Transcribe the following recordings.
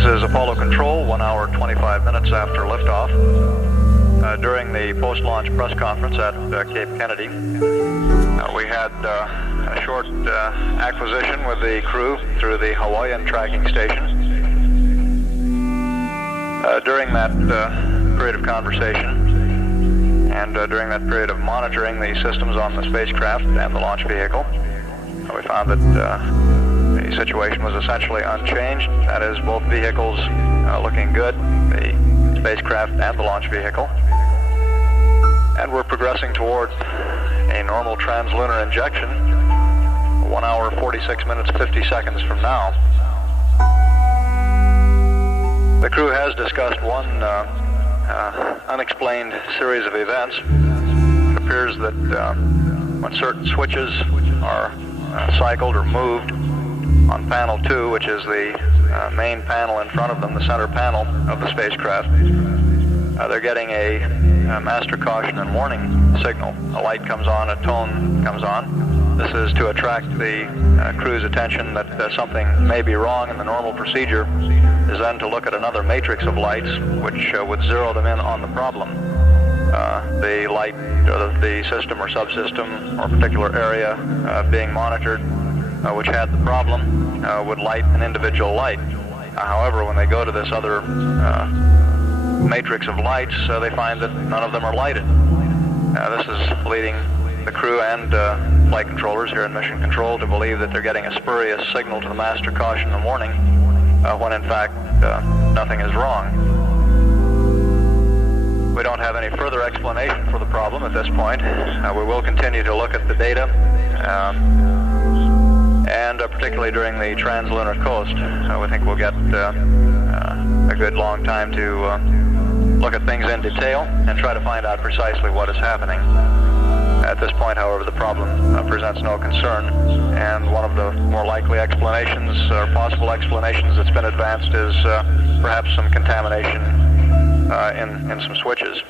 This is Apollo Control, 1 hour, 25 minutes after liftoff. During the post-launch press conference at Cape Kennedy, we had a short acquisition with the crew through the Hawaiian tracking station. During that period of conversation and during that period of monitoring the systems on the spacecraft and the launch vehicle, we found that the situation was essentially unchanged. That is, both vehicles looking good, the spacecraft and the launch vehicle. And we're progressing toward a normal translunar injection 1 hour, 46 minutes, 50 seconds from now. The crew has discussed one unexplained series of events. It appears that when certain switches are cycled or moved on panel 2, which is the main panel in front of them, the center panel of the spacecraft, they're getting a master caution and warning signal. A light comes on, a tone comes on. This is to attract the crew's attention that something may be wrong, and the normal procedure is then to look at another matrix of lights which would zero them in on the problem. The light of the system or subsystem or particular area being monitored which had the problem would light an individual light. However, when they go to this other matrix of lights, they find that none of them are lighted. This is leading the crew and flight controllers here in Mission Control to believe that they're getting a spurious signal to the master caution and warning when in fact nothing is wrong. We don't have any further explanation for the problem at this point. We will continue to look at the data and particularly during the translunar coast. We think we'll get a good long time to look at things in detail and try to find out precisely what is happening. At this point, however, the problem presents no concern, and one of the more likely explanations, or possible explanations that's been advanced, is perhaps some contamination in some switches.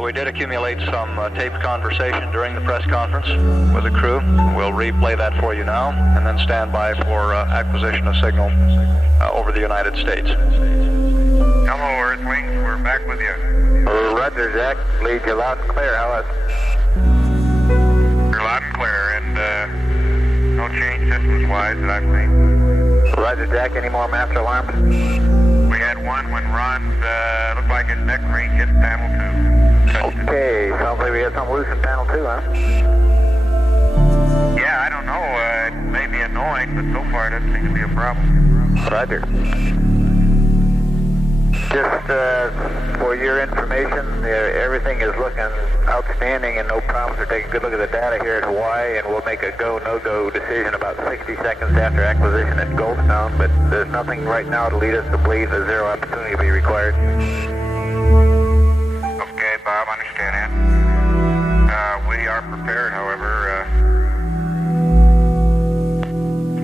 We did accumulate some taped conversation during the press conference with the crew. We'll replay that for you now, and then stand by for acquisition of signal over the United States. Hello, Earthlings. We're back with you. Roger, Jack. Lead you loud and clear. How is it? You're loud and clear, and no change systems-wise that I've seen. Roger, Jack. Any more master alarms? We had one when Ron's, looked like his neck ring hit panel 2. Okay, sounds like we had something loose in panel 2, huh? Yeah, I don't know. It may be annoying, but so far it doesn't seem to be a problem. Roger. Just for your information, everything is looking outstanding and no problems. We're taking a good look at the data here at Hawaii, and we'll make a go, no-go decision about 60 seconds after acquisition at Goldstone, but there's nothing right now to lead us to believe a zero opportunity will be required. Okay, Bob, understand that. We are prepared, however.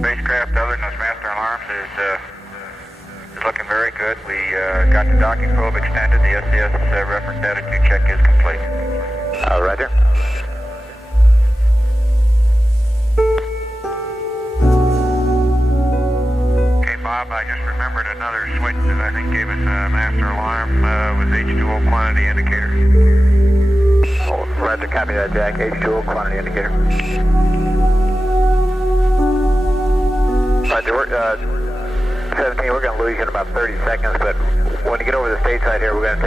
Spacecraft, other than those master alarms, is looking very good. We got the docking probe extended. The SCS reference attitude check is complete. Roger. Okay, Bob, I just remembered another switch that I think gave us a master alarm was H2O quantity indicator. Oh, Roger, copy that, Jack. H2O quantity indicator. Roger, 17, we're going to lose you in about 30 seconds, but when you get over the stateside here, we're going to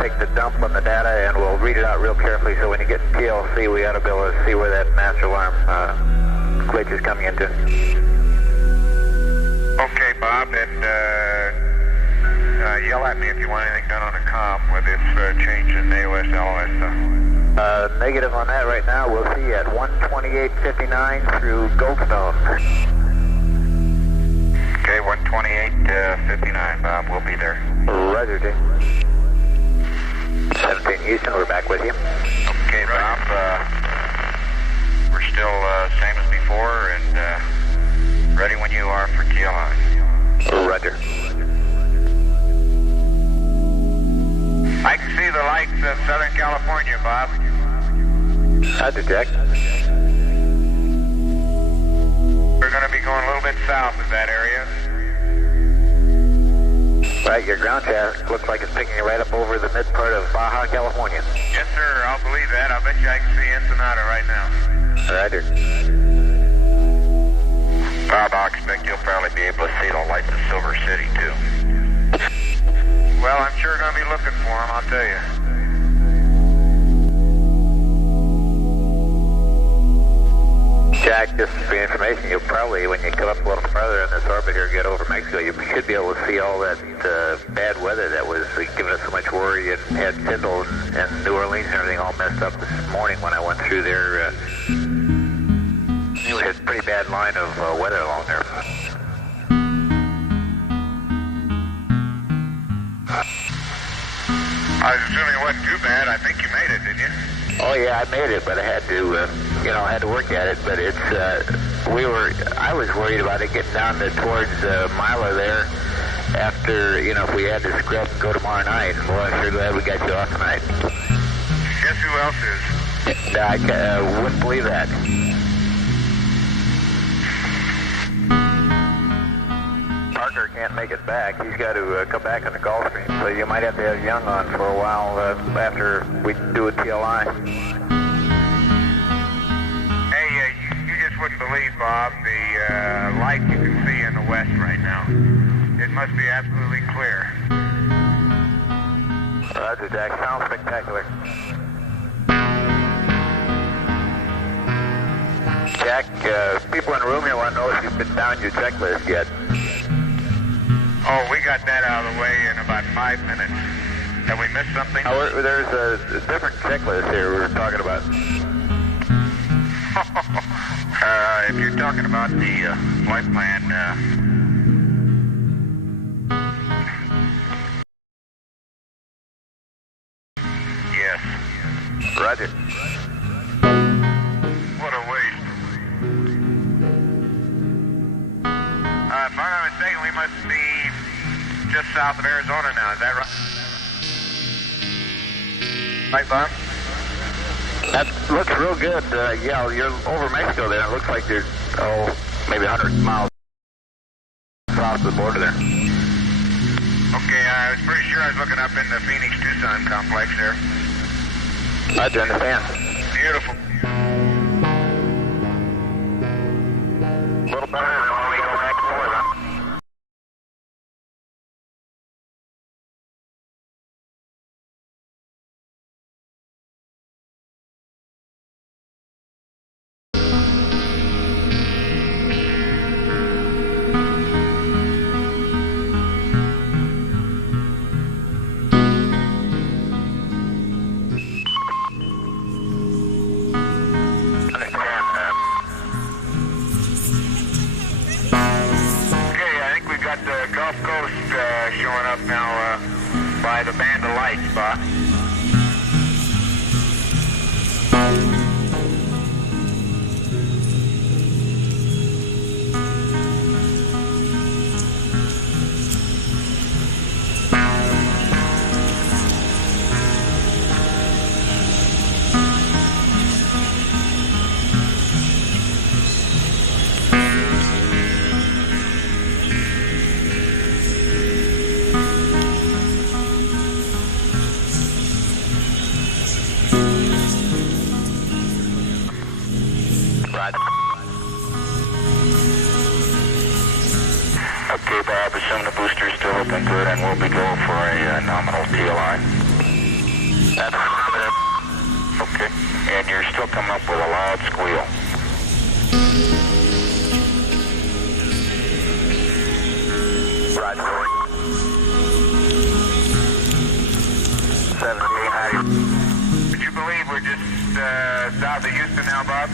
take the dump on the data, and we'll read it out real carefully, so when you get to TLC, we ought to be able to see where that master alarm glitch is coming into. Okay, Bob, and yell at me if you want anything done on the comm with this change in AOS, LOS stuff. Negative on that right now. We'll see you at 128.59 through Goldstone. Okay, 128.59, Bob. We'll be there. Roger, Jay. 17 Houston, we're back with you. Okay, Bob. We're still same as before, and ready when you are for TLI. Roger. I can see the lights of Southern California, Bob. Roger, Jack. We're going to be going a little bit south of that area. Right, your ground chat looks like it's picking you right up over the mid part of Baja, California. Yes, sir. I'll believe that. I'll bet you I can see Ensenada right now. Roger. Bob, I expect you'll probably be able to see the lights of Silver City, too. Well, I'm sure going to be looking for them, I'll tell you. Jack, just for your information, you'll probably, when you come up a little further in this orbit here, get over Mexico, you should be able to see all that bad weather that was giving us so much worry and had Tyndall and New Orleans and everything all messed up this morning when I went through there. We had a pretty bad line of weather along there. I was assuming it wasn't too bad. I think you made it, didn't you? Oh yeah, I made it, but I had to, I had to work at it. But it's, I was worried about it getting down towards Mila there after, if we had to scrub and go tomorrow night. And boy, I'm sure glad we got you off tonight. Guess who else is? I wouldn't believe that. Parker can't make it back. He's got to come back on the call screen. So you might have to have Young on for a while after we do a TLI. Hey, you just wouldn't believe, Bob, the light you can see in the west right now. It must be absolutely clear. Roger, Jack. Sounds spectacular. Jack, people in the room here want to know if you've been down your checklist yet. Oh, we got that out of the way in about 5 minutes. Have we missed something? Oh, there's a different checklist here we were talking about. If you're talking about the flight plan, yes. Roger. What a waste. If I'm not mistaken, we must be just south of Arizona now. Is that right? Right, Bob? That looks real good. Yeah, you're over Mexico there. It looks like you're, maybe 100 miles across the border there. Okay, I was pretty sure I was looking up in the Phoenix-Tucson complex there. I do understand. Beautiful. A little better than when we go back and forth, huh? The Gulf Coast showing up now by the band of lights, Bob. Okay, Bob, assume the booster's still looking good and we'll be going for a nominal TLI. That's affirmative. Okay, and you're still coming up with a loud squeal. Roger. 7890. Would you believe we're just south of Houston now, Bob?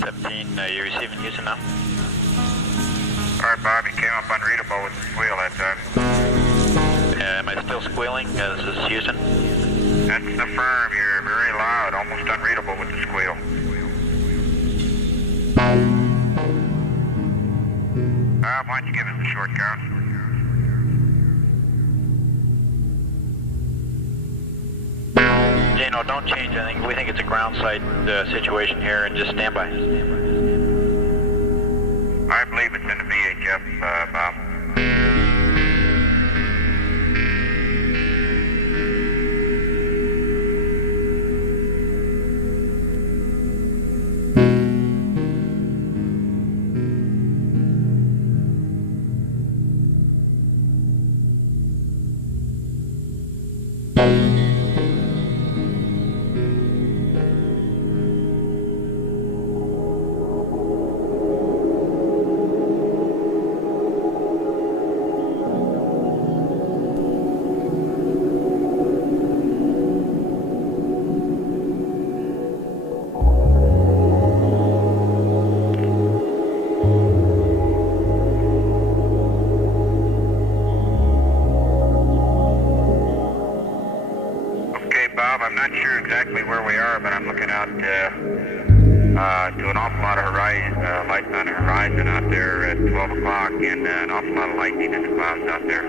17, you receiving Houston now? Alright, Bob, you came up unreadable with the squeal that time. Am I still squealing? This is Houston. That's the firm. You're very loud, almost unreadable with the squeal. Why don't you give us the short count? Jano, don't change anything. We think it's a ground site situation here, and just stand by. I believe it's in the VHF, Bob. I'm not sure exactly where we are, but I'm looking out to an awful lot of lights on the horizon out there at 12 o'clock, and an awful lot of lightning in the clouds out there.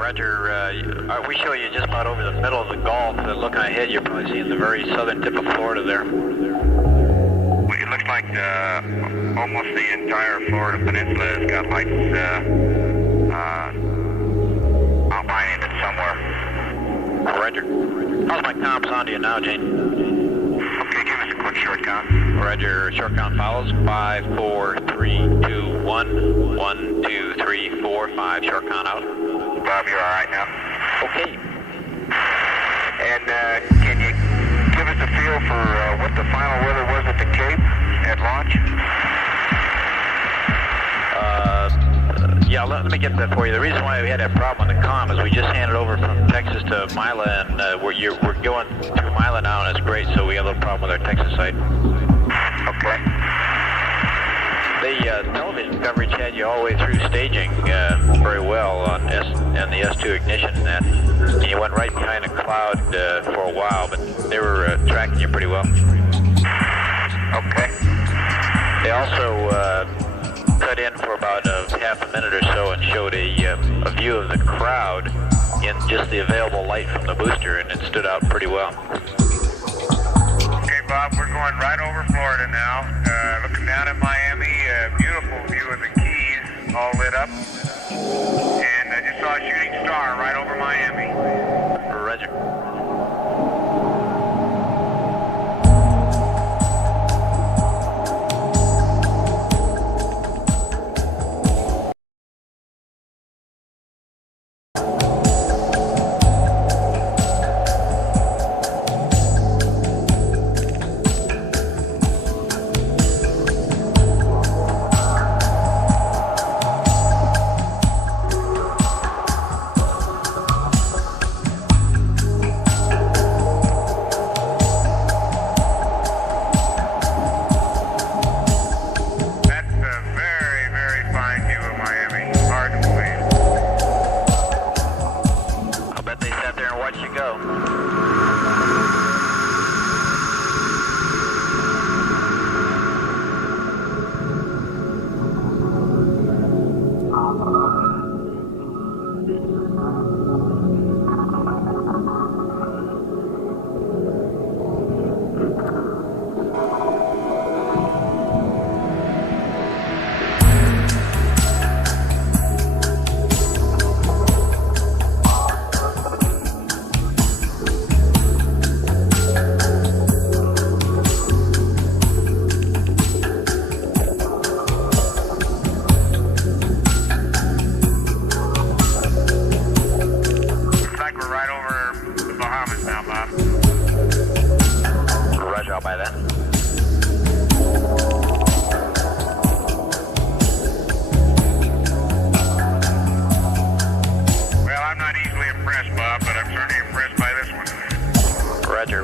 Roger, we show you just about over the middle of the Gulf. Looking ahead, you're probably seeing the very southern tip of Florida there. Well, it looks like almost the entire Florida Peninsula has got lights outlining it somewhere. Roger. How's my comms on to you now, Jane? Okay, give us a quick short count. Roger, short count follows. 5, 4, 3, 2, 1. 1, 2, 3, 4, 5. Short count out. Bob, you're all right now? Okay. And can you give us a feel for what the final weather was at the Cape at launch? Yeah, let me get that for you. The reason why we had that problem on the comm is we just handed over from Texas to Mila, and we're going through Mila now, and it's great, so we have a little problem with our Texas site. Okay. The television coverage had you all the way through staging very well on the S2 ignition, and you went right behind a cloud for a while, but they were tracking you pretty well. Okay. They also cut in for about half a minute or so and showed a view of the crowd in just the available light from the booster, and it stood out pretty well. Okay, Bob, we're going right over Florida now. Looking down at Miami, a beautiful view of the Keys, all lit up. And I just saw a shooting star right over Miami. Roger.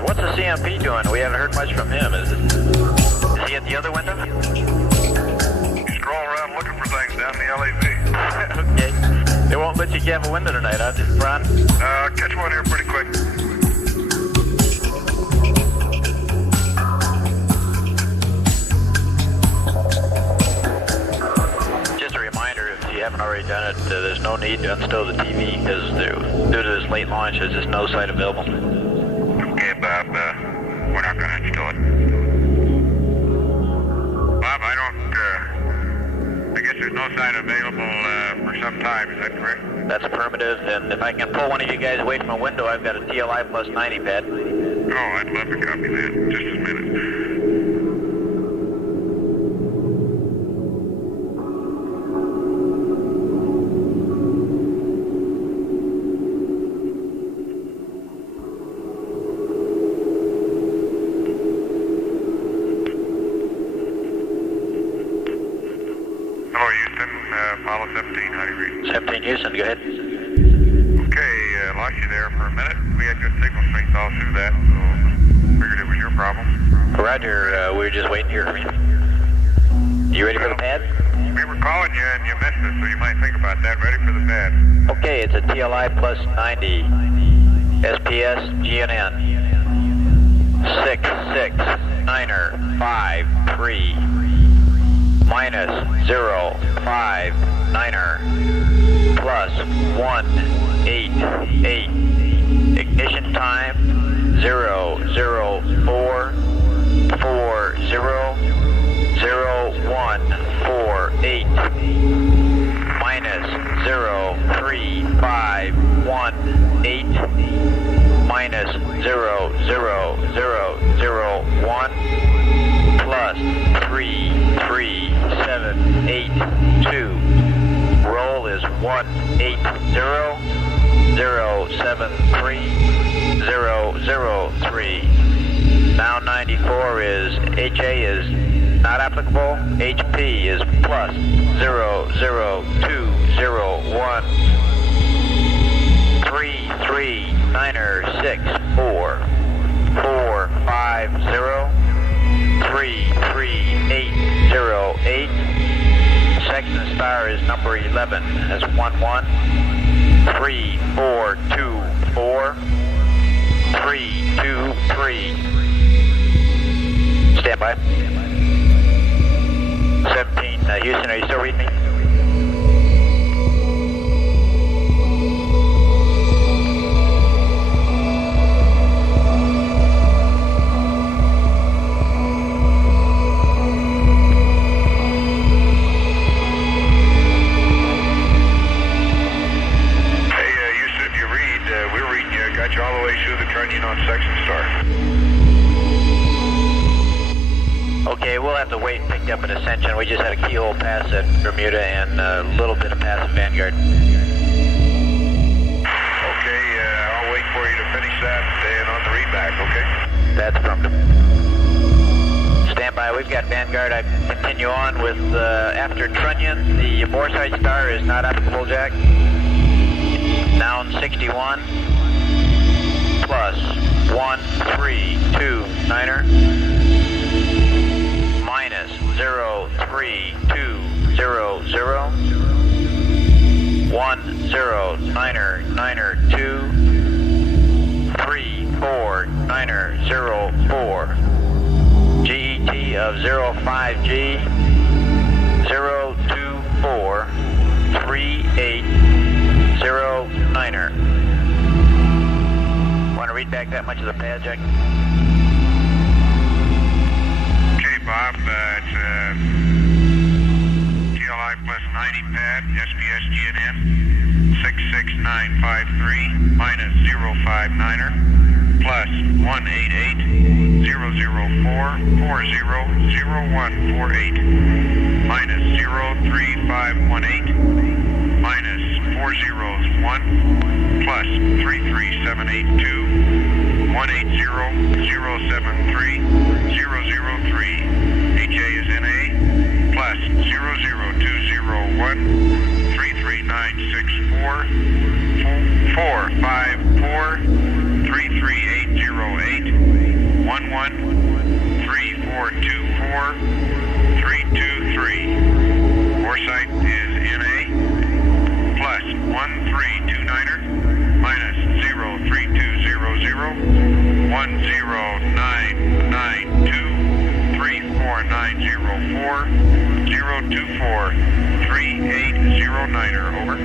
What's the CMP doing? We haven't heard much from him. Is the other window? You scroll around looking for things down the LAV. Okay. They won't let you have a window tonight, huh, Ron? Catch one here pretty quick. Just a reminder, if you haven't already done it, there's no need to unstow the TV because due to this late launch, there's just no site available. Okay, Bob, we're not going to install it. Bob, I guess there's no site available for some time, is that correct? That's affirmative, and if I can pull one of you guys away from a window, I've got a TLI plus 90 pad. Oh, I'd love to copy that. Just a minute. Hello, Houston. Apollo 17, how do you read? 17 Houston, go ahead. Okay, lost you there for a minute. We had good signal strength all through that, so figured it was your problem. Roger, we were just waiting here for you. You ready for the pad? We were calling you and you missed us, so you might think about that. Ready for the pad. Okay, it's a TLI plus 90. SPS GNN. 669er53. Minus 059er. Plus 188. Ignition time 004400148. Minus 03518. Minus 00001. Plus 33782. Roll is 180073003. Now 94 is HA is not applicable. HP is plus 00201. 339er64 450 33808. Section star is number 11. That's 11 3424 323. Stand by. 17 Houston, are you still reading me? All the way through the trunnion on section star. Okay, we'll have to wait and pick up an ascension. We just had a keyhole pass at Bermuda and a little bit of pass at Vanguard. Okay, I'll wait for you to finish that and on the readback, okay? That's affirmative. Stand by, we've got Vanguard. I continue on with after trunnion. The Borside star is not applicable, Jack. Down 61. Plus 132er. Minus 03200. 109er2. 349er04. GET of 05G 024 3809er. Want to read back that much of the pad, Jack? Okay, Bob, it's TLI plus 90 pad, SPS GNN, 66953, minus 059er, plus 188 004 400148, minus 03518, minus 401, plus 33782, 180073003. HA is NA, plus 00201, 33964, 454, 33808, 11344. 03323. Foresight is NA, plus 1329er, minus 0320, 10992, 34904, 024, 3809er, over.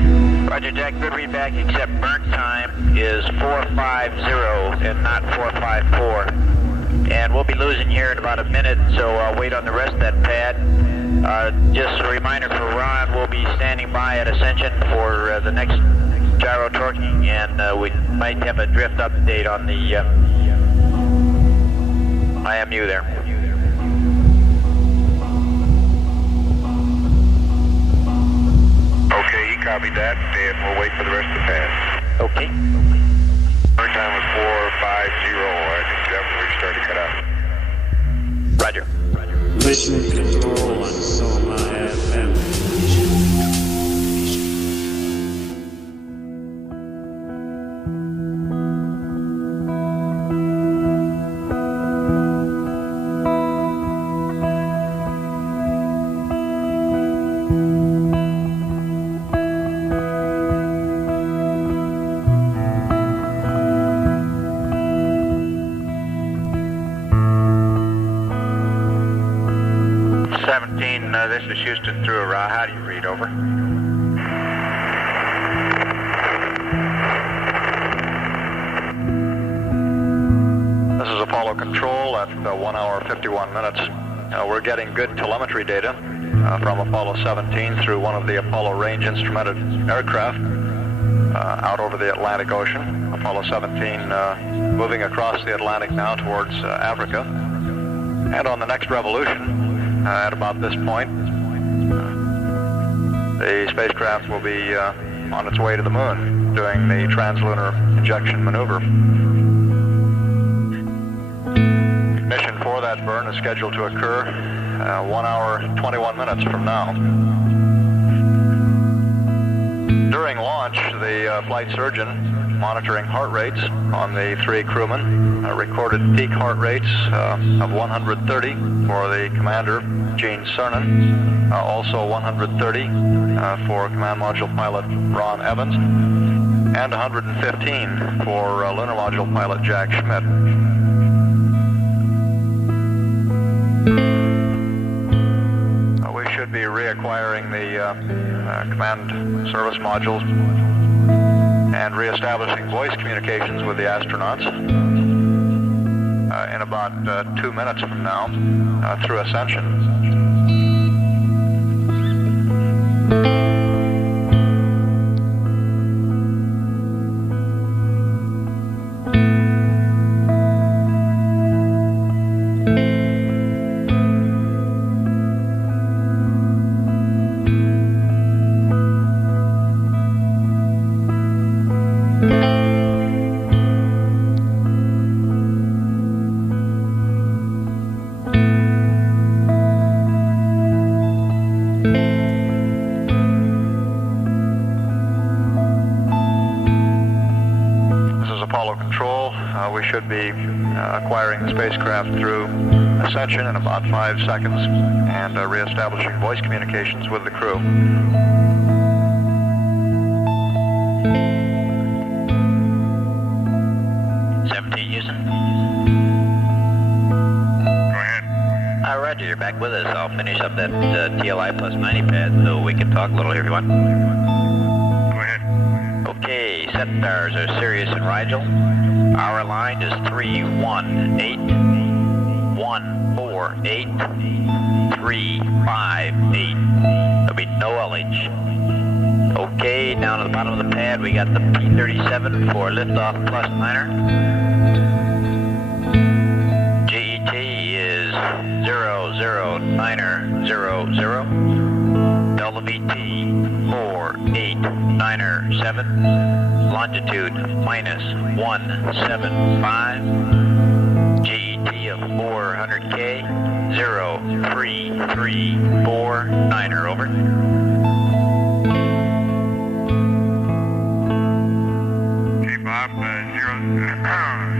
Roger, Jack, good readback, except burn time is 450 and not 454. And we'll be losing here in about a minute, so I'll wait on the rest of that pad. Just a reminder for Ron, we'll be standing by at Ascension for the next gyro torquing, and we might have a drift update on the IMU there. Okay, he copied that, and we'll wait for the rest of the pad. Okay. Burn time was 450. I think that's where we started to cut out. Roger. Mission control on Soma FM. This is Houston through Ra. How do you read, over? This is Apollo Control at 1 hour 51 minutes. We're getting good telemetry data from Apollo 17 through one of the Apollo range instrumented aircraft out over the Atlantic Ocean. Apollo 17 moving across the Atlantic now towards Africa. And on the next revolution, at about this point, the spacecraft will be on its way to the moon, doing the translunar injection maneuver. Ignition for that burn is scheduled to occur 1 hour 21 minutes from now. During launch, the flight surgeon monitoring heart rates on the 3 crewmen recorded peak heart rates of 130 for the commander, Gene Cernan, also 130 for command module pilot Ron Evans, and 115 for lunar module pilot Jack Schmidt. We should be reacquiring the command service modules and reestablishing voice communications with the astronauts in about 2 minutes from now through Ascension. We should be acquiring the spacecraft through Ascension in about 5 seconds and reestablishing voice communications with the crew. Houston. Go ahead. Roger, you're back with us. I'll finish up that TLI plus 90 pad so we can talk a little here if you want. Go ahead. Okay, set stars are Sirius and Rigel. Our line is 318-148-358. There'll be no LH. Okay, down at the bottom of the pad, we got the P-37 for liftoff plus 9er. GET is 00900. Delta VT 48907. Longitude minus 175. GET of 400K 03349er, over. Okay, Bob,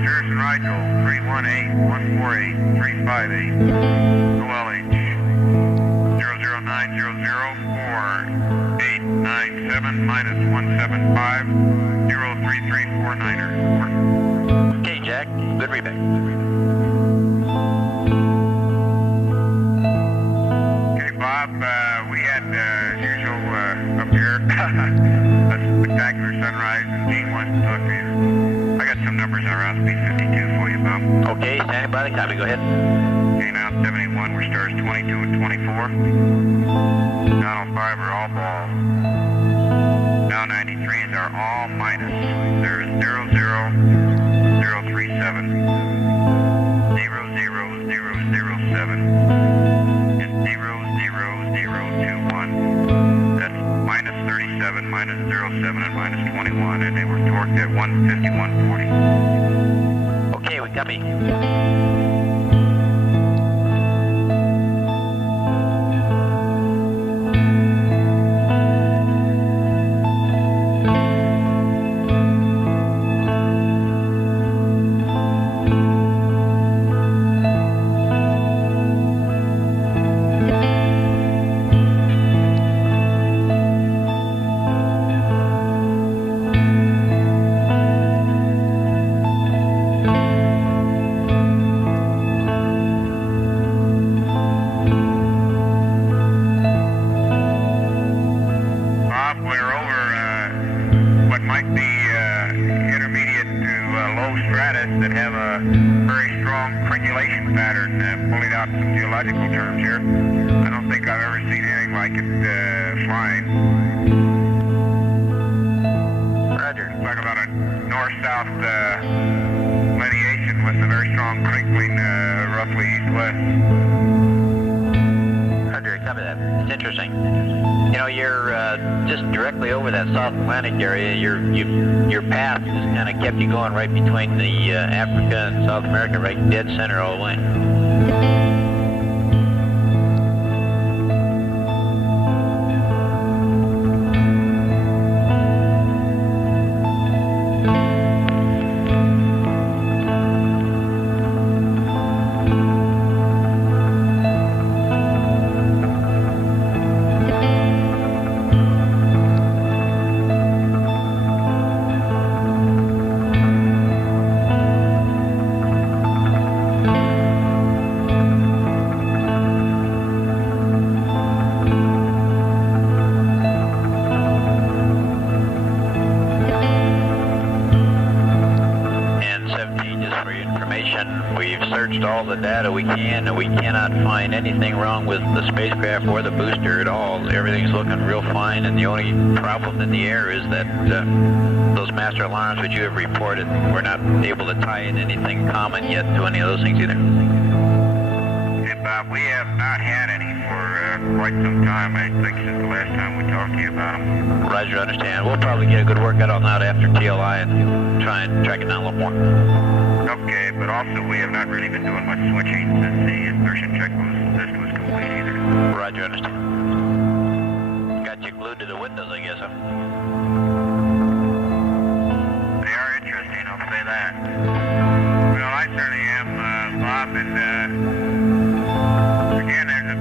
Sirius and Rigel 318-148-358. No LH. 03349er. Okay, Jack, good readback. Okay, Bob, we had, as usual, up here, a spectacular sunrise, and Gene wants to talk to you. I got some numbers around speed 52 for you, Bob. Okay, standing by, copy, go ahead. Okay, now 71, we're stars 22 and 24. Now 5 are all ball. Now 93 is our all minus. There is 00037. 00007. And 00021. That's minus 37, minus 07, and minus 21, and they were torqued at 151.40. Okay, we copy. Bob, we're over what might be intermediate to low stratus that have a very strong crenulation pattern, pulling out some geological terms here. I don't think I've ever seen anything like it flying. Roger. Talk about a north-south lineation with a very strong crinkling, roughly east-west. Roger, copy that. It's interesting. You know, you're just directly over that South Atlantic area. Your path just kind of kept you going right between the Africa and South America, right dead center all the way. We've searched all the data we can, and we cannot find anything wrong with the spacecraft or the booster at all. Everything's looking real fine, and the only problem in the air is that those master alarms which you have reported, we're not able to tie in anything common yet to any of those things either. And Bob, we have not had any for quite some time, I think, since the last time we talked to you about them. Roger, understand. We'll probably get a good workout on that after TLI and try and track it down a little more. Okay, but also we have not really been doing much switching since the insertion checklist was complete either. Roger, understand. Got you glued to the windows, I guess, huh? They are interesting, I'll say that. Well, I certainly am, Bob, and again, there's a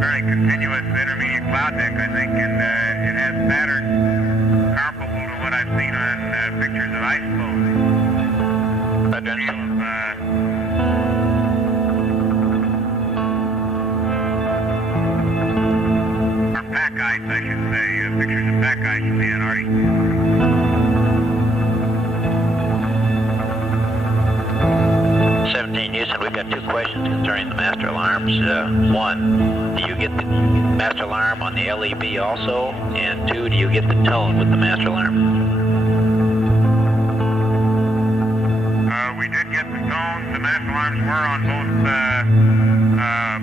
fairly continuous intermediate cloud deck, I think, and it has patterns comparable to what I've seen on pictures of ice floes. Roger, understand. Or pack ice, I should say, pictures of pack ice from the Antarctic. 17 Houston, we've got two questions concerning the master alarms. One, do you get the master alarm on the LEB also? And two, do you get the tone with the master alarm? We did get the tones. The master alarms were on both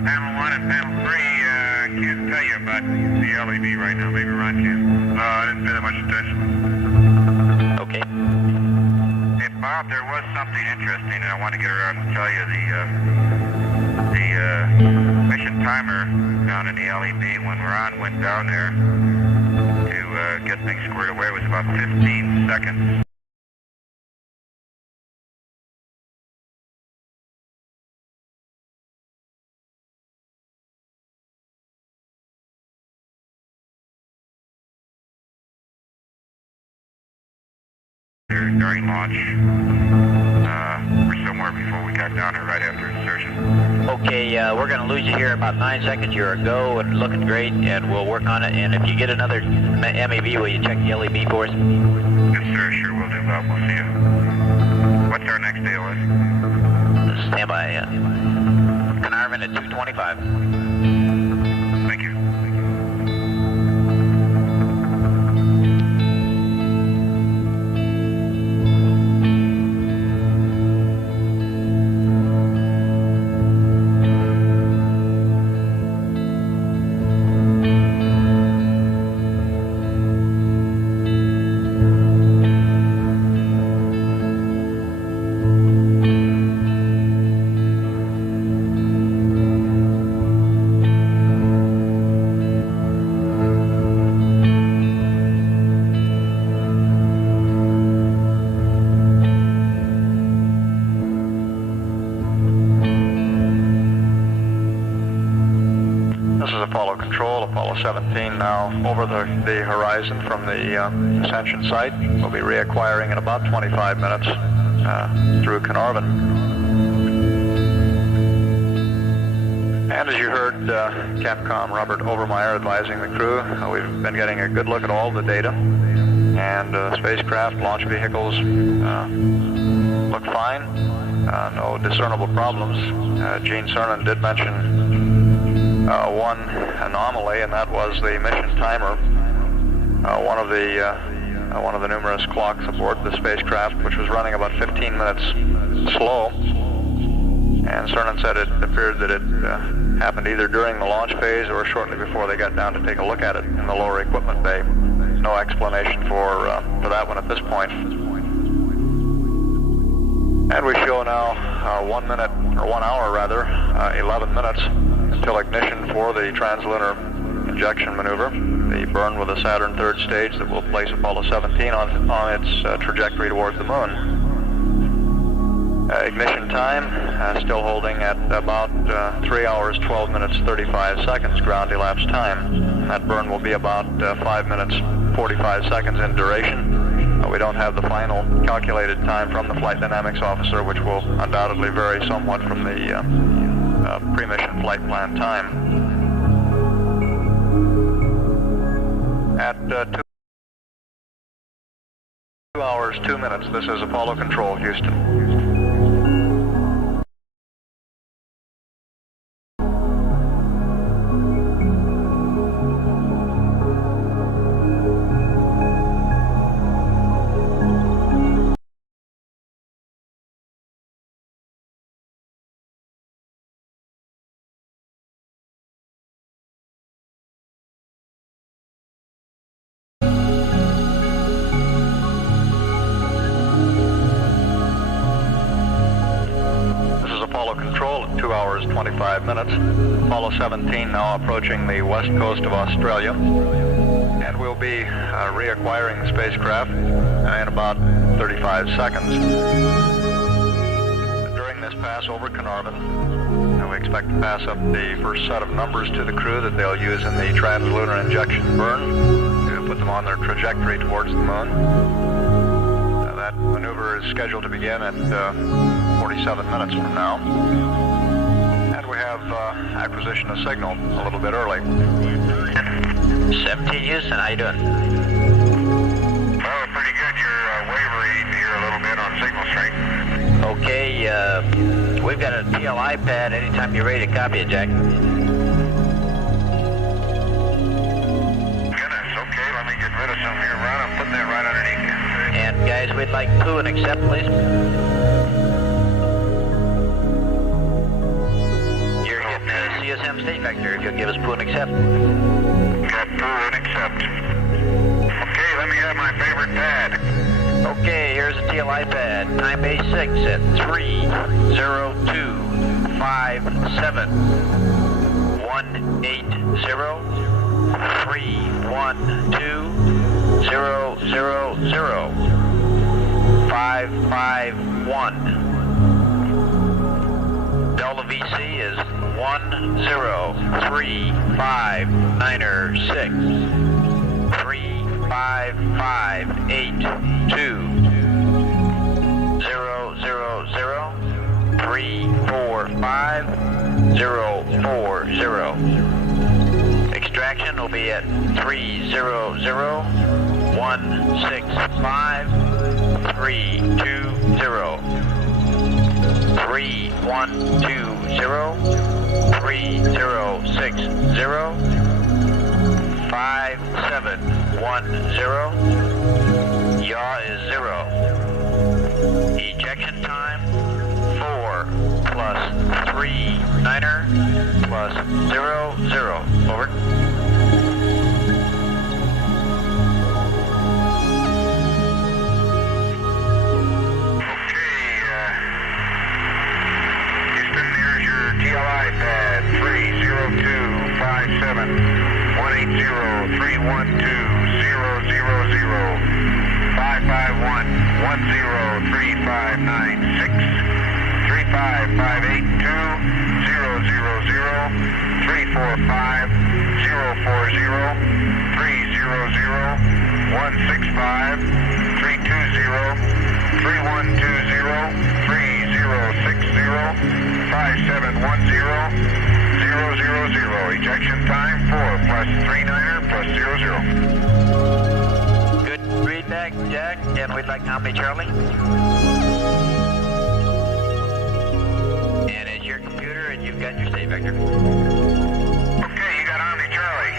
panel 1 and panel 3. I can't tell you about the LED right now. Maybe Ron can. I didn't pay that much attention. Okay. Hey, Bob, there was something interesting, and I want to get around and tell you the mission timer down in the LEB when Ron went down there to get things squared away was about 15 seconds. during launch, or somewhere before we got down there right after insertion. Okay, we're going to lose you here in about 9 seconds. You're a go and looking great, and we'll work on it. And if you get another MAV, will you check the LEB for us? Yes, sir. Sure will do, Bob. We'll see you. What's our next AOS? Stand by. Carnarvon at 225. Thank you. Apollo Control, Apollo 17 now over the horizon from the ascension site. We'll be reacquiring in about 25 minutes through Carnarvon. And as you heard Capcom Robert Overmeyer advising the crew, we've been getting a good look at all the data, and spacecraft, launch vehicles look fine, no discernible problems. Gene Cernan did mention one anomaly, and that was the mission timer. One of the numerous clocks aboard the spacecraft, which was running about 15 minutes slow. And Cernan said it appeared that it happened either during the launch phase or shortly before they got down to take a look at it in the lower equipment bay. No explanation for that one at this point. And we show now 1 minute, or 1 hour rather, 11 minutes until ignition for the translunar injection maneuver, the burn with the Saturn third stage that will place Apollo 17 on its trajectory towards the moon. Ignition time still holding at about 3 hours, 12 minutes, 35 seconds ground elapsed time. That burn will be about 5 minutes, 45 seconds in duration. We don't have the final calculated time from the flight dynamics officer, which will undoubtedly vary somewhat from the pre-mission flight plan time. At 2 hours, 2 minutes, this is Apollo Control, Houston. Control at 2 hours, 25 minutes. Apollo 17 now approaching the west coast of Australia. And we'll be reacquiring the spacecraft in about 35 seconds. During this pass over Carnarvon, we expect to pass up the first set of numbers to the crew that they'll use in the translunar injection burn to put them on their trajectory towards the moon. That maneuver is scheduled to begin at 47 minutes from now. And we have acquisition of signal a little bit early. 17 Houston, how you doing? Well, pretty good. You're wavering here a little bit on signal strength. Okay, we've got a TLI pad anytime you're ready to copy it, Jack. Goodness, okay, let me get rid of some here, Ron. I'm putting that right underneath you. And guys, we'd like poo and accept, please. You're hitting the CSM state vector if you'll give us poo and accept. Got poo and accept. Okay, let me have my favorite pad. Okay, here's a TLI pad. Time base 6 at 30257 180 312 551. Delta VC is 10359er6 35582. Extraction will be at 300-165-320. 3120-306710. Yaw is 0. Ejection time 4 plus 3 niner plus 0 0. Over. TLI pad 30257 180 312 000 551 103596 35582 000 345 040 300 165 320 3120 3060 5710 000. Ejection time 4 plus 3 niner plus 00. Good feedback, Jack. And we'd like Omni Charlie. And it's your computer, and you've got your state vector. Okay, you got Omni Charlie.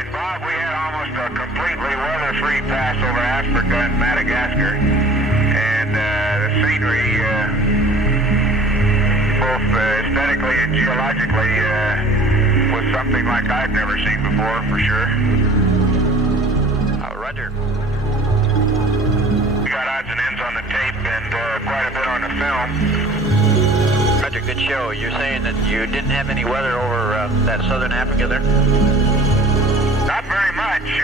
And Bob, we had almost a completely weather-free pass over Africa and Madagascar. The scenery, both aesthetically and geologically, was something like I've never seen before, for sure. Roger. We got odds and ends on the tape and quite a bit on the film. Roger, good show. You're saying that you didn't have any weather over that southern Africa there? Not very much.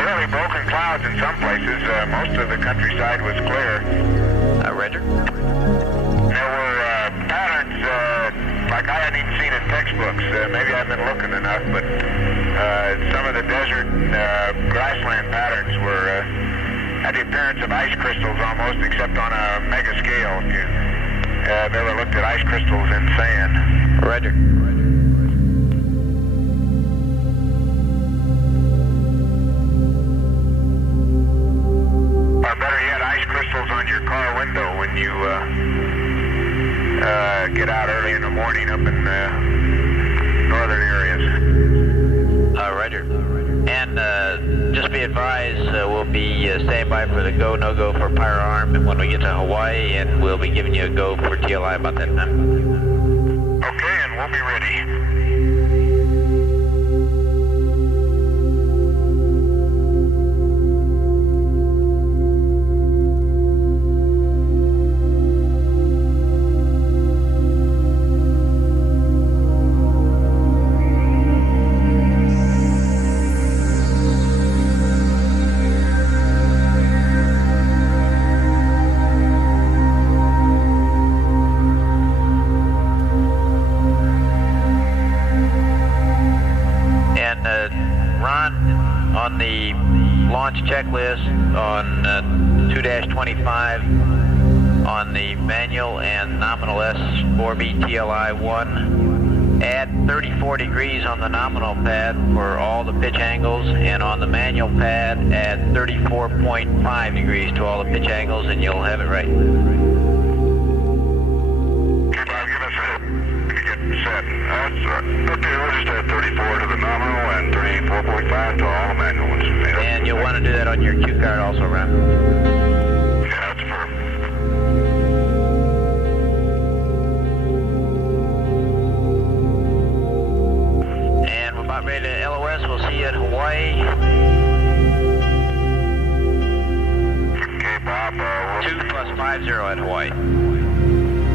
Barely broken clouds in some places. Most of the countryside was clear. Roger. There were patterns like I hadn't even seen in textbooks. Maybe I've been looking enough, but some of the desert grassland patterns were had the appearance of ice crystals almost, except on a mega scale. If you've ever looked at ice crystals in sand. Roger. Or better yet, ice crystals on your car window when you get out early in the morning up in northern areas. Roger. And just be advised, we'll be standing by for the go, no-go for Pyro Arm when we get to Hawaii, and we'll be giving you a go for TLI about that time. Okay, and we'll be ready. On the launch checklist on 2-25 on the manual and nominal S4B TLI-1, add 34 degrees on the nominal pad for all the pitch angles, and on the manual pad add 34.5 degrees to all the pitch angles, and you'll have it right. Okay, Bob, give us a get set. Okay, we'll just add 34 to the nominal and 34.5 to all the manual ones. And you'll want to do that on your cue card also, Ron. Yeah, that's firm. And we're about ready to LOS. We'll see you at Hawaii. Okay, Bob. 2 plus 50 at Hawaii.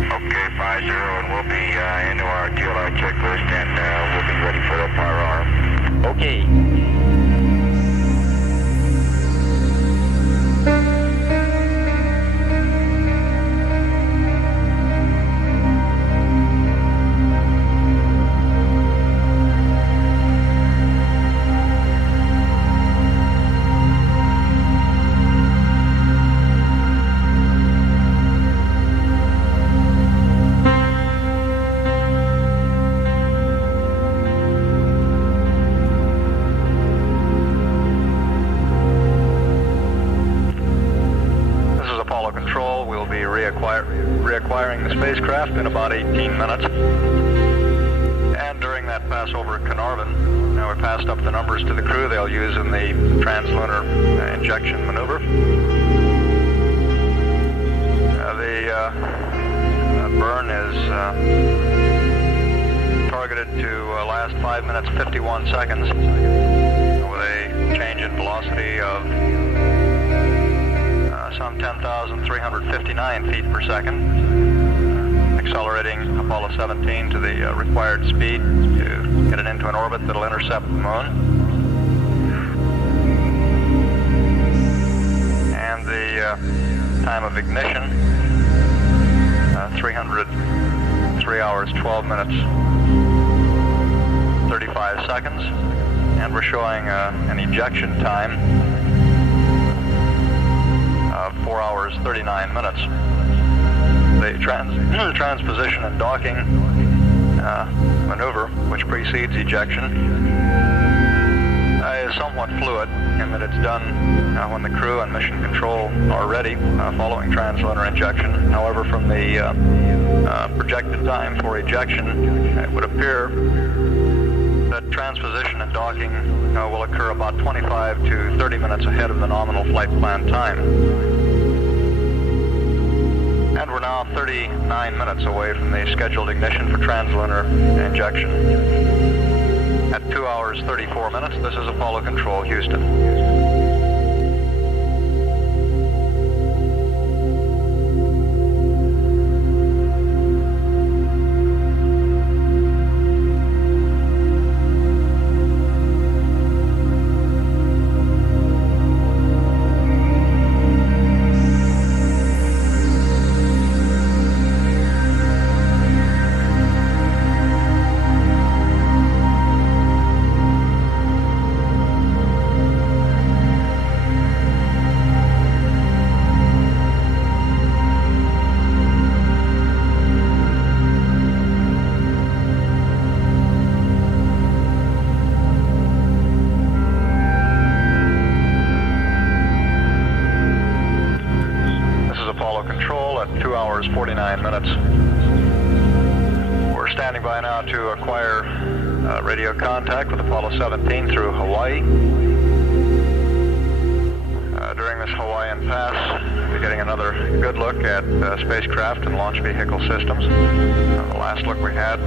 Okay, 50, and we'll be into our TLI checklist, and we'll be ready for the Pyro Arm. Okay. will be reacquiring the spacecraft in about 18 minutes. And during that pass over Carnarvon, now we passed up the numbers to the crew they'll use in the translunar injection maneuver. The burn is targeted to last 5 minutes 51 seconds with a change in velocity of some 10,359 feet per second, accelerating Apollo 17 to the required speed to get it into an orbit that'll intercept the moon. And the time of ignition, 303 hours, 12 minutes, 35 seconds. And we're showing an ejection time of 4 hours, 39 minutes. The transposition and docking maneuver, which precedes ejection, is somewhat fluid in that it's done when the crew and mission control are ready following translunar injection. However, from the projected time for ejection, it would appear that transposition and docking will occur about 25 to 30 minutes ahead of the nominal flight plan time. And we're now 39 minutes away from the scheduled ignition for translunar injection. At 2 hours, 34 minutes, this is Apollo Control, Houston. Control at 2 hours, 49 minutes. We're standing by now to acquire radio contact with Apollo 17 through Hawaii. During this Hawaiian pass, we're getting another good look at spacecraft and launch vehicle systems. The last look we had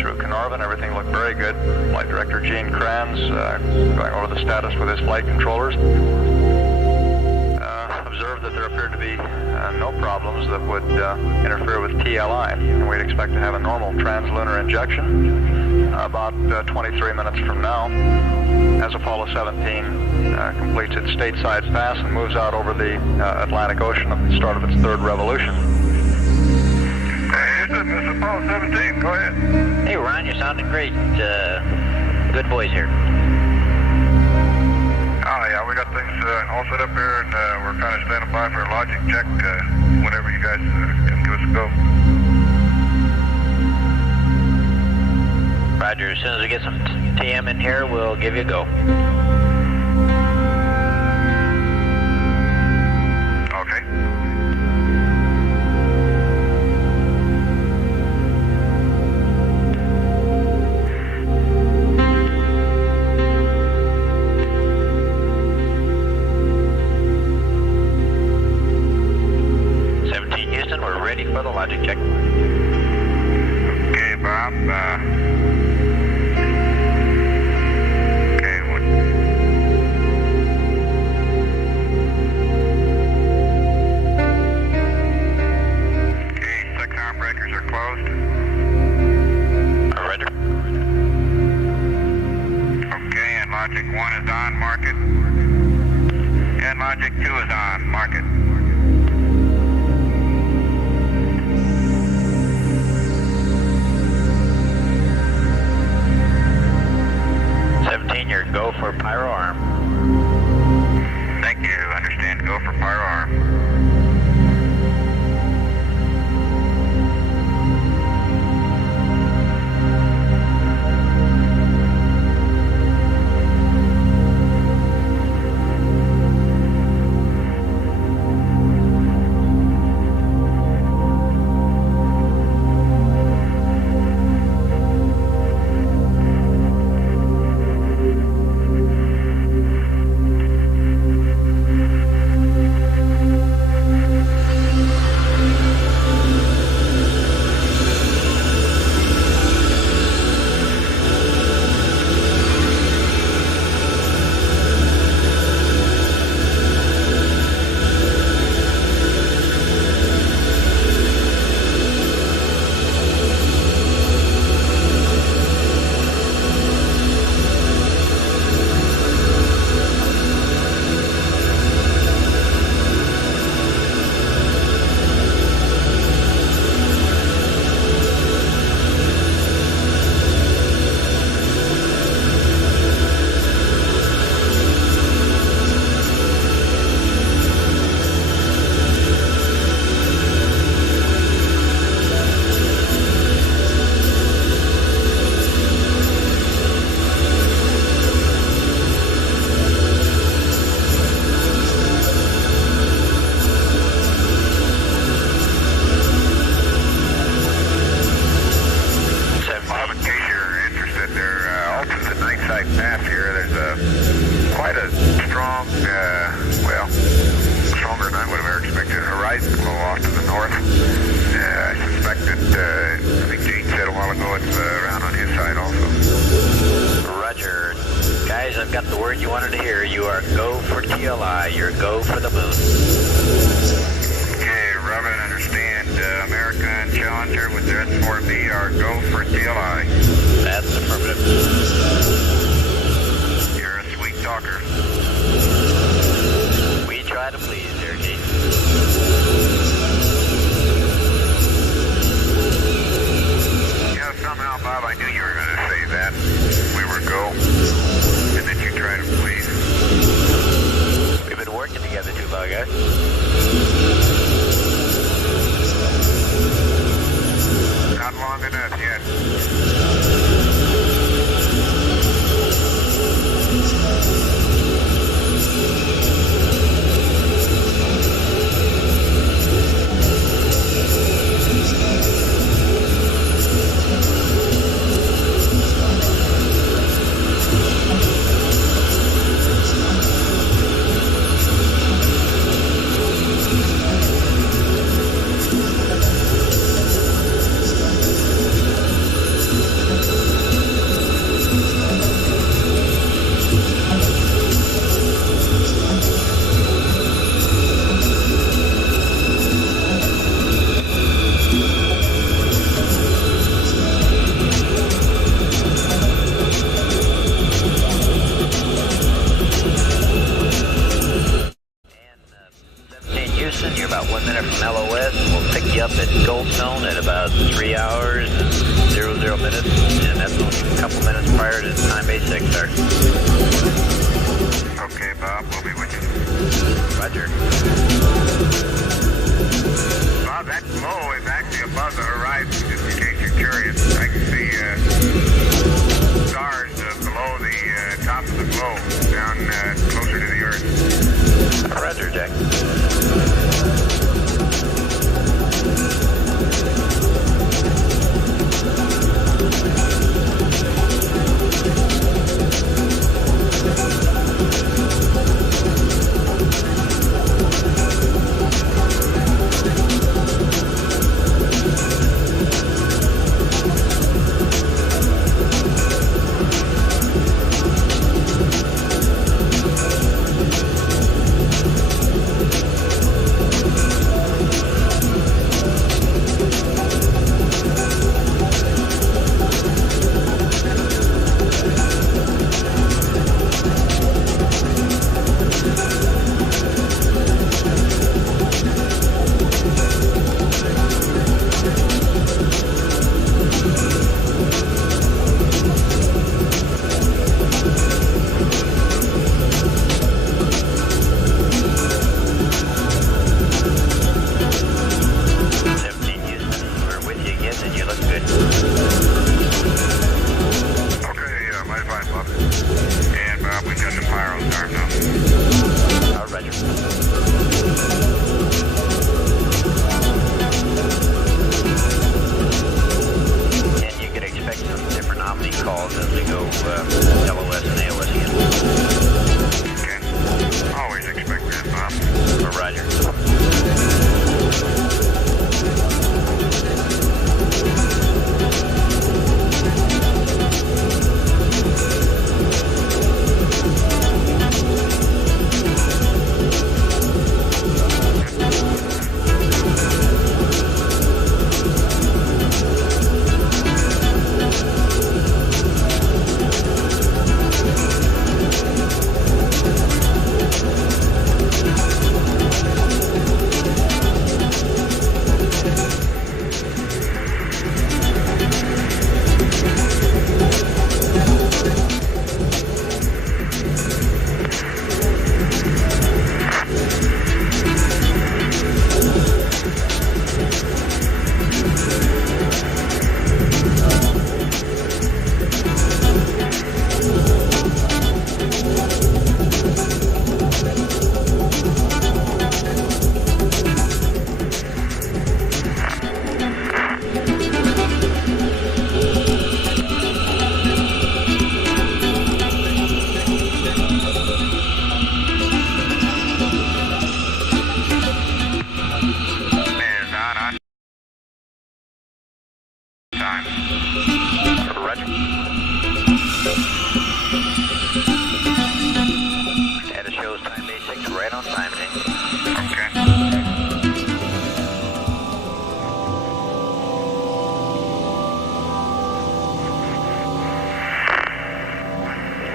through Carnarvon, everything looked very good. Flight Director Gene Kranz going over the status with his flight controllers. Observed that there appeared to be no problems that would interfere with TLI, and we'd expect to have a normal translunar injection about 23 minutes from now as Apollo 17 completes its stateside pass and moves out over the Atlantic Ocean at the start of its third revolution. Hey, this is Apollo 17. Go ahead. Hey, Ron, you're sounding great. Good voice here. Oh, yeah, we got things all set up here, and we're kind of standing by for a logic check whenever you guys can give us a go. Roger, as soon as we get some TM in here, we'll give you a go. Okay. For the logic check. Okay, Bob. Okay, what? Okay, 6 arm breakers are closed. Roger. Okay, and logic 1 is on, mark it. And logic 2 is on, mark it. horizon glow off to the north. I suspect that, I think Gene said a while ago, it's around on his side also. Roger. Guys, I've got the word you wanted to hear. You are go for TLI. You're go for the moon. Okay, Robert, understand. American Challenger with their S4B are go for TLI. That's affirmative. You're a sweet talker. We try to please, dear Gene. Yeah, somehow, Bob, I knew you were going to say that. We were go. And that you try to please. We've been working together too long, guys. Not long enough yet. Houston, you're about 1 minute from LOS. We'll pick you up at Goldstone at about 3 hours and 00 minutes, and that's only a couple minutes prior to time base 6 start. Okay, Bob, we'll be with you. Roger. Bob, that glow is actually above the horizon, just in case you're curious. I can see stars below the top of the glow, down closer to the Earth. Roger, Jack.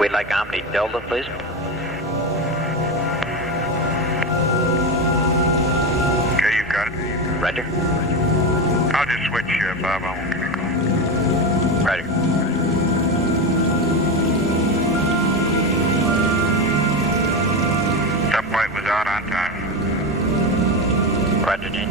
We'd like Omni Delta, please. Okay, you got it. Roger. I'll just switch, Bob. I won't give you a call. Roger. Top flight was out on time. Roger, Gene.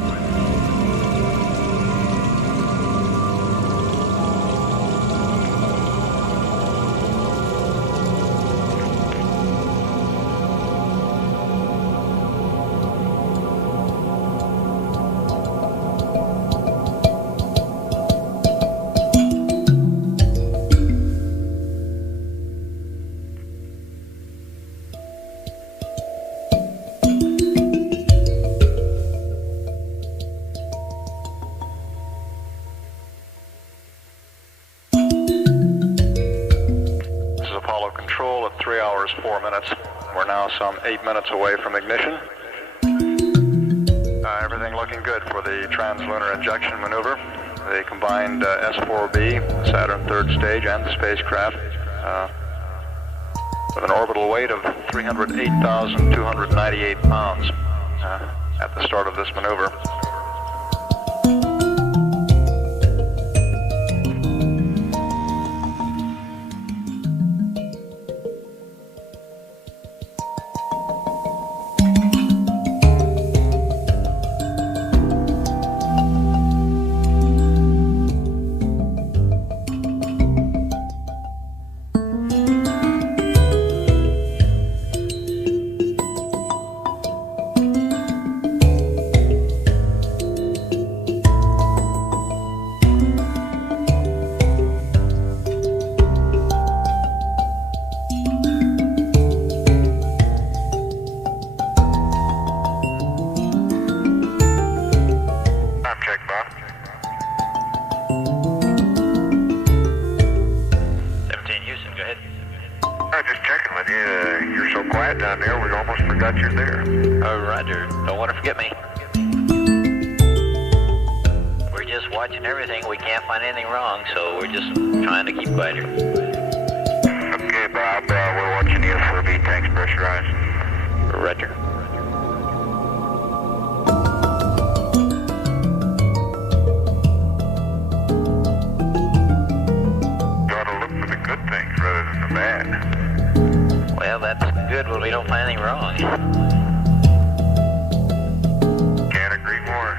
Control at 3 hours 4 minutes. We're now some 8 minutes away from ignition. Everything looking good for the translunar injection maneuver. The combined S4B, Saturn third stage, and the spacecraft with an orbital weight of 308,298 pounds at the start of this maneuver. 17 Houston, go ahead. Just checking with you. You're so quiet down there, we almost forgot you're there. Oh, Roger. Don't want to forget me. We're just watching everything. We can't find anything wrong, so we're just trying to keep quiet here. Okay, Bob, we're watching the S4B tanks pressurized. Roger. Well, that's good when we don't find anything wrong. Can't agree more.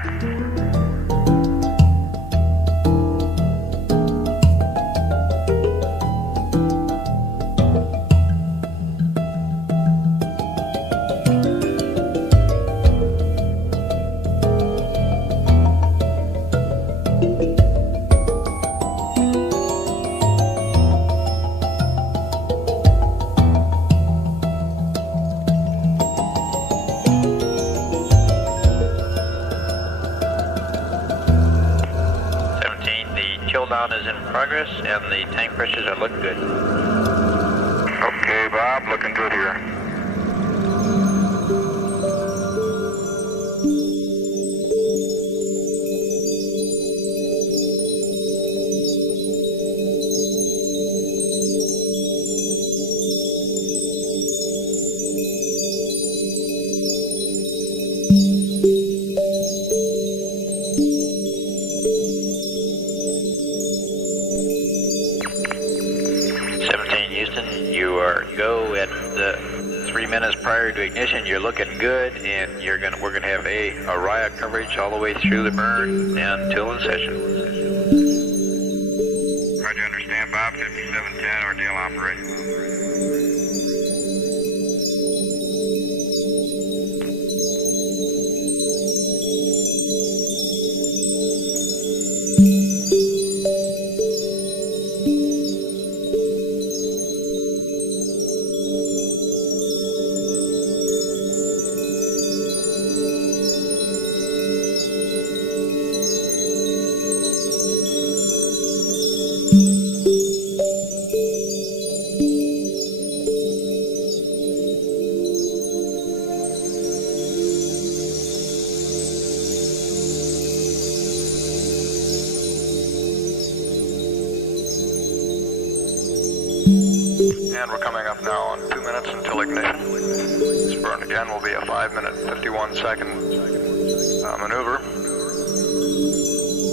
17, the chill down is in progress and the tank pressures are looking good. Okay, Bob, looking good here. Houston, you are go at 3 minutes prior to ignition. You're looking good, and we're gonna have Araya coverage all the way through the burn until in session. Roger, understand, Bob. 5710, ordeal operating. And we're coming up now on 2 minutes until ignition. This burn again will be a 5-minute, 51-second maneuver.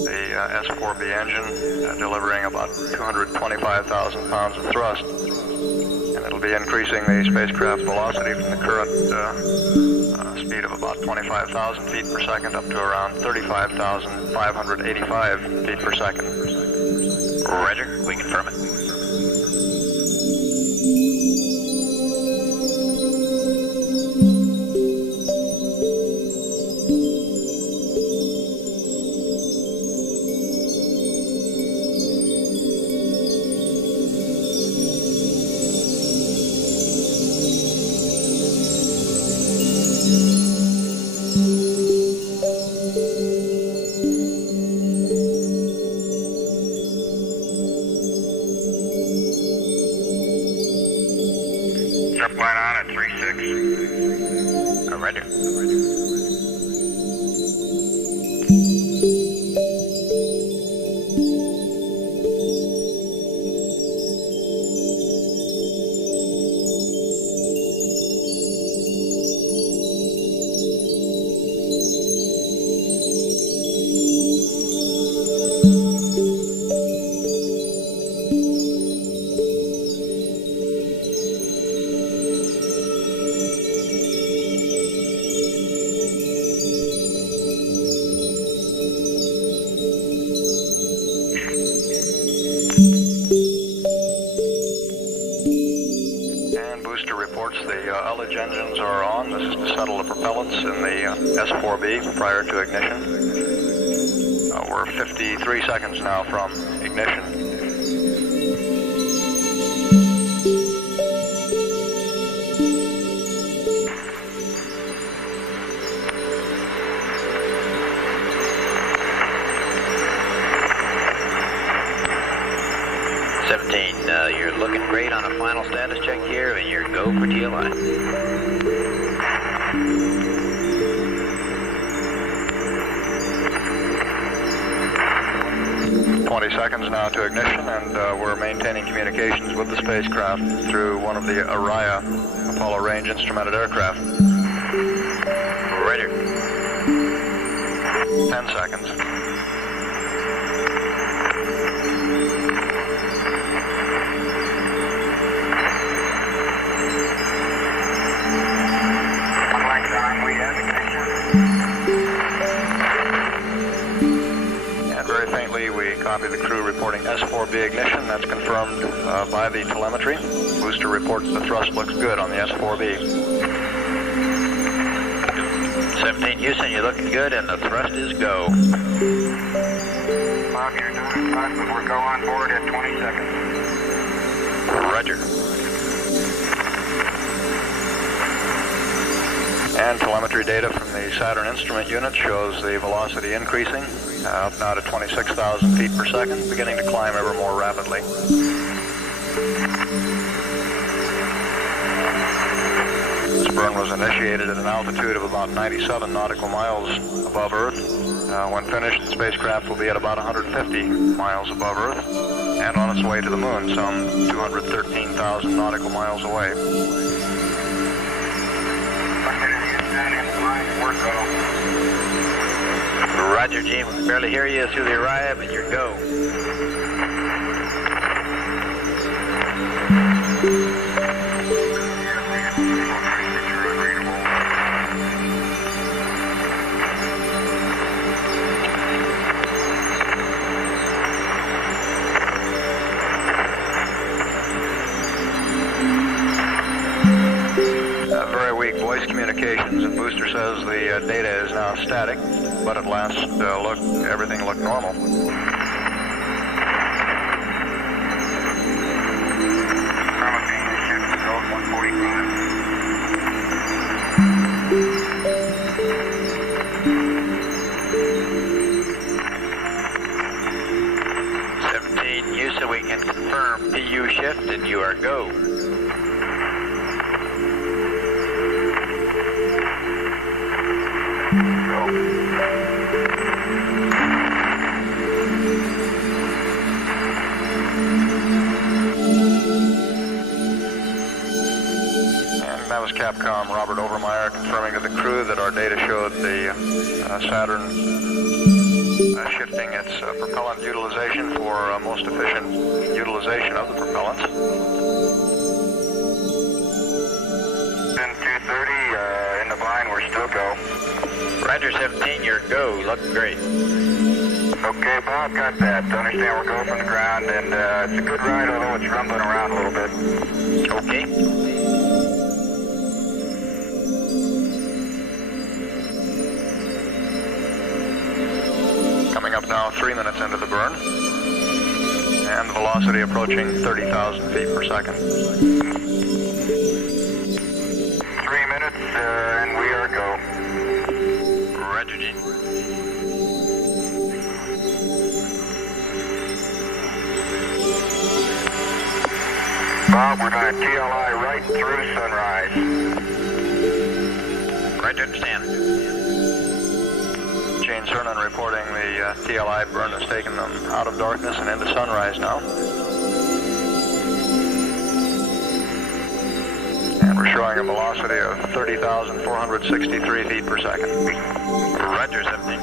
The S4B engine delivering about 225,000 pounds of thrust. And it'll be increasing the spacecraft velocity from the current speed of about 25,000 feet per second up to around 35,585 feet per second. Roger, we confirm it. Airplane on at 36. Roger. ullage engines are on. This is to settle the propellants in the S4B prior to ignition. We're 53 seconds now from ignition. You're looking great on a final status check here, and you're go for TLI. Seconds now to ignition, and we're maintaining communications with the spacecraft through one of the Araya Apollo range instrumented aircraft. Roger. 10 seconds. Copy the crew reporting S4B ignition. That's confirmed by the telemetry. Booster reports the thrust looks good on the S4B. 17 Houston, you're looking good, and the thrust is go. Bob, you're doing fine, but we're go on board at 20 seconds. Roger. And telemetry data from the Saturn instrument unit shows the velocity increasing, up now to 26,000 feet per second, beginning to climb ever more rapidly. This burn was initiated at an altitude of about 97 nautical miles above Earth. When finished, the spacecraft will be at about 150 miles above Earth and on its way to the moon, some 213,000 nautical miles away. Roger, Gene. We can barely hear you through the Araya, but you're go. Very weak voice communications, and booster says the data is now static, but at last everything looked normal. Houston, we can confirm PU shift, and you are go. Intercom, Robert Overmeyer, confirming to the crew that our data showed the Saturn shifting its propellant utilization for most efficient utilization of the propellants. 230 in the blind, we're still go. Roger 17, you're go, looking great. Okay, Bob, got that. Understand we're going from the ground, and it's a good ride, although it's rumbling around a little bit. Okay. Coming up now 3 minutes into the burn, and the velocity approaching 30,000 feet per second. 3 minutes, and we are go. Roger, G. Bob, we're going to TLI right through sunrise. Roger, understand. Gene Cernan reporting the TLI burn has taken them out of darkness and into sunrise now. And we're showing a velocity of 30,463 feet per second. Roger 17.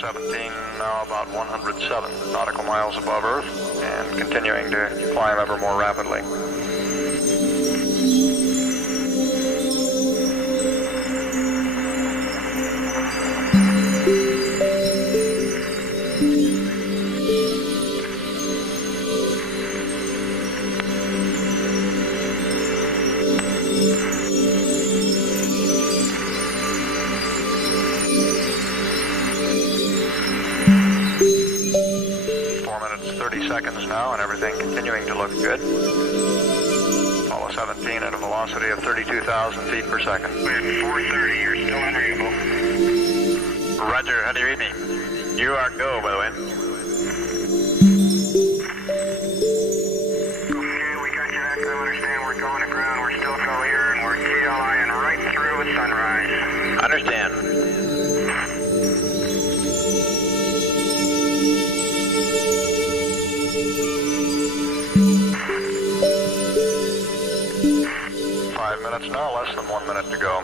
17, now about 107 nautical miles above Earth, and continuing to climb ever more rapidly. Seconds now, and everything continuing to look good. Apollo 17 at a velocity of 32,000 feet per second. We're at 430, you're still unreadable. Roger, how do you read me? You are go, by the way. Okay, we got you that. I understand we're going to ground. We're still go here, and we're TLIing right through at sunrise. Understand. Minutes now, less than 1 minute to go.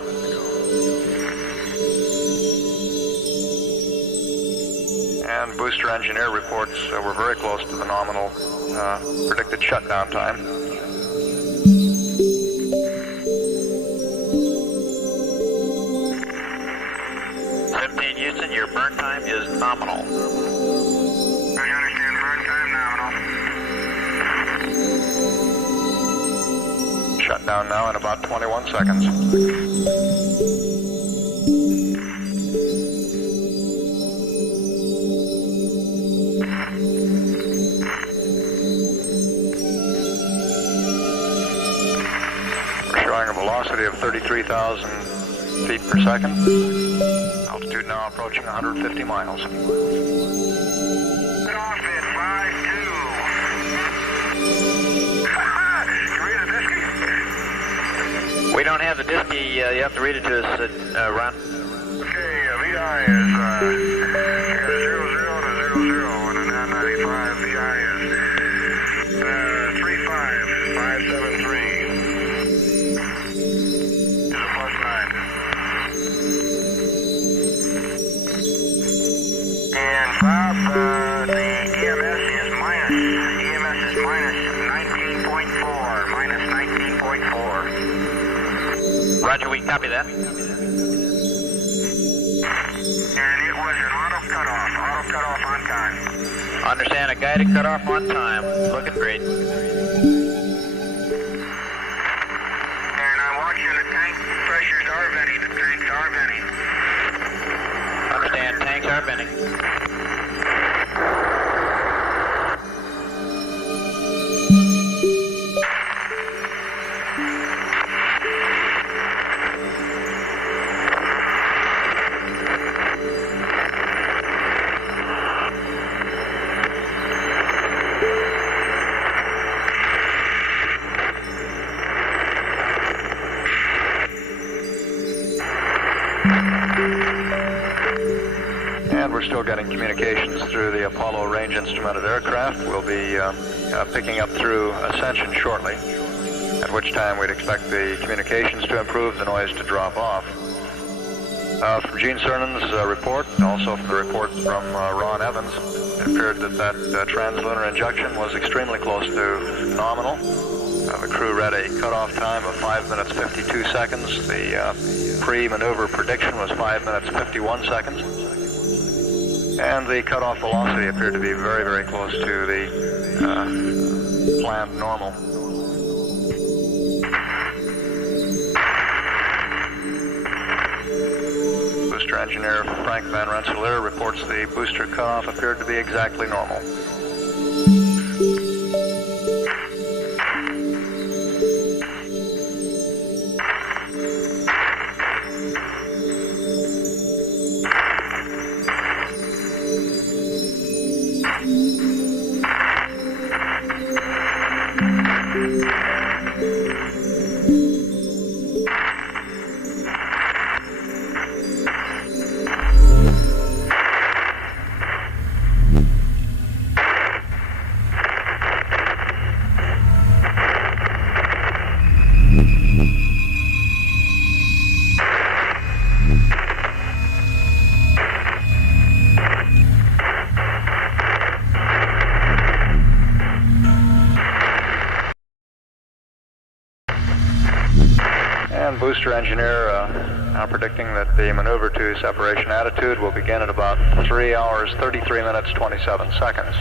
And booster engineer reports we're very close to the nominal predicted shutdown time. 17 Houston, your burn time is nominal. I understand burn time nominal. Shutdown now in about 21 seconds. We're showing a velocity of 33,000 feet per second. Altitude now approaching 150 miles. Get off at 5-2. We don't have the disky, you have to read it to us, Ron. Okay, VI is 00 to 00, and a 995 VI is 35573. Is a +9. And Bob, the EMS is minus 19.4, minus 19.4. Roger, we copy that. And it was an auto cutoff on time. Understand, a guided cutoff on time. Looking great. And I'm watching the tank pressures are venting, the tanks are venting. Understand, tanks are bending. getting communications through the Apollo range instrumented aircraft. We'll be picking up through Ascension shortly, at which time we'd expect the communications to improve, the noise to drop off. From Gene Cernan's report, also from the report from Ron Evans, it appeared that translunar injection was extremely close to nominal. The crew read a cutoff time of 5 minutes 52 seconds. The pre-maneuver prediction was 5 minutes 51 seconds. And the cutoff velocity appeared to be very, very close to the planned normal. Booster engineer Frank Van Rensselaer reports the booster cutoff appeared to be exactly normal. Booster engineer now predicting that the maneuver to separation attitude will begin at about 3 hours, 33 minutes, 27 seconds.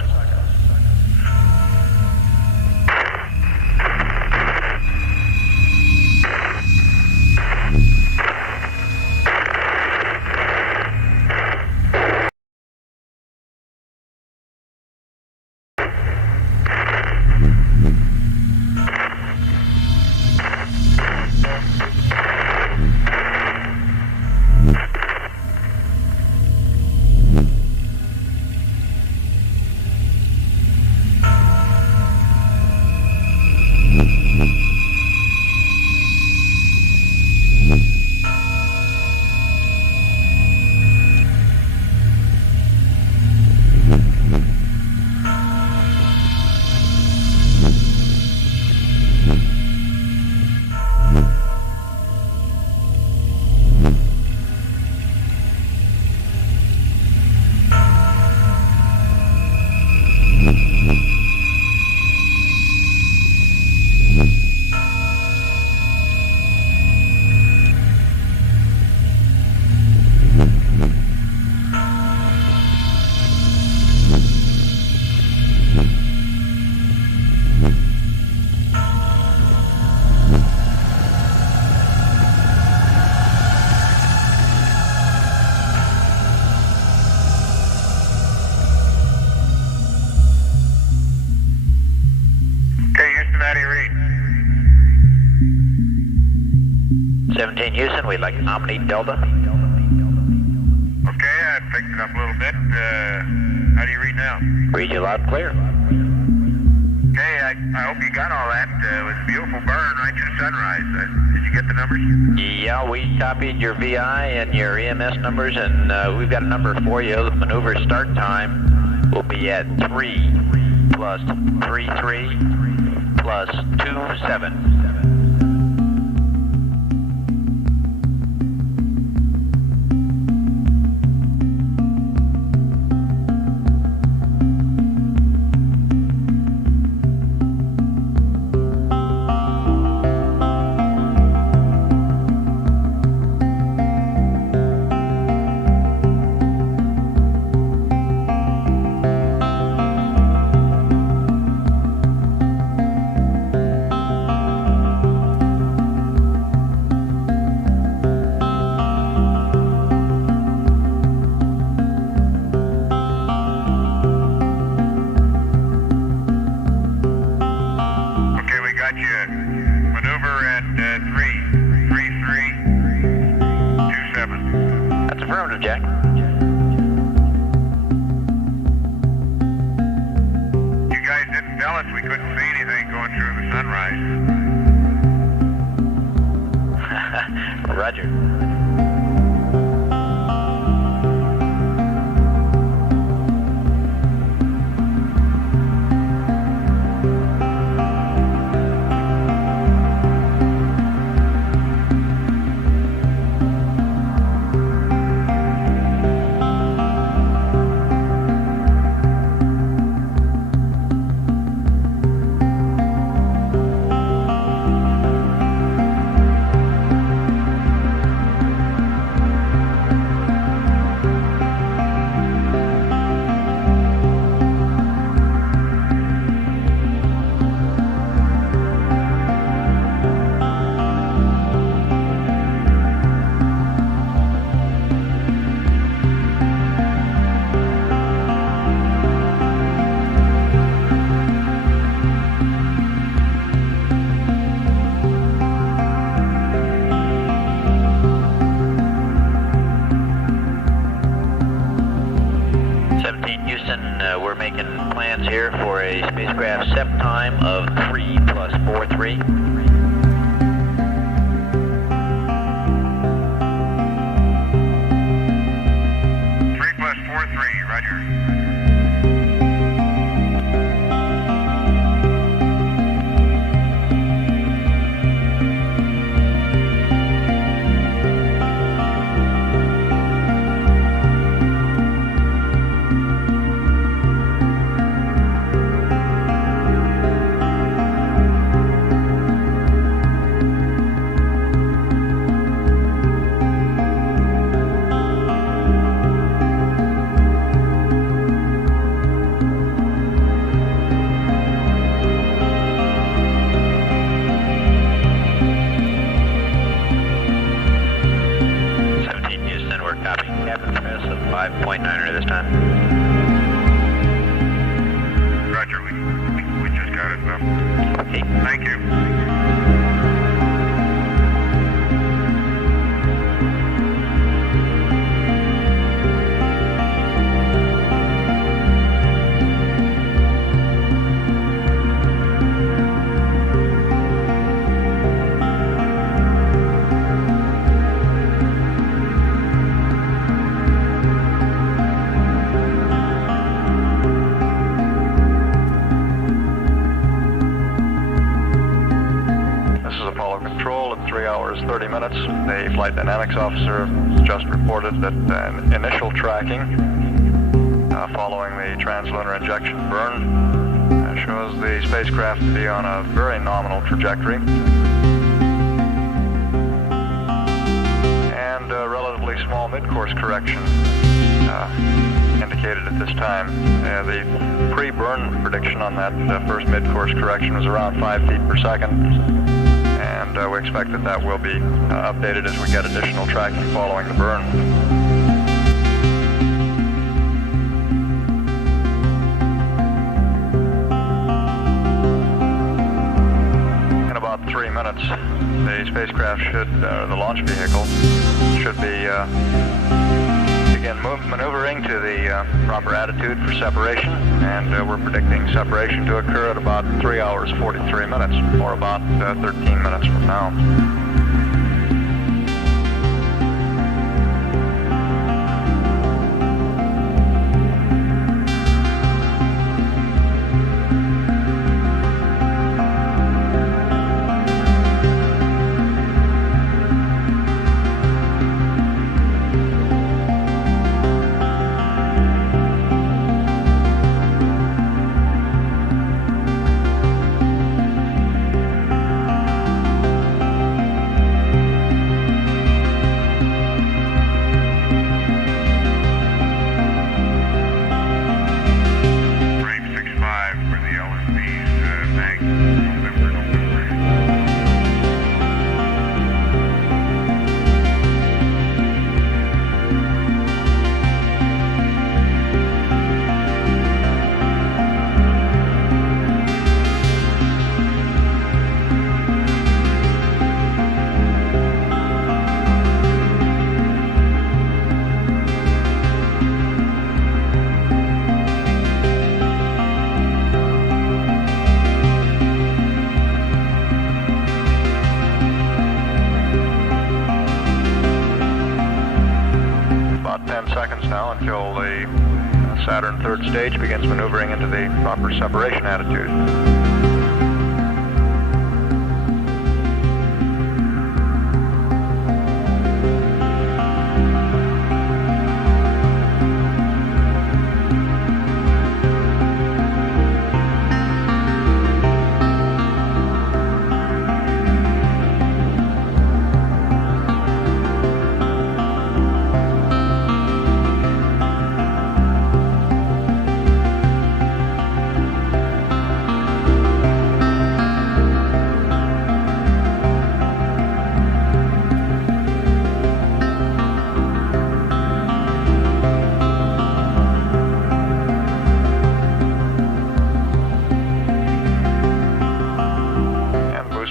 Houston, we'd like to nominate Delta. Okay, I picked it up a little bit. How do you read now? Read you loud and clear. Okay, I hope you got all that. It was a beautiful burn right through sunrise. Did you get the numbers? Yeah, we copied your VI and your EMS numbers, and we've got a number for you. The maneuver start time will be at 3 plus 33 plus 27. Jack. You guys didn't tell us we couldn't see anything going through the sunrise. Roger. Houston, we're making plans here for a spacecraft SEP time of 3 plus 43. 3 plus 43, roger. This time. Roger, we just got it, Bill. Okay. Thank you. Control at 3 hours 30 minutes. The flight dynamics officer just reported that initial tracking following the translunar injection burn shows the spacecraft to be on a very nominal trajectory and a relatively small mid-course correction indicated at this time. The pre-burn prediction on that first mid-course correction was around 5 feet per second. And we expect that that will be updated as we get additional tracking following the burn. In about 3 minutes, the spacecraft the launch vehicle should be begin maneuvering to the proper attitude for separation, and we're predicting separation to occur at about 3 hours 43 minutes, or about 13 minutes from now. Now until the Saturn third stage begins maneuvering into the proper separation attitude.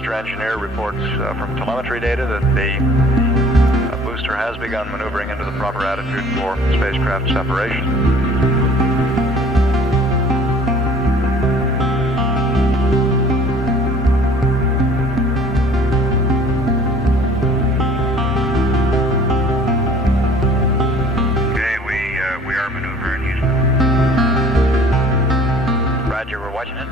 Engineer reports from telemetry data that the booster has begun maneuvering into the proper attitude for spacecraft separation. Roger, we're watching it.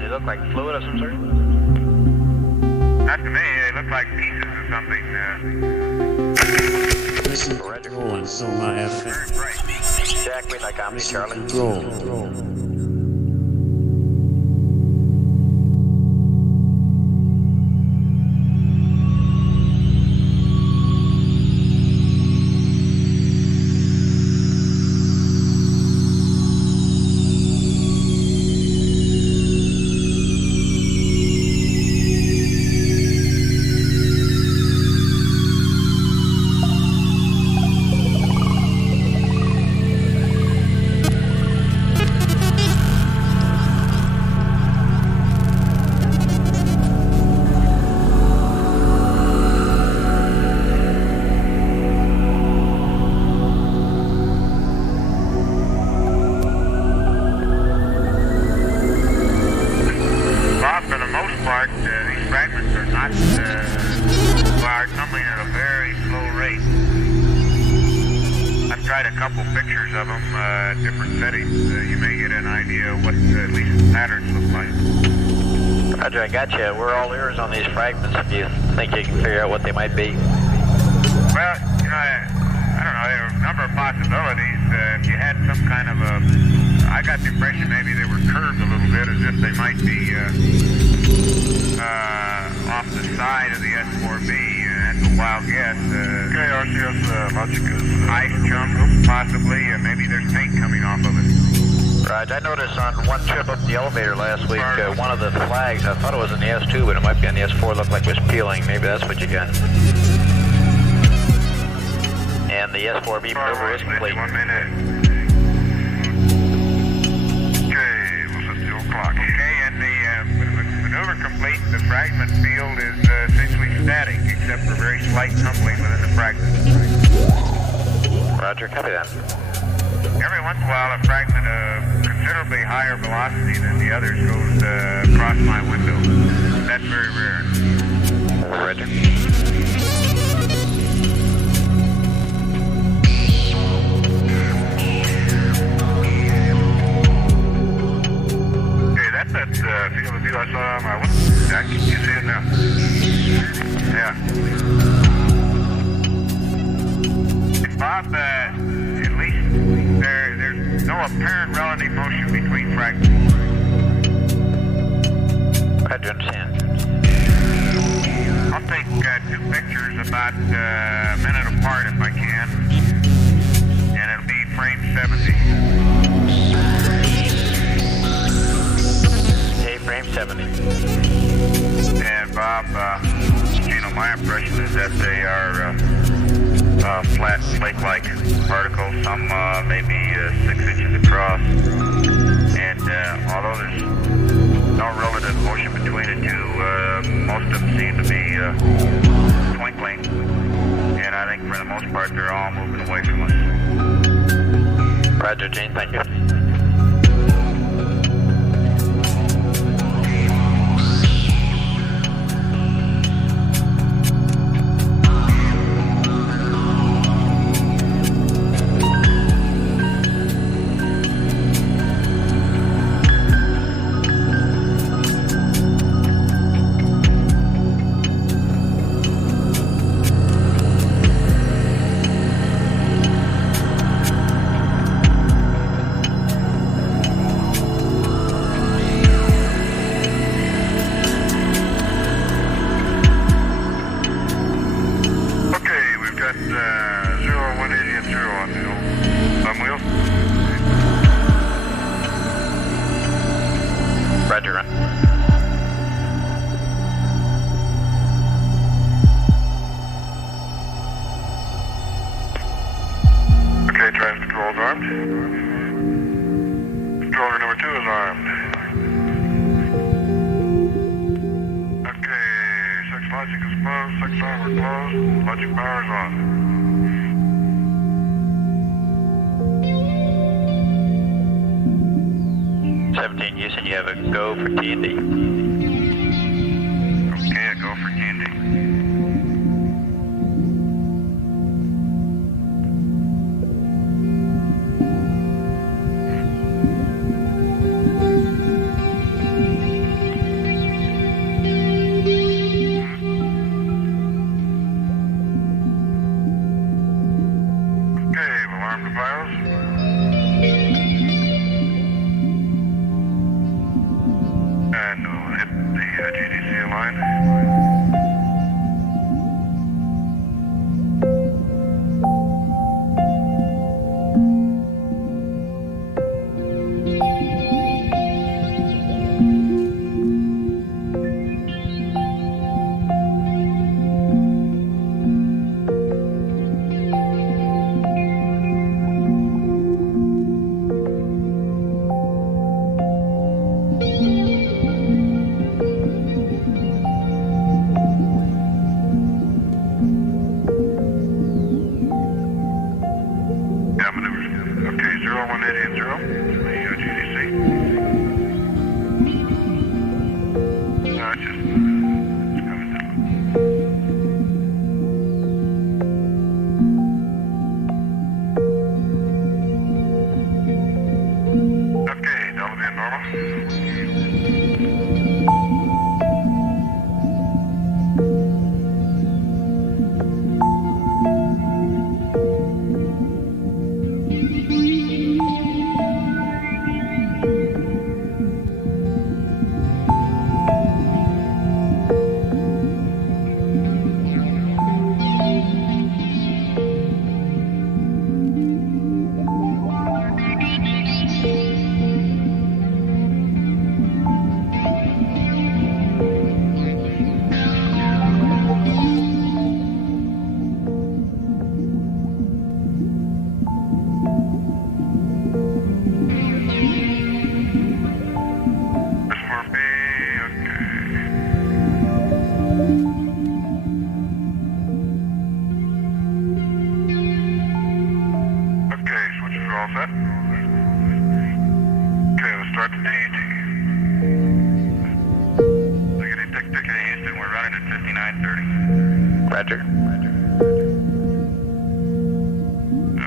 They look like fluid of some sort? Not to me. They look like pieces of something. Listen, control and so my FM. Very bright. Jack, we like Omni, Charlie. Control. I gotcha. We're all ears on these fragments if you think you can figure out what they might be. Well, you know, I don't know. There are a number of possibilities. If you had some kind of a... I got the impression maybe they were curved a little bit as if they might be off the side of the S4B. That's a wild guess. Okay, RCS logic is... ice chunk, possibly. Maybe there's paint coming off of it. Right, I noticed on one trip up the elevator last week, one of the flags, I thought it was in the S2, but it might be on the S4, looked like it was peeling. Maybe that's what you got. And the S4B maneuver is complete. 1 minute. Okay, what's it, 2 o'clock? Okay, and the maneuver complete, the fragment field is essentially static, except for very slight tumbling within the fragment. Roger, copy that. Every once in a while, a fragment of considerably higher velocity than the others goes across my window. That's very rare. Roger. Okay, that's that field of view I saw on my window. Jack, you see it now? Yeah. Bob, at least there's no apparent relative motion between fragments. I do understand. I'll take 2 pictures about a minute apart if I can, and it'll be frame 70. Okay, frame 70. And Bob, you know, my impression is that they are flat flake-like particles, some maybe 6 inches across, and although there's no relative motion between the two, most of them seem to be twinkling, and I think for the most part they're all moving away from us. Roger, Gene, thank you. Some wheels. Roger. Okay, traffic control is armed. Controller number 2 is armed. Okay, 6 logic is closed, 6 armor closed, logic power is on. Houston, you have a go for T&D. Okay, a go for T&D. Okay, we'll arm the piles. And we'll hit the GDC line. Yeah, maneuvers. Okay, 0180 the GDC. No, it's just coming down. Okay, that'll be a normal. S4B, okay, switches are all set. Okay, let's start the TET. Ticket Houston, we're running at 5930. Roger.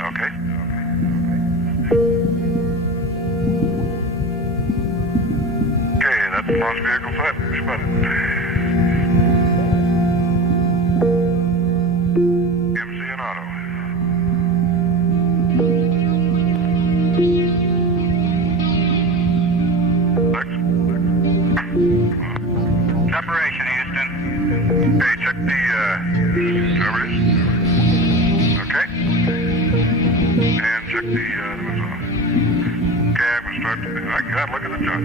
Okay. Okay, that's the launch vehicle set. Spotted. MC and auto. Separation, Houston. Hey, check the, whoever it is. Okay. And check the what's on. Okay, I'm gonna start the, I gotta look at the junk.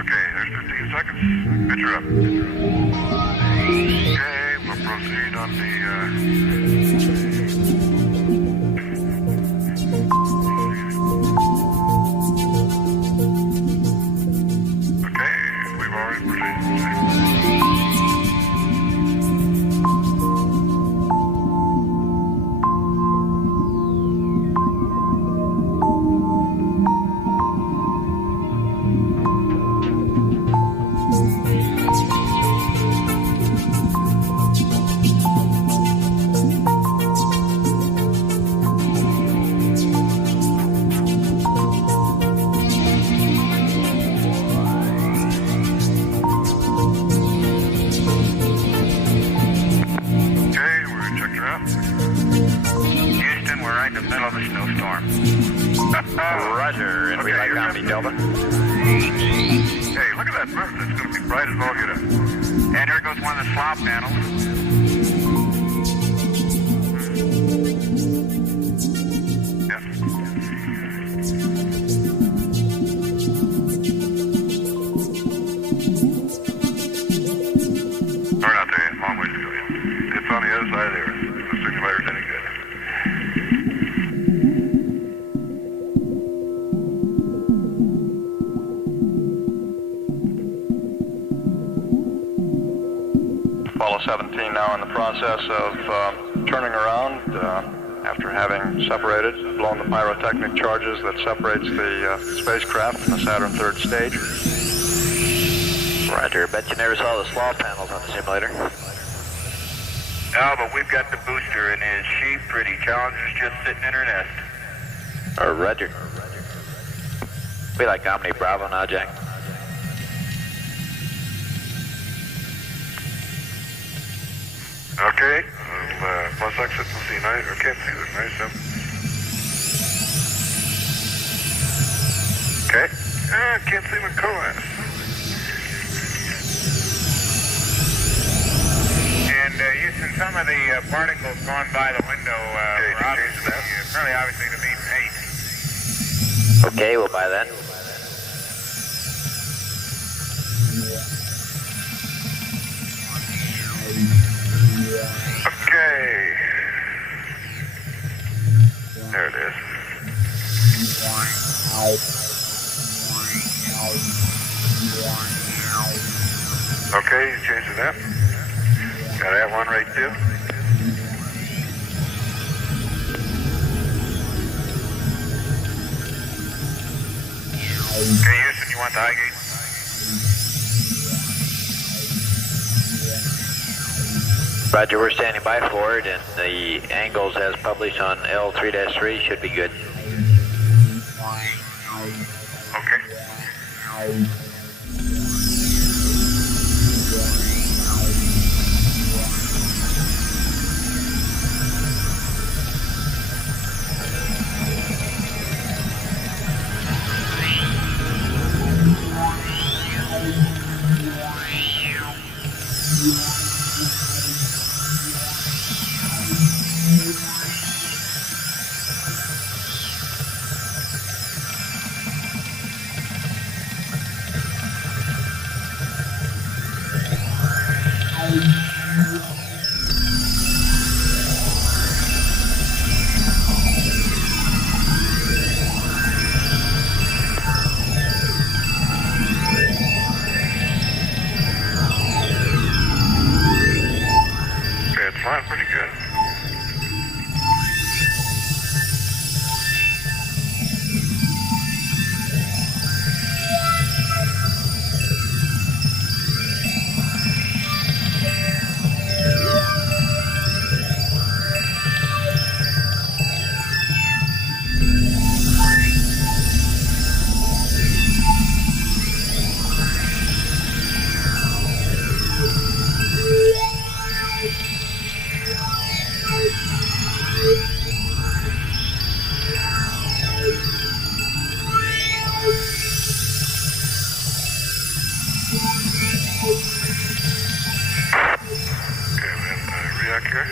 Okay, there's 15 seconds. Picture up. Okay, we'll proceed on the, okay, we've already proceeded. Okay, we're checked her out. Houston, we're right in the middle of a snowstorm. Roger, and we Okay, like you're Omni good. Delta. Hey, look at that moon. It's going to be bright as all get up. And here goes one of the slop panels. Yeah. The simulator's any good. Apollo 17 now in the process of turning around after having separated, blown the pyrotechnic charges that separates the spacecraft from the Saturn III stage. Roger. Bet you never saw the slaw panels on the simulator. No, but we've got the booster and is she pretty? Challenger's just sitting in her nest. Roger. Be like Omni Bravo now, Jack. Okay, plus exit from C9. I can't see the nice. Okay, can't see my coax. And Houston, some of the particles going by the window were obviously, fairly obviously to be paint. Okay, we'll buy that. Okay. There it is. Okay, you changed it up. Got that one right too. Okay, Houston, you want the high gate? Roger, we're standing by for it, and the angles as published on L3-3 should be good. Okay. Okay, it's flying pretty good. Okay, we have the reactor.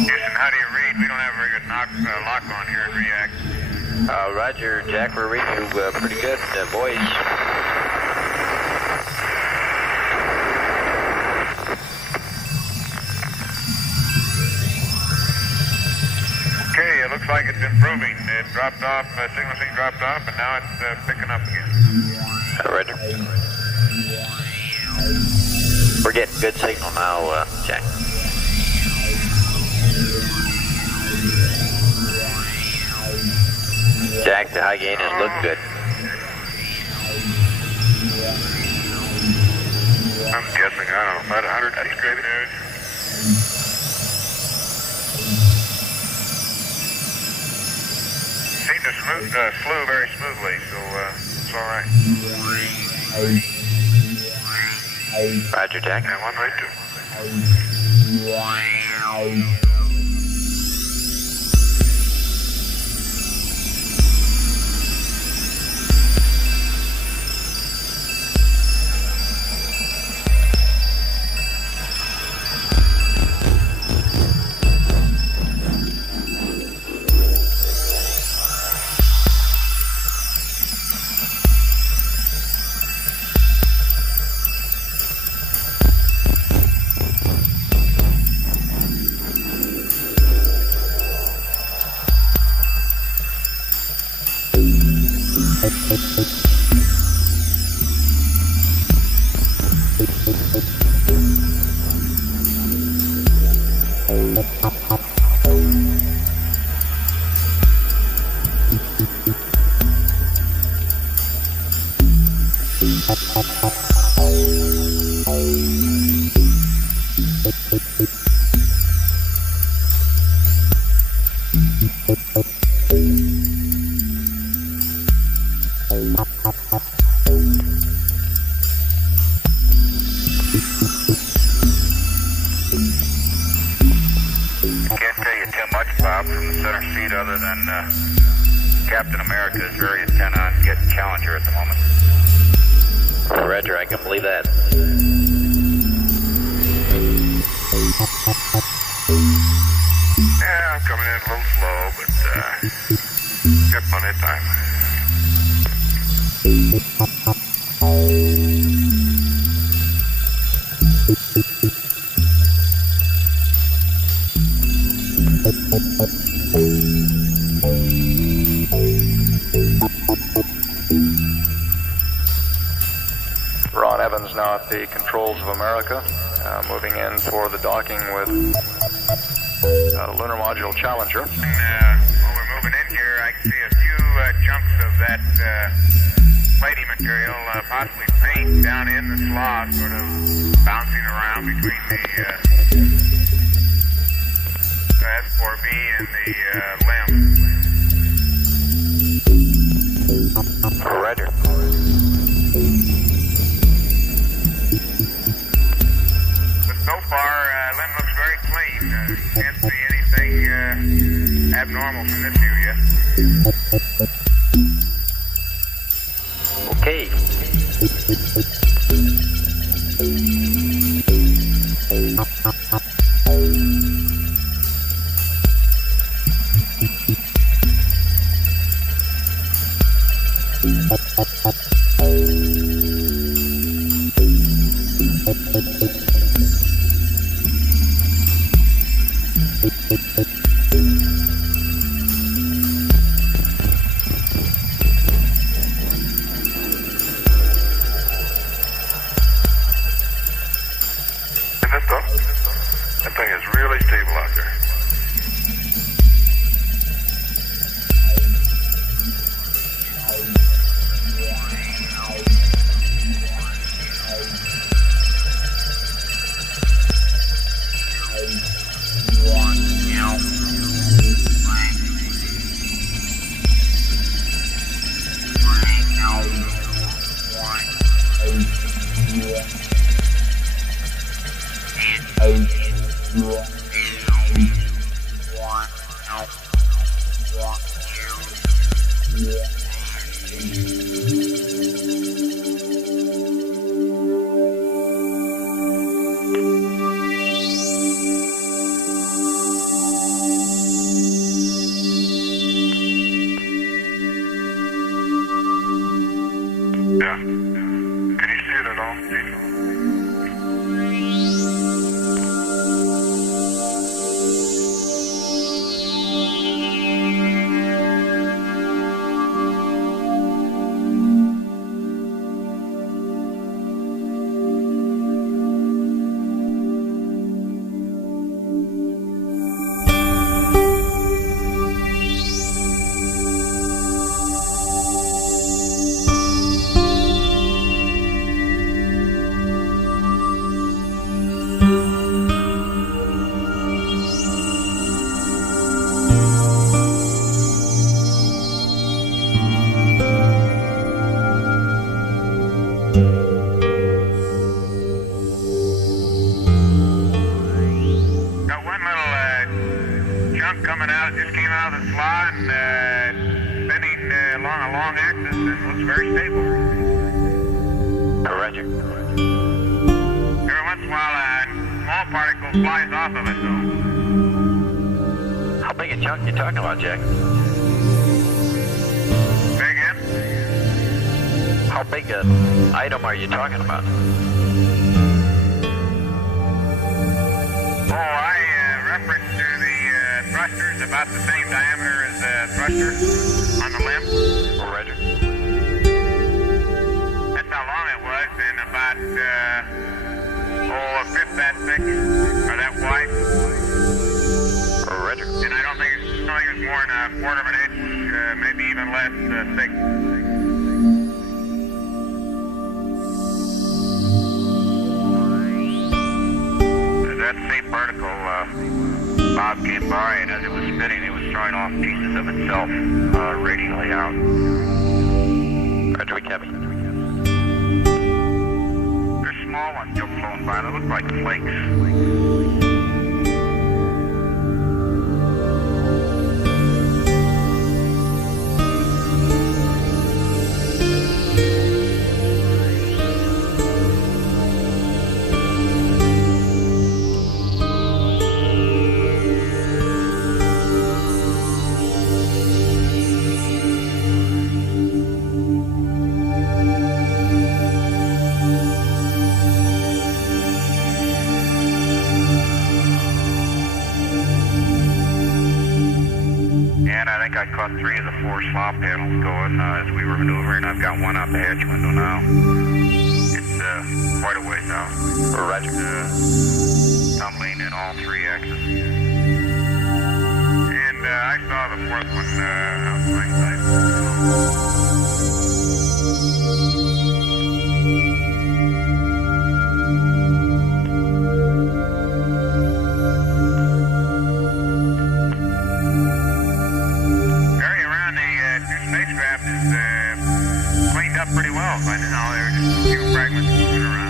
Houston, how do you read? We don't have a very good lock on here at React. Roger, Jack, we're reading you pretty good voice. Okay, it looks like it's improving. It dropped off, signal thing dropped off, and now it's picking up again. Roger. We're getting good signal now, Jack. Jack, the high gain has looked good. I'm guessing, I don't know, about 100 feet maybe. Seemed to flew very smoothly, so it's all right. Roger, Jack. Yeah, one right too. Can't tell you too much, Bob, from the center seat other than Captain America is very intent on getting Challenger at the moment. Roger, I can believe that. Yeah, I'm coming in a little slow, but got plenty of time. Ron Evans now at the controls of America, moving in for the docking with Lunar Module Challenger. While we're moving in here, I can see a few chunks of that plating material, possibly paint, down in the slot, sort of bouncing around between the S4B and the limb. Roger. But so far, limb looks very clean. Can't see anything abnormal from this view yet. Okay. That thing is really stable out there. Yeah. Can you see it at all, Chief? Got one little chunk coming out. It just came out of the slot and spinning along a long axis and looks very stable. Roger. Every once in a while, a small particle flies off of it, though. How big a chunk you talking about, Jack? Say again? How big an item are you talking about? Oh, I referenced to the thrusters about the same diameter as the thruster on the limb. Roger. a fifth that thick, or that wide. Roger. And I don't think it's more than a quarter of an inch, maybe even less thick. That same particle, Bob came by, and as it was spinning, it was throwing off pieces of itself radially out. Roger, we copy. There's small ones still flown by. They look like flakes. I think I caught 3 of the 4 slop panels going as we were maneuvering. I've got one out the hatch window now. It's quite a ways out. Roger. Tumbling in all 3 axes. And I saw the 4th one out my side. Pretty well, but you know, there were just a few fragments moving around.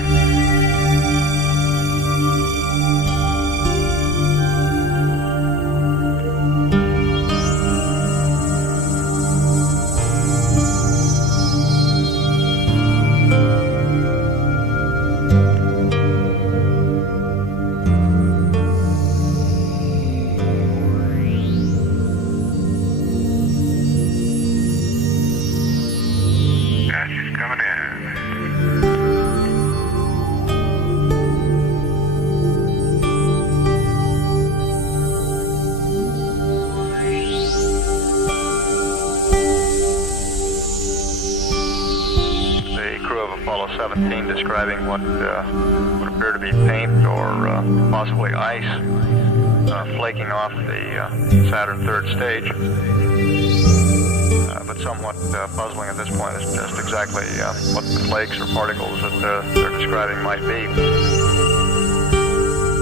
Describing what would appear to be paint or possibly ice flaking off the Saturn third stage. But somewhat puzzling at this point is just exactly what the flakes or particles that they're describing might be.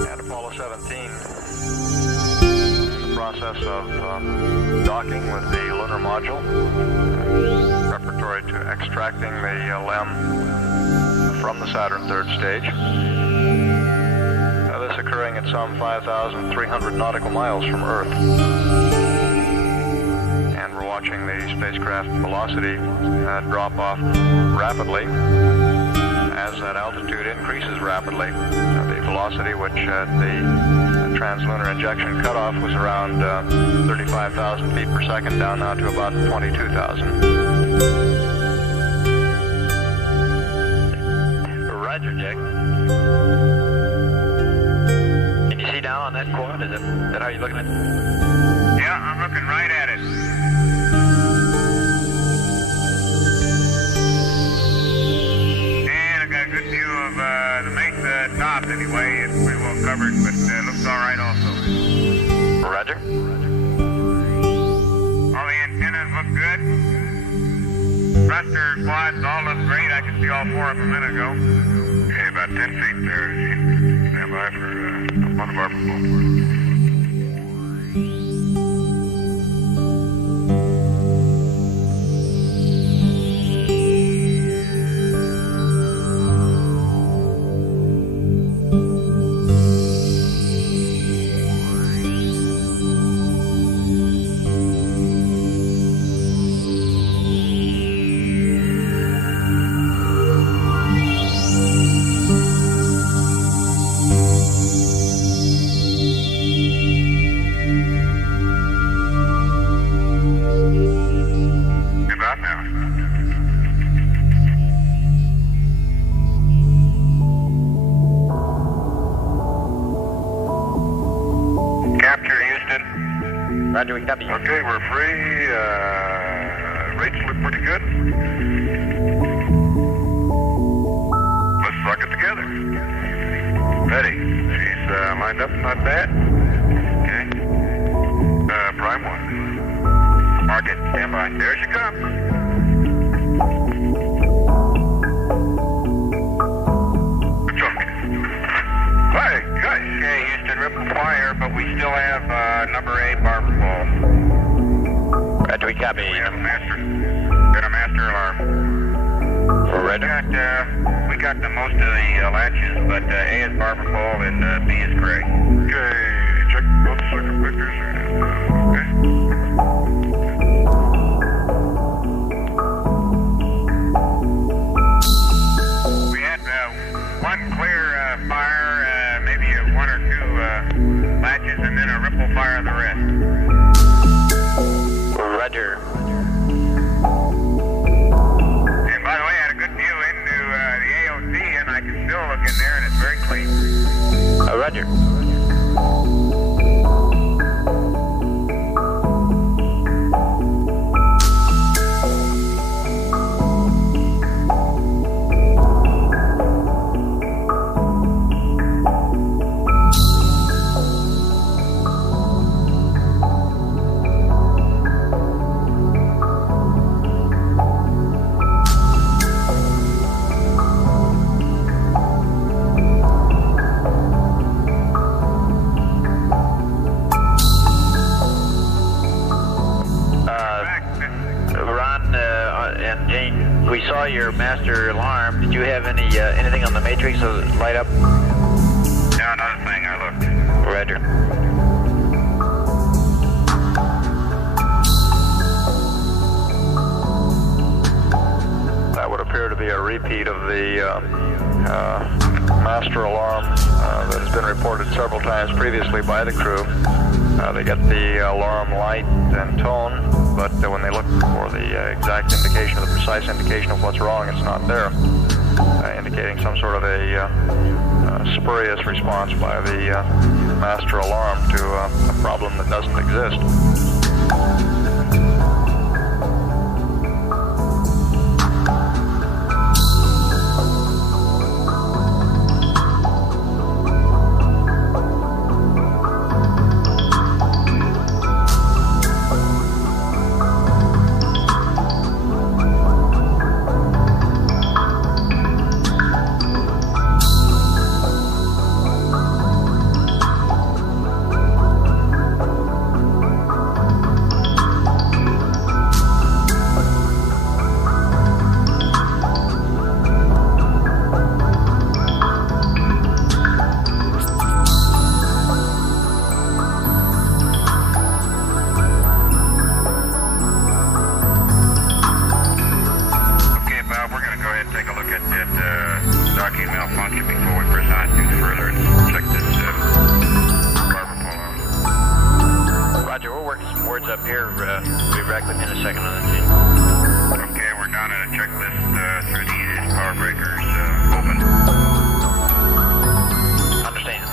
And Apollo 17 in the process of docking with the lunar module, preparatory to extracting the LEM from the Saturn third stage. This occurring at some 5,300 nautical miles from Earth. And we're watching the spacecraft velocity drop off rapidly as that altitude increases rapidly. The velocity, which at the translunar injection cutoff was around 35,000 feet per second, down now to about 22,000. Roger, Jack. Can you see down on that quad? Is that how you're looking at it? Yeah, I'm looking right at it. And I got a good view of the mesa top anyway. It's pretty well covered, but it looks all right also. Roger. All the antennas look good. Thruster quads all look great. I could see all 4 of them a minute ago. Okay, about 10 feet there. Stand by for one of our proposals. Roger, we copy. Okay, we're free. Rates look pretty good. Let's suck at the Ready. She's lined up, not bad. Okay. Prime 1. Mark it. Stand by. There she comes. Good job. Hi, guys. Okay, Houston, ripple fire, but we still have number 8 barber pole. Roger, we copy. We have a master. Got a master alarm. Roger. We got the most of the latches, but A is barber pole and B is gray. Okay, check both circuit breakers. Okay. We had one clear fire, maybe 1 or 2 latches, and then a ripple fire the rest. Roger. And by the way, I had a good view into the AOC, and I can still look in there, and it's very clean. Roger. And Jane, we saw your master alarm. Did you have anything on the matrix that light up? No, not a thing. I looked. Roger. That would appear to be a repeat of the master alarm that has been reported several times previously by the crew. They get the alarm light and tone, but when they look for the exact indication, or the precise indication of what's wrong, it's not there, indicating some sort of a spurious response by the master alarm to a problem that doesn't exist. Up here, we'll be back within a second on the team. Okay, we're down at a checklist through the power breakers open. Understand.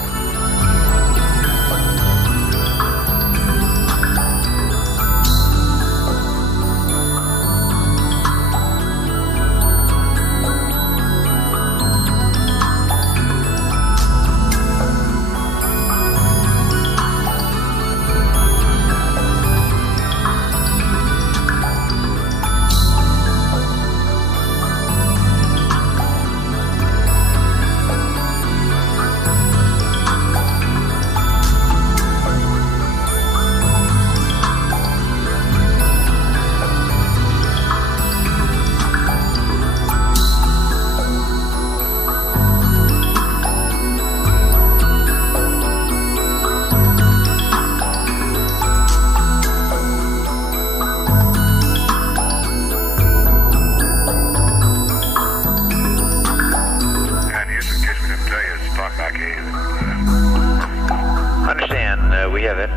We have it.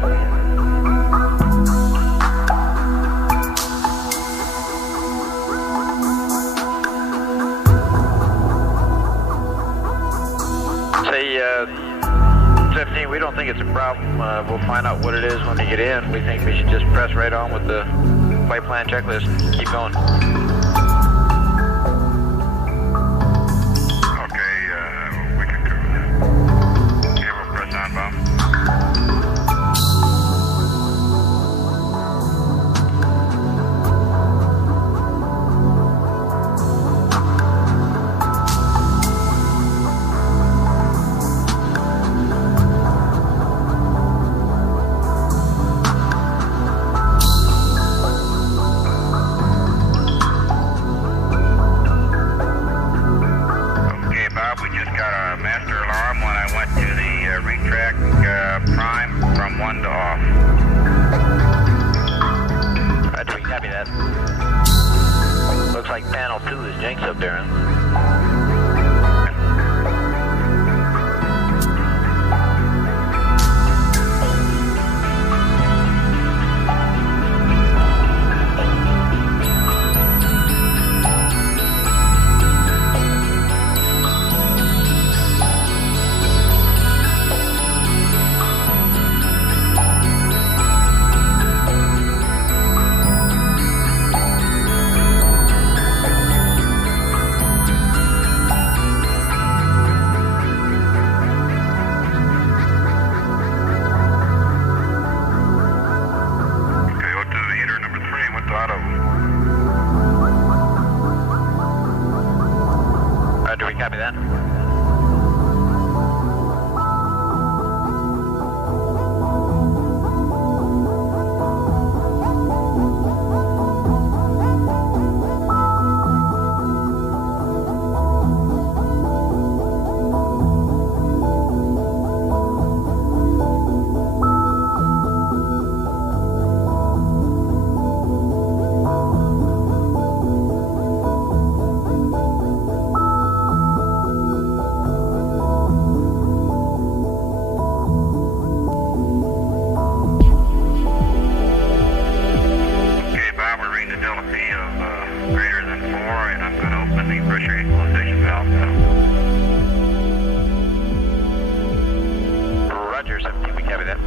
Say, 15, we don't think it's a problem. We'll find out what it is when we get in. We think we should just press right on with the flight plan checklist. Keep going. Okay, we can do that. some jinx up there, huh? Copy that. Roger, 17, we copy that.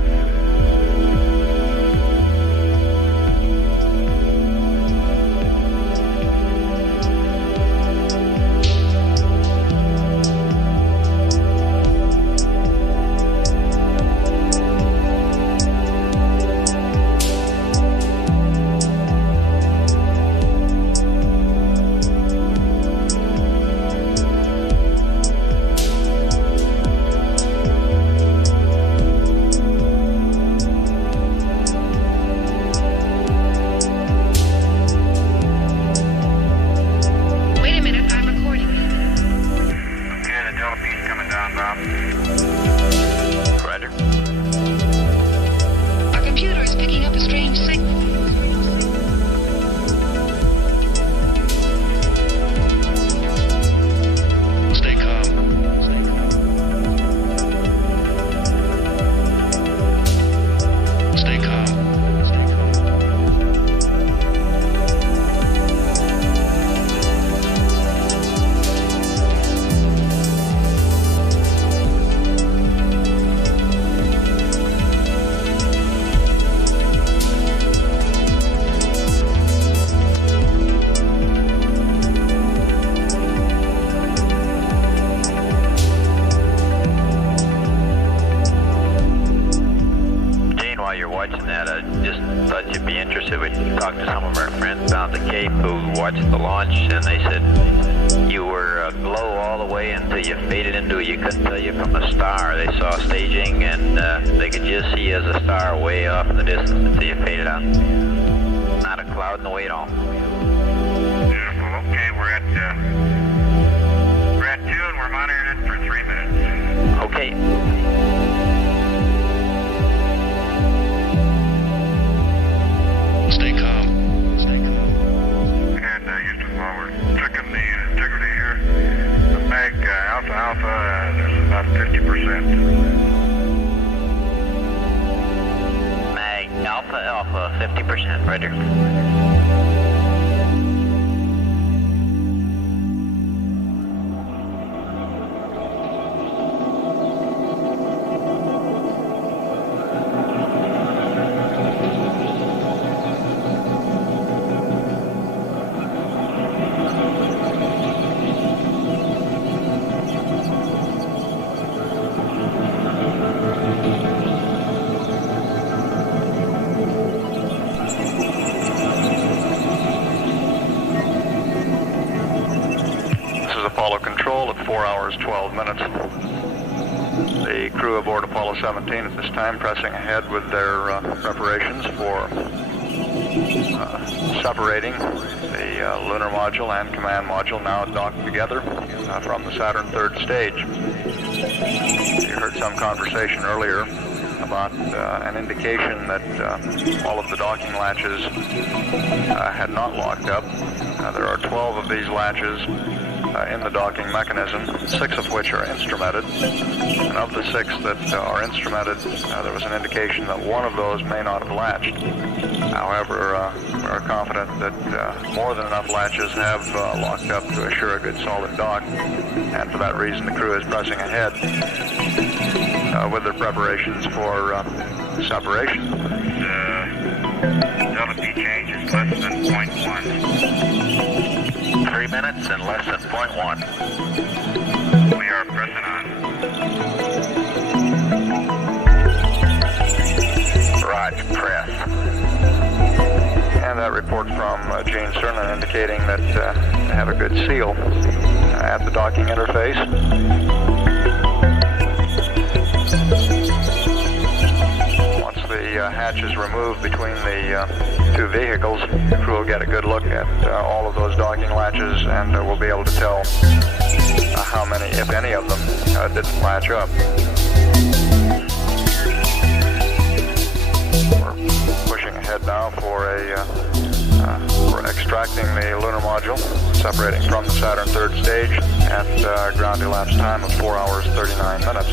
Talked to some of our friends down at the Cape who watched the launch, and they said you were low all the way until you faded into it. You couldn't tell you from a star. They saw staging, and they could just see you as a star way off in the distance until you faded out. Not a cloud in the way at all. Beautiful. Okay, we're at 2, and we're monitoring it for 3 minutes. Okay. Stay calm. And Houston, while we're checking the integrity here, the mag alpha is about 50%. Mag alpha 50%, Roger. Apollo Control at 4 hours 12 minutes. The crew aboard Apollo 17 at this time pressing ahead with their preparations for separating the lunar module and command module, now docked together from the Saturn third stage. You heard some conversation earlier about an indication that all of the docking latches had not locked up. There are 12 of these latches in the docking mechanism, 6 of which are instrumented. And of the 6 that are instrumented, there was an indication that one of those may not have latched. However, we are confident that more than enough latches have locked up to assure a good solid dock, and for that reason the crew is pressing ahead with their preparations for separation. Delta P change is less than 0.1. 3 minutes and less than 0.1. We are pressing on. Roger, press. And that report from Gene Cernan indicating that they have a good seal at the docking interface. Once the hatch is removed between the 2 vehicles, the crew will get a good look at all of those docking latches, and we'll be able to tell how many, if any of them, didn't latch up. We're pushing ahead now for we're extracting the lunar module, separating from the Saturn third stage at ground elapsed time of 4 hours 39 minutes.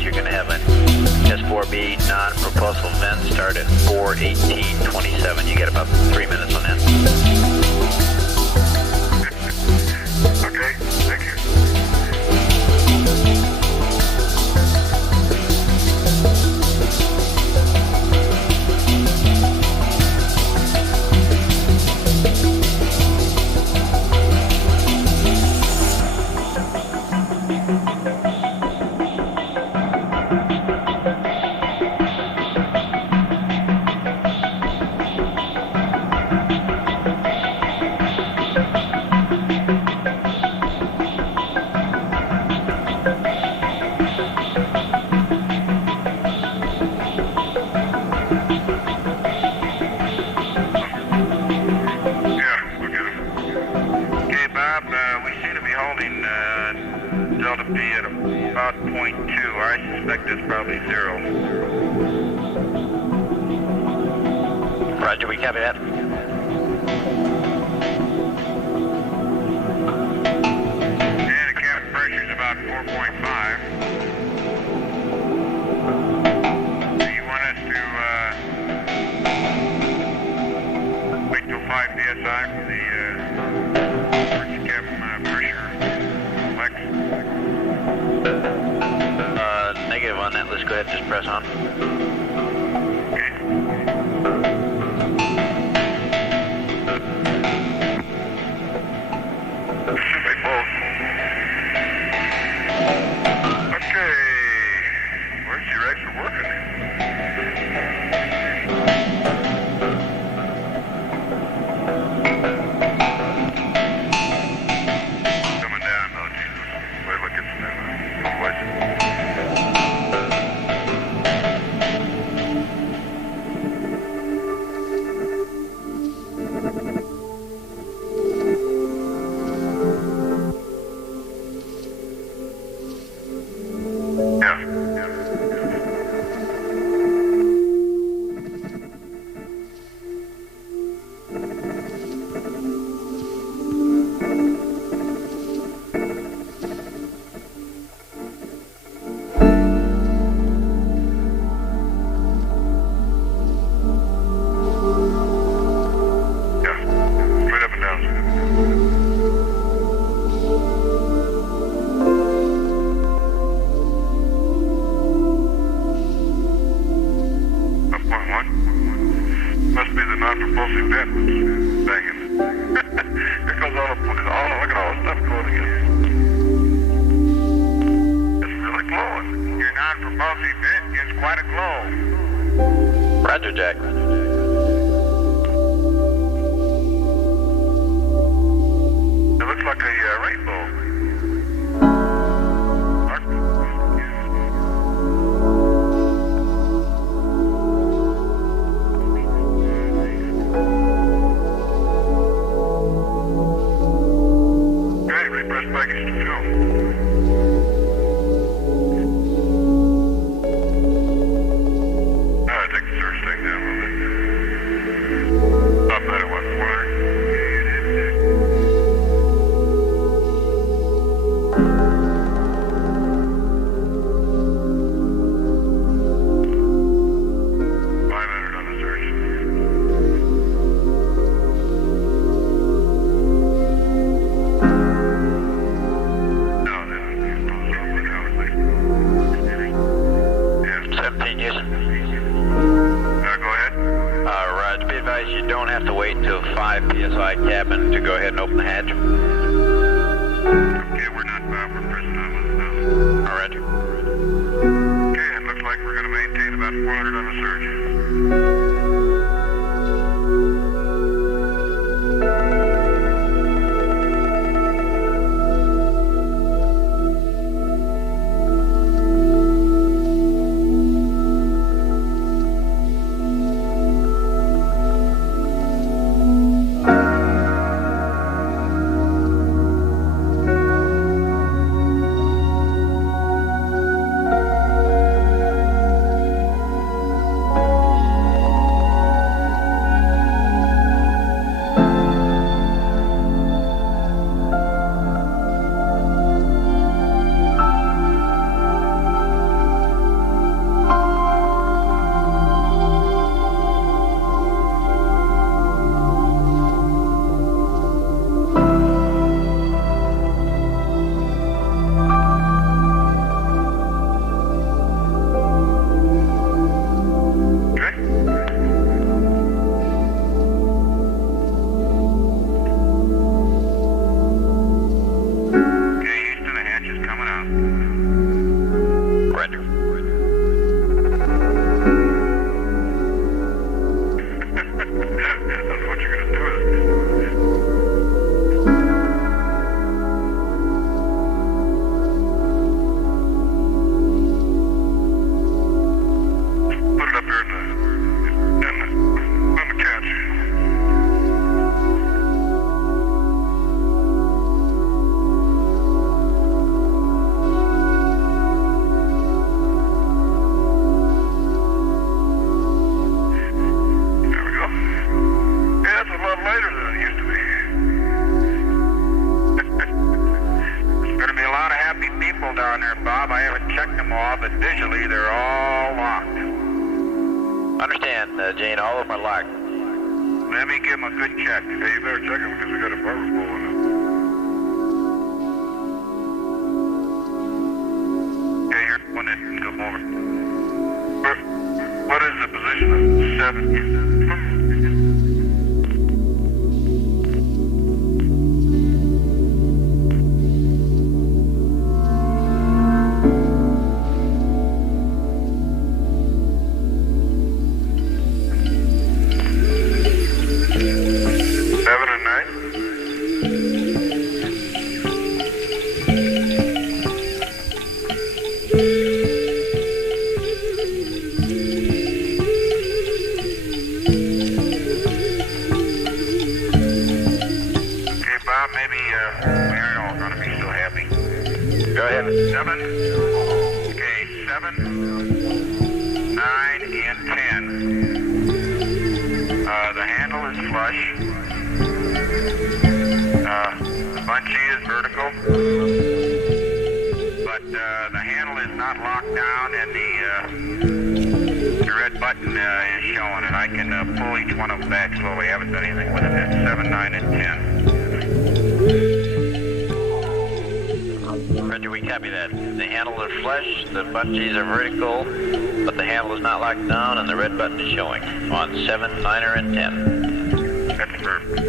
You're going to have an S4B non-propulsive vent start at 4:18:27. You get about 3 minutes on that. Okay, thank you. Delta P at about 0.2. I suspect it's probably 0. Roger, we copy that. And the cabin pressure is about 4.5. Do you want us to wait till 5 psi for the cabin pressure? Lex? just go ahead and just press on. They both. Okay. Where's your extra working? Coming down, oh Jesus. Wait, look, it's non-propulsive vent banging. Here comes all look at all the stuff going together. It's really glowing. Your non-propulsive vent gives quite a glow. Roger, Jack. It looks like a rainbow. Package to fill. I take the search thing down a little bit. Up that at what, 500 on the search. You don't have to wait till 5 psi cabin to go ahead and open the hatch. Okay, we're not we're pressing on with it now. All right. Okay, it looks like we're going to maintain about 400 on the surge. Down there, Bob. I haven't checked them all, but visually they're all locked. Understand, Jane, all of them are locked. Let me give them a good check. Hey, you better check them because we got a barber pole in them. Okay, here's one that can come over. Go ahead. 7. Okay, 7, 9, and 10. The handle is flush. The bungee is vertical. But the handle is not locked down, and the red button is showing, and I can pull each one of them back slowly. I haven't done anything with it. It's 7, 9, and 10. Roger, we copy that. The handle is flush, the bungees are vertical, but the handle is not locked down, and the red button is showing on 7, 9er, and 10. That's perfect.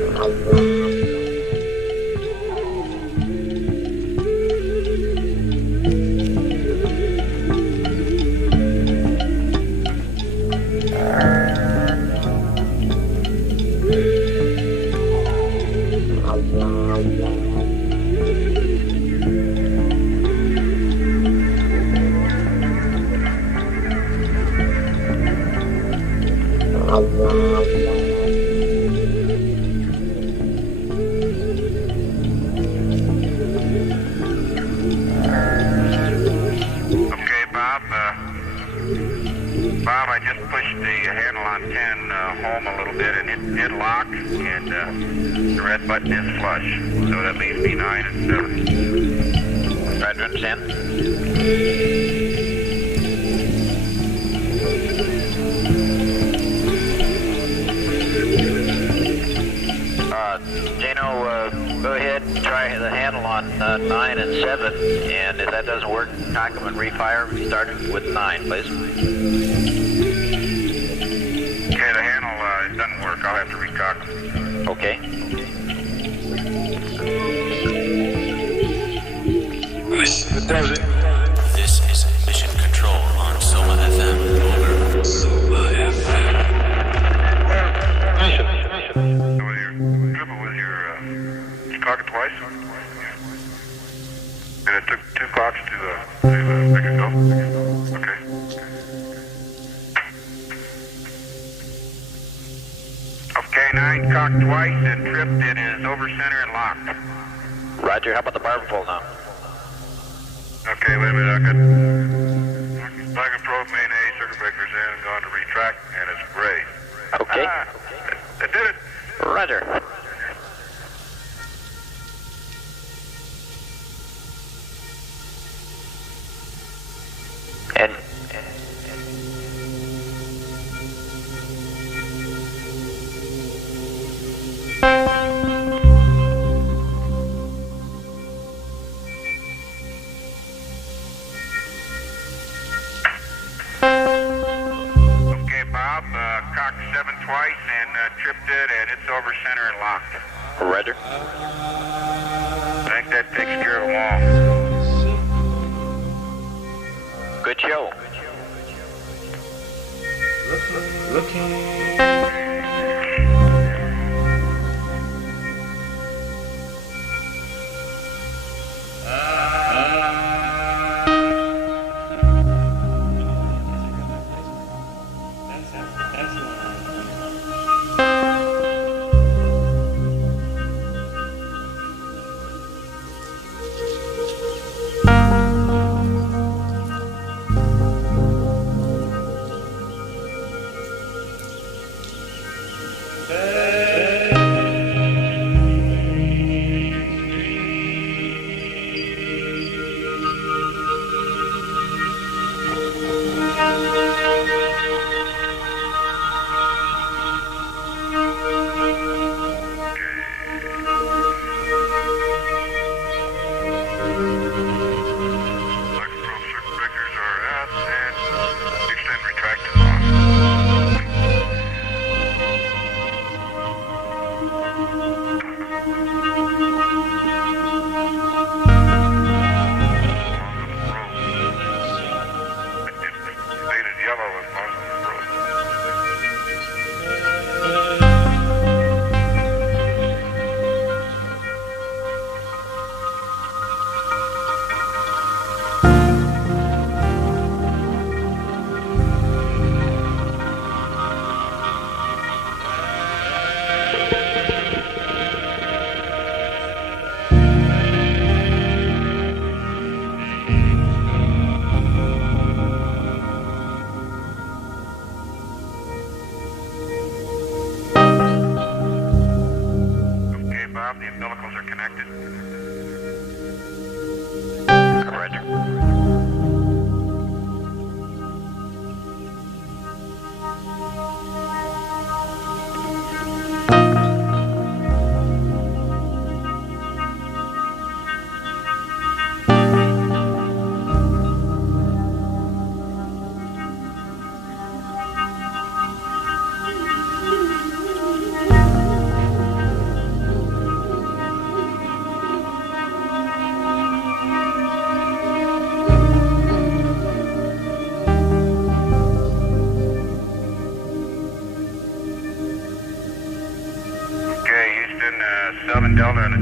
Bob, I just pushed the handle on 10 home a little bit, and it locked, and the red button is flush. So that leaves me 9 and 7. Try to understand. Jano, go ahead and try the handle on 9 and 7, and if that doesn't work, cock them and refire, starting with 9, please. Okay, the handle it doesn't work. I'll have to recock them. Okay. This is Mission Control on Soma FM. Over. Soma FM. With your triple, with your cock it twice, and it took 2 clocks to make it go. Okay. Okay, 9 cocked twice and tripped. It is over center and locked. Roger, how about the barber pole now? Okay, wait a minute. I can probe main A, circuit breaker's in, gone to retract, and it's gray. Okay. It did it. Roger. And Okay, Bob, cocked 7 twice and tripped it, and it's over center and locked. Roger. I think that takes care of them all. Good show.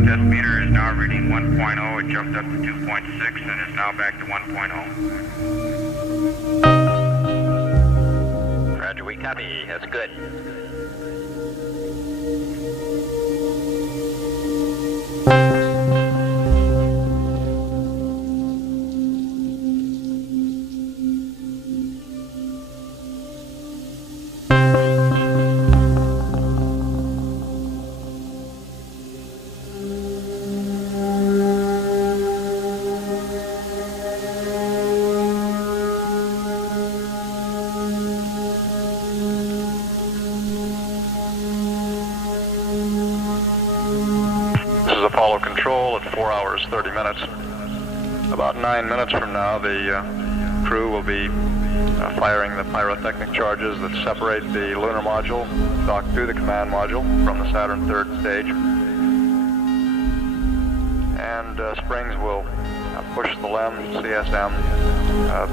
test meter is now reading 1.0. It jumped up to 2.6 and is now back to 1.0. Roger, we copy. That's good. Apollo Control at 4 hours 30 minutes. About 9 minutes from now, the crew will be firing the pyrotechnic charges that separate the lunar module docked to the command module from the Saturn III stage. And Springs will push the LEM CSM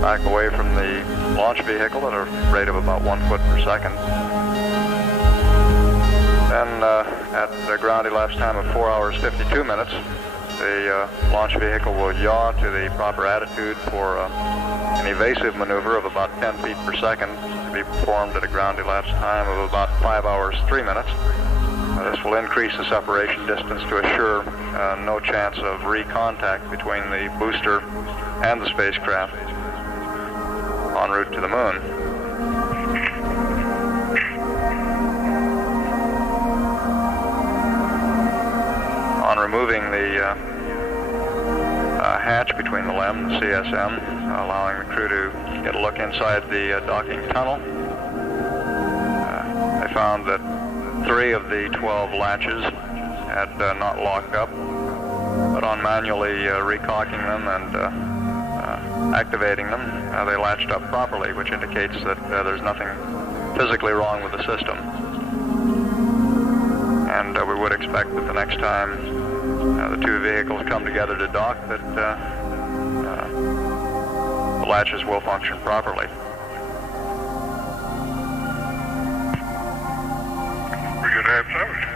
back away from the launch vehicle at a rate of about 1 foot per second. Then at the ground elapsed time of 4 hours 52 minutes, the launch vehicle will yaw to the proper attitude for an evasive maneuver of about 10 feet per second to be performed at a ground elapsed time of about 5 hours 3 minutes. This will increase the separation distance to assure no chance of recontact between the booster and the spacecraft en route to the moon. On removing the hatch between the LEM and the CSM, allowing the crew to get a look inside the docking tunnel, they found that 3 of the 12 latches had not locked up, but on manually recocking them and activating them, they latched up properly, which indicates that there's nothing physically wrong with the system. And we would expect that the next time the 2 vehicles come together to dock that the latches will function properly. We're going to have service.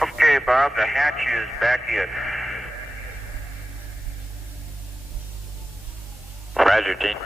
Okay, Bob, the hatch is back in. Roger, Dean.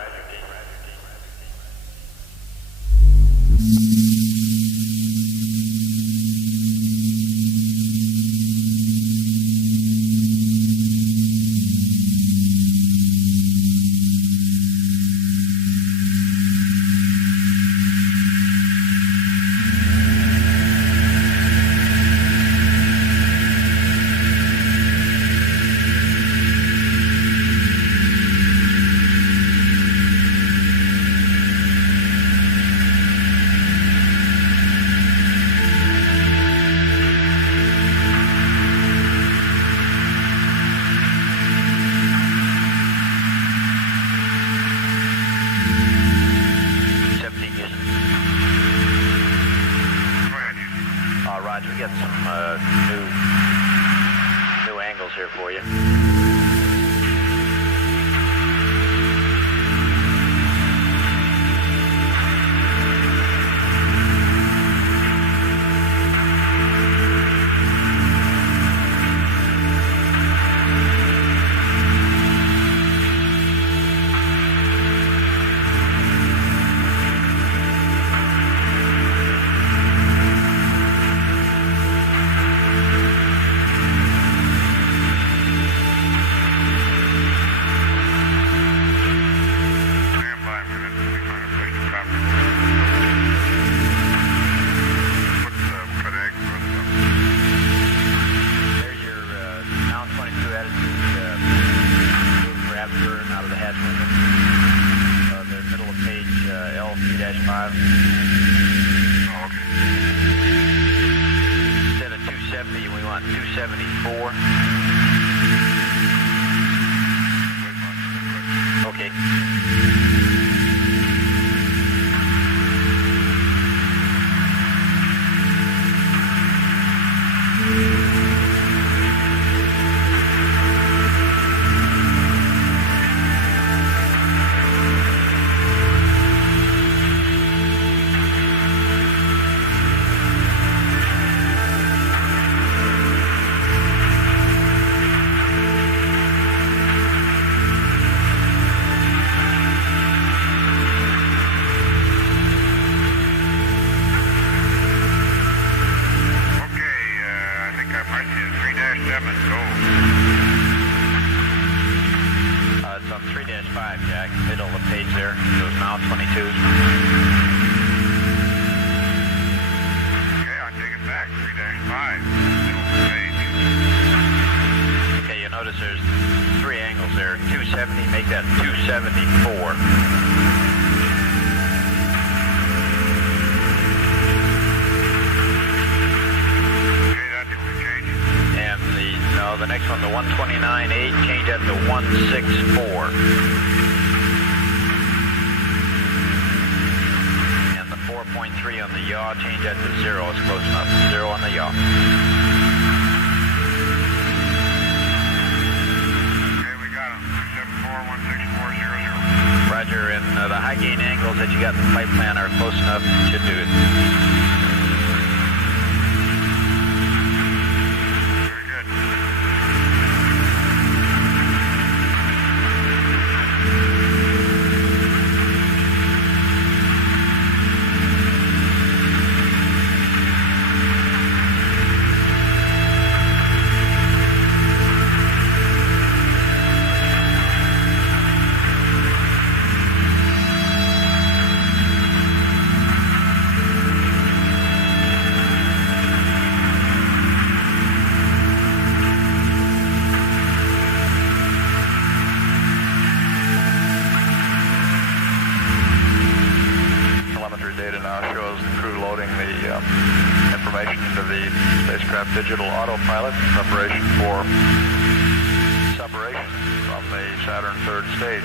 Roger, we got some new angles here for you. L3-5. Oh, okay. Instead of 270, we want 274. there. Those now 22s. Okay, I take it back. 3-5. Okay, you notice there's 3 angles there. 270, make that 274. The next one, the 129.8, change that to 164. And the 4.3 on the yaw, change that to 0. It's close enough. 0 on the yaw. Okay, we got them. 274, 164, 00. Roger, and the high gain angles that you got in the flight plan are close enough. Should do it. Digital autopilot in preparation for separation from the Saturn third stage.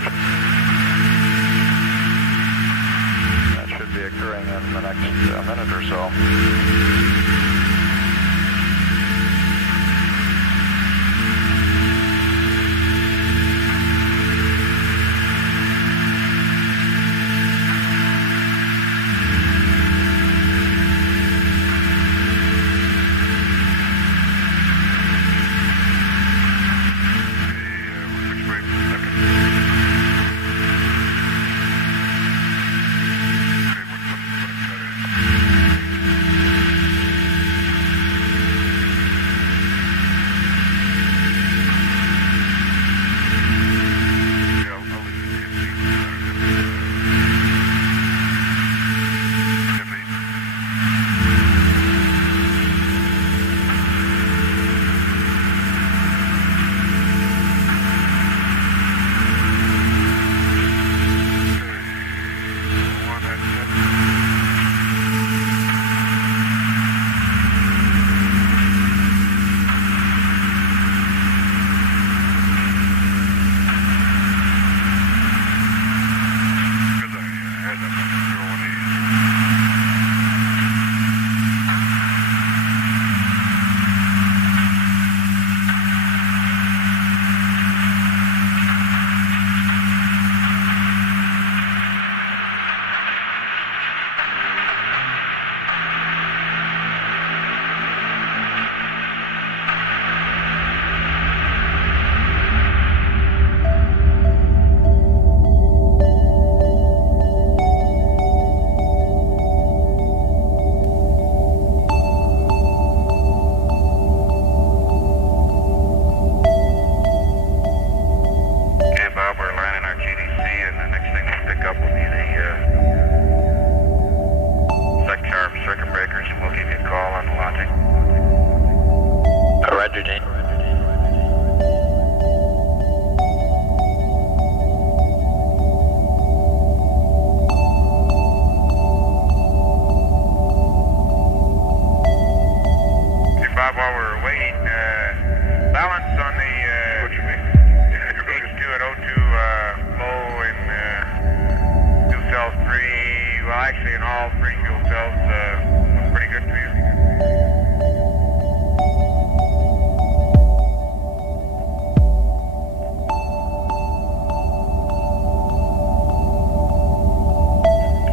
That should be occurring in the next minute or so.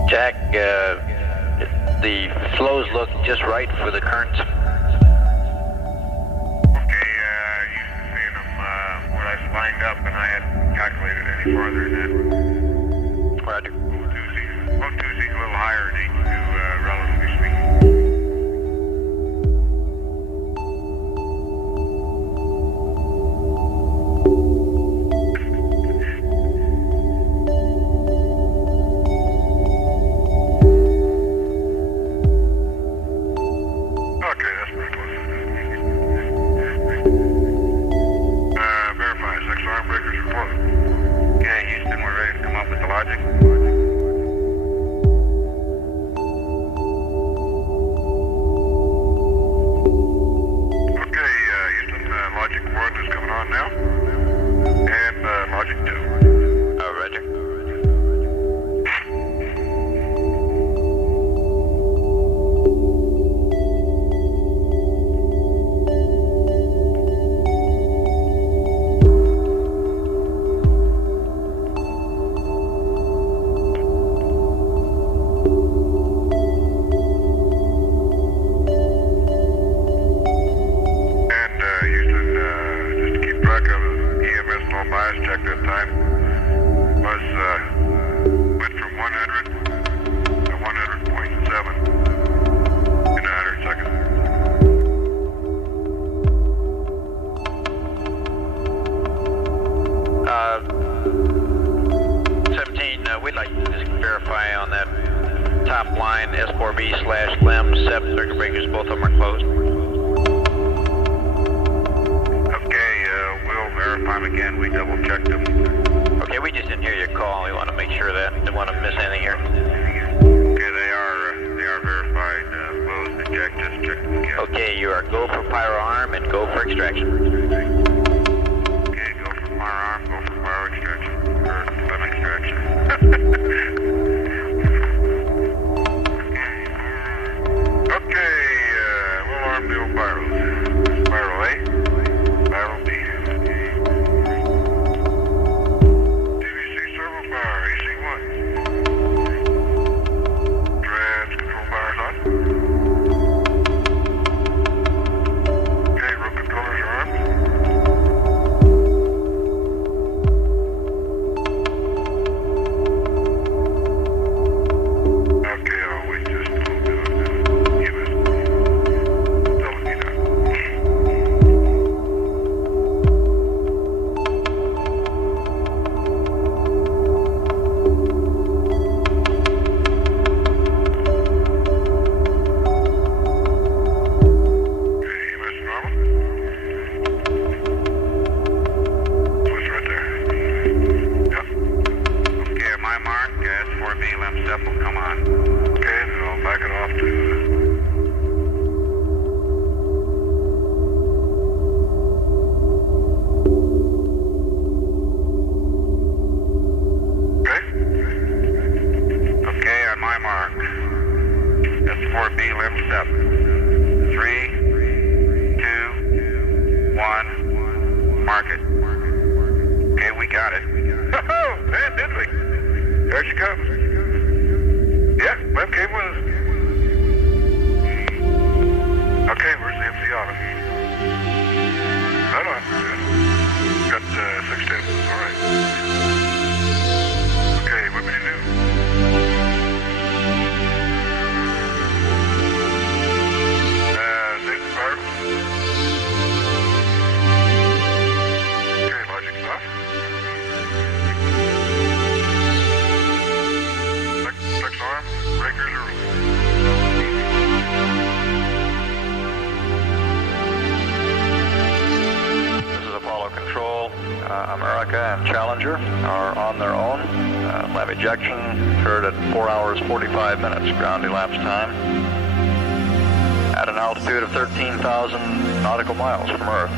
Jack, the flows look just right for the currents. Okay, used to seeing them when I lined up, and I hadn't calculated any farther than that. Roger. O2C's a little higher than H2, relatively speaking. top line, S4B/LEM, SEP circuit breakers, both of them are closed. Okay, we'll verify them again. We double checked them. Okay, we just didn't hear your call. We want to make sure that we don't want to miss anything here. Okay, they are verified. Closed. Eject. Just check them again. Okay, you are go for pyro arm and go for extraction. Okay, go for firearm, go for fire extraction, or limb extraction. Okay, we'll arm the old pyros. Pyro A, pyro B. DVC servo power, AC1. Trans control power's on. Okay, rope controllers are armed. Okay, I'll wait just a little bit on this. Give it. Tell me now. Okay, EMS normal. Switch right there. Yep. Okay, at my mark, S4B LEM SEP will come on. Okay, then I'll back it off to... Okay? Okay, on my mark. S4B LEM SEP. 3, 2, 1, mark it. Okay, we got it. Oh, man, did we? There she comes. Yeah, web cable is. Okay, where's the MC on it? Right on. Got 610. All right. Okay, what do you do? Safety fire. Okay, logic off. Flex arm, breakers are. This is Apollo Control. America and Challenger are on their own. Lab ejection occurred at 4 hours 45 minutes ground elapsed time at an altitude of 13,000 nautical miles from Earth.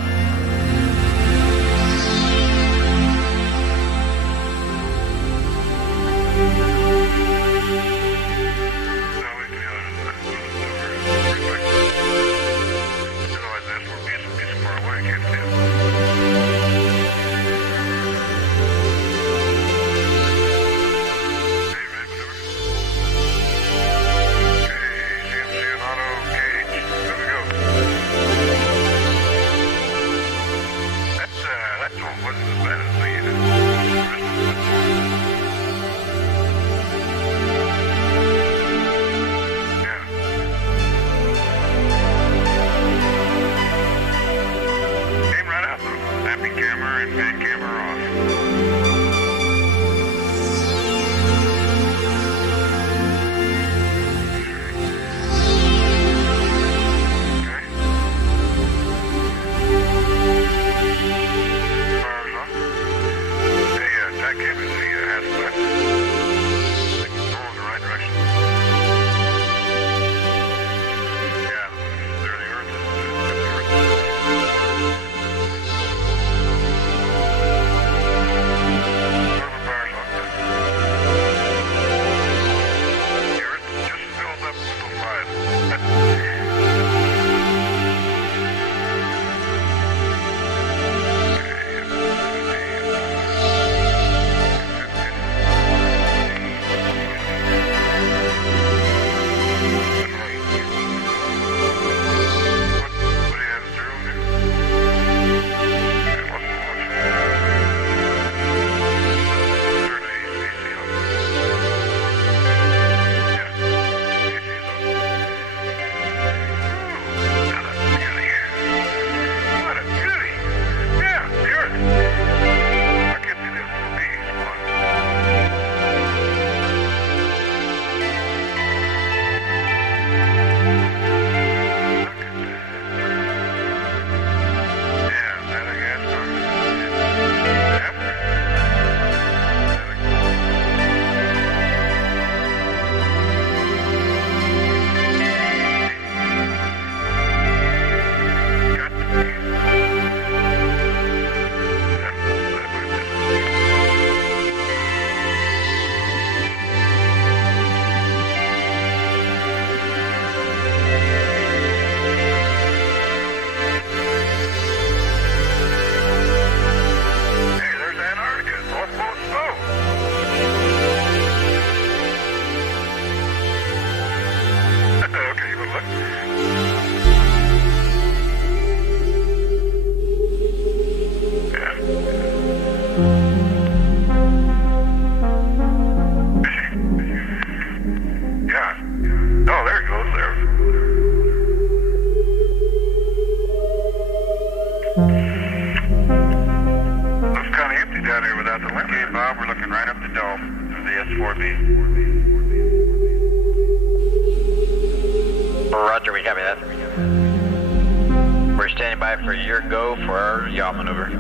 your go for our yaw maneuver. We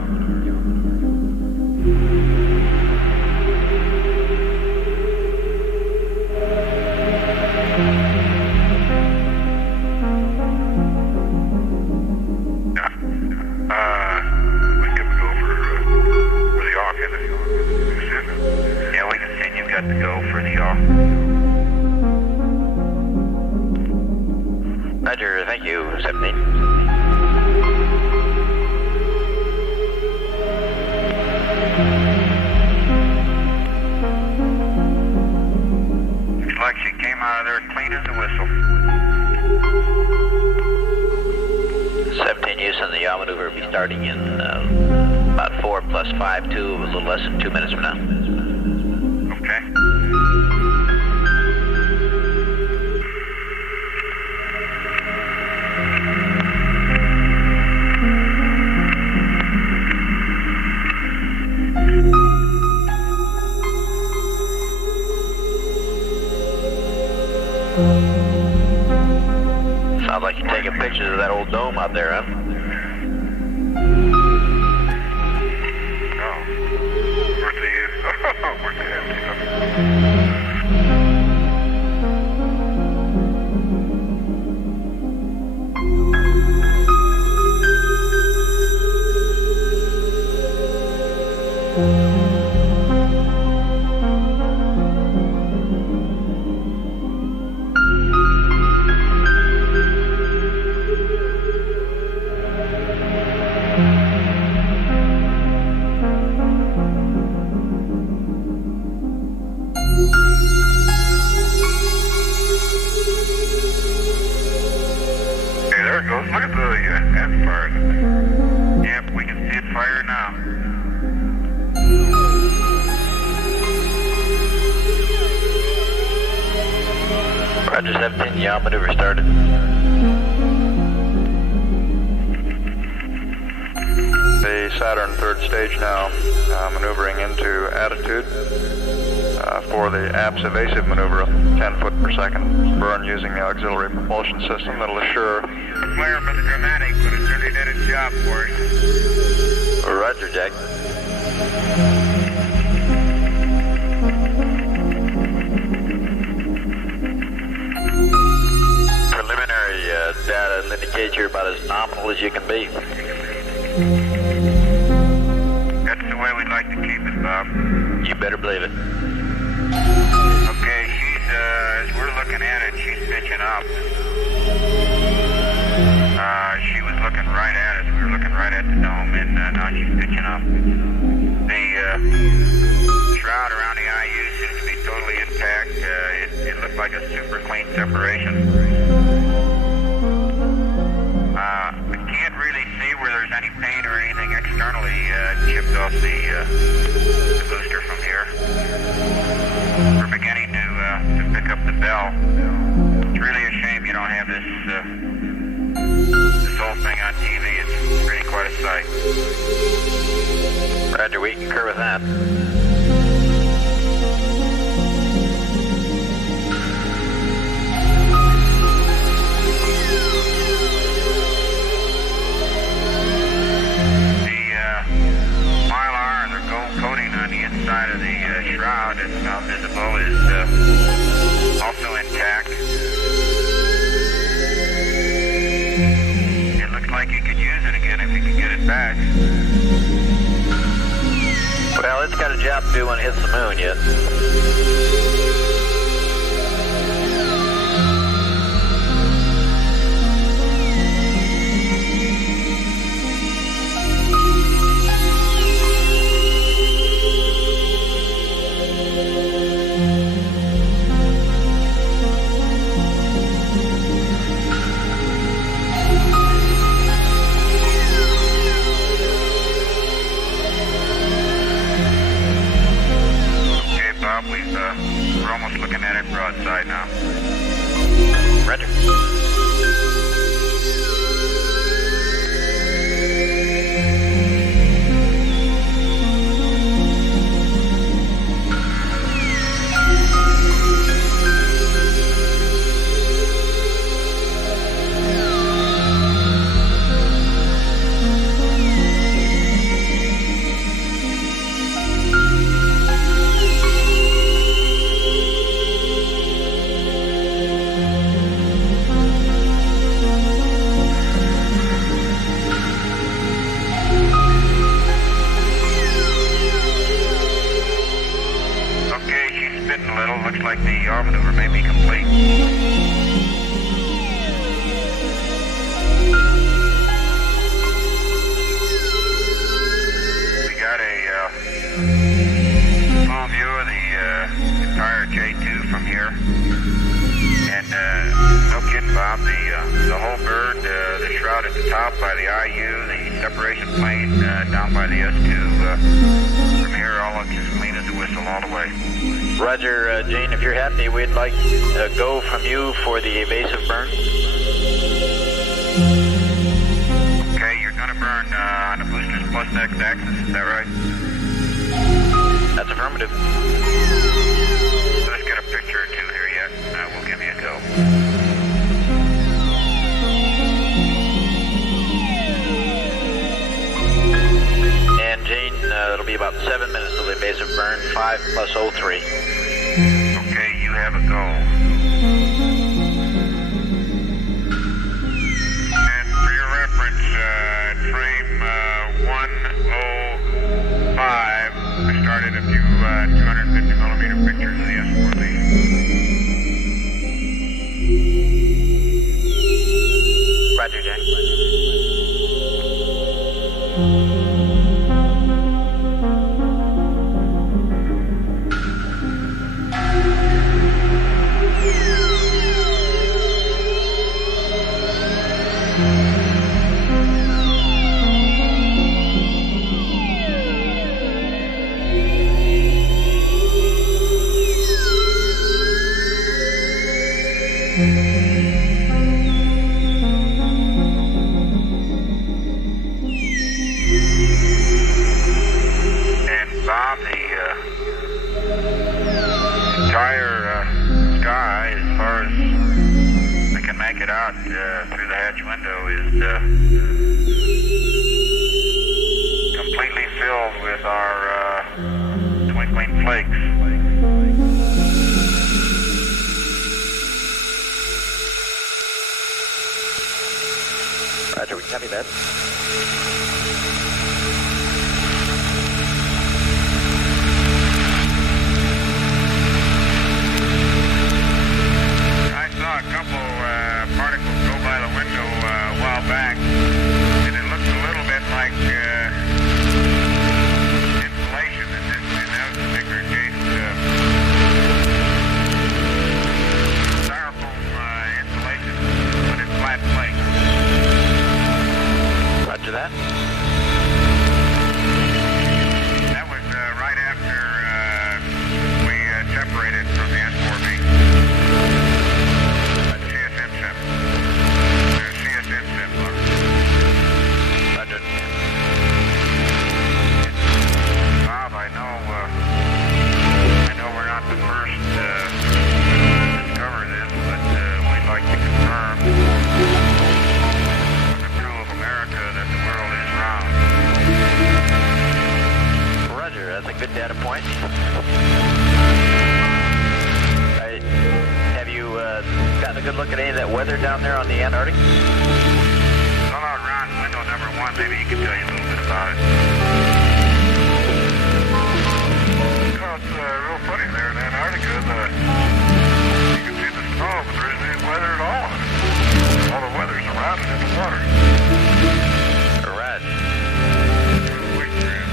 can go for the yaw, can we? Yeah, we can see you've got to go for the yaw. Roger, thank you, 17. Looks like she came out of there clean as a whistle. 17 use on the yaw maneuver will be starting in about 4 plus 5, 2, a little less than 2 minutes from now. Okay. Sounds like you're taking pictures of that old dome out there, huh? Oh. Where's the empty? Okay, there it goes. Look at the amplifier. Yep, we can see it fire now. Roger, 17, yaw maneuver started. The Saturn third stage now, maneuvering into attitude for the apse evasive maneuver, 10 foot per second burn using the auxiliary propulsion system that'll assure. The flare for the dramatic, but it really did its job for us. Roger, Jack. Preliminary data will indicate you're about as nominal as you can be. That's the way we'd like to keep it, Bob. You better believe it. Okay, she's, as we're looking at it, she's pitching up. She was looking right at us. We were looking right at the dome, and now she's pitching up. The shroud around the IU seems to be totally intact. It looked like a super clean separation. We can't really see where there's any paint or anything externally chipped off the booster from here. We're beginning to pick up the bell. It's really a shame you don't have this whole thing on TV. It's really quite a sight. Roger, we concur with that. Mylar and the gold coating on the inside of the shroud that's now visible is also intact. It looks like you could use it again if you could get it back. Well, it's got a job to do when it hits the moon yet. We're almost looking at it broadside now. Roger. yaw maneuver may be complete. We got a small view of the entire J2 from here. And no kidding, Bob, the whole bird, the shroud at the top by the IU, the separation plane down by the S2, from here all looks as clean as a whistle all the way. Roger, Gene, if you're happy, we'd like a go from you for the evasive burn. Okay, you're going to burn on the booster's plus x-axis, is that right? That's affirmative. Let's get a picture or two here yet, we'll give you a go. And Gene, it'll be about 7 minutes till the evasive burn, 5 plus 03. Okay, you have a go. And for your reference, frame 105, I started a few 250 millimeter pictures of the S4B. Roger, Jack. And Bob, the entire sky, as far as I can make it out through the hatch window, is completely filled with our twinkling flakes. Roger, we can copy that. I saw a couple particles go by the window a while back, and it looks a little bit like insulation in that particular case. Styrofoam insulation, but it's flat plate. Roger that. That was right after we separated from the S4B. CSN SIP. CSN SIP. Roger. Bob, I know we're not the first to discover this, but we'd like to confirm from the crew of America that the world is round. Roger, that's a good data point. Have you gotten a good look at any of that weather down there on the Antarctic? Come out around window number 1, maybe he can tell you a little bit about it. It's real funny there in Antarctica. You can see the snow, but there isn't any weather at all. All the weather's around it in the water. Right. Wait for it.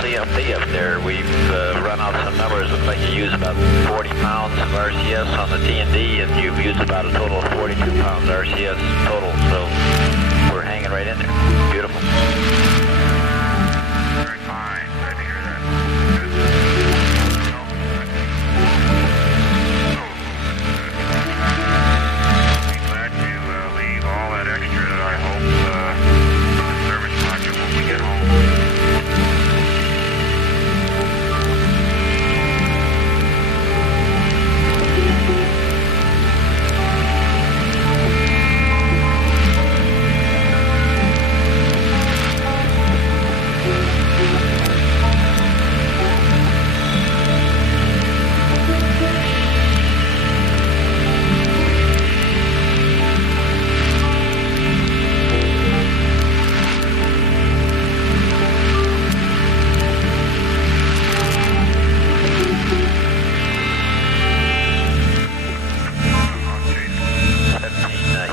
CMP up there. We've run out some numbers. Looks like you use about 40 pounds of RCS on the T&D, and you've used about a total of 42 pounds pounds RCS total, so we're hanging right in there. Beautiful. Very fine. Glad to hear that. Good. Be glad to leave all that extra that I hope in the service module when we get home.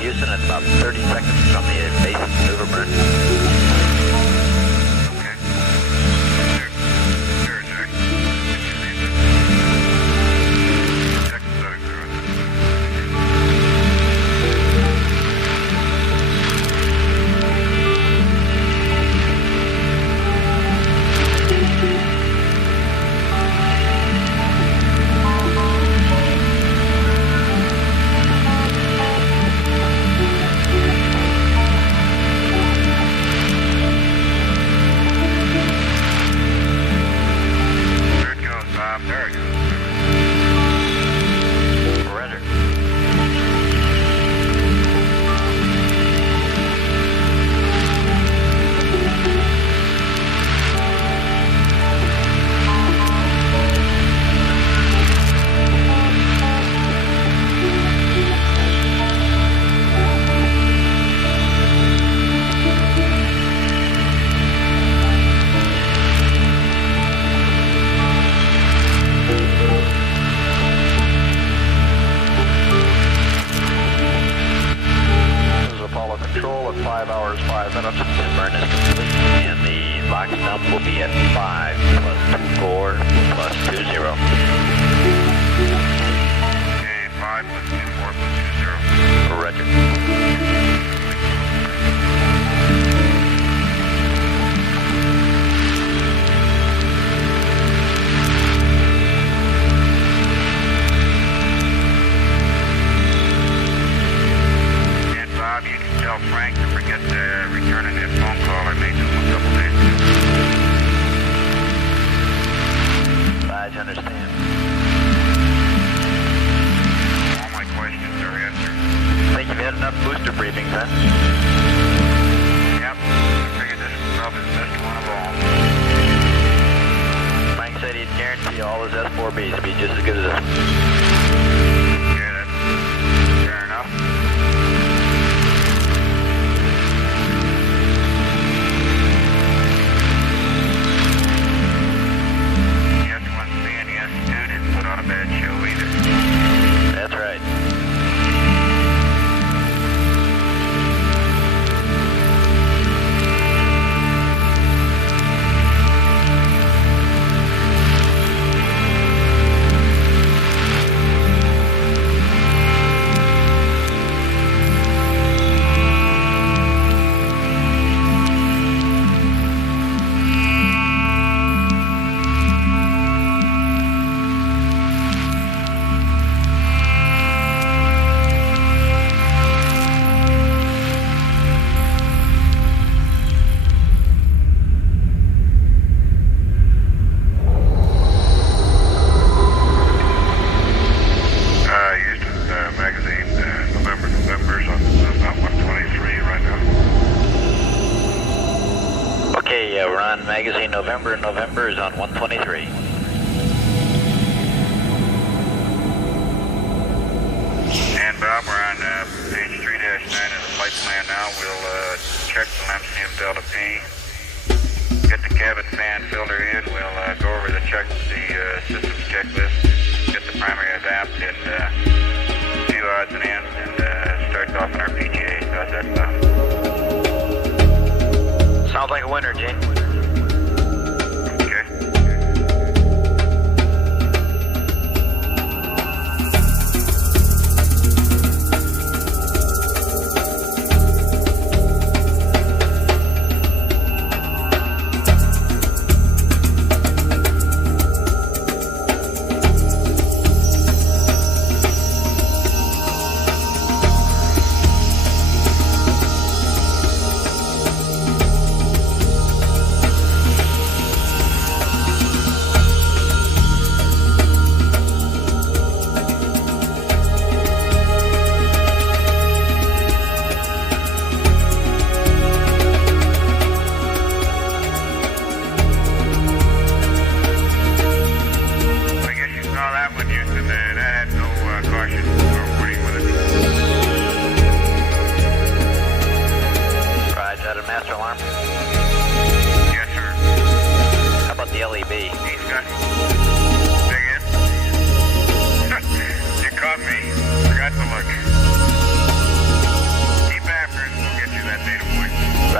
Houston, it's about 30 seconds from the basic maneuver burn. Okay. Sure, Jack. Check the settings there. There it goes, Bob. There it goes. Surrender. This is Apollo Control at 5 hours, 5 minutes. The burn is complete, and the lock stump will be at 5 plus 4 plus 20. Okay, 5 plus 2, 4 plus 2, 0. Roger. And Bob, you can tell Frank to forget returning that phone call I made to him a couple days ago. I understand. All my questions are answered. Think you've had enough booster briefings, huh? Yep, I figured this was probably the best one of all. Frank said he'd guarantee all his S4Bs to be just as good as this one. Yeah, that's fair enough. Yes, one being yes, two didn't put on a bad show either. That's right. Houston magazine, November's on about 123 right now. Okay, we're on magazine November, and November is on 123. And Bob, we're on page 3-9 of the flight plan now. We'll check the Lemsium Delta P. Get the cabin fan filter in. We'll go over the systems checklist. Get the primary adapt and few odds and ends, and start off on our PGA. How's that sound? Sounds like a winner, Gene. Okay.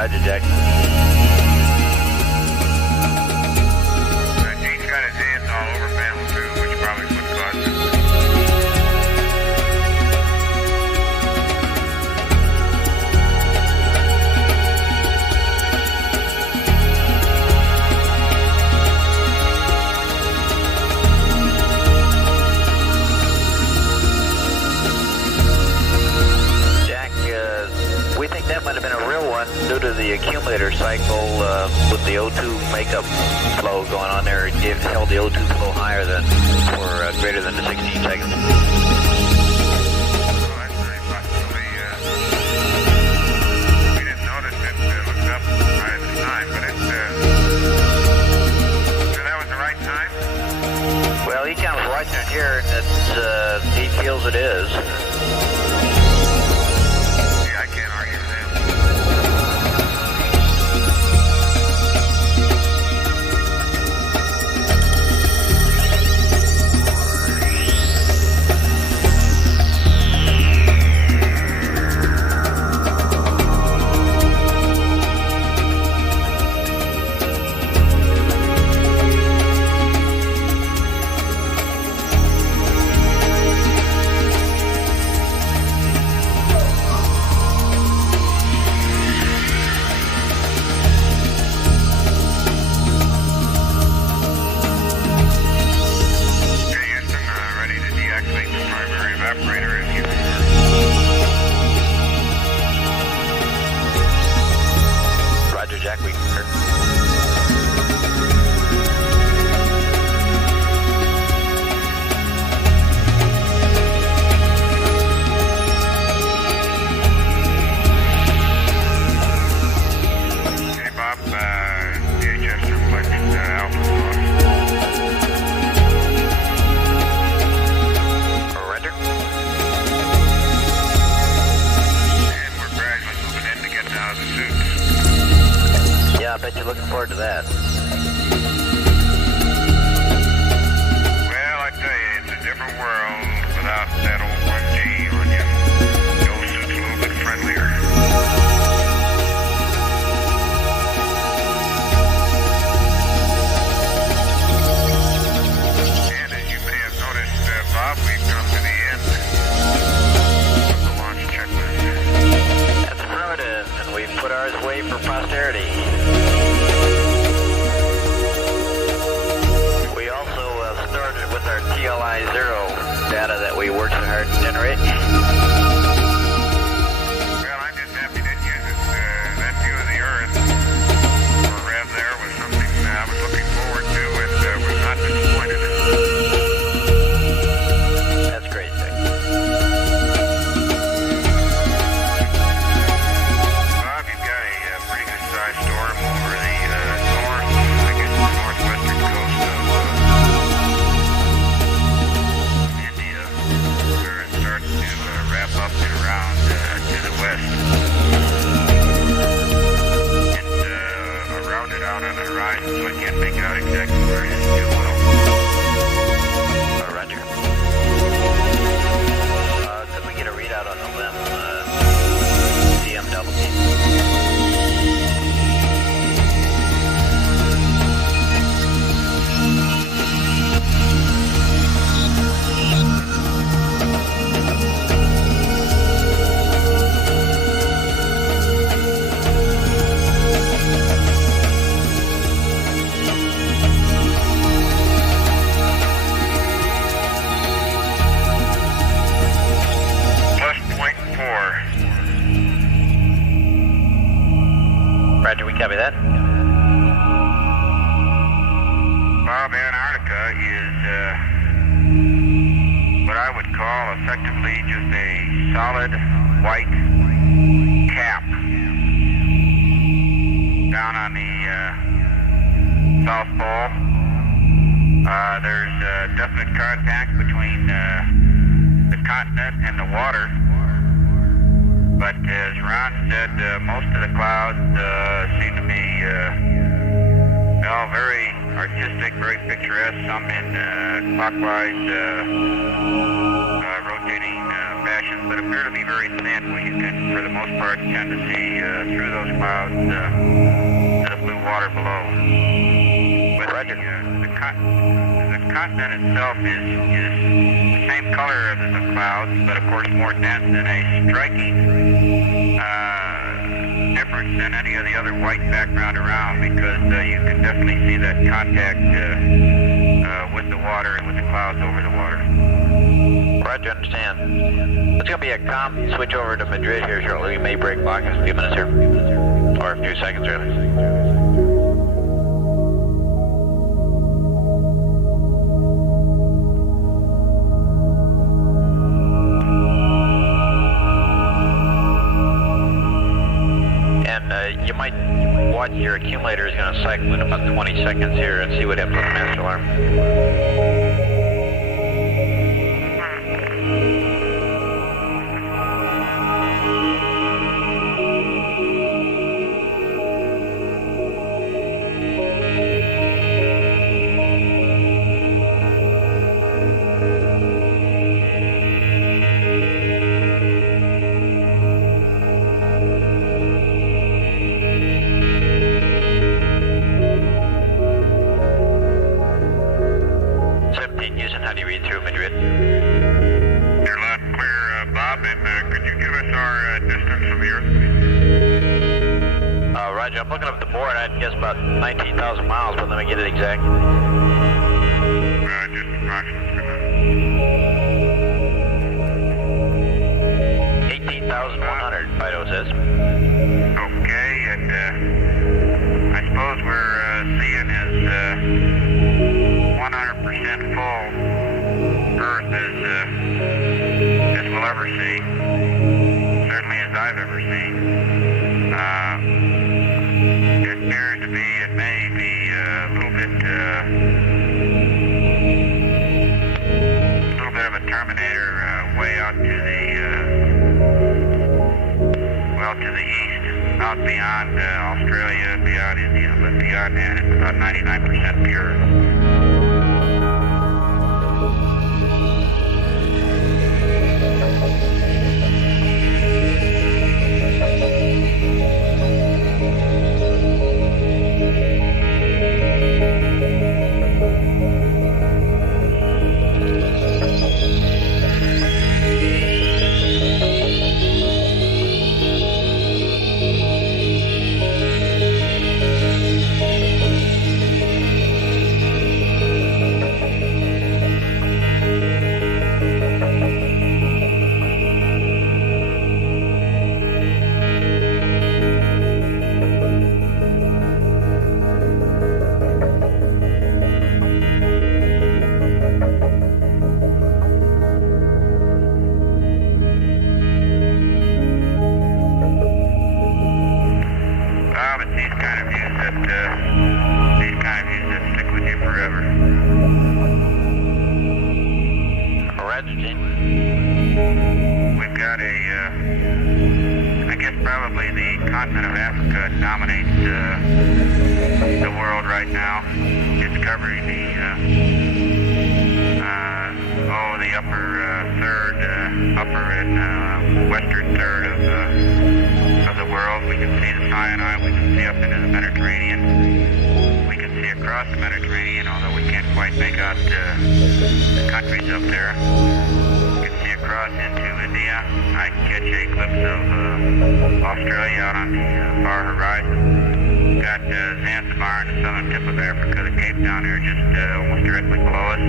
Roger, Jack. Gene's got his hands all over panel 2, which probably would cause it. That might have been a real one due to the accumulator cycle with the O2 makeup flow going on there. It held the O2 flow higher than for greater than the 16 seconds. Well, that's very possibly, we didn't notice it looked up right at the time, but so that was the right time? Well, he kind of was watching it here, and he feels it is. I bet you're looking forward to that. Well, I tell you, it's a different world without that old 1G on you. The old suit's a little bit friendlier. And as you may have noticed, Bob, we've come to the end of the launch checklist. That's affirmative, and we've put ours away for posterity. With our TLI 0 data that we worked so hard to generate. Well, I'm just happy that you that view of the Earth for Rev there was something I was looking forward to and was not disappointed in. That's great, Dick. Bob, you've got a pretty good sized storm over the northwestern coast of wrap up and around to the west. It's rounded out on the horizon, so I can't make out exactly where it is too well. Roger. Could we get a readout on the limb DMW? Roger, we copy that. Bob, Antarctica is what I would call effectively just a solid white cap down on the South Pole. There's definite contact between the continent and the water. But as Ron said, most of the clouds seem to be very artistic, very picturesque, some in clockwise rotating fashion. flashes, but appear to be very thin, where you can, for the most part, tend to see through those clouds to the blue water below. But the continent itself is the same color as the clouds, but of course more dense and a striking difference than any of the other white background around, because you can definitely see that contact with the water and with the clouds over the water. Roger, understand. It's going to be a comm switch over to Madrid here shortly. We may break block in a few minutes here, or a few seconds really. You might watch your accumulator is going to cycle in about 20 seconds here and see what happens with the master alarm. 17 Houston, how do you read through Madrid? You're loud and clear, Bob, and could you give us our distance from the Earth, please? Roger, I'm looking up the board. I'd guess about 19,000 miles, but let me get it exact. Just approximately. 18,100, Fido says. Okay, and I suppose we're seeing as 100% full Earth as we'll ever see, certainly as I've ever seen. It appears to be, it may be a little bit of a terminator way out to the east, out beyond Australia, beyond India, but beyond that it's about 99% pure. We've got I guess probably the continent of Africa dominates the world right now. It's covering the upper and western third of the world. We can see the Sinai, we can see up into the Mediterranean. We can see across the Mediterranean, although we can't quite make out the countries up there. You can see across into India. I can catch a glimpse of Australia out on the far horizon. Got Zanzibar in the southern tip of Africa, the Cape down there just almost directly below us.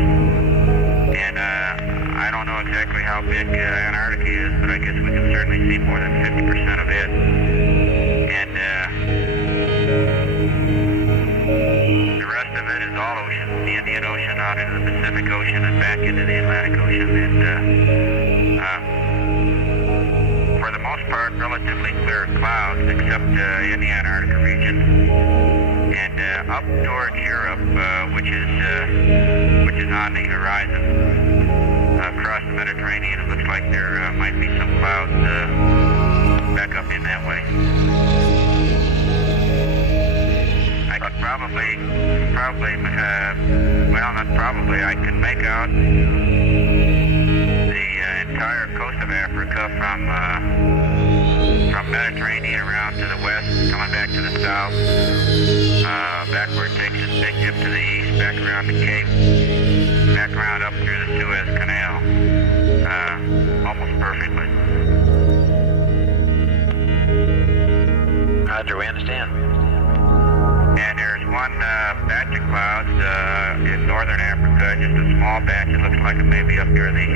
And I don't know exactly how big Antarctica is, but I guess we can certainly see more than 50% of it. And the rest of it is all ocean, the Indian Ocean out into the Pacific Ocean and back into the Atlantic Ocean. And for the most part, relatively clear clouds, except in the Antarctica region. And up towards Europe, which is on the horizon, across the Mediterranean, it looks like there might be some clouds back up in that way. I could probably, well, not probably, I can make out the entire coast of Africa from Mediterranean around to the west, coming back to the south. Backward takes its big dip to the east, back around the Cape, back around up through the Suez Canal. Almost perfectly. Roger, we understand. And there's one batch of clouds in northern Africa, just a small batch. It looks like it may be up near the,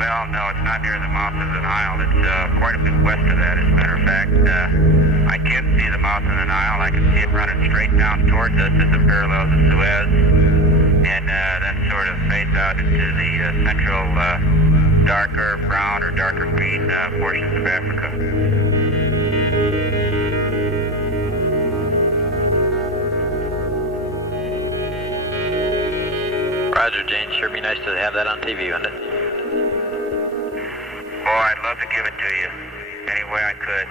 well, no, it's not near the mouth of the Nile. It's quite a bit west of that. As a matter of fact, I can see the mouth of the Nile. I can see it running straight down towards us as it parallels the Suez, and then sort of fades out into the central darker brown or darker green portions of Africa. Roger, Jane. Sure be nice to have that on TV, wouldn't it? Oh, I'd love to give it to you any way I could.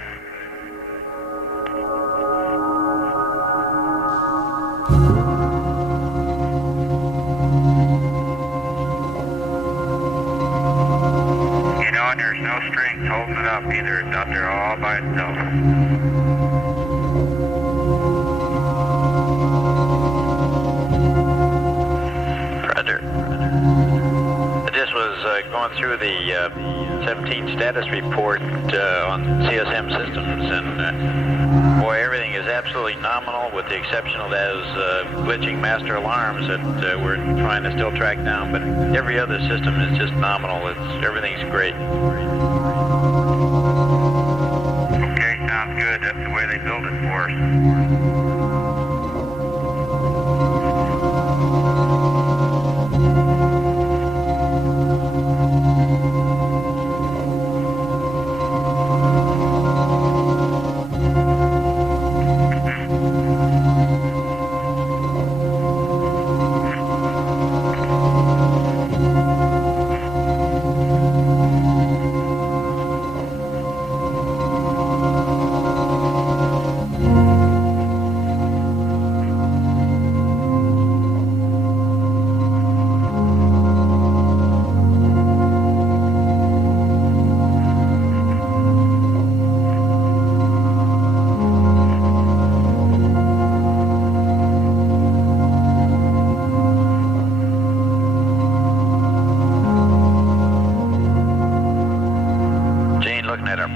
You know, and there's no strings holding it up either. It's out there all by itself. Going through the 17 status report on CSM systems, and boy, everything is absolutely nominal with the exception of those glitching master alarms that we're trying to still track down, but every other system is just nominal. Everything's great. Okay, sounds good. That's the way they build it for us.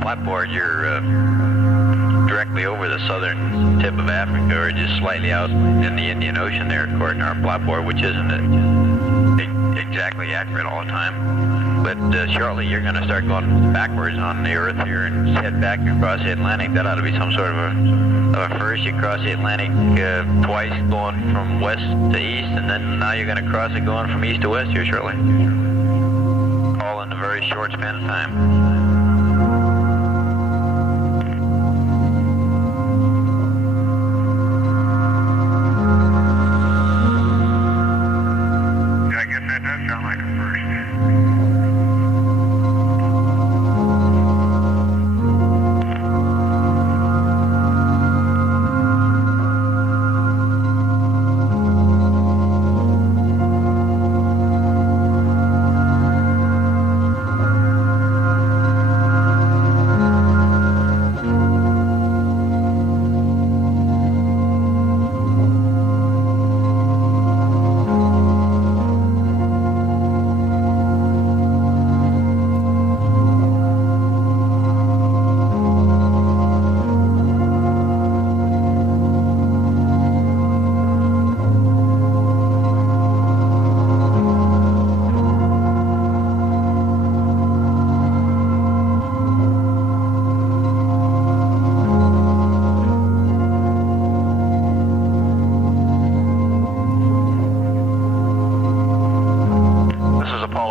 Flatboard, you're directly over the southern tip of Africa, or just slightly out in the Indian Ocean there, according to our flatboard, which isn't exactly accurate all the time. But shortly you're going to start going backwards on the Earth here and head back across the Atlantic. That ought to be some sort of a first. You cross the Atlantic twice, going from west to east, and then now you're going to cross it going from east to west here shortly. All in a very short span of time.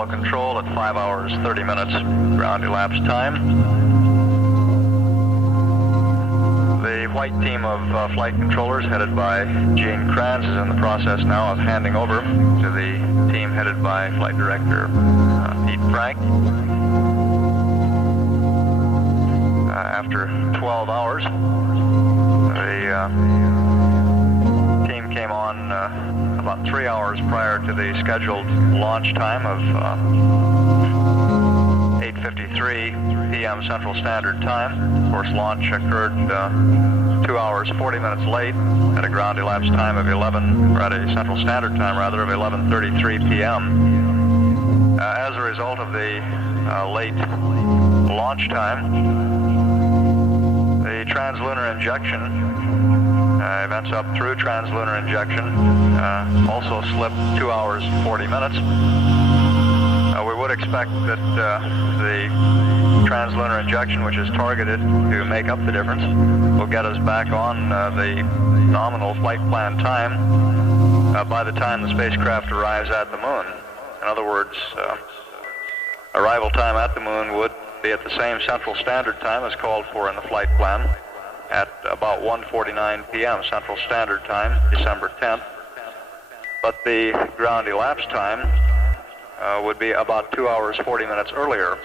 Control at 5 hours 30 minutes ground elapsed time. The flight team of flight controllers headed by Gene Kranz is in the process now of handing over to the team headed by Flight Director Pete Frank. After 12 hours, the team came on about 3 hours prior to the scheduled launch time of 8:53 p.m. Central Standard Time. Of course, launch occurred 2 hours 40 minutes late at a ground elapsed time of at a Central Standard Time rather of 11:33 p.m. As a result of the late launch time, the translunar injection events up through translunar injection also slipped 2 hours 40 minutes. We would expect that the translunar injection, which is targeted to make up the difference, will get us back on the nominal flight plan time by the time the spacecraft arrives at the moon. In other words, arrival time at the moon would be at the same Central Standard Time as called for in the flight plan at about 1:49 p.m. Central Standard Time, December 10th. But the ground elapsed time would be about 2 hours 40 minutes earlier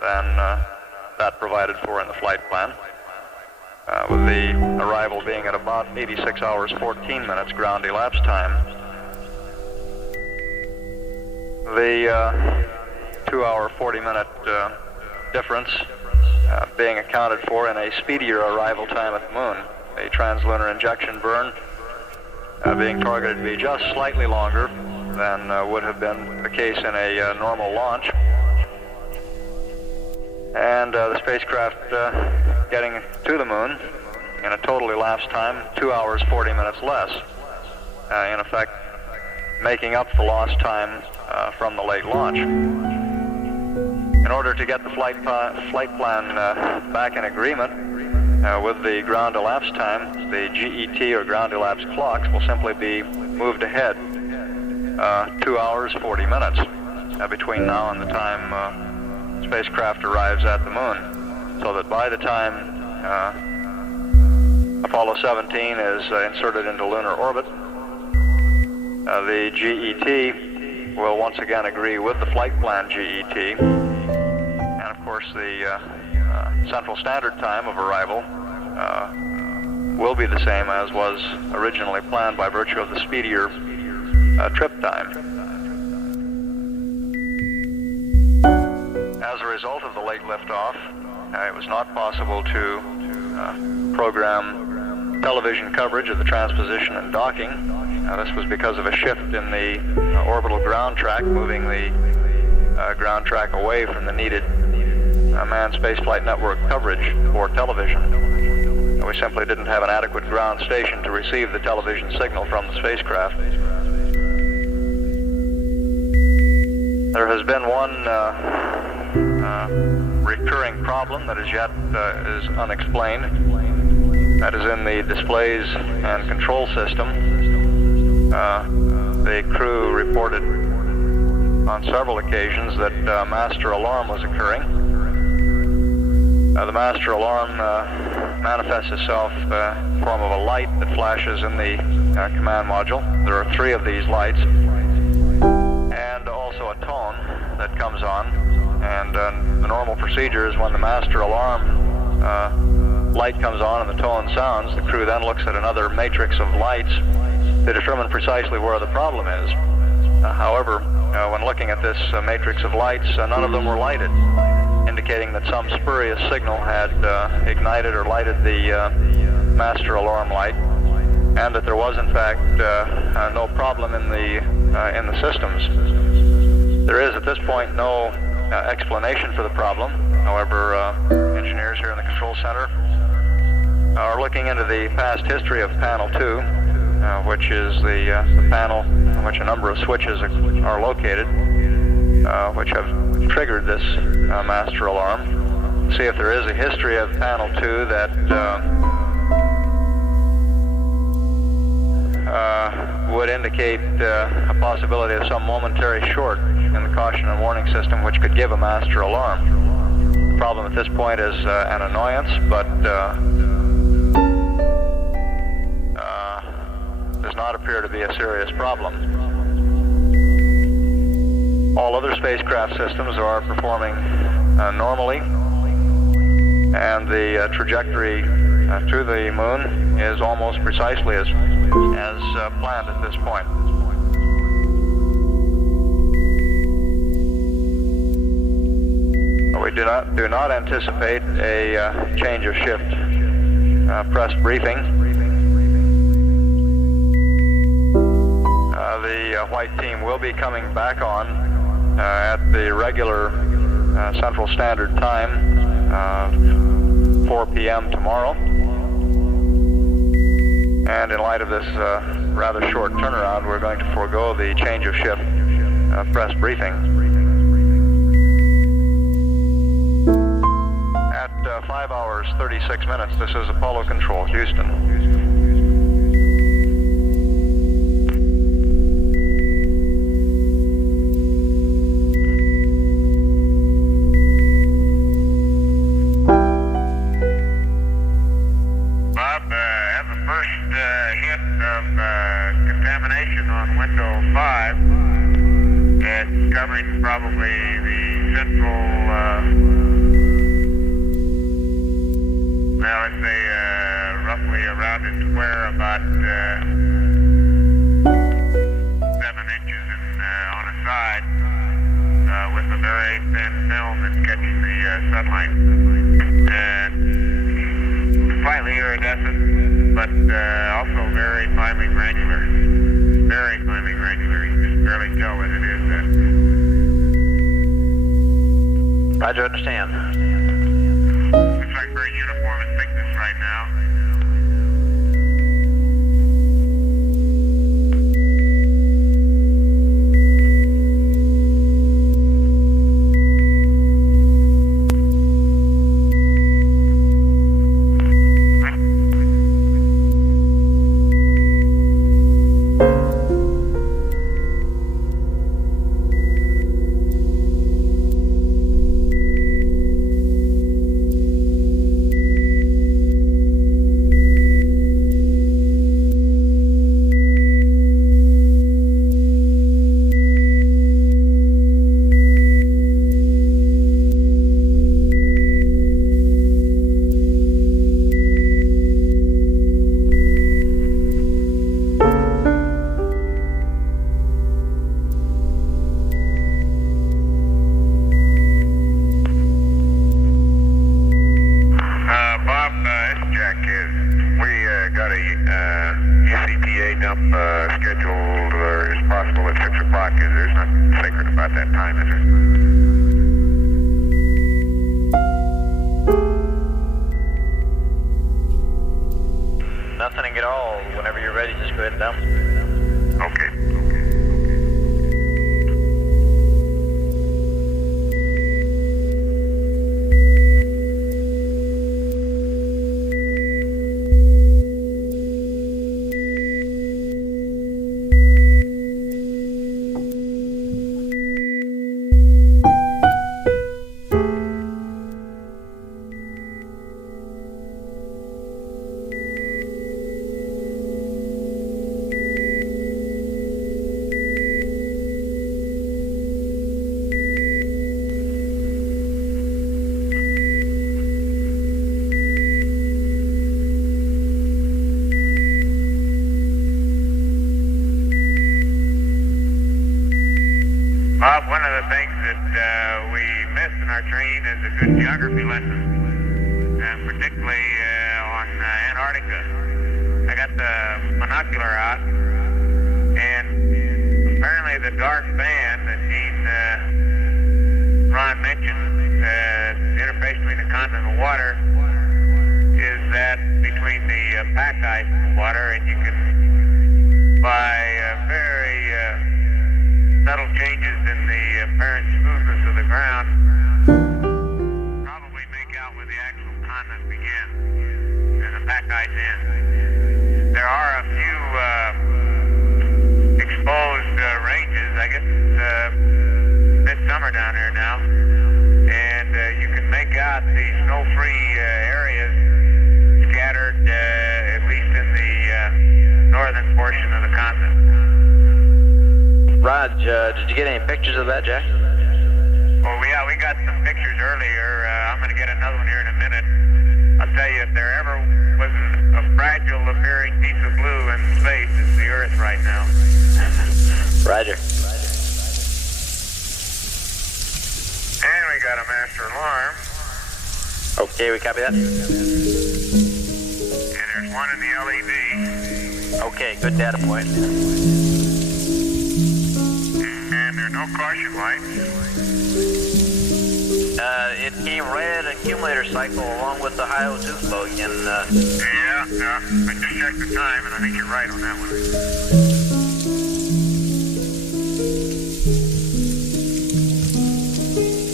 than that provided for in the flight plan, with the arrival being at about 86 hours 14 minutes ground elapsed time. The 2 hour 40 minute difference being accounted for in a speedier arrival time at the moon. A translunar injection burn being targeted to be just slightly longer than would have been the case in a normal launch. And the spacecraft getting to the moon in a total elapsed time 2 hours 40 minutes less, in effect making up the lost time from the late launch. In order to get the flight plan back in agreement with the ground elapsed time, the GET or ground elapsed clocks will simply be moved ahead 2 hours 40 minutes between now and the time spacecraft arrives at the moon, so that by the time Apollo 17 is inserted into lunar orbit, the GET will once again agree with the flight plan GET, and of course the Central Standard Time of arrival will be the same as was originally planned by virtue of the speedier trip time. As a result of the late liftoff, it was not possible to program television coverage of the transposition and docking. This was because of a shift in the orbital ground track, moving the ground track away from the needed manned spaceflight network coverage for television. We simply didn't have an adequate ground station to receive the television signal from the spacecraft. There has been one recurring problem that as yet is unexplained. That is in the displays and control system. The crew reported on several occasions that master alarm was occurring. The master alarm manifests itself in the form of a light that flashes in the command module. There are 3 of these lights, and also a tone that comes on. And the normal procedure is when the master alarm light comes on and the tone sounds, the crew then looks at another matrix of lights to determine precisely where the problem is. However, when looking at this matrix of lights, none of them were lighted, indicating that some spurious signal had ignited or lighted the master alarm light, and that there was in fact no problem in the systems. There is at this point no explanation for the problem. However, engineers here in the control center are looking into the past history of panel 2, which is the panel in which a number of switches are located, which have triggered this master alarm. See if there is a history of panel 2 that would indicate a possibility of some momentary short in the caution and warning system which could give a master alarm. The problem at this point is an annoyance, but does not appear to be a serious problem. All other spacecraft systems are performing normally, and the trajectory to the moon is almost precisely as planned at this point. We do not anticipate a change of shift press briefing. The white team will be coming back on at the regular Central Standard Time, 4 p.m. tomorrow. And in light of this rather short turnaround, we're going to forego the change of shift press briefing. At 5 hours 36 minutes, this is Apollo Control, Houston. Covering probably the central, well, let's say roughly a rounded square about 7 inches on a side with a very thin film that's catching the sunlight. And slightly iridescent, but also very finely granular. Very finely granular. You can barely tell what it is. Roger, understand. Looks like very uniform in thickness right now. Nothing at all. Whenever you're ready, just go ahead and dump. Okay. Bob, one of the things that we miss in our train is a good geography lesson, and particularly on Antarctica. I got the binocular out, and apparently the dark band that Ron mentioned, interface between the continent and water, is that between the pack ice and the water, and you can, by very subtle changes in the apparent smoothness of the ground, probably make out where the actual continent begins and the pack ice ends. There are a few exposed ranges. I guess it's midsummer down here now, and you can make out the snow-free areas scattered at least in the northern portion of the continent. Raj, did you get any pictures of that, Jack? Oh, yeah, we got some pictures earlier. I'm going to get another one here in a minute. I'll tell you, if there ever was a fragile appearing piece of blue in space, it's the Earth right now. Roger. And we got a mess. after alarm. Okay, we copy that. And there's one in the LED. Okay, good data point. And there are no caution lights. It came right at an accumulator cycle along with the high O2 flow. Yeah, I just checked the time, and I think you're right on that one.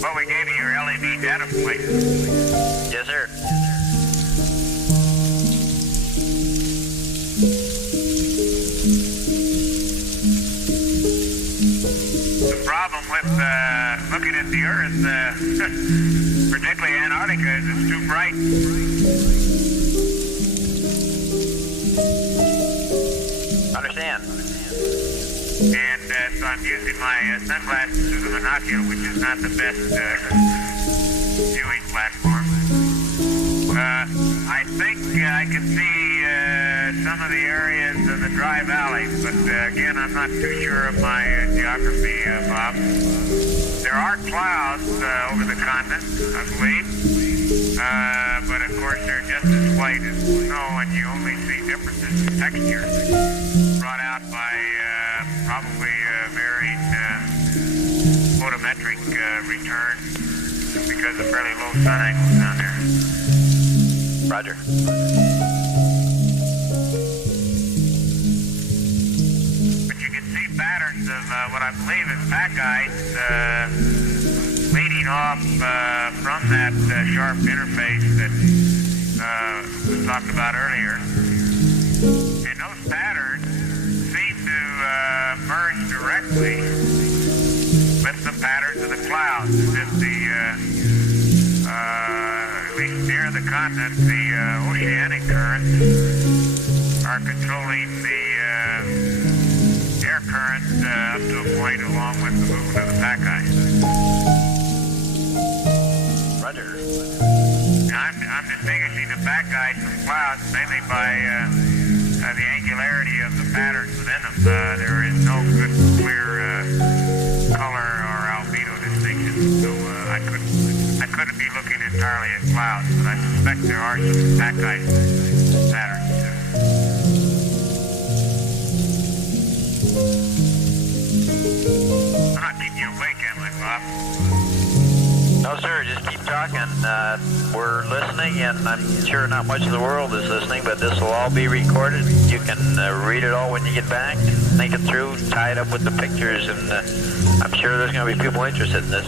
Well, we gave you your LED data point. Yes, sir. The problem with looking at the Earth, particularly Antarctica, is it's too bright. Understand. And so I'm using my sunglasses through the binocular, which is not the best viewing platform. I think I can see some of the areas of the dry valley, but again, I'm not too sure of my geography, Bob. There are clouds over the continent, I believe, but of course they're just as white as snow, and you only see differences in texture brought out by probably varying photometric return because of fairly low sun angles down there. Roger. But you can see patterns of what I believe is pack ice leading off from that sharp interface that was talked about earlier. And those patterns seem to merge directly with the patterns of the clouds, as if at least near the continent, the oceanic currents are controlling the air currents up to a point, along with the movement of the pack ice. Roger. Now, I'm distinguishing the pack ice from clouds mainly by the angularity of the patterns within them. There is no good clear color or albedo distinction, so I couldn't be looking entirely at clouds, but I suspect there are some pack ice patterns too. I'm not keeping you awake, am I, Bob? No, sir, just keep talking. We're listening, and I'm sure not much of the world is listening, but this will all be recorded. You can read it all when you get back, think it through, tie it up with the pictures, and I'm sure there's going to be people interested in this.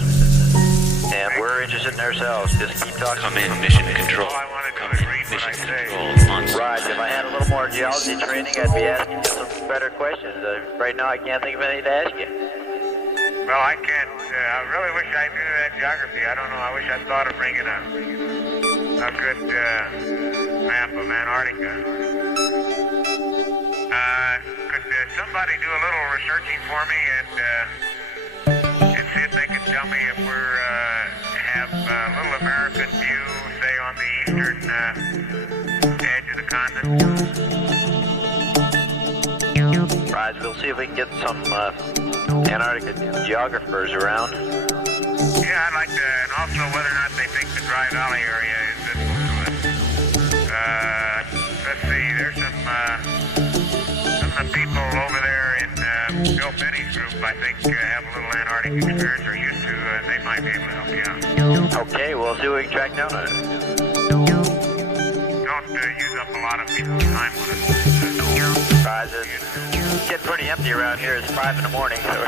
And we're interested in ourselves. Just keep talking. Come in, mission control. All I want to do Come is in, read what I mission say. control. On Right, if I had a little more geology training, I'd be asking you some better questions. Right now, I can't think of anything to ask you. Well, I can't. I really wish I knew that geography. I don't know. I wish I thought of bringing a good map of Antarctica. Could somebody do a little researching for me and see if they can tell me if we're have a little American view, say on the eastern edge of the continent? Right, we'll see if we can get some Antarctica geographers around. Yeah, I'd like to, and also whether or not they think the Dry Valley area is visible to us. Let's see, there's some of the people over there in Bill Finney's group, I think, have a little Antarctic experience or used to, and they might be able to help you out. Okay, we'll see what we can track down on it. Don't use up a lot of people's time with it. Right, it's getting pretty empty around here. It's 5 in the morning. So.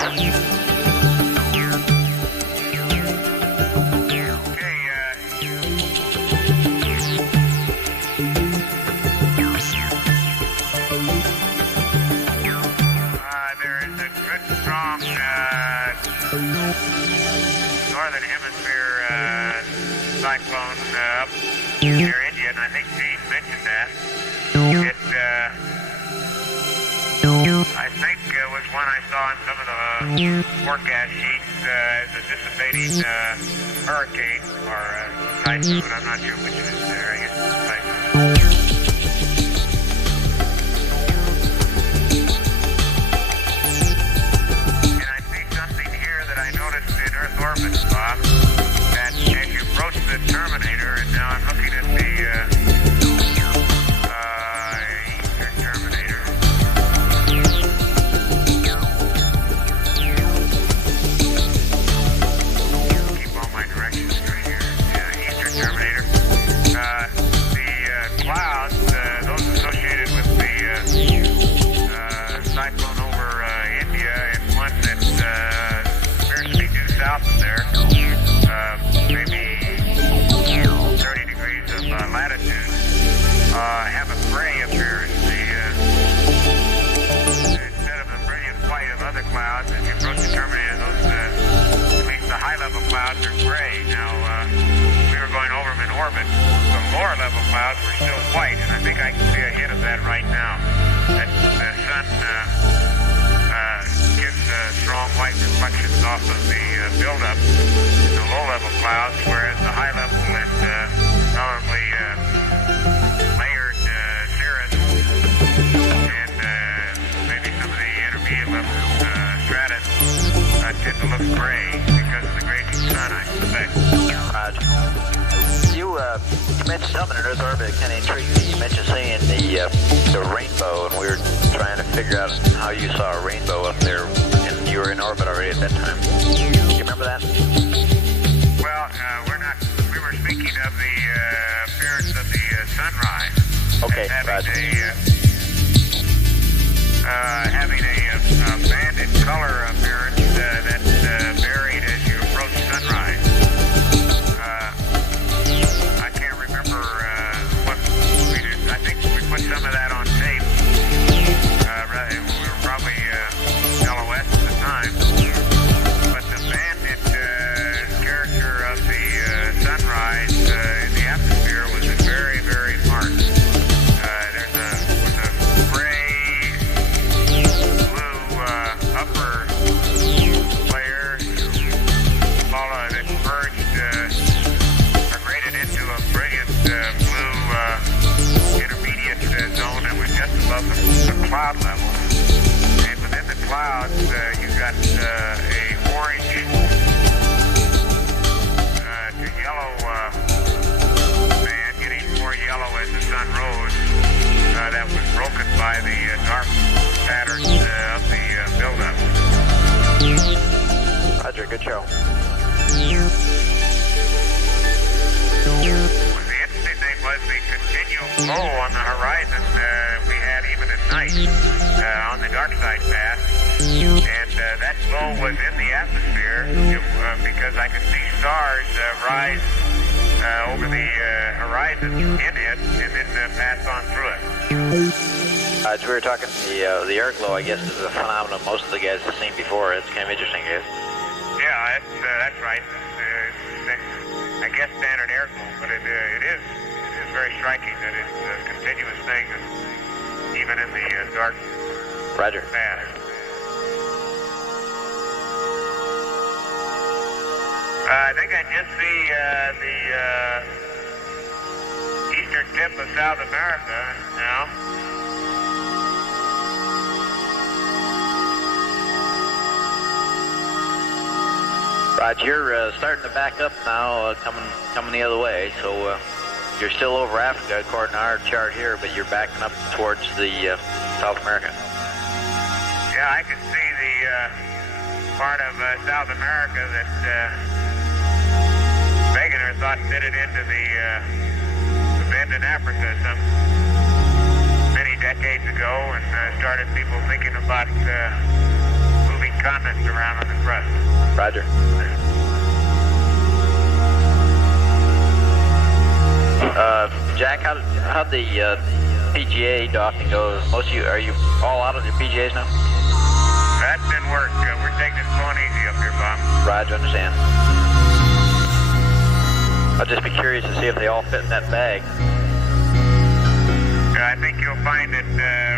Northern Hemisphere cyclone up near India, and I think Gene mentioned that. It, I think was one I saw in some of the forecast sheets as a dissipating hurricane or typhoon. I'm not sure which it is there. I guess it's typhoon. And I see something here that I noticed in Earth orbit, Bob, that as you high-level clouds were still white, and I think I can see a hint of that right now. That the sun gives strong white reflections off of the buildup in the low-level clouds, whereas the high-level and tolerably layered cirrus and maybe some of the intermediate-level stratus tend to look gray because of the grazing sun, I suspect. You mentioned something in Earth orbit that kind of intrigued me. You mentioned seeing the rainbow, and we were trying to figure out how you saw a rainbow up there, and you were in orbit already at that time. Do you remember that? Well, we were speaking of the appearance of the sunrise. Okay, having a banded color appearance that varied as you approach sunrise. I can't remember what we did. I think we put some of that on tape. We were probably LOS at the time. But the banded character of the sunrise in the atmosphere was very, very marked. There's a gray, blue upper layer, followed that merged or graded into a brilliant blue intermediate zone that was just above the cloud level. And within the clouds, you've got a orange to yellow band, getting more yellow as the sun rose. That was broken by the dark patterns of the buildup. Roger, good show. The interesting thing was the continual glow on the horizon we had even at night on the dark side path. And that glow was in the atmosphere because I could see stars rise over the horizon in it and then pass on through it. As we were talking, the air glow, I guess, is a phenomenon most of the guys have seen before. It's kind of interesting, I guess. Yeah, that's right. I guess standard air glow, but it is very striking that it's a continuous thing, even in the dark path. I think I just see the eastern tip of South America now. Roger, you're starting to back up now, coming the other way, so you're still over Africa according to our chart here, but you're backing up towards the South America. Yeah, I can see the part of South America that Wegener thought fitted into the bend in Africa some many decades ago, and started people thinking about moving continents around on the crust. Roger. Jack, how'd the PGA docking go? Are you all out of your PGAs now? That didn't work. We're taking it slow and easy up here, Bob. Roger, understand. I'll just be curious to see if they all fit in that bag. I think you'll find that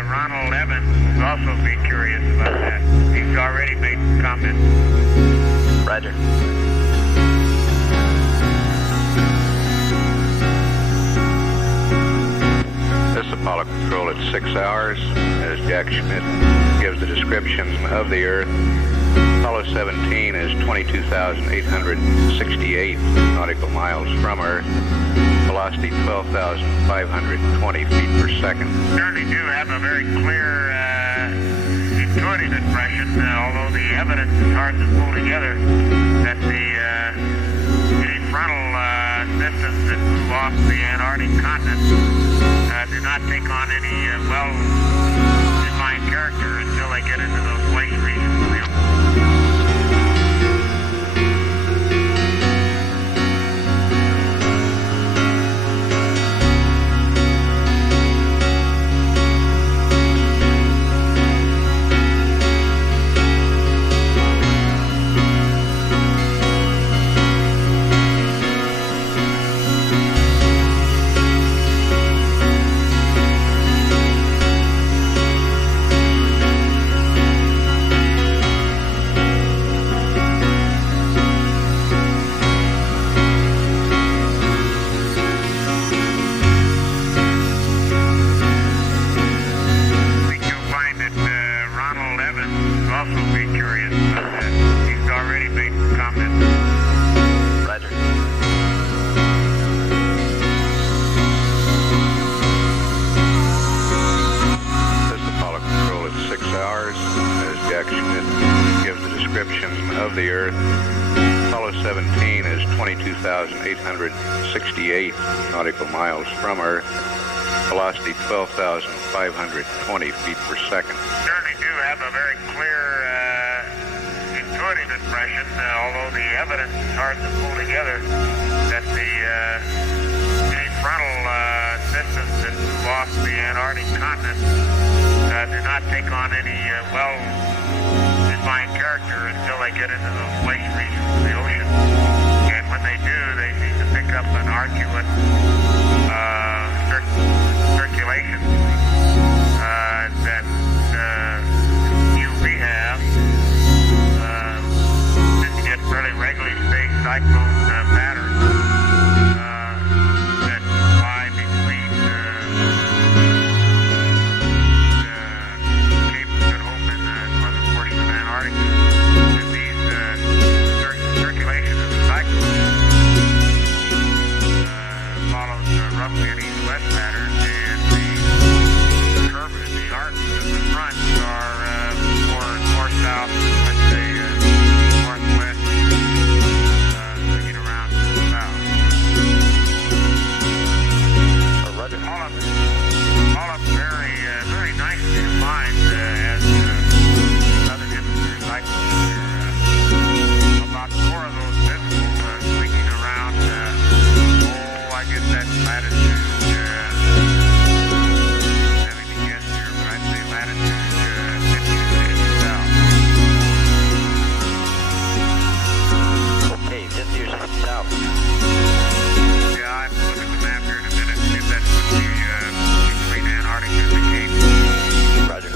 Ronald Evans will also be curious about that. He's already made comments. Roger. This is Apollo Control at 6 hours, as Jack Schmidt gives the description of the Earth. Apollo 17 is 22,868 nautical miles from Earth. Velocity 12,520 feet per second. Certainly do have a very clear, intuitive impression, although the evidence is hard to pull together, that the frontal systems that move off the Antarctic continent do not take on any well-defined character until they get into those glacier regions. 17 is 22,868 nautical miles from Earth. Velocity 12,520 feet per second. Certainly do have a very clear intuitive impression, although the evidence is hard to pull together, that any frontal systems that move off the Antarctic continent do not take on any well-defined character until they get into those glacial regions of the ocean. And when they do, they seem to pick up an arcuate circulation that we have. Just get fairly regularly spaced cyclone patterns that lie between the Cape of Good Hope and the northern portion of Antarctica. And these circulation of the cyclone follows roughly an east-west pattern, and the arcs of the front are more north-south with the northwest swinging around to the south. All up very, very nicely defined as southern hemisphere cyclones. About 4 of those visible swinging around. I guess that's latitude. Having to guess here, but I'd say latitude 50 to 60 south. Okay, 50 or 60 south. Yeah, I have to look at the map here in a minute and see if that's what the between Antarctica and the Cape. Roger.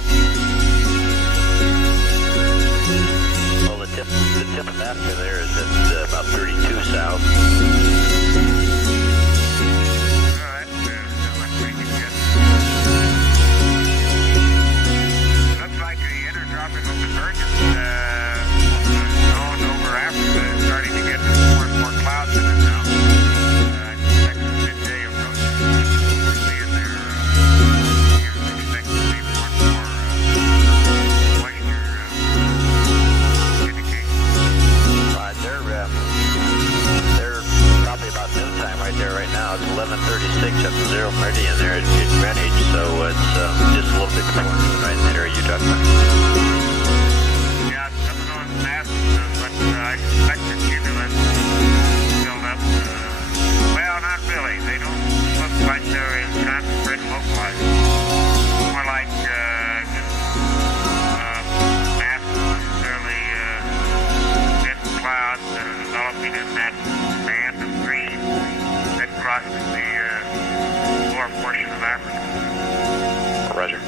Well, the tip of Africa there is at about 32 south. Right now it's 11:36 at the zero meridian there at Greenwich, so it's just a little bit before noon right in that area you're talking about. Yeah, some of those masses, but I suspect the cumulus build up. Well, not really. They don't look like they're in concentrated localized. More like just masses, fairly dense clouds that are developing in that band of green that crosses the lower portion of Africa. Roger.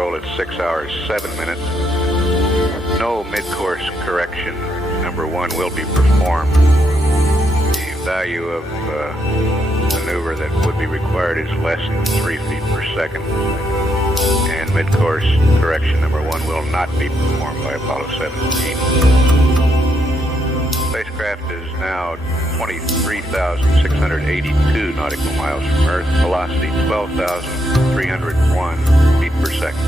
control at 6 hours 7 minutes. No mid-course correction number 1 will be performed. The value of maneuver that would be required is less than 3 feet per second. And mid-course correction number 1 will not be performed by Apollo 17. Spacecraft is now 23,682 nautical miles from Earth, velocity 12,301 feet per second.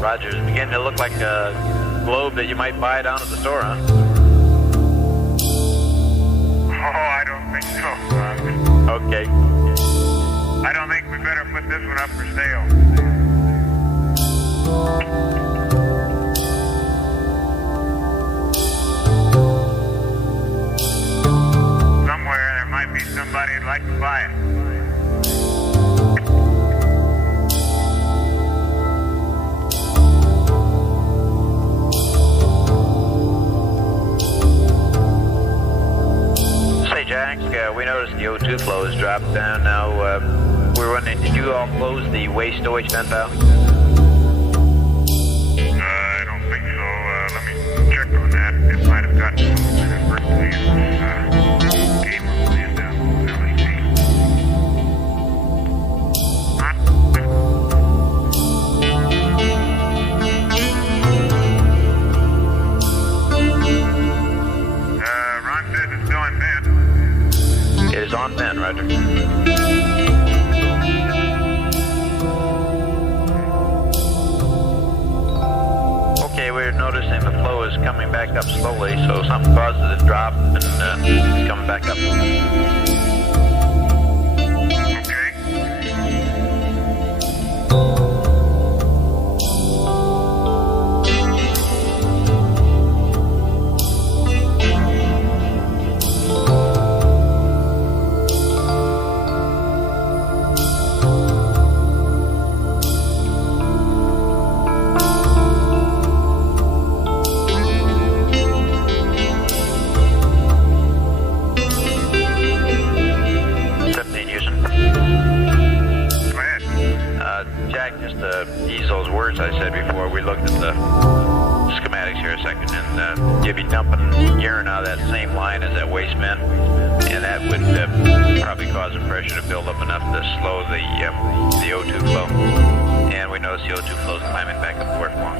Roger, it's beginning to look like a globe that you might buy down at the store, huh? Oh, I don't think so. Okay. I don't think we better put this one up for sale. Somewhere there might be somebody who'd like to buy it. Jack, we noticed the O2 flow has dropped down. Now, we're wondering, did you all close the waste stowage vent valve? I don't think so. Let me check on that. It might have gotten inadvertently in this game room laying down. Let me see. Ron says it's still in vent. It is on vent, Roger. Okay, we're noticing the flow is coming back up slowly, so something caused it to drop and it's coming back up. Just to ease those words I said before, we looked at the schematics here a second, and you'd be dumping urine out of that same line as that waste bin, and that would probably cause the pressure to build up enough to slow the O2 flow. And we notice the O2 flow is climbing back up the work long.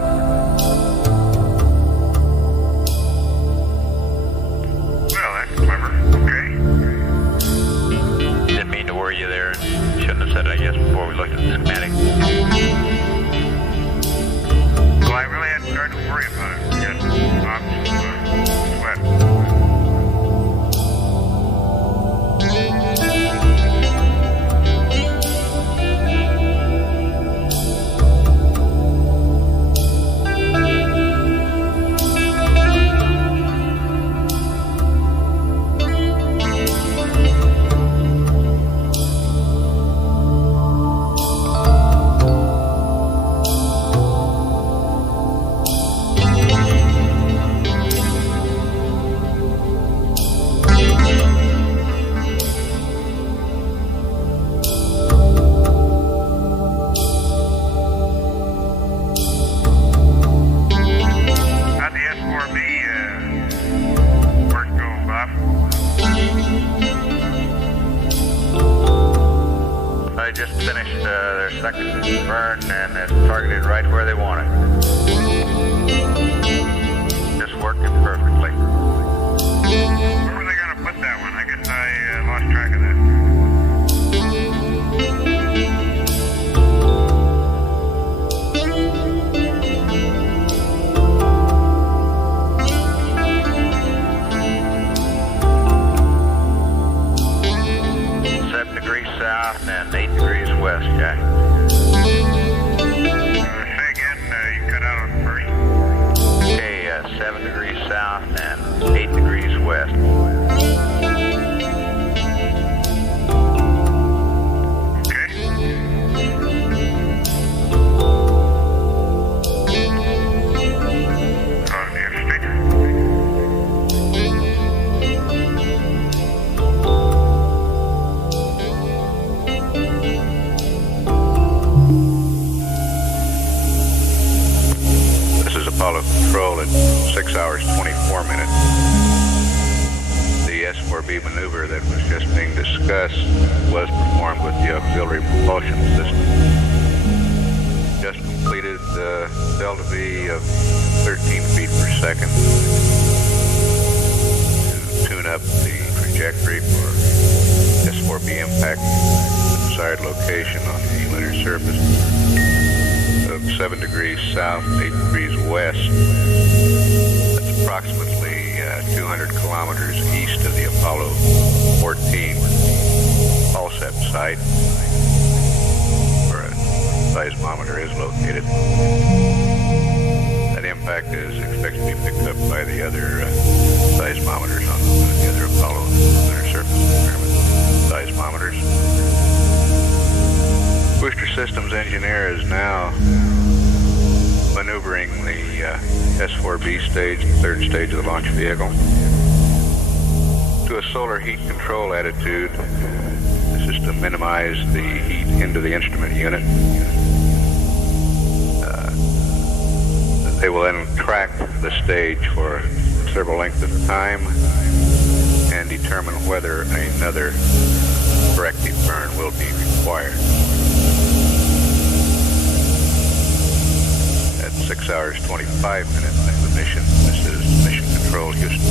second burn, and it's targeted right where they want it. Just working perfectly. Where were they going to put that one? I guess I lost track of that. 7 degrees south and 8 degrees west, Jack. Say again, you cut out on the first. Okay, 7 degrees south and 8 degrees west. Okay. On the interstate. This is Apollo Control at 6 hours 24 minutes. The S-4B maneuver that was just being discussed was performed with the auxiliary propulsion system. Just completed delta V of 13 feet per second to tune up the trajectory for S-4B impact at the desired location on the lunar surface of 7 degrees south, 8 degrees west. That's approximately 200 kilometers east of the Apollo 14 pulsep site, where a seismometer is located. That impact is expected to be picked up by the other seismometers on the other Apollo lunar surface experiment seismometers. Booster Systems engineer is now maneuvering the S-4B stage, the third stage of the launch vehicle, to a solar heat control attitude. This is to minimize the heat into the instrument unit. They will then track the stage for a considerable length of time and determine whether another corrective burn will be required. At 6 hours 25 minutes into the mission, this is Mission Control, Houston.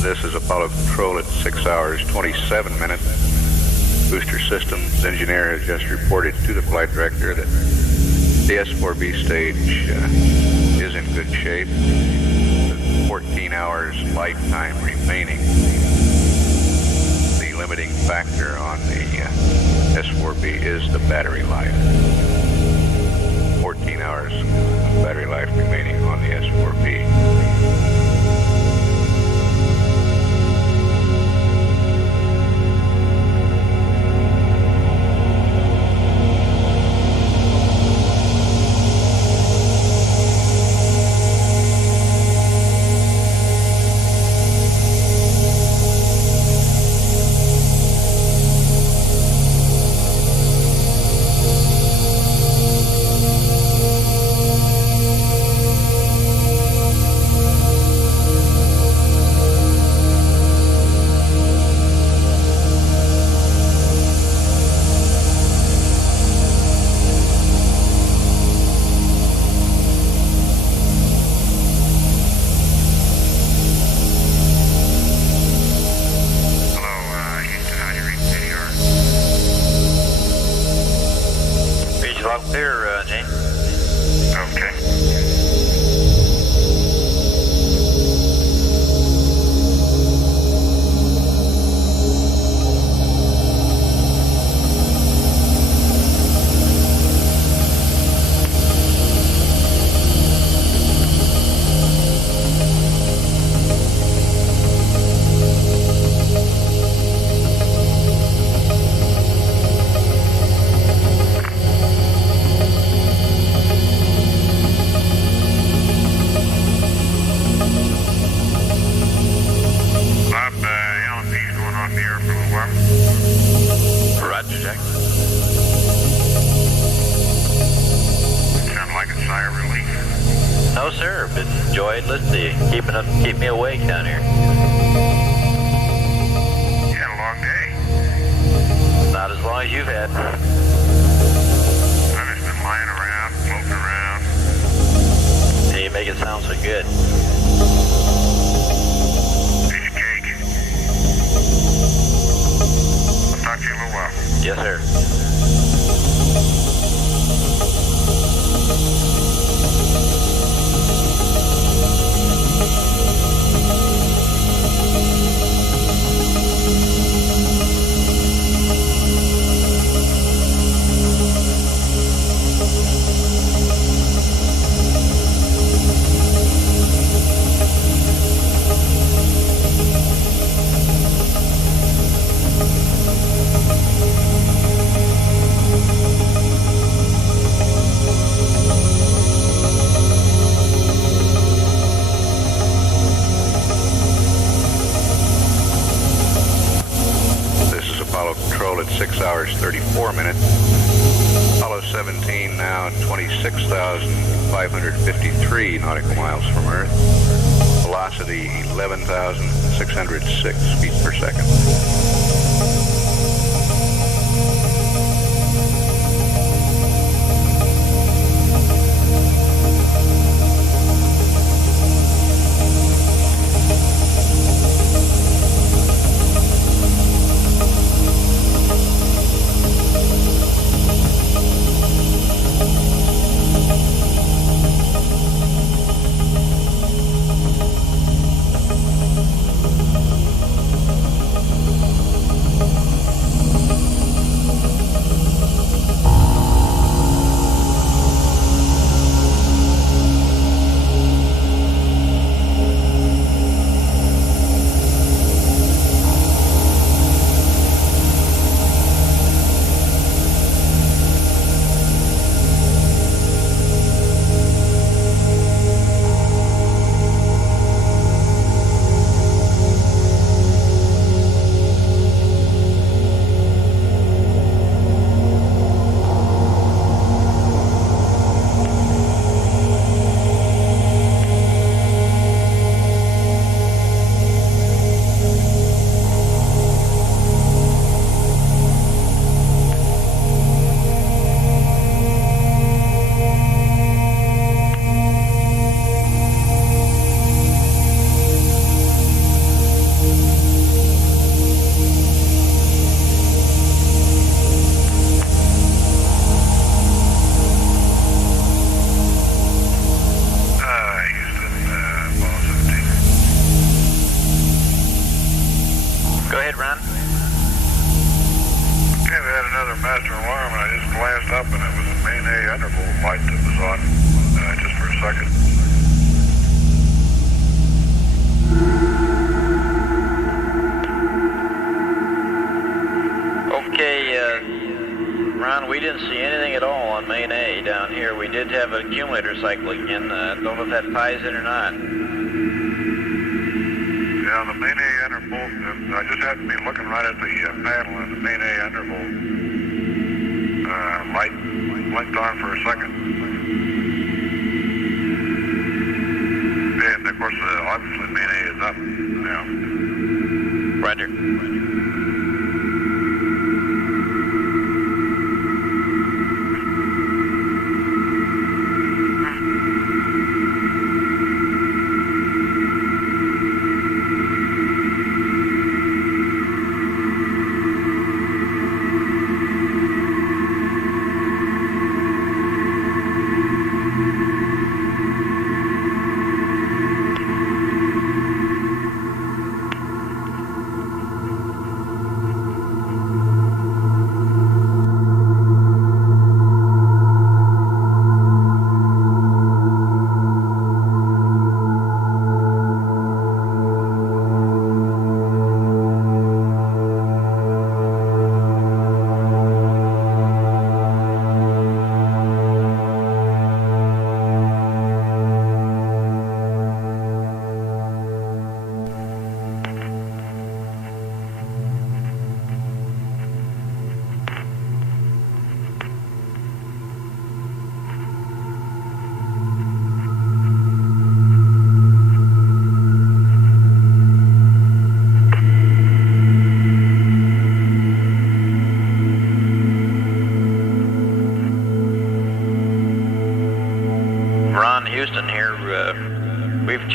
This is Apollo Control at 6 hours 27 minutes. Booster Systems engineer has just reported to the flight director that the S-4B stage is in good shape. With 14 hours lifetime remaining. The limiting factor on the S-4B is the battery life. 14 hours battery life remaining on the S-4B. Roger, Jack. Sound like a sigh of relief. No, sir. Been enjoying listening to you. Keep me awake down here. You had a long day. Not as long as you've had. I've just been lying around, floating around. Hey, you make it sound so good. Piece of cake. I'll talk to you in a little while. Yes, sir. This is Apollo Control at 6 hours 34 minutes. Apollo 17 now at 26,553 nautical miles from Earth. Velocity 11,606 feet per second. Go ahead, Ron. Okay, we had another master alarm, and I just glanced up, and it was a main A undervolt light that was on just for a second. Okay, Ron, we didn't see anything at all on main A down here. We did have an accumulator cycling in. Don't know if that ties in or not. Yeah, the main A undervolt, I just happened to be looking right at the panel, and the main A undervolt light blinked on for a second. And of course, obviously main A is up now. Roger.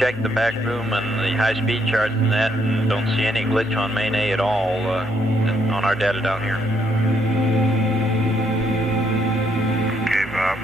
checked the back room and the high-speed charts and that, and don't see any glitch on main A at all on our data down here. Okay, Bob.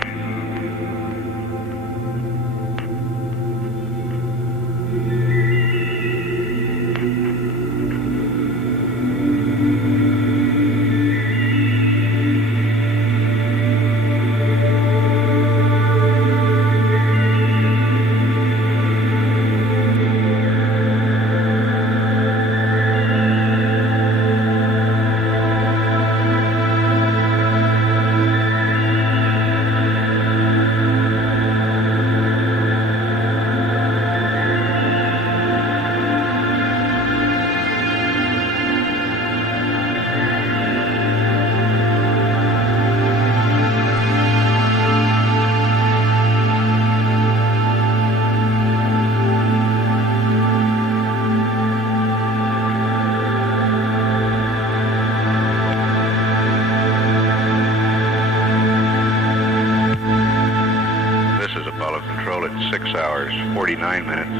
Control at 6 hours, 49 minutes.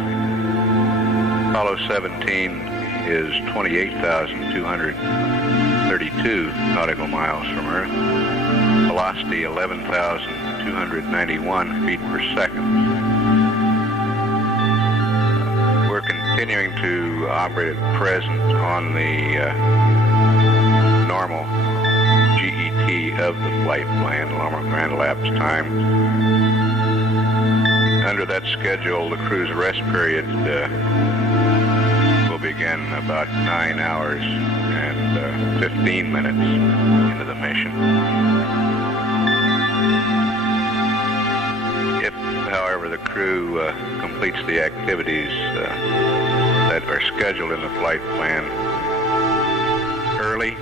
Apollo 17 is 28,232 nautical miles from Earth. Velocity 11,291 feet per second. We're continuing to operate at present on the normal GET of the flight plan, normal grand elapsed time. Under that schedule, the crew's rest period will begin about 9 hours and 15 minutes into the mission. If, however, the crew completes the activities that are scheduled in the flight plan early,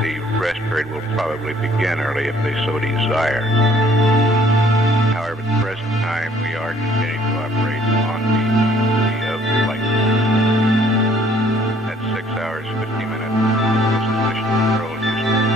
the rest period will probably begin early if they so desire. However, at the present time, we are continuing to operate on the flight at 6 hours, 50 minutes. This is Mission Control in Houston.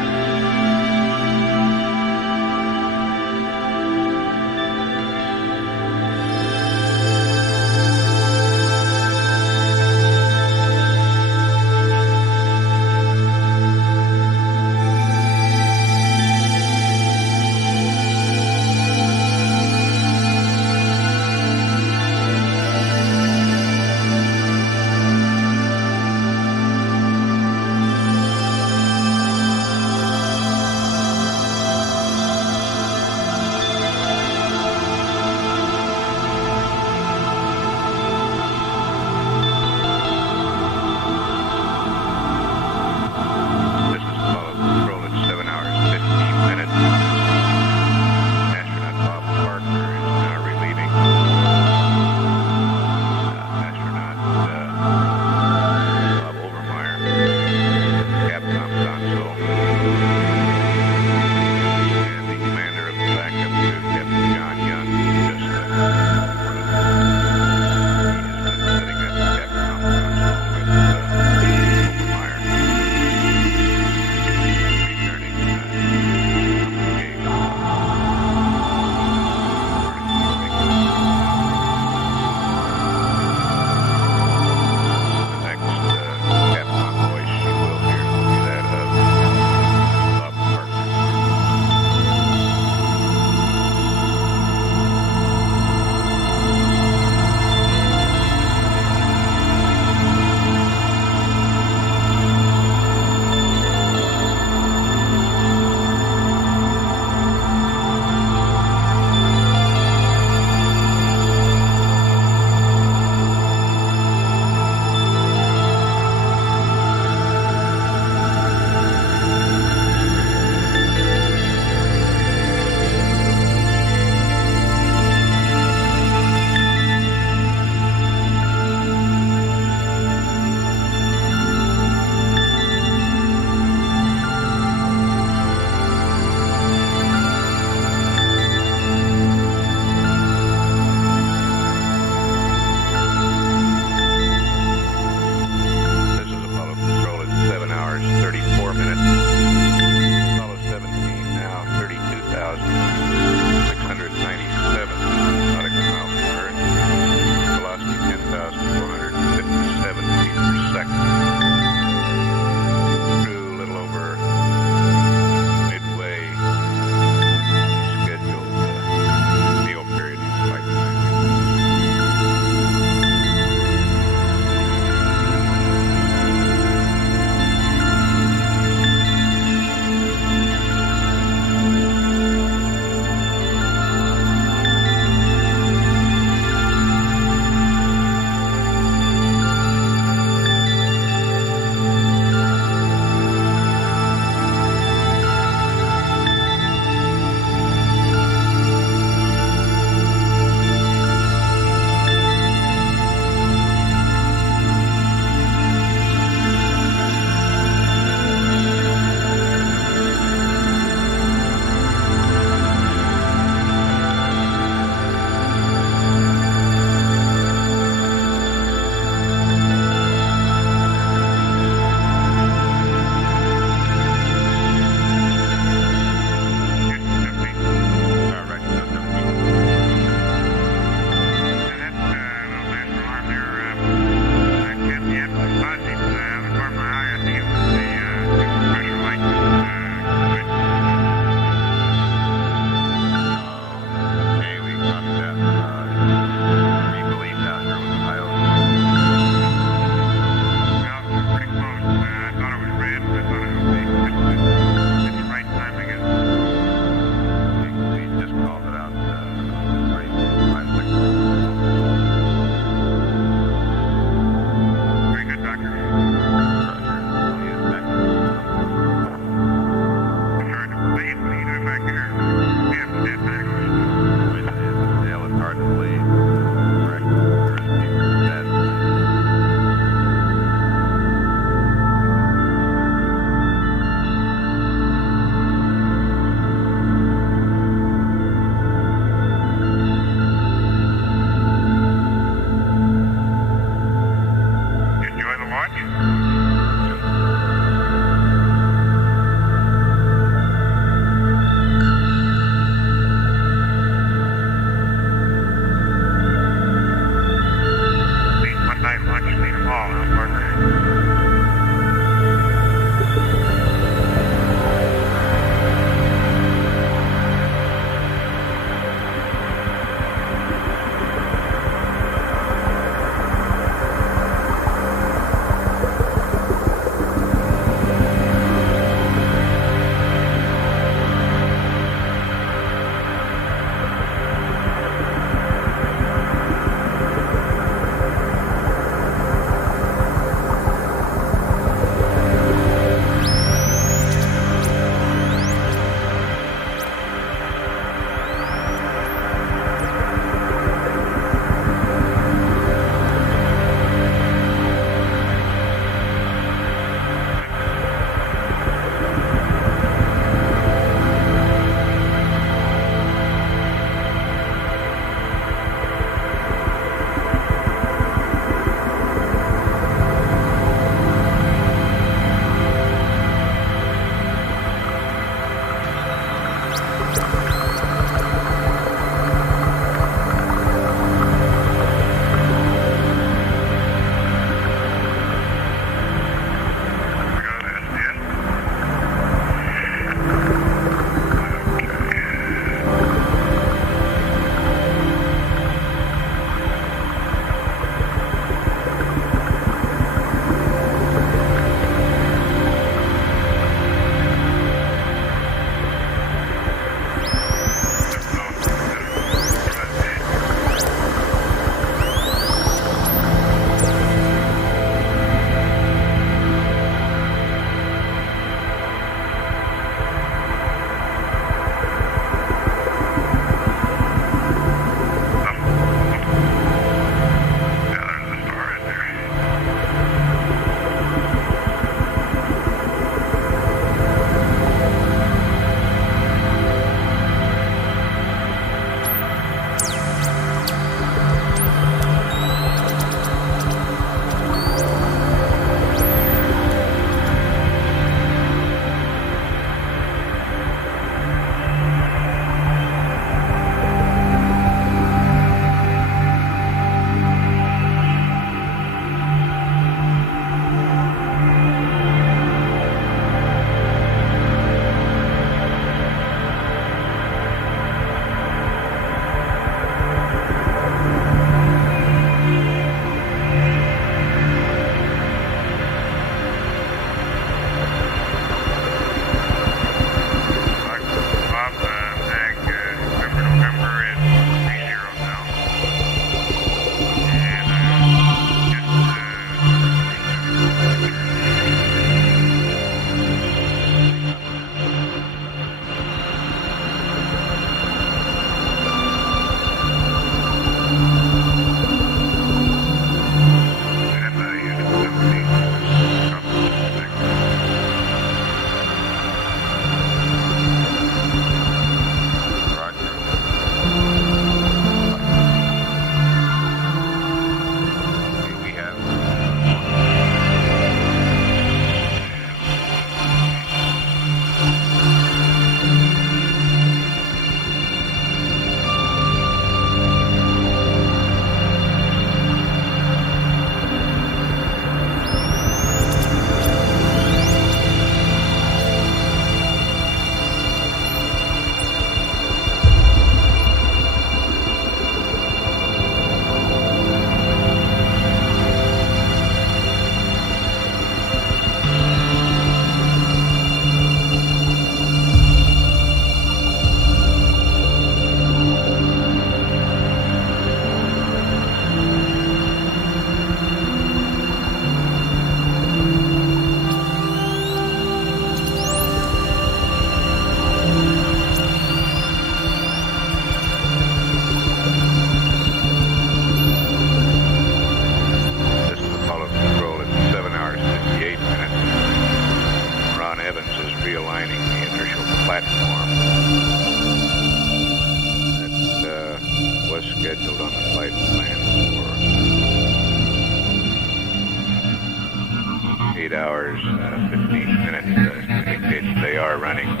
there's 15 minutes indicates they are running 15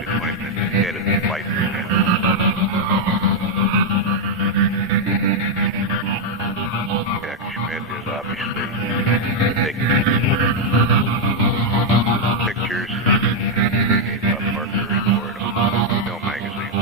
to 20 minutes ahead of the flight plan. Jack Schmidt is obviously taking pictures. He's up Parker report on Film Magazine.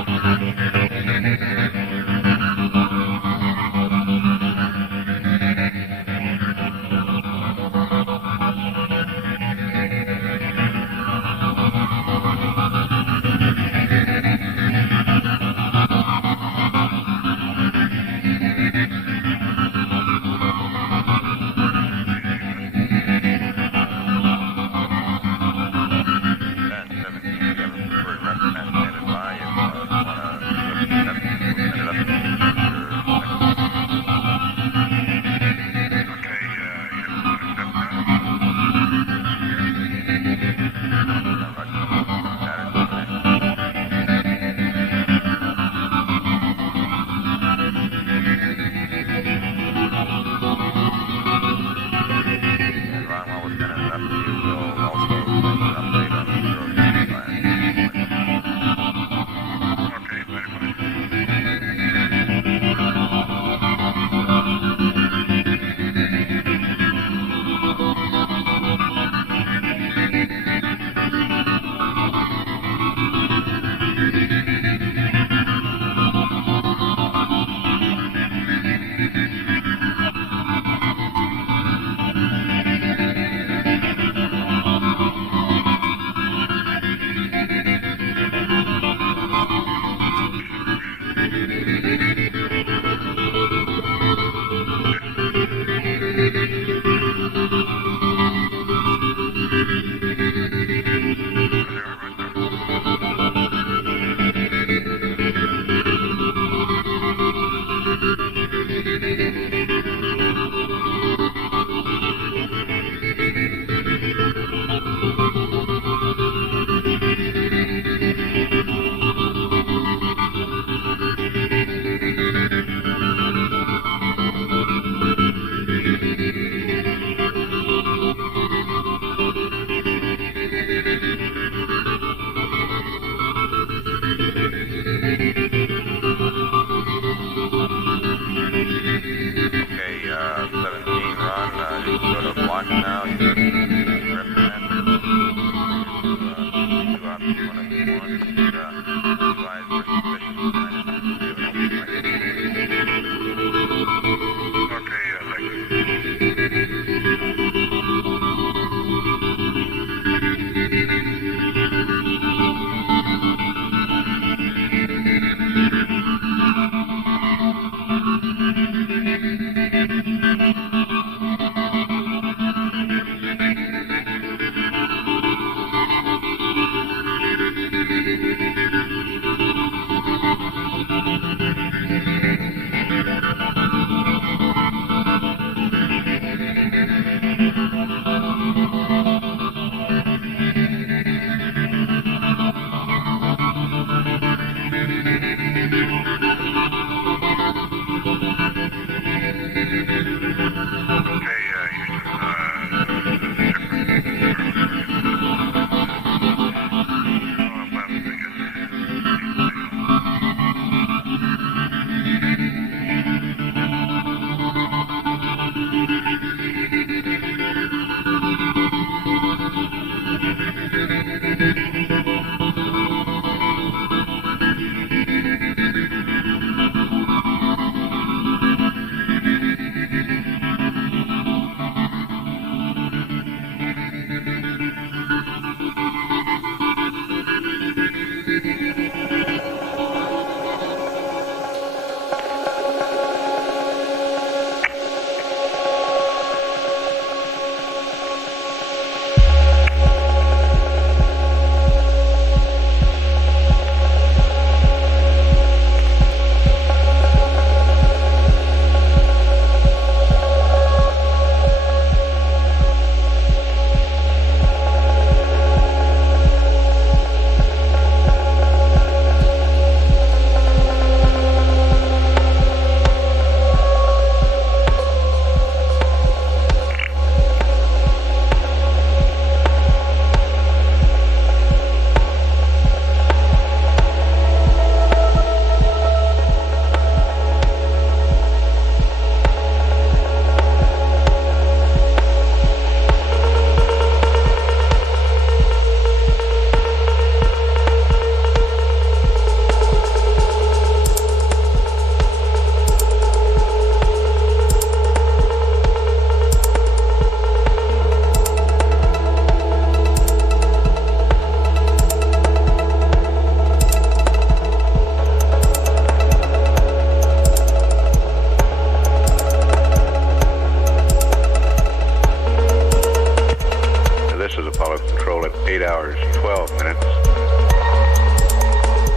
call it 8 hours, 12 minutes.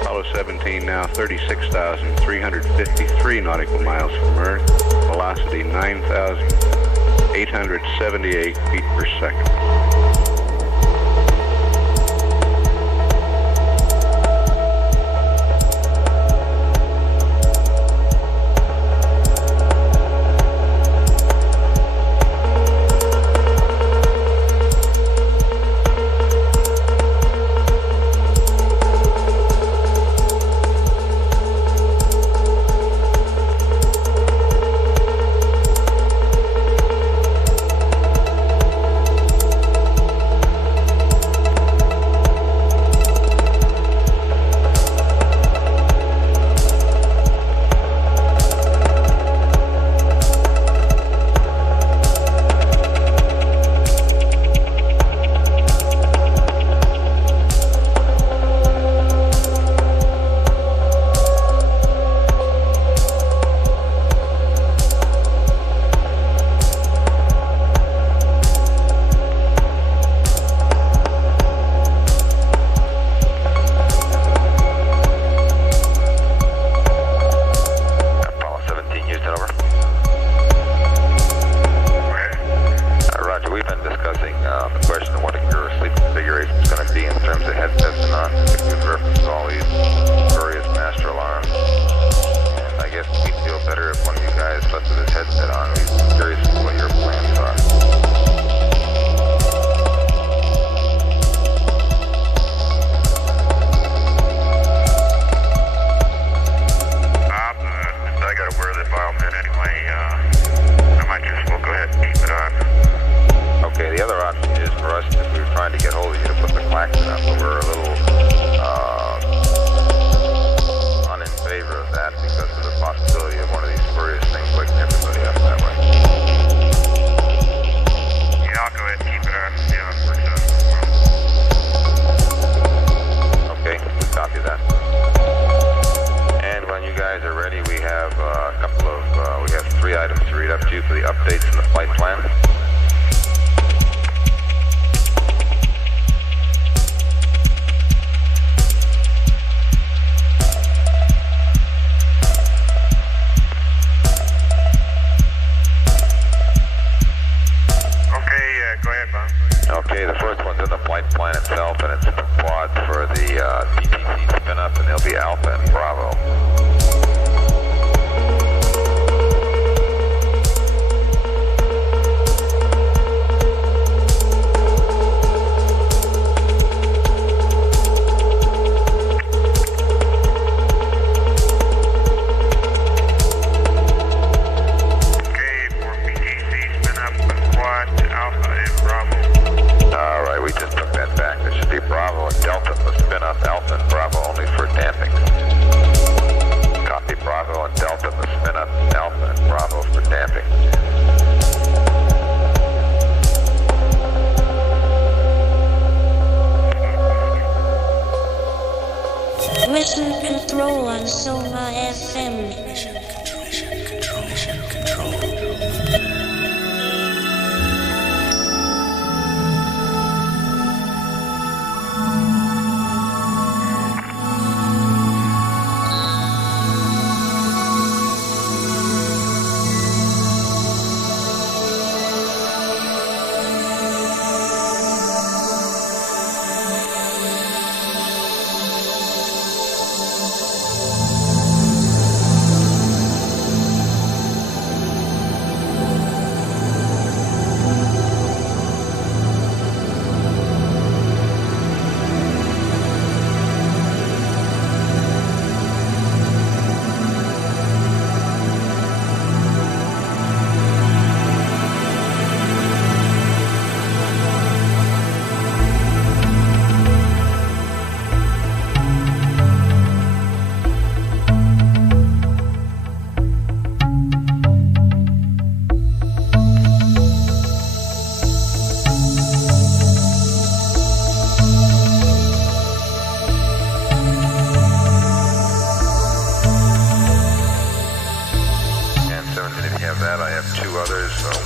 Apollo 17 now 36,353 nautical miles from Earth. Velocity 9,878 feet per second. Mission control on Soma FM. Mission control.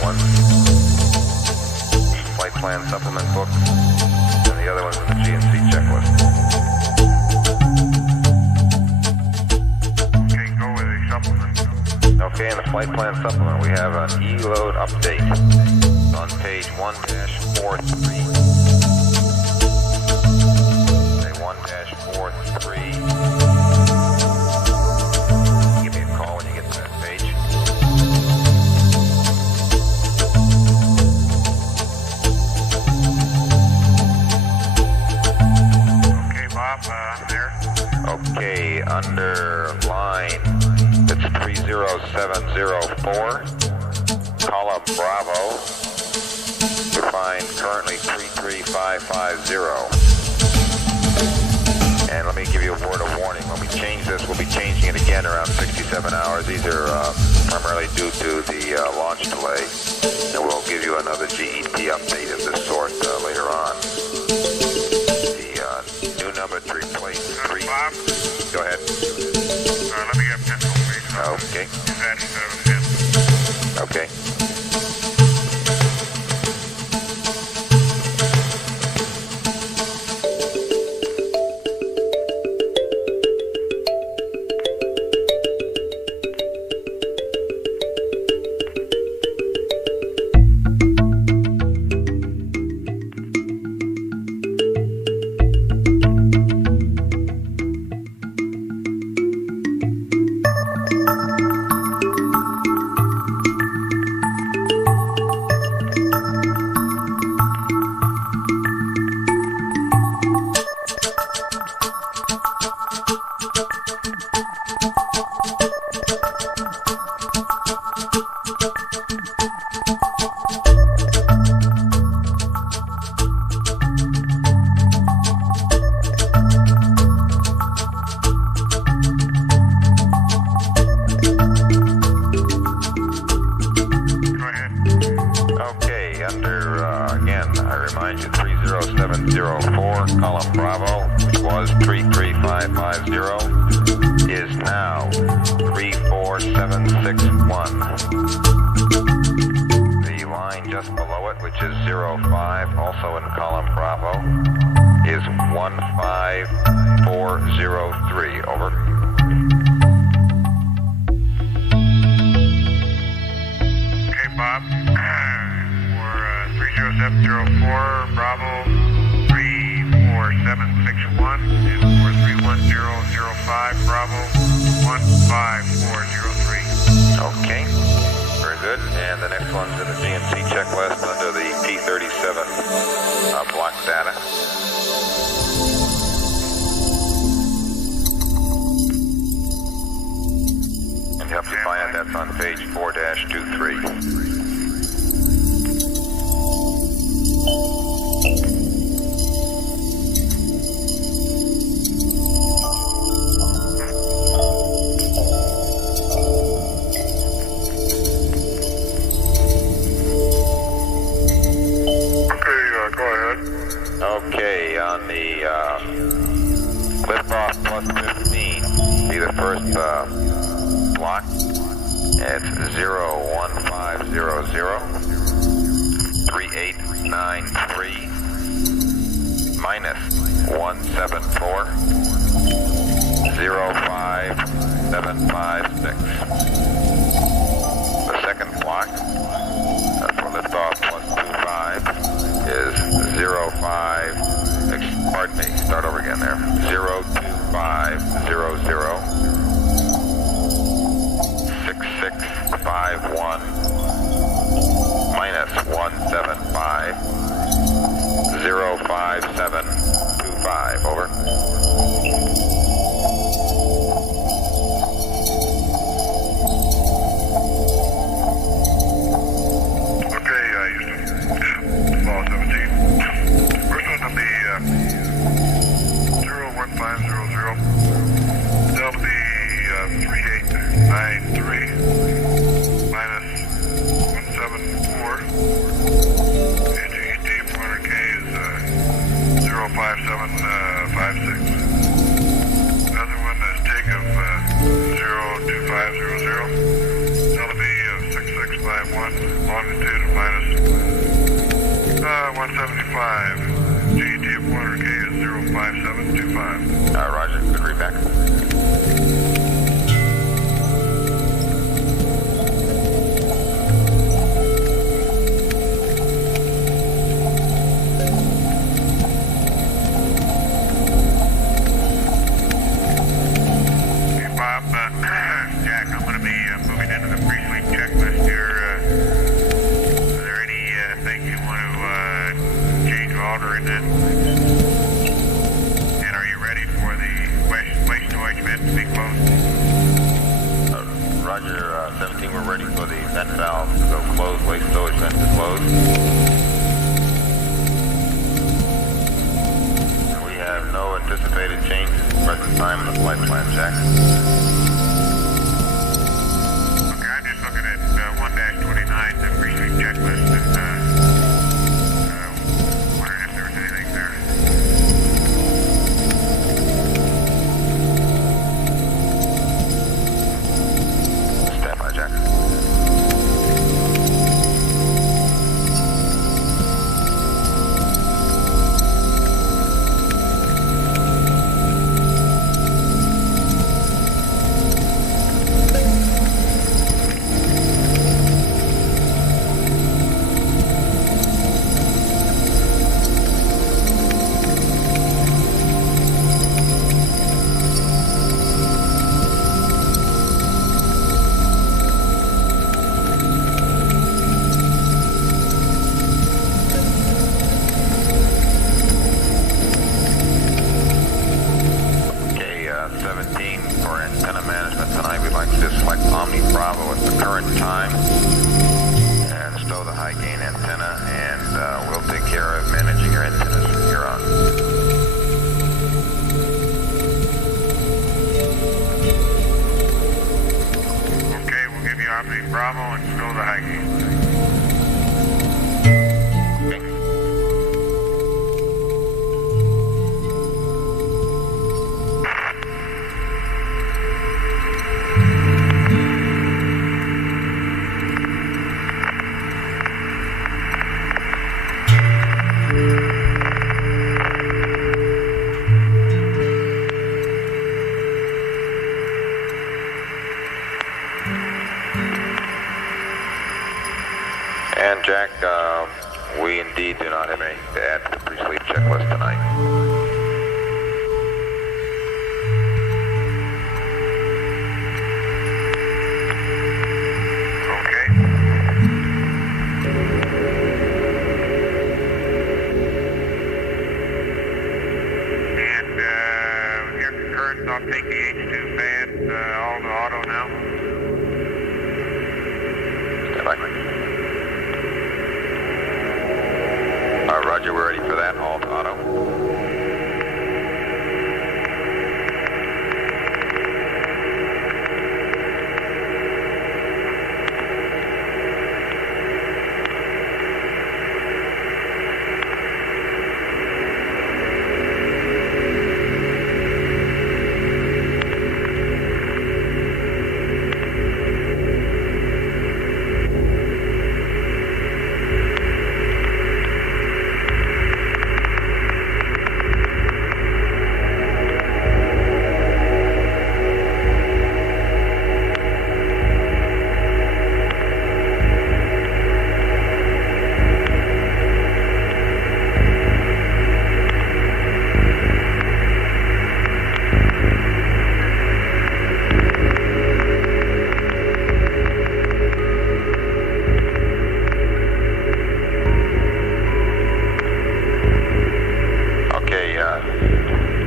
One flight plan supplement book, and the other one's in the GNC checklist. Okay, go with a supplement. Okay, in the flight plan supplement, we have an E-load update on page 1-43. Say 1-43. Give me a call when you get to that page. Okay, Bob, I'm there. Okay, under line, it's 30704, column Bravo, you find currently 33550. And let me give you a word of warning. When we change this, we'll be changing it again around 67 hours. These are primarily due to the launch delay. And we'll give you another GET update of this sort later on. The new number to replace 3. Bob? Go ahead. Let me get a pencil, please. Okay. Use that instead of a pen. Okay. Again, I remind you, 30704, column Bravo, which was 33550, is now 34761. The line just below it, which is 05, also in column Bravo, is 15403. Over. Okay, Bob. We're 30704, Bravo 34761, and 43105, Bravo 15403. Okay, very good. And the next one's in the GNC checklist under the P37 block data. And help you find it, that's on page 4-23. Okay, on the liftoff plus 15, be the first block. It's 01500 3893 minus 174 05756. The second block for liftoff plus 25 is start over again there, 02500 6651 minus 175 05725, over. Okay, Houston, Ball 17. First one will be 01500. That'll be 3893 minus 174. And GET 400K is 05756. Another one is TIG of 02500. That'll be 6651. Longitude minus 175. GT of 400K is 05725. Roger. Good read back. Jack, I'm going to be moving into the pre-sleep checklist here. Are there any things you want to change or alter in that? And are you ready for the waste storage vent to be closed? Roger, 17, we're ready for the vent valve to go closed, waste storage vent to close. And we have no anticipated changes at the present time in the flight plan, Jack. Looking at 1-29, the pre-sleep checklist, and wondering if there was anything there. Stand by, Jack. Bravo and still the high gain. And Jack, we indeed do not have anything to add to the pre-sleep checklist tonight. Okay. And with your concurrence, I'll take the H2 fans all to auto now. Stand by. Roger, we're ready for that. All to auto.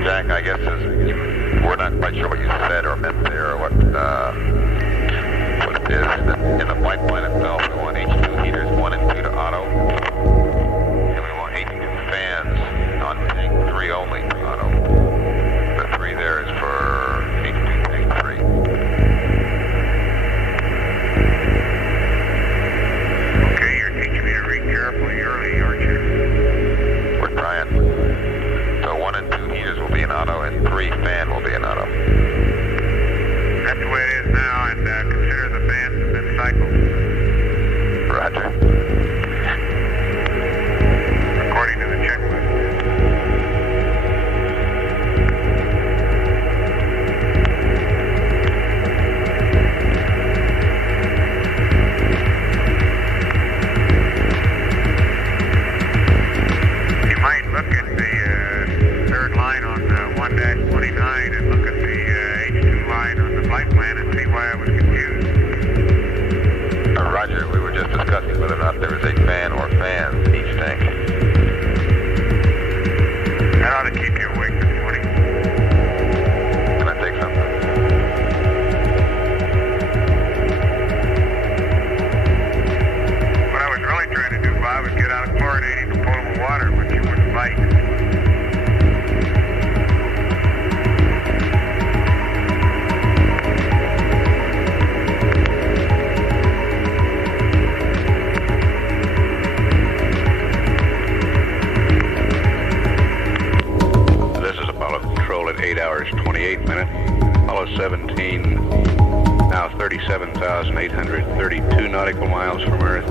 Jack, I guess we're not quite sure what you said or meant there, or what it is. In the flight plan itself, we want H2 heaters 1 and 2 to auto, and we want H2 fans on tank 3 only to auto. The 3 there is for H2 tank 3. Okay, you're teaching me to read carefully early, aren't you? We're trying. So 1 and 2 heaters will be in auto, and 3 fan will be in auto. That's the way it is now, and consider the fans have been cycled. Apollo 17, now 37,832 nautical miles from Earth.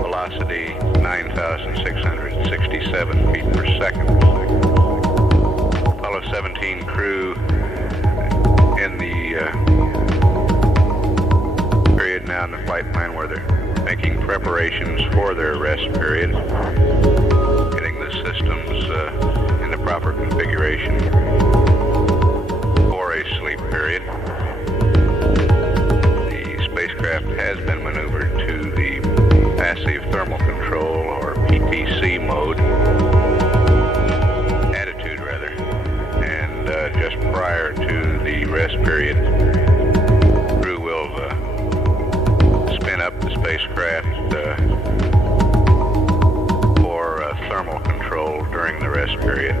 Velocity 9,667 feet per second. Apollo 17 crew in the period now in the flight plan where they're making preparations for their rest period, getting the systems in the proper configuration for a sleep period. The spacecraft has been maneuvered to the passive thermal control, or PTC mode, attitude rather, and just prior to the rest period, crew will spin up the spacecraft for thermal control during the rest period.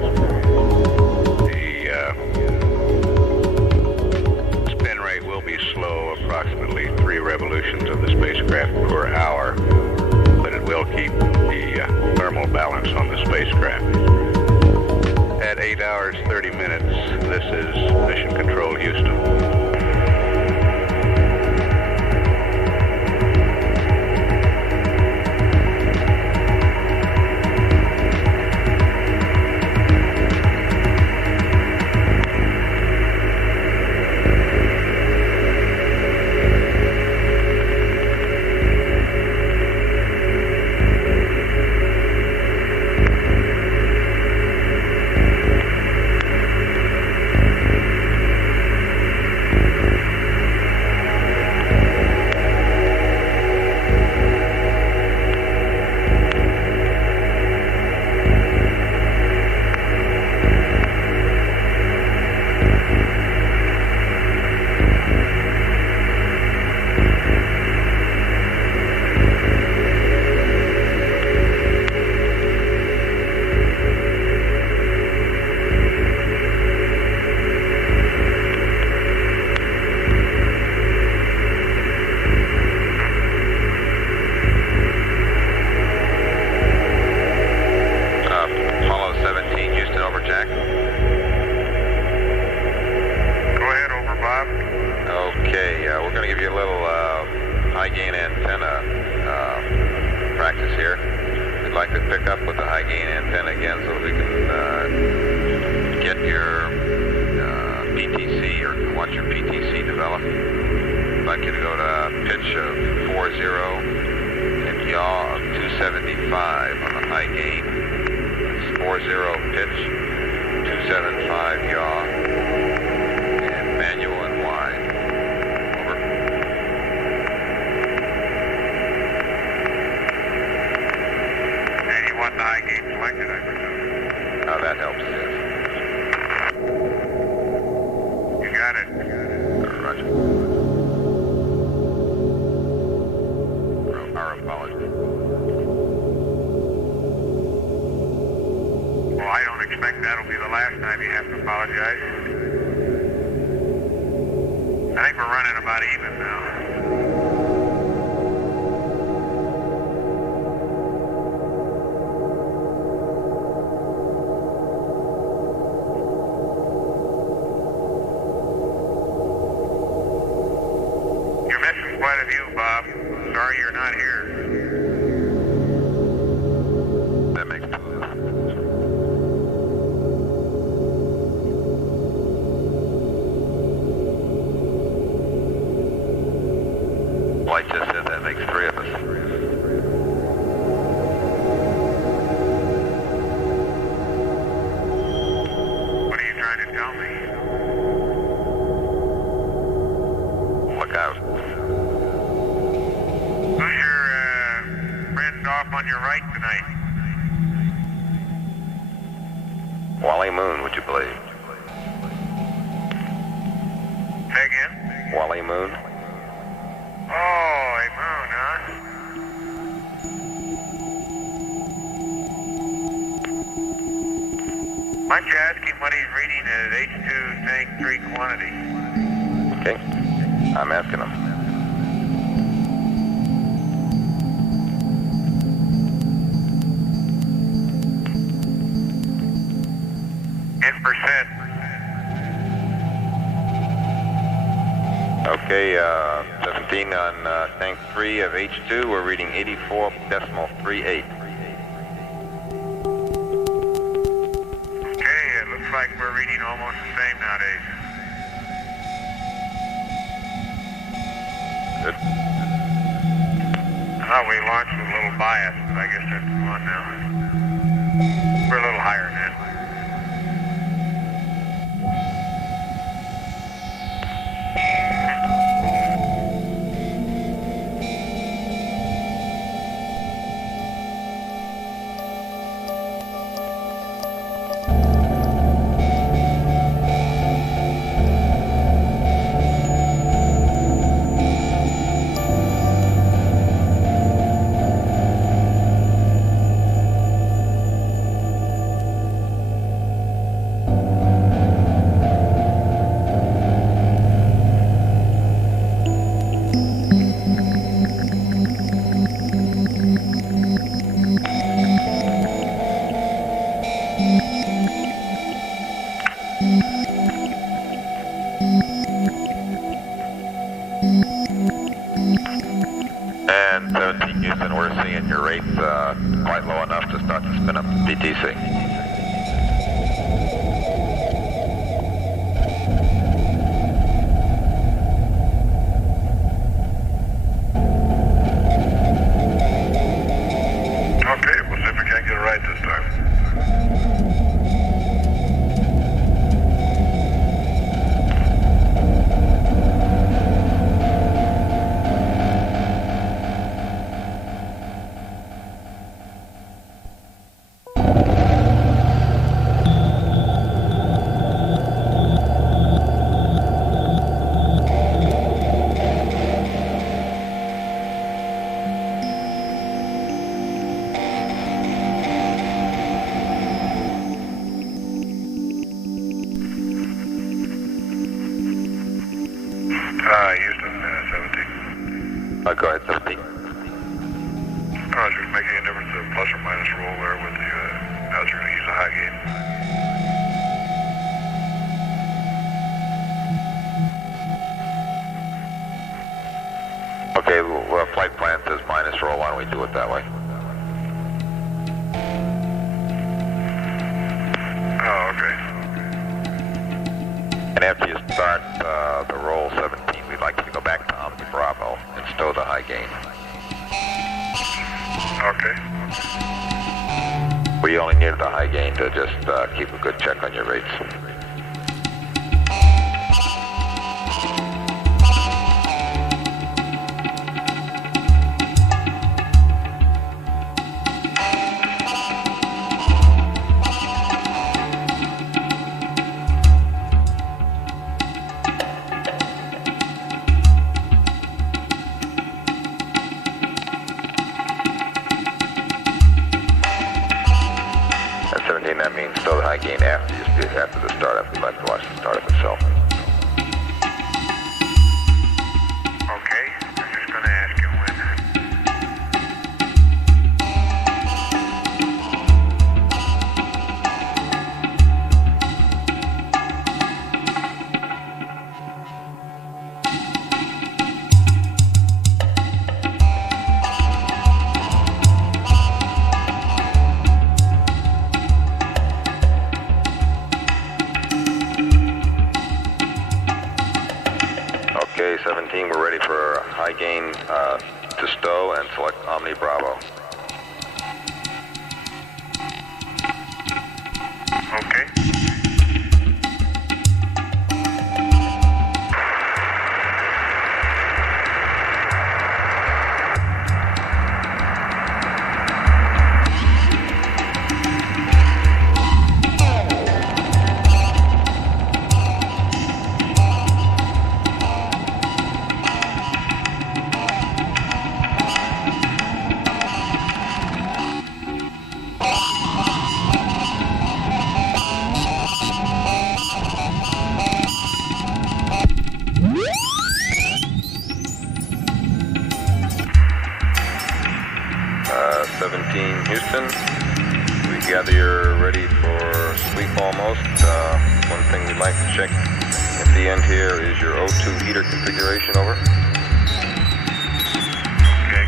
The spin rate will be slow, approximately 3 revolutions of the spacecraft per hour, but it will keep the thermal balance on the spacecraft. At 8 hours 30 minutes, this is Mission Control Houston. Okay, 17 on tank 3 of H2, we're reading 84.38. Okay, it looks like we're reading almost the same nowadays. Good. I thought we launched with a little bias, but I guess that's on now. We're a little higher now. And 17 Houston, we're seeing your rates quite low enough to start to spin up PTC. Okay, we'll see if we can't get it right this time. Houston, 17. Go ahead, 17. Roger, making a difference of plus or minus roll there with the, now you're going to use a high gain. Okay, well, flight plan says minus roll, why don't we do it that way? Oh, okay. And after you start the roll 17, we'd like you to go back to Omni Bravo and stow the high gain. Okay. We only needed the high gain to just keep a good check on your rates. At 17, that means stow the high gain after the startup. We'd like to watch the startup itself. Okay, I'm just going to ask you when. Okay, 17, we're ready for a high gain to stow and select Omni Bravo. Okay. Houston, we gather you're ready for sweep almost. One thing we'd like to check, if the the end here is your O2 heater configuration, over. Okay,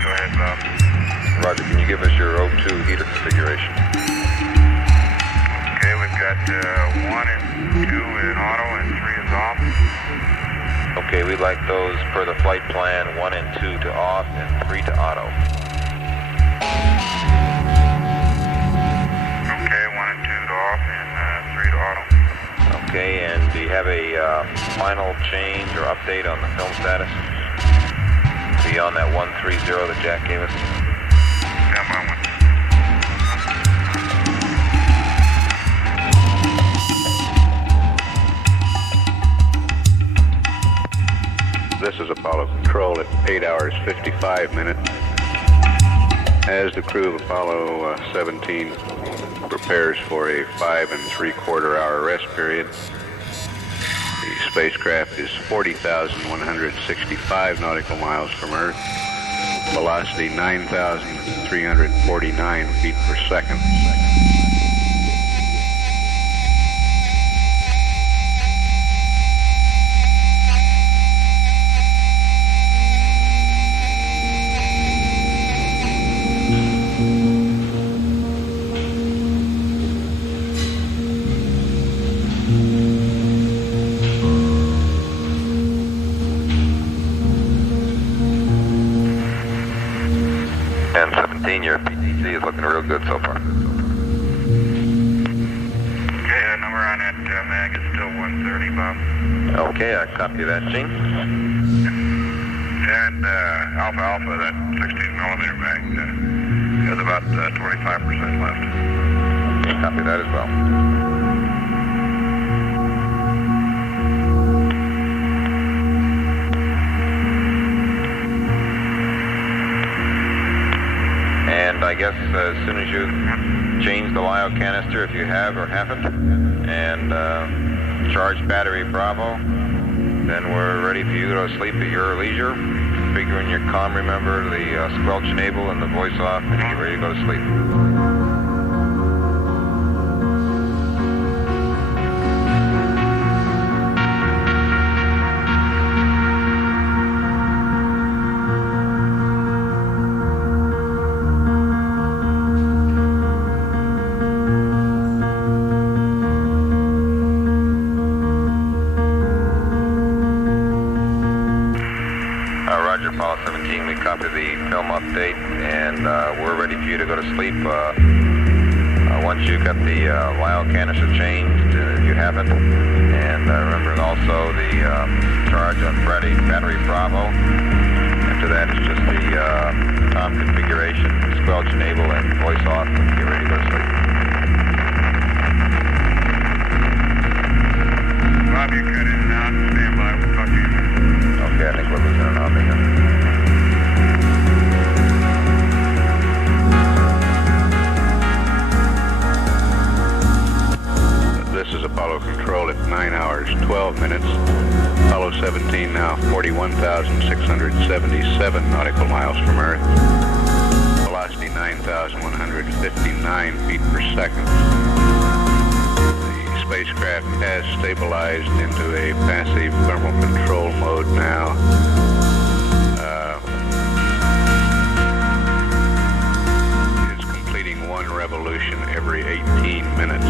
go ahead, Bob. Roger, can you give us your O2 heater configuration? Okay, we've got 1 and 2 in auto and 3 is off. Okay, we'd like those per the flight plan, 1 and 2 to off and 3 to auto. Okay, 1 and 2 to off and 3 to auto. Okay, and do you have a final change or update on the film status? Beyond that 130 that Jack gave us? Stand by 1. This is Apollo Control at 8 hours 55 minutes. As the crew of Apollo 17 prepares for a 5 3/4 hour rest period, the spacecraft is 40,165 nautical miles from Earth, velocity 9,349 feet per second. Your PTC is looking real good so far. Okay, the number on that mag is still 130, Bob. Okay, I copy that, Gene. And Alpha, that 16 millimeter mag has about 25% left. Okay, copy that as well. And I guess as soon as you change the LIO canister, if you have or haven't, and charge battery Bravo, then we're ready for you to go to sleep at your leisure. Figuring your comm, remember the squelch enable and the voice off, and get ready to go to sleep. Apollo 17, we copy the film update, and we're ready for you to go to sleep. Once you've got the LIO canister changed, if you haven't, and remembering also the charge on battery Bravo. After that, it's just the comm configuration, squelch enable, and voice off, and get ready to go to sleep. Bob, you cut in and out. Stand by. We'll talk to you. Okay, I think we're losing an arm again. This is Apollo Control at 9 hours 12 minutes. Apollo 17 now 41,677 nautical miles from Earth. Velocity 9,159 feet per second. The spacecraft has stabilized into a passive thermal control mode now. It's completing one revolution every 18 minutes.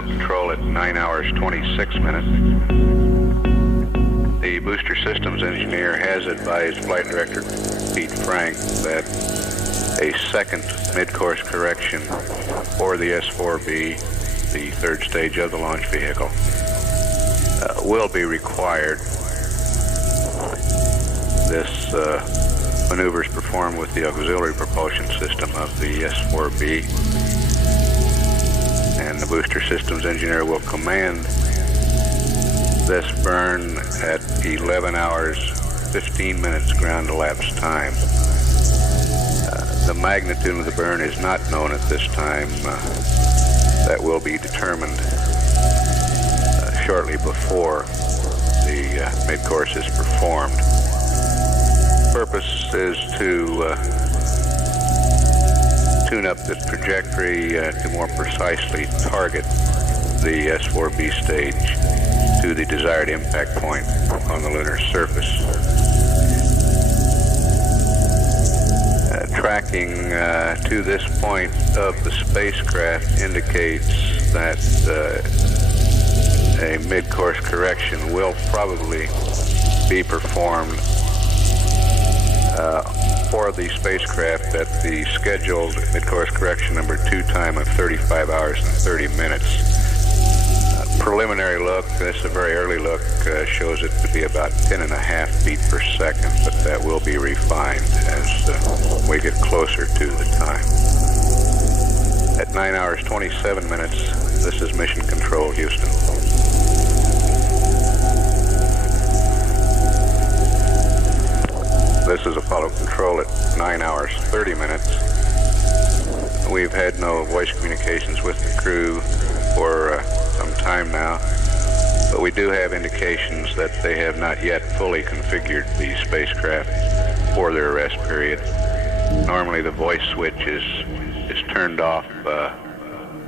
Control at 9 hours 26 minutes. The booster systems engineer has advised Flight Director Pete Frank that a second mid-course correction for the S-4B, the third stage of the launch vehicle, will be required. This maneuver is performed with the auxiliary propulsion system of the S-4B. And the booster systems engineer will command this burn at 11 hours 15 minutes ground elapsed time. The magnitude of the burn is not known at this time. That will be determined shortly before the mid-course is performed. Purpose is to tune up the trajectory to more precisely target the S4B stage to the desired impact point on the lunar surface. Tracking to this point of the spacecraft indicates that a mid-course correction will probably be performed for the spacecraft at the scheduled mid-course correction number 2 time of 35 hours and 30 minutes. Preliminary look, this is a very early look, shows it to be about 10.5 feet per second, but that will be refined as we get closer to the time. At 9 hours 27 minutes, this is Mission Control, Houston. This is Apollo Control at 9 hours 30 minutes. We've had no voice communications with the crew for some time now, but we do have indications that they have not yet fully configured the spacecraft for their rest period. Normally the voice switch is turned off the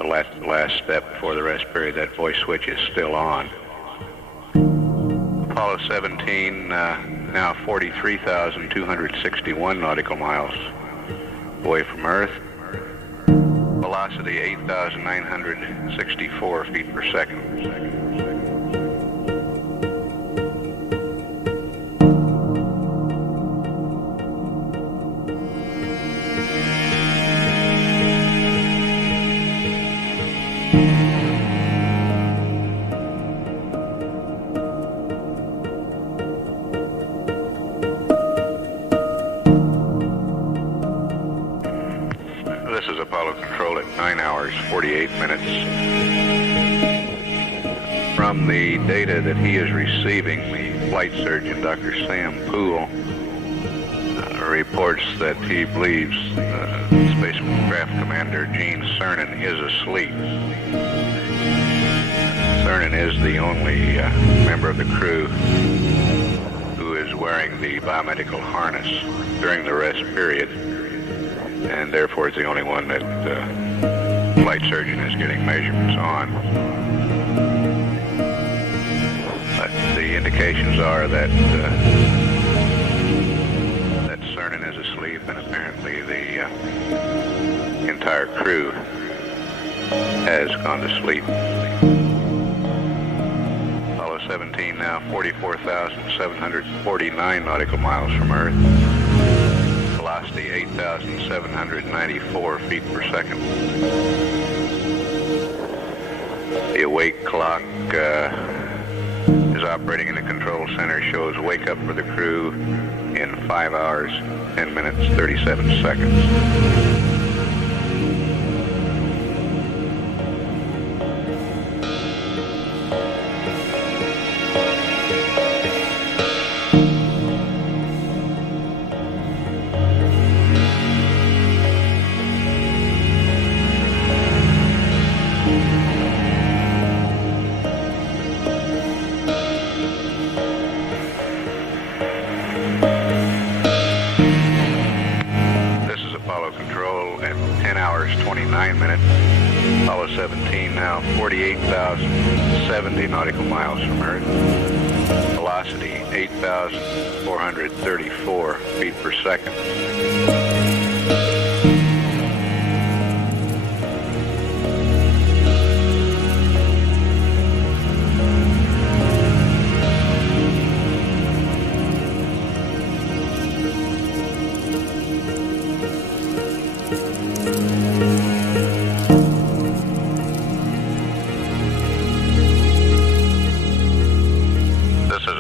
last step before the rest period. That voice switch is still on. Apollo 17 now 43,261 nautical miles away from Earth. Velocity 8,964 feet per second. This is Apollo Control at 9 hours 48 minutes. From the data that he is receiving, the flight surgeon, Dr. Sam Poole, reports that he believes spacecraft commander Gene Cernan is asleep. Cernan is the only member of the crew who is wearing the biomedical harness during the rest period, and therefore it's the only one that the flight surgeon is getting measurements on. But the indications are that that Cernan is asleep, and apparently the entire crew has gone to sleep. Apollo 17 now 44,749 nautical miles from Earth. Velocity 8,794 feet per second. The awake clock is operating in the control center, shows wake up for the crew in 5 hours, 10 minutes, 37 seconds. At 10 hours 29 minutes. Apollo 17 now 48,070 nautical miles from Earth. Velocity 8,434 feet per second.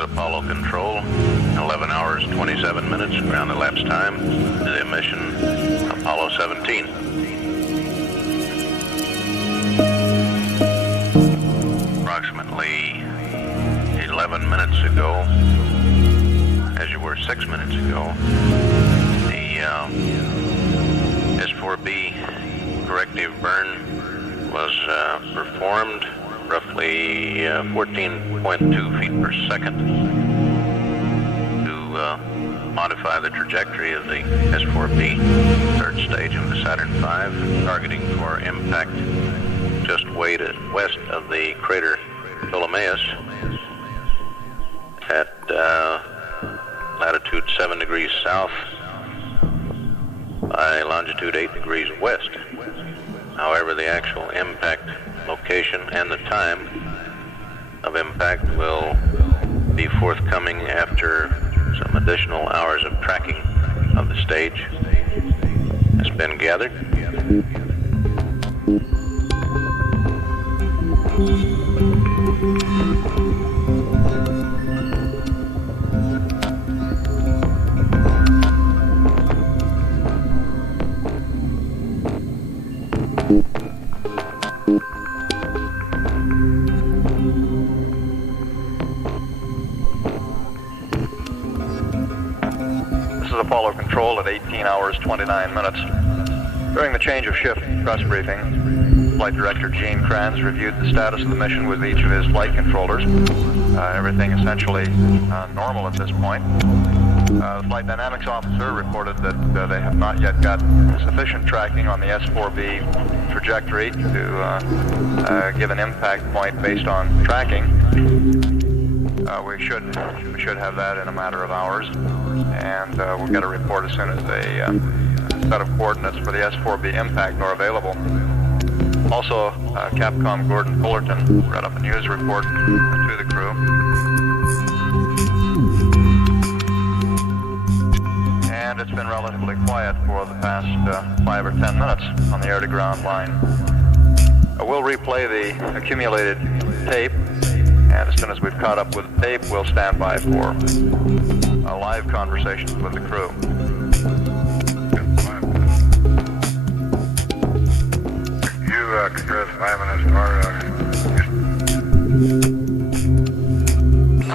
Apollo Control, 11 hours 27 minutes ground elapsed time, the mission Apollo 17. Approximately 11 minutes ago, as you were 6 minutes ago. The S4B corrective burn was performed roughly 14.2 feet per second to modify the trajectory of the S4B third stage of the Saturn V, targeting for impact just west of the crater Ptolemaeus at latitude 7 degrees south by longitude 8 degrees west. However, the actual impact location and the time of impact will be forthcoming after some additional hours of tracking of the stage has been gathered. Apollo control at 18 hours 29 minutes. During the change of shift press briefing, Flight Director Gene Kranz reviewed the status of the mission with each of his flight controllers. Everything essentially normal at this point. The Flight Dynamics Officer reported that they have not yet got sufficient tracking on the S4B trajectory to give an impact point based on tracking. We should have that in a matter of hours, and we'll get a report as soon as a set of coordinates for the S4B impact are available. Also, Capcom Gordon Fullerton read up a news report to the crew. And it's been relatively quiet for the past 5 or 10 minutes on the air-to-ground line. We'll replay the accumulated tape, and as soon as we've caught up with the tape, we'll stand by for live conversations with the crew. You compare the 5 minutes to our...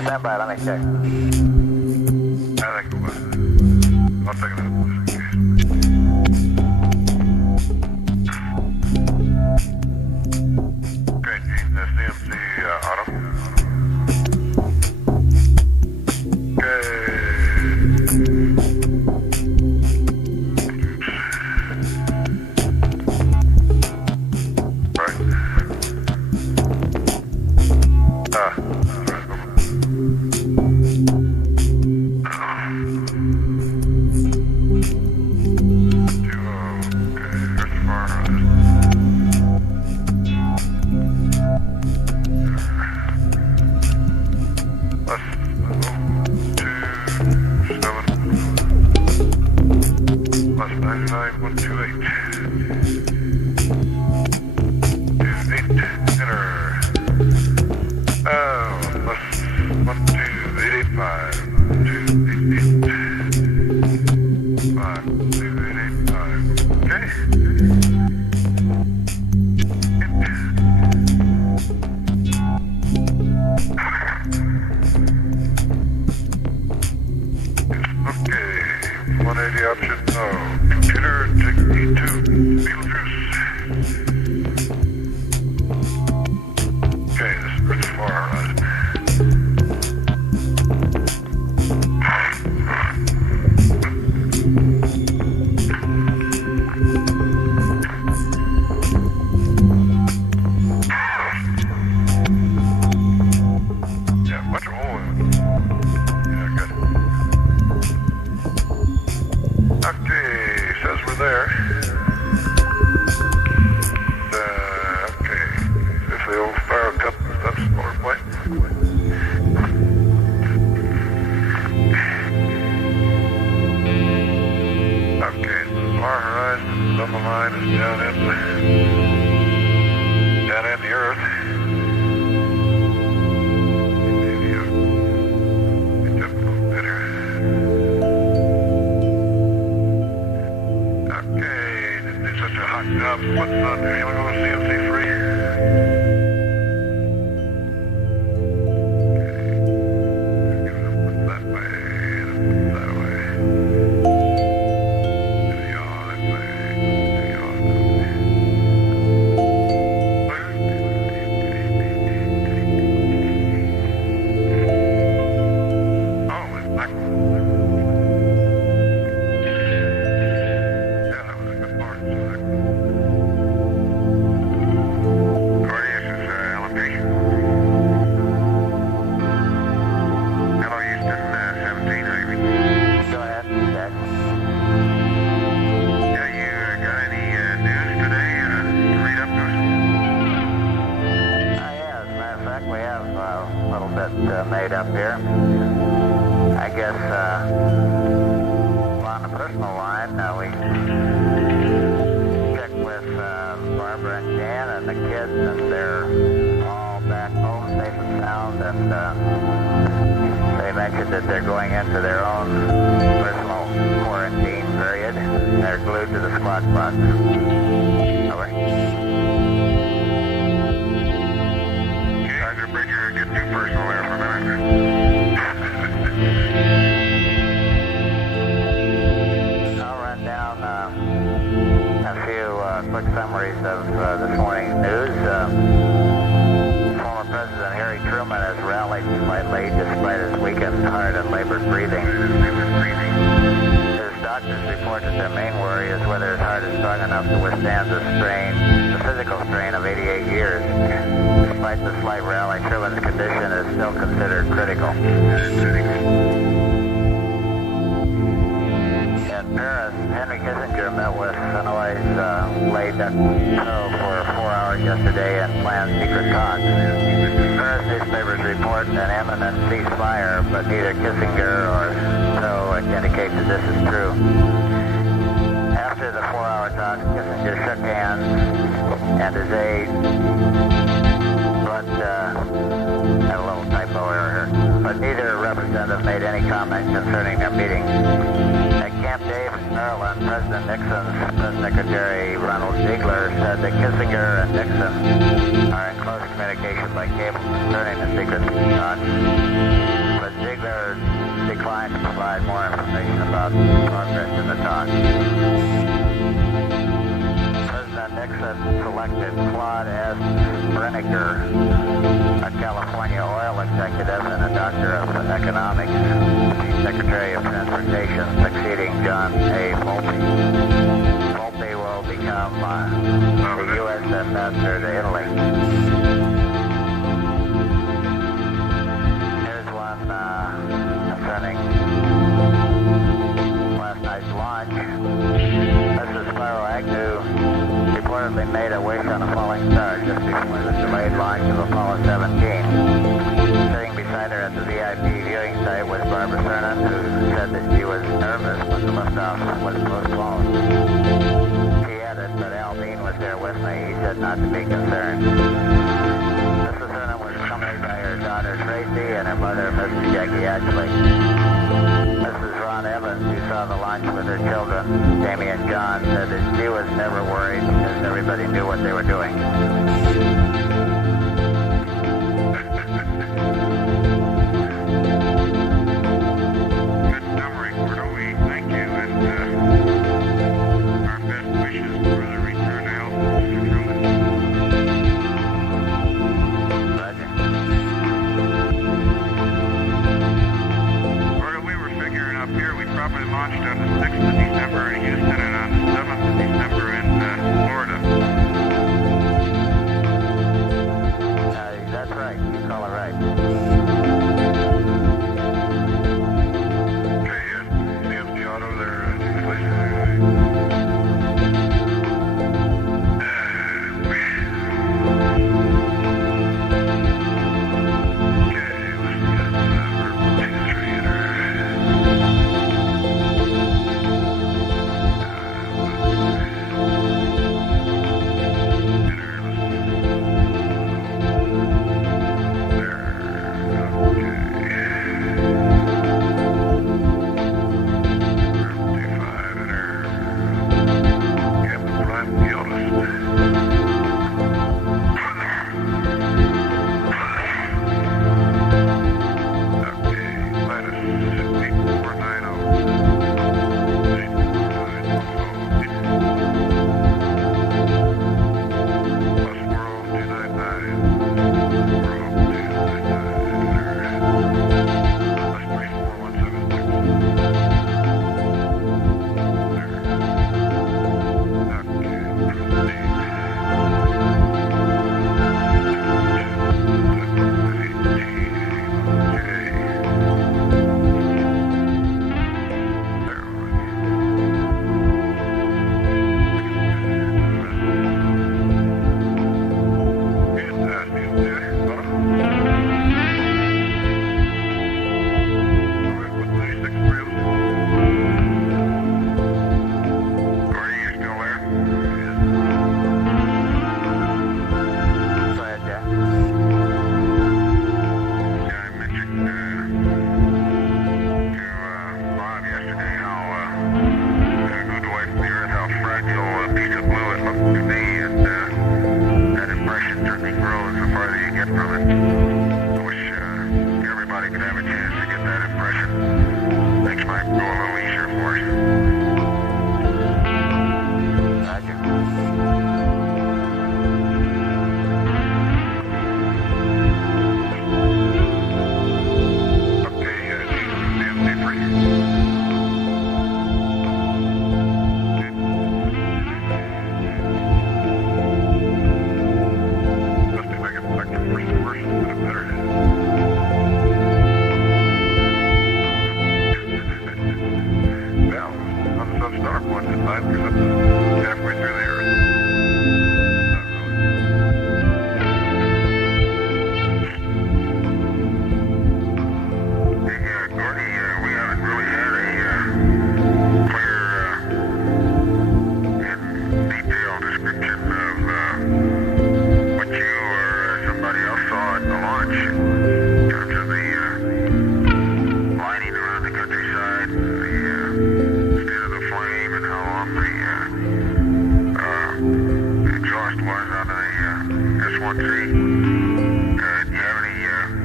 Stand by, let me check. I think it was. I'll take it up. Okay, Gene, the CMC auto. that made up here. I guess on the personal line, we checked with Barbara and Dan and the kids, and they're all back home safe and sound, and they mentioned that they're going into their own personal quarantine period. They're glued to the squawk box. Over. Roger, Bridger, get too personal there for a minute. I'll run down a few quick summaries of this morning's news. Former President Harry Truman has rallied slightly despite his weakened heart and labored breathing. His doctors report that their main worry is whether his heart is strong enough to withstand the physical strain of 88 years. Despite the slight rally, Truman's condition is still considered critical. In Paris, Henry Kissinger met with Hanoi Lei Duc-Cho for 4 hours yesterday and planned secret talks. Paris newspapers report an imminent ceasefire, but neither Kissinger or Cho indicate that this is true. After the 4-hour talks, Kissinger shook hands and his aide, but I have a little typo error here. But neither representative made any comment concerning their meeting. At Camp David, Maryland, President Nixon's press secretary Ronald Ziegler said that Kissinger and Nixon are in close communication by cable concerning the secret talks. But Ziegler declined to provide more information about progress in the talks. President Nixon selected Claude S. Brenniger, a California oil executive and a doctor of economics, to be Secretary of Transportation, succeeding John A. Volpe. Volpe will become the U.S. ambassador to Italy. Here's one concerning last night's launch. Mrs. Spiro Agnew reportedly made a wish on a falling star just before the delayed launch of Apollo 17. Sitting beside her at the VIP viewing site was Barbara Cernan, who said that she was nervous when the liftoff was postponed. She added, but Al Bean was there with me. He said not to be concerned. Mrs. Cernan was accompanied by her daughter Tracy and her mother, Mrs. Jackie Ashley. Mrs. Ron Evans, who saw the launch with her children, Jamie and John, said that she was never worried because everybody knew what they were doing. Good summary, Gordo. We thank you, and our best wishes for the return to health, Mr. Truman. Roger. Gordo, we were figuring up here we probably launched on the 6th of December in Houston and on the 7th of December in Florida. That's right. You call it right. Okay, Sam's the auto there, please. There.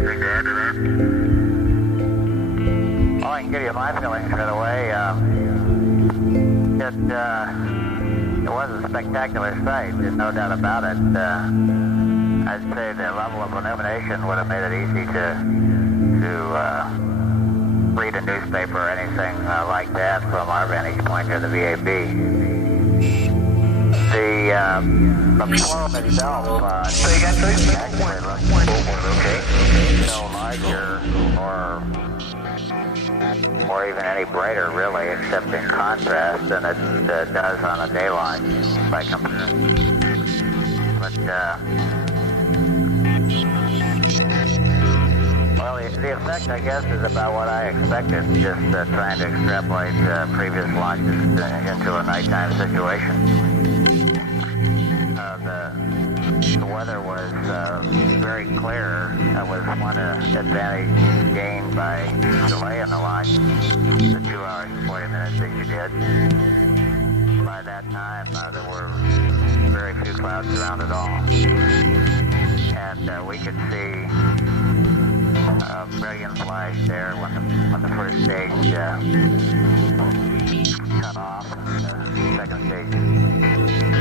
Well, I can give you my feelings right away. It was a spectacular sight, there's no doubt about it. I'd say the level of illumination would have made it easy to read a newspaper or anything like that from our vantage point near the VAB. The plume itself actually looks no larger or even any brighter, really, except in contrast than it does on a daylight by comparison. But well, the effect, I guess, is about what I expected, just trying to extrapolate previous launches into a nighttime situation. The weather was very clear. That was one advantage gained by delay in the launch, the 2 hours and 40 minutes that you did. By that time, there were very few clouds around at all. And we could see a brilliant flash there when the first stage cut off and the second stage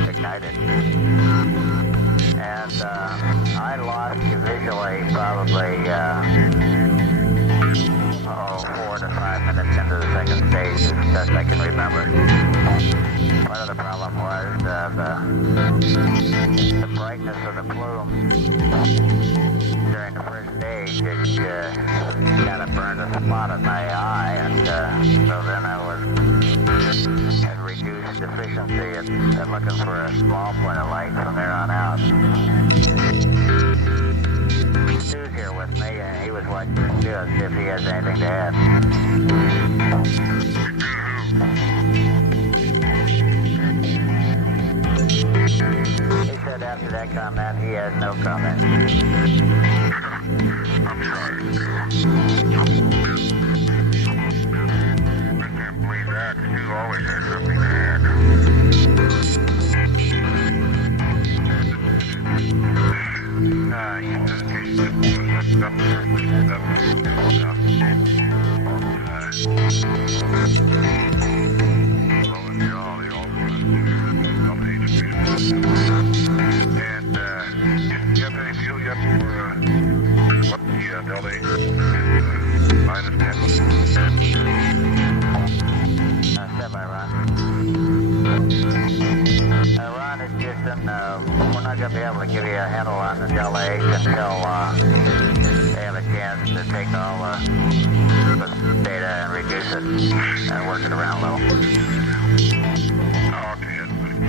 ignited. And I lost you visually probably 4 to 5 minutes into the second stage, as best I can remember. Part of the problem was the brightness of the plume during the first stage. It kind of burned a spot in my eye, and so then I was at reduced efficiency at looking for a small point of light from there on out. Stu's here with me, and he was watching the Stu and see if he has anything to add. He said after that comment, he has no comment. I'm trying to. I can't believe that. Stu always has something to add. You just can't stop and you have any feel yet for what the Delta is minus 10? Semi-Ron. Ron is just in, we're not going to be able to give you a handle on the Delta H until they have a chance to take all the data and reduce it and work it around a little. Okay, that's pretty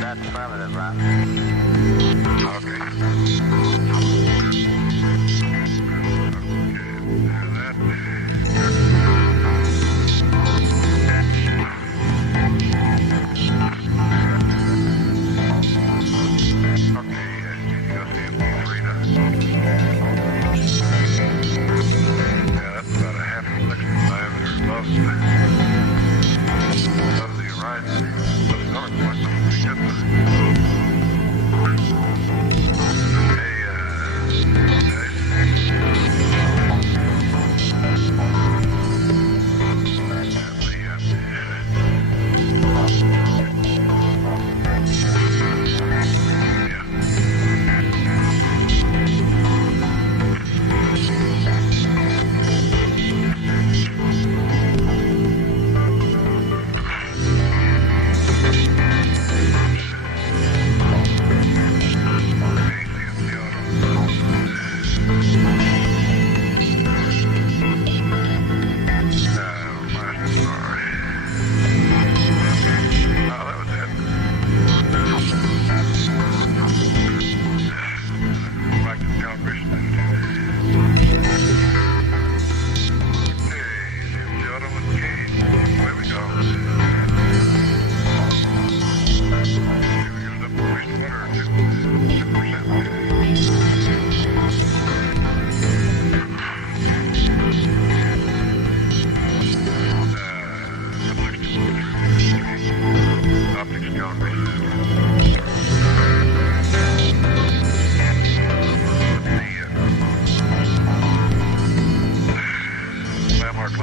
That's affirmative, Ron. Okay. Okay, you go see if he's free now.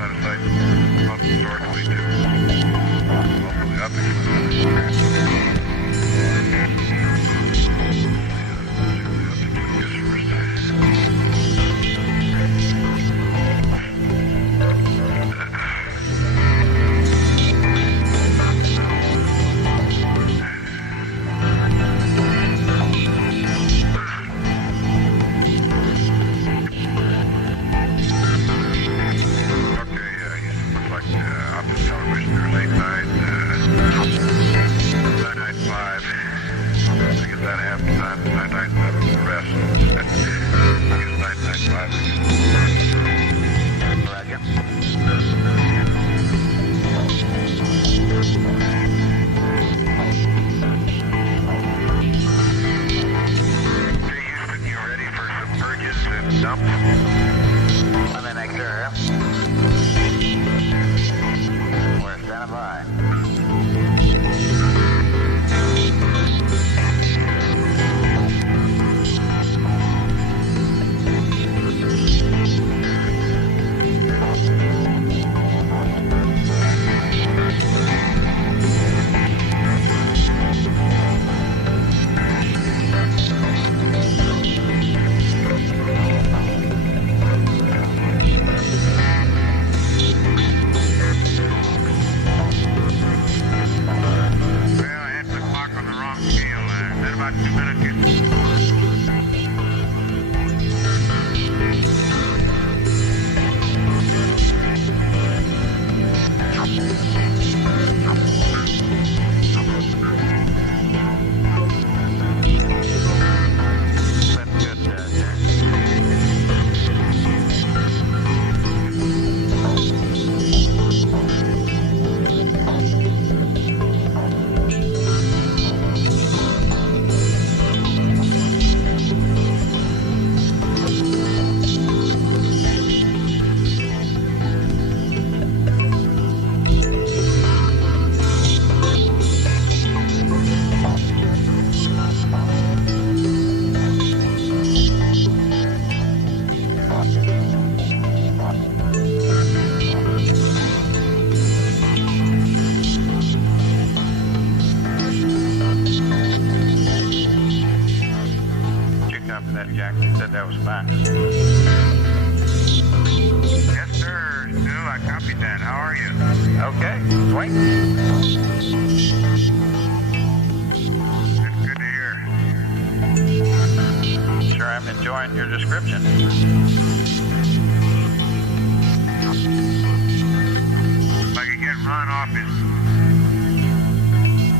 line of sight up northerly too.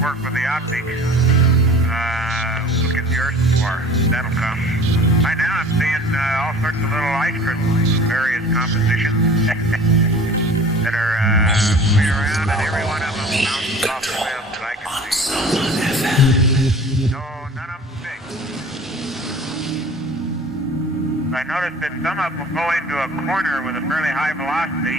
Also the optics. I noticed that some of them will go into a corner with a fairly high velocity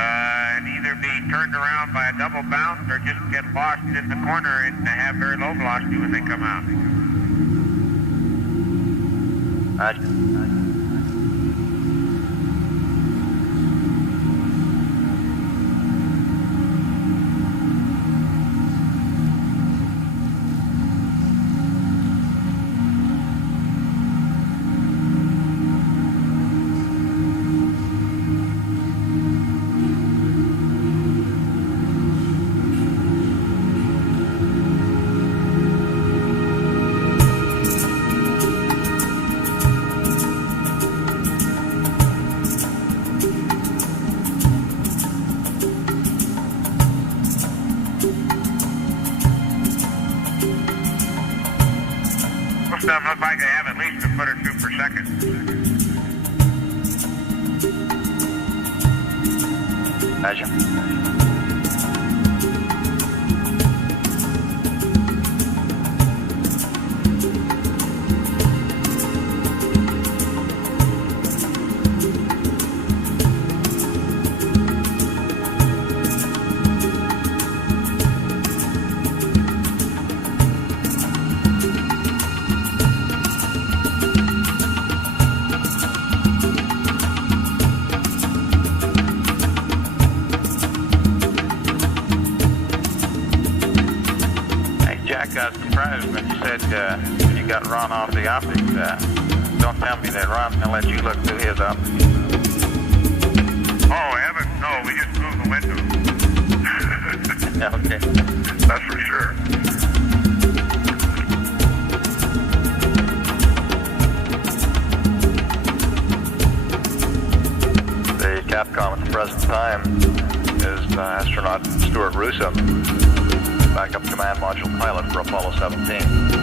and either be turned around by a double bounce or just get lost in the corner and have very low velocity when they come out. Most of them look like they have at least a foot or two per second. Measure. when you got Ron off the optic, don't tell me that Ron's going to let you look through his optic. Oh, heavens, no, we just moved the window. Okay. That's for sure. The Capcom at the present time is astronaut Stuart Russo, backup command module pilot for Apollo 17.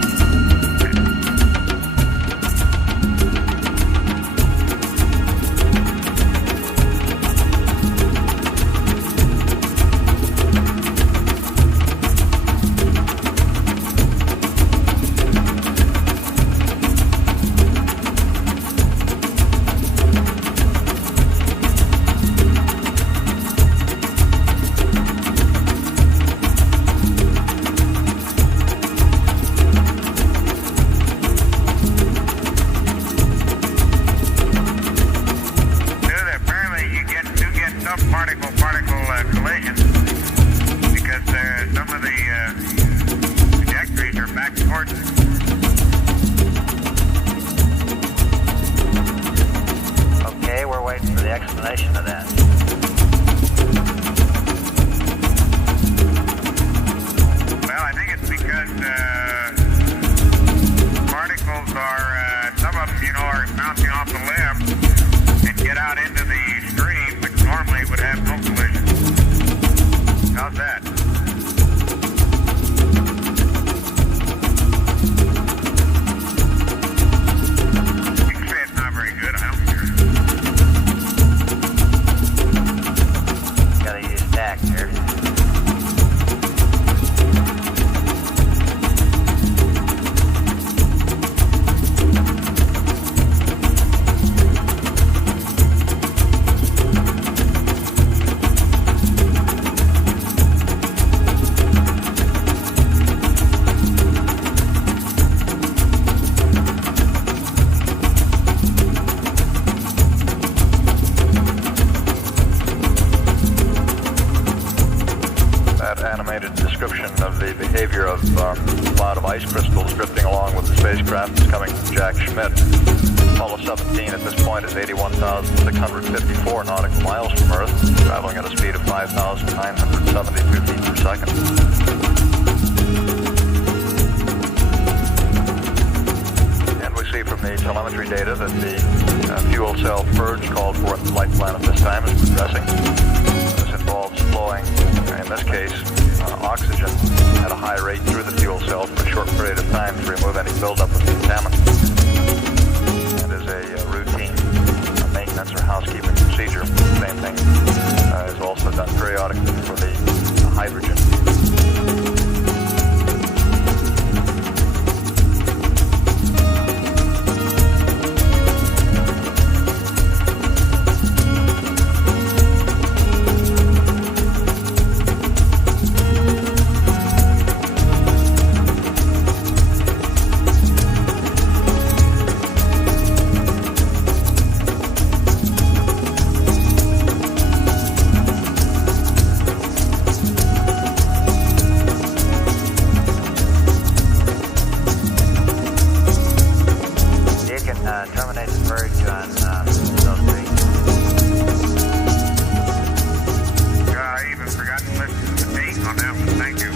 Explanation of that. Well, I think it's because particles are, some of them, are bouncing off the limb and get out into the stream, which normally would have no collision. How's that? You can say it's not very good, I don't care. Gotta use DAC here. Of the behavior of a cloud of ice crystals drifting along with the spacecraft is coming from Jack Schmidt. Apollo 17 at this point is 81,654 nautical miles from Earth, traveling at a speed of 5,972 feet per second. And we see from the telemetry data that the fuel cell purge called for in the flight plan at this time is progressing. This involves flowing, in this case, oxygen at a high rate through the fuel cell for a short period of time to remove any buildup of contaminants. That is a routine maintenance or housekeeping procedure. The same thing is also done periodically for the hydrogen. Terminate the purge on those three. I even forgot to listen to the date on that one. Thank you.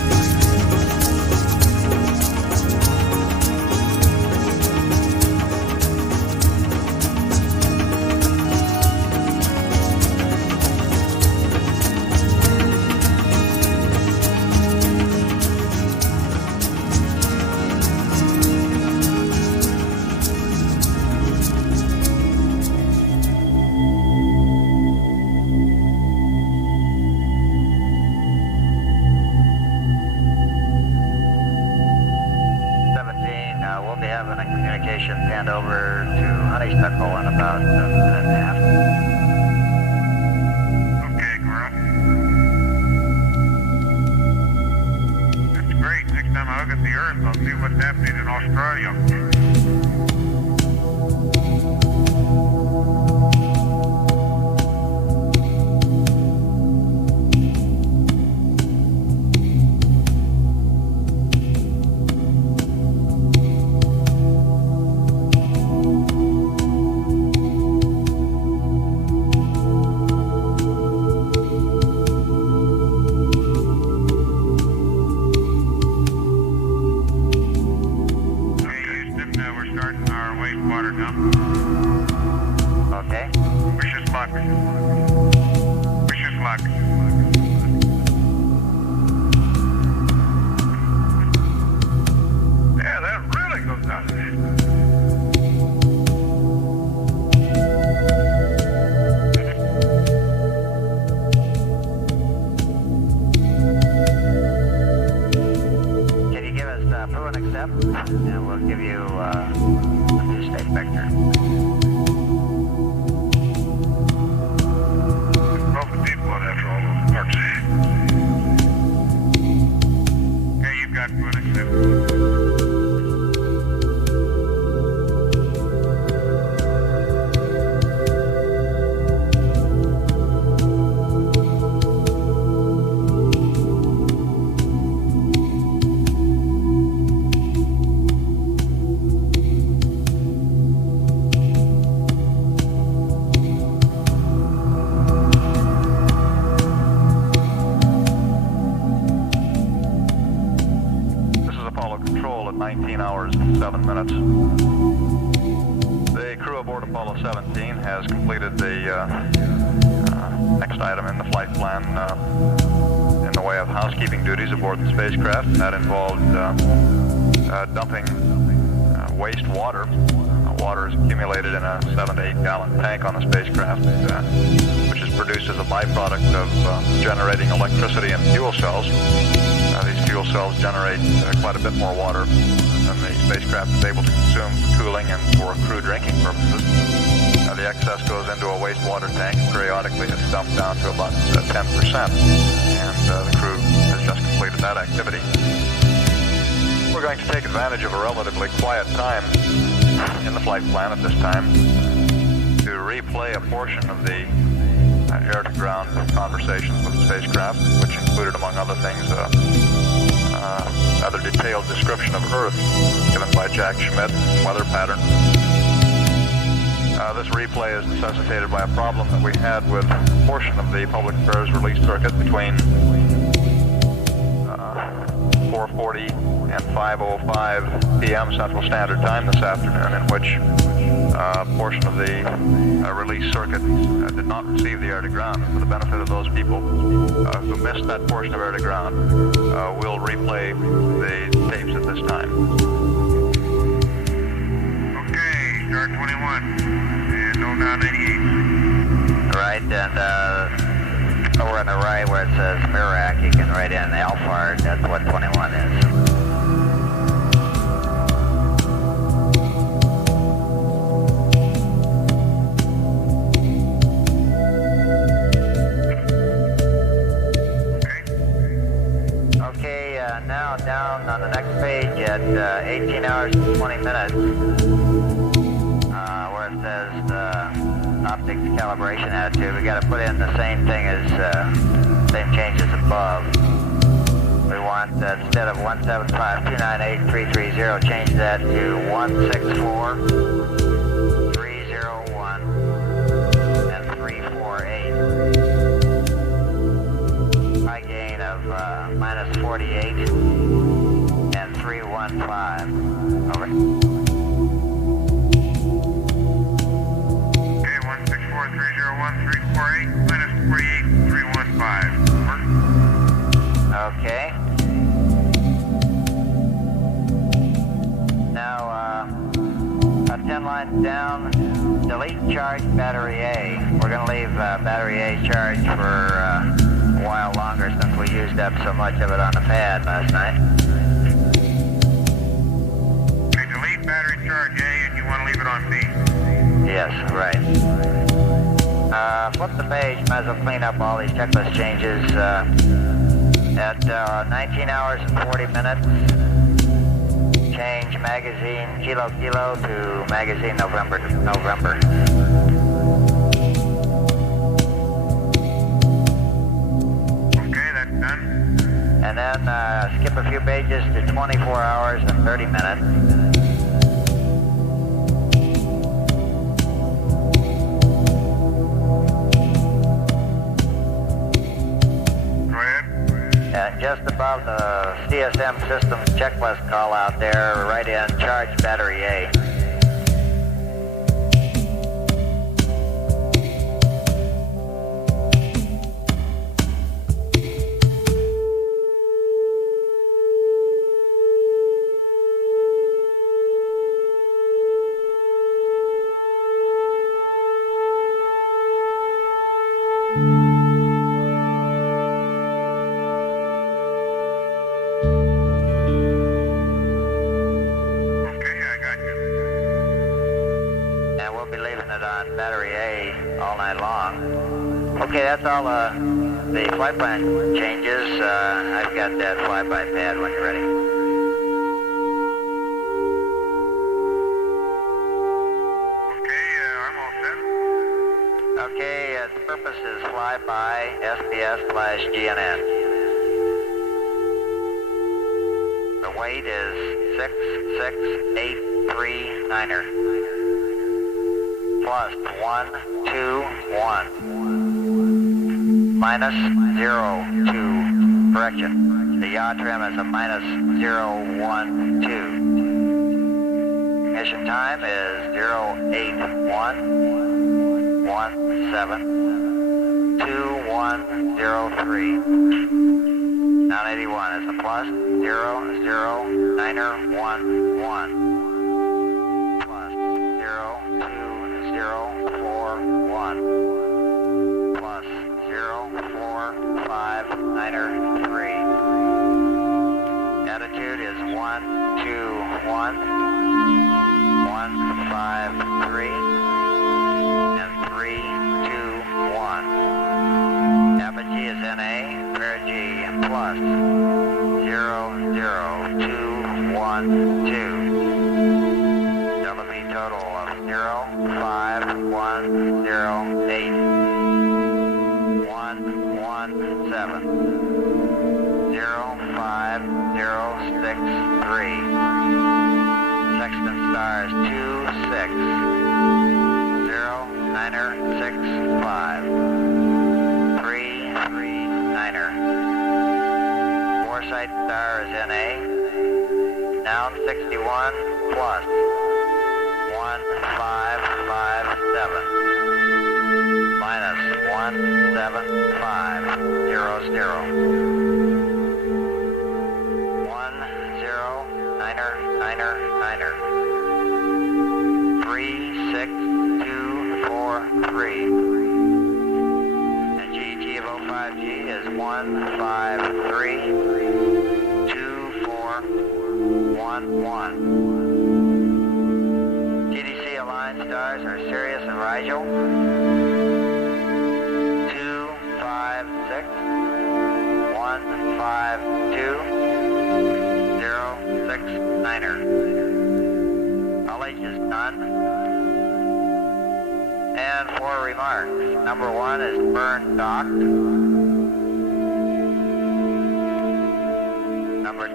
We'll be having a communication sent over to Honeysuckle in about a minute and a half. Okay, Carl. That's great. Next time I look at the Earth, I'll see what's happening in Australia. lock. Push this lock. Yeah, that really goes down. Can you give us prove and accept? And we'll give you a new state vector. Broken deep one after all those parts. Okay, you've got prove and accept. This is Apollo Control at 19 hours and 7 minutes. The crew aboard Apollo 17 has completed the next item in the flight plan in the way of housekeeping duties aboard the spacecraft. That involved dumping waste water. Water is accumulated in a 7 to 8 gallon tank on the spacecraft, which is produced as a byproduct of generating electricity in fuel cells. These fuel cells generate quite a bit more water than the spacecraft is able to consume for cooling and for crew drinking purposes. The excess goes into a wastewater tank. Periodically it's dumped down to about 10%, and the crew has just completed that activity. We're going to take advantage of a relatively quiet time in the flight plan at this time to replay a portion of the air-to-ground conversations with the spacecraft, which included, among other things, rather detailed description of Earth given by Jack Schmidt, weather pattern. This replay is necessitated by a problem that we had with a portion of the public affairs release circuit between 4:40 and 5:05 p.m. Central Standard Time this afternoon, in which a portion of the release circuit did not receive the air-to-ground. For the benefit of those people who missed that portion of air-to-ground, we'll replay the tapes at this time. Okay, start 21 and 0998. Right, and over on the right where it says Mirac, you can write in Alphard. That's what 21 is. Okay, now down on the next page at 18 hours and 20 minutes, where it says optics calibration attitude, we got to put in the same thing as same changes above. We want instead of 175.298.330, change that to 164.301 and 348. High gain of minus 48 and 315. Over. Okay, 164.301.348 minus 48.315. Okay. Now, 10 lines down, delete charge battery A. We're going to leave battery A charged for a while longer since we used up so much of it on the pad last night. Okay, delete battery charge A and you want to leave it on B. Yes, right. Flip the page, might as well clean up all these checklist changes. At 19 hours and 40 minutes, change magazine Kilo Kilo to magazine November to November. Okay, that's done. And then skip a few pages to 24 hours and 30 minutes. And just above the CSM Systems checklist call out there, write in charge battery A. all night long. Okay, that's all the flight plan changes. I've got that flyby pad when you're ready. Okay, the purpose is flyby SPS/GNN. The weight is 66839er. Plus 121. Minus 02. Correction. The yaw trim is a minus 012. Mission time is 081172103. 981 is a plus 00911 plus 02041 plus 045903. Attitude is 121153 and 321. Apogee is NA, perigee plus 00212. LV total of 05108 117 05063. Sextant stars 26 0965 339er. Foresight star is NA. Noun 61 plus 1557 minus 17500. 10 36243. And GT of 05G is 1532411. GDC aligned stars are Sirius and Rigel. 256 152 069er. Knowledge is none. And 4 remarks. Number 1 is burn docked. Number 2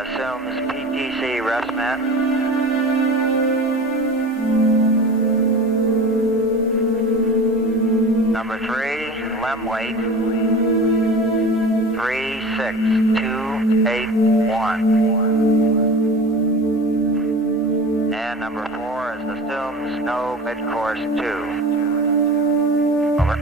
assumes PTC restment. Number 3, LEM weight 36281. And number 4 is assumes no mid-course 2. Over.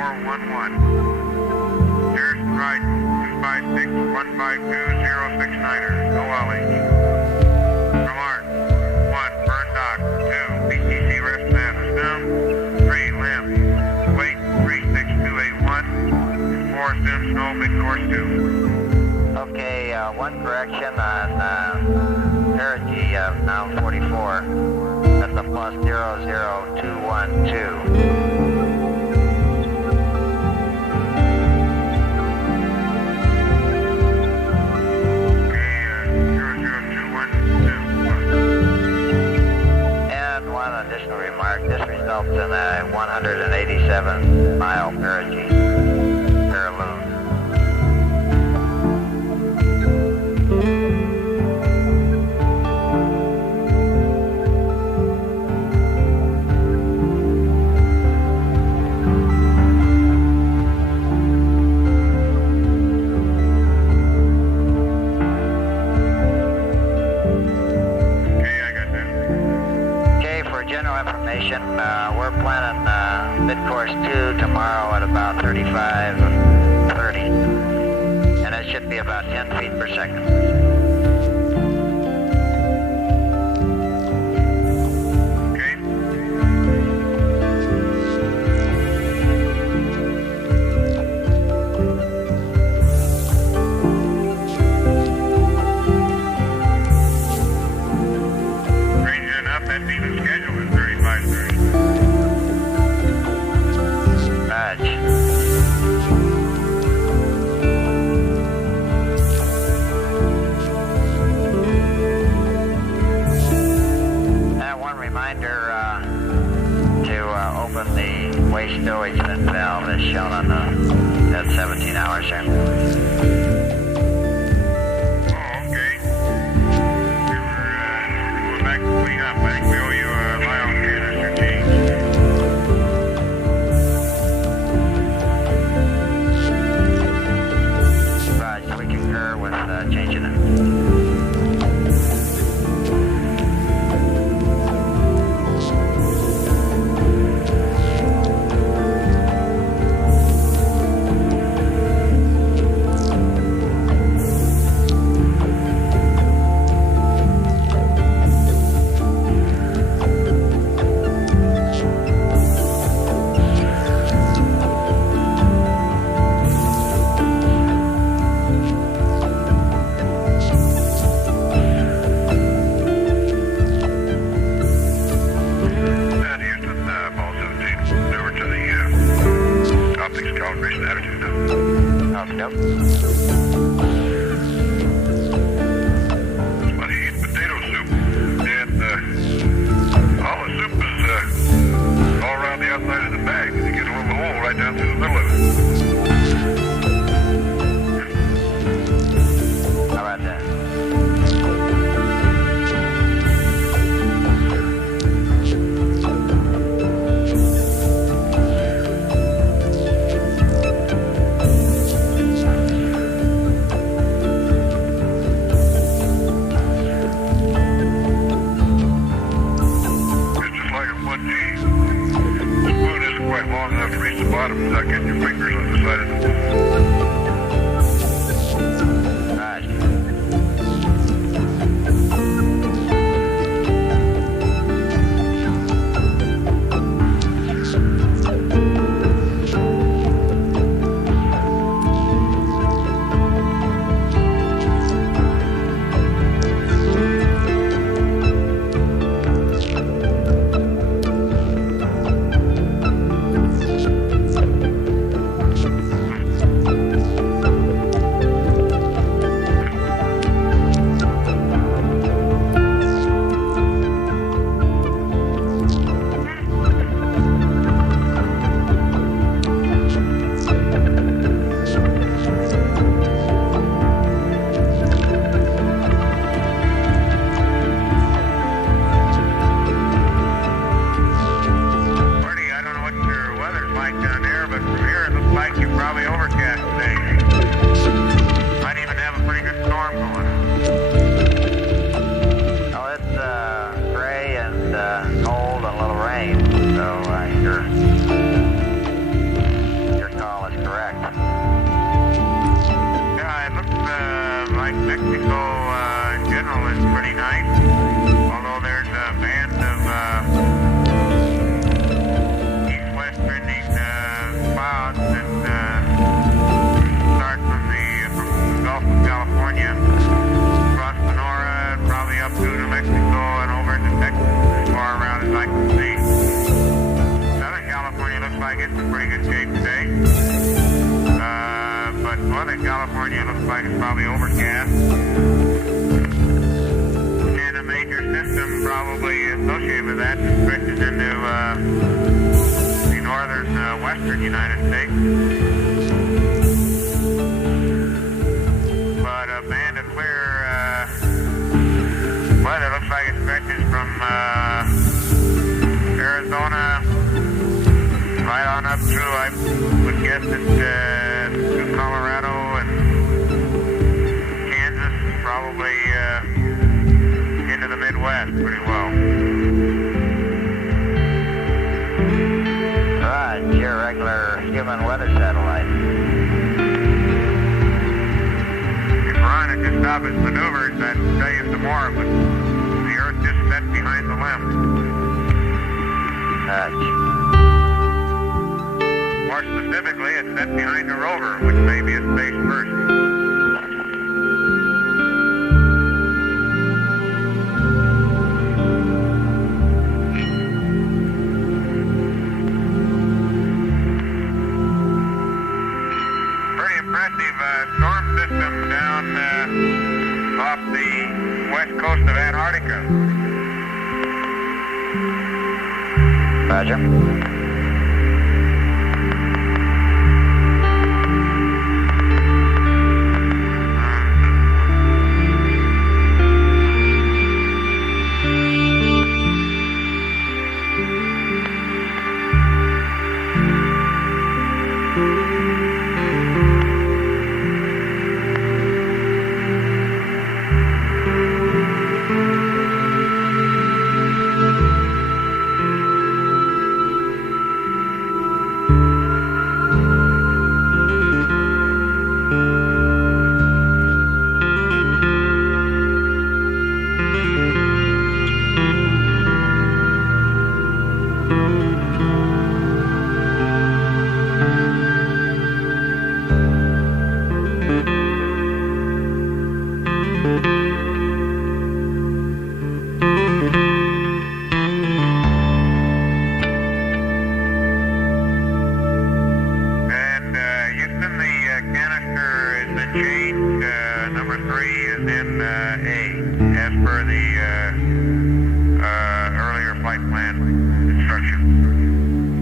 411. Harrison Ride 256-152-069er. No LH. Remark. 1. Burn dock. 2. BTC rest man assume. 3. Limb. Weight 36281. 4. Assume snow mid-course 2. Okay, one correction on perigee now 44. That's a plus 00212. And one additional remark, this results in a 187-mile perigee parallel. We're planning mid-course 2 tomorrow at about 35:30, and it should be about 10 feet per second. Stowage vent valve is shown on that 17 hours here. Oh, okay. We're going back to clean up. I think we owe you a Lyle canister change. Right, so we concur with changing it. Yep. Somebody eat potato soup, and all the soup is all around the outside of the bag, and you get a little hole right down through the middle of it. How about that? Long enough to reach the bottom without getting your fingers on the side of the pool. Right. it's in pretty good shape today. But Northern California looks like it's probably overcast. And a major system probably associated with that stretches into the northern western United States. But a band of clear weather looks like it stretches from Arizona right on up through, I would guess it through Colorado and Kansas, probably into the Midwest pretty well. Right, your regular human weather satellite. If Ron had just stopped his maneuvers, I'd tell you some more, but the Earth just set behind the limb. More specifically, it's set behind the rover, which may be a space first. Pretty impressive storm system down off the west coast of Antarctica. Roger.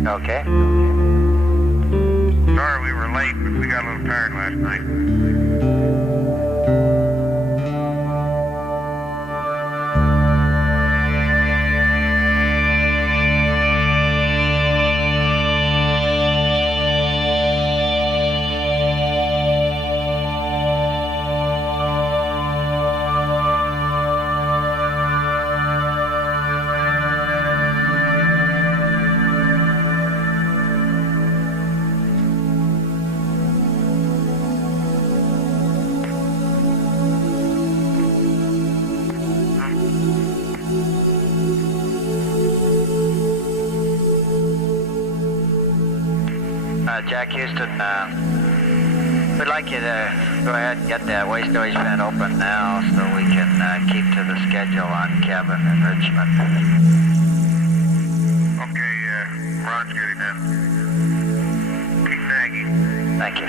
Okay. Sorry we were late, but we got a little tired last night. Jack Houston, we'd like you to go ahead and get that waste noise vent open now so we can keep to the schedule on cabin enrichment. Okay, Ron's getting in. Keep nagging. Thank you.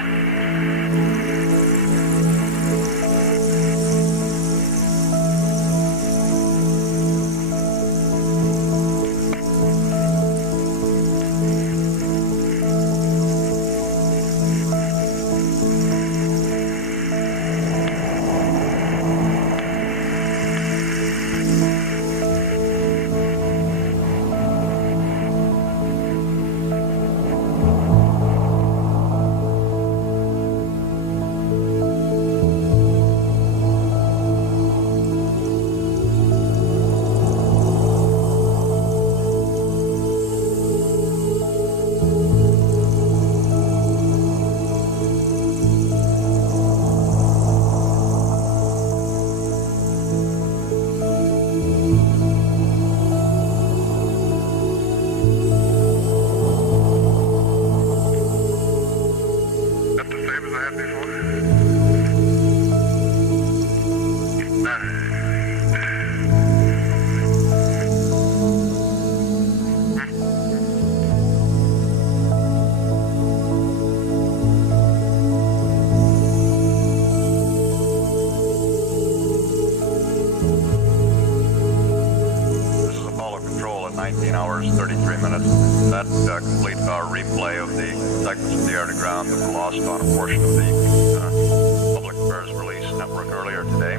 ground that were lost on a portion of the Public Affairs Release Network earlier today.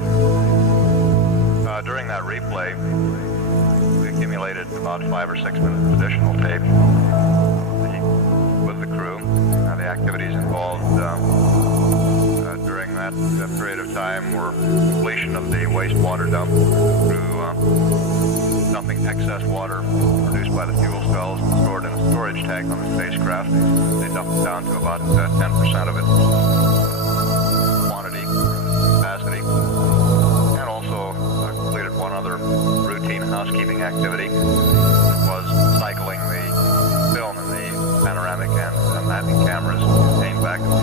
During that replay, we accumulated about 5 or 6 minutes of additional tape with the crew. The activities involved during that period of time were completion of the wastewater dump through dumping excess water produced by the fuel cells and stored in a storage tank on the spacecraft. They dumped it down to about 10% of its quantity, capacity, and also completed one other routine housekeeping activity. It was cycling the film in the panoramic and mapping cameras contained back in the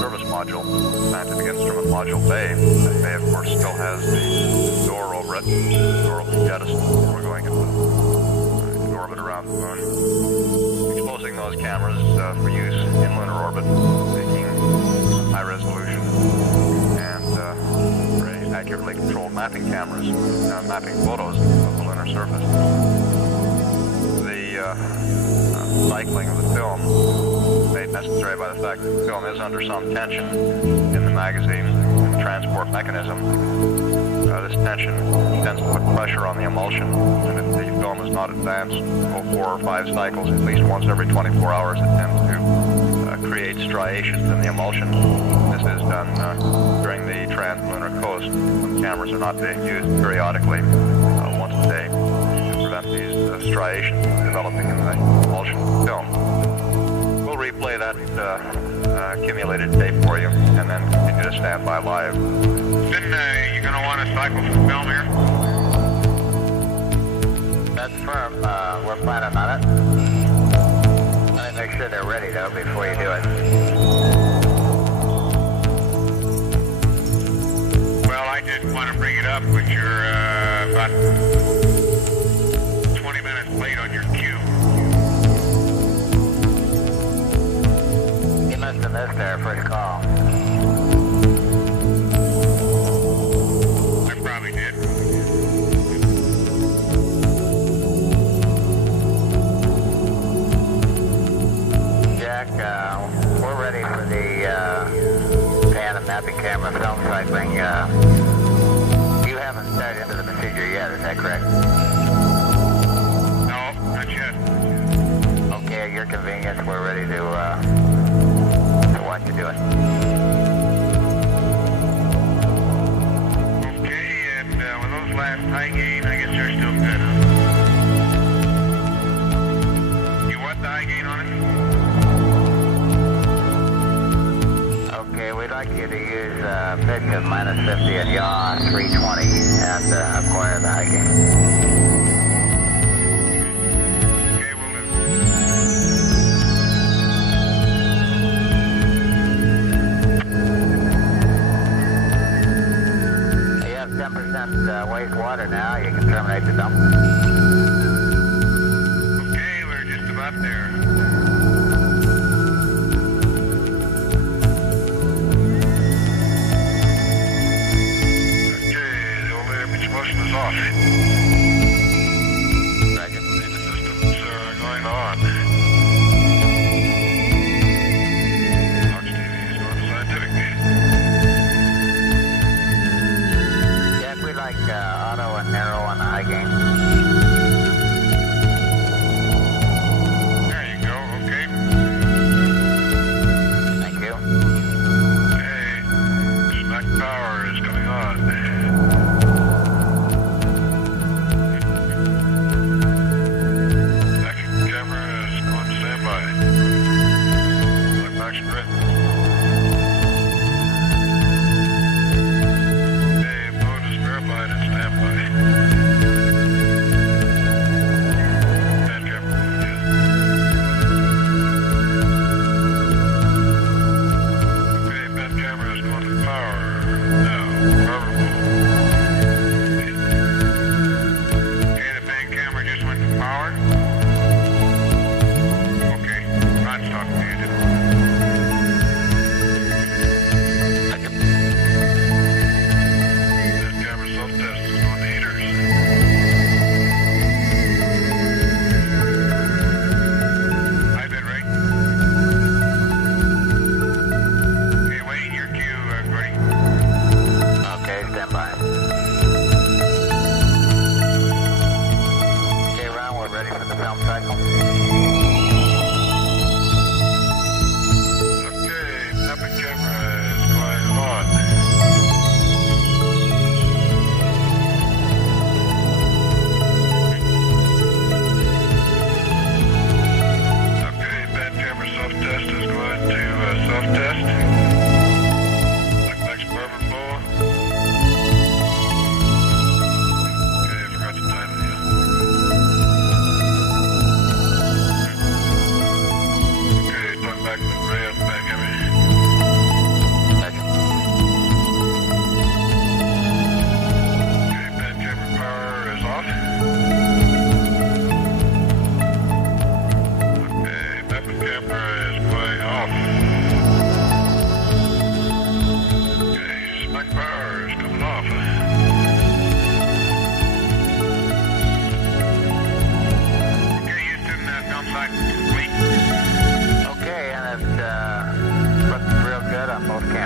service module, scientific instrument module bay. That bay, of course, still has the door over it. The door will be jettisoned. We're going into orbit around the moon. Exposing those cameras for use in lunar orbit, making high resolution and very accurately controlled mapping cameras, mapping photos of the lunar surface. The cycling of the film made necessary by the fact that the film is under some tension in the magazine and the transport mechanism. This tension tends to put pressure on the emulsion, and if the film is not advanced 4 or 5 cycles, at least once every 24 hours, it tends to create striations in the emulsion. This is done during the translunar coast when cameras are not being used periodically once a day to prevent these striations developing in the emulsion film. We'll replay that accumulated tape for you and then continue to stand by live. Then you're going to want to cycle some film here? That's firm. We're planning on it. Let me make sure they're ready, though, before you do it. Well, I didn't want to bring it up, but you're about 20 minutes late on your cue. You must have missed our first call. I probably did. Jack, we're ready for the pan and mapping camera film cycling. You haven't started into the procedure yet, is that correct? No, not yet. Okay, at your convenience, we're ready to watch you do it. Okay, and with those last high gain, I guess they're still good, huh? You want the high gain on it? Okay, we'd like you to use pitch of -50 at yaw 320 and acquire the high gain. Okay, we'll do. You have 10% wastewater now. You can terminate the dump. Okay, we're just about there. Okay, the old damage motion is off. Second. The systems are going on. Fox TV is going to scientific. Jack, we like auto and narrow on the high gain.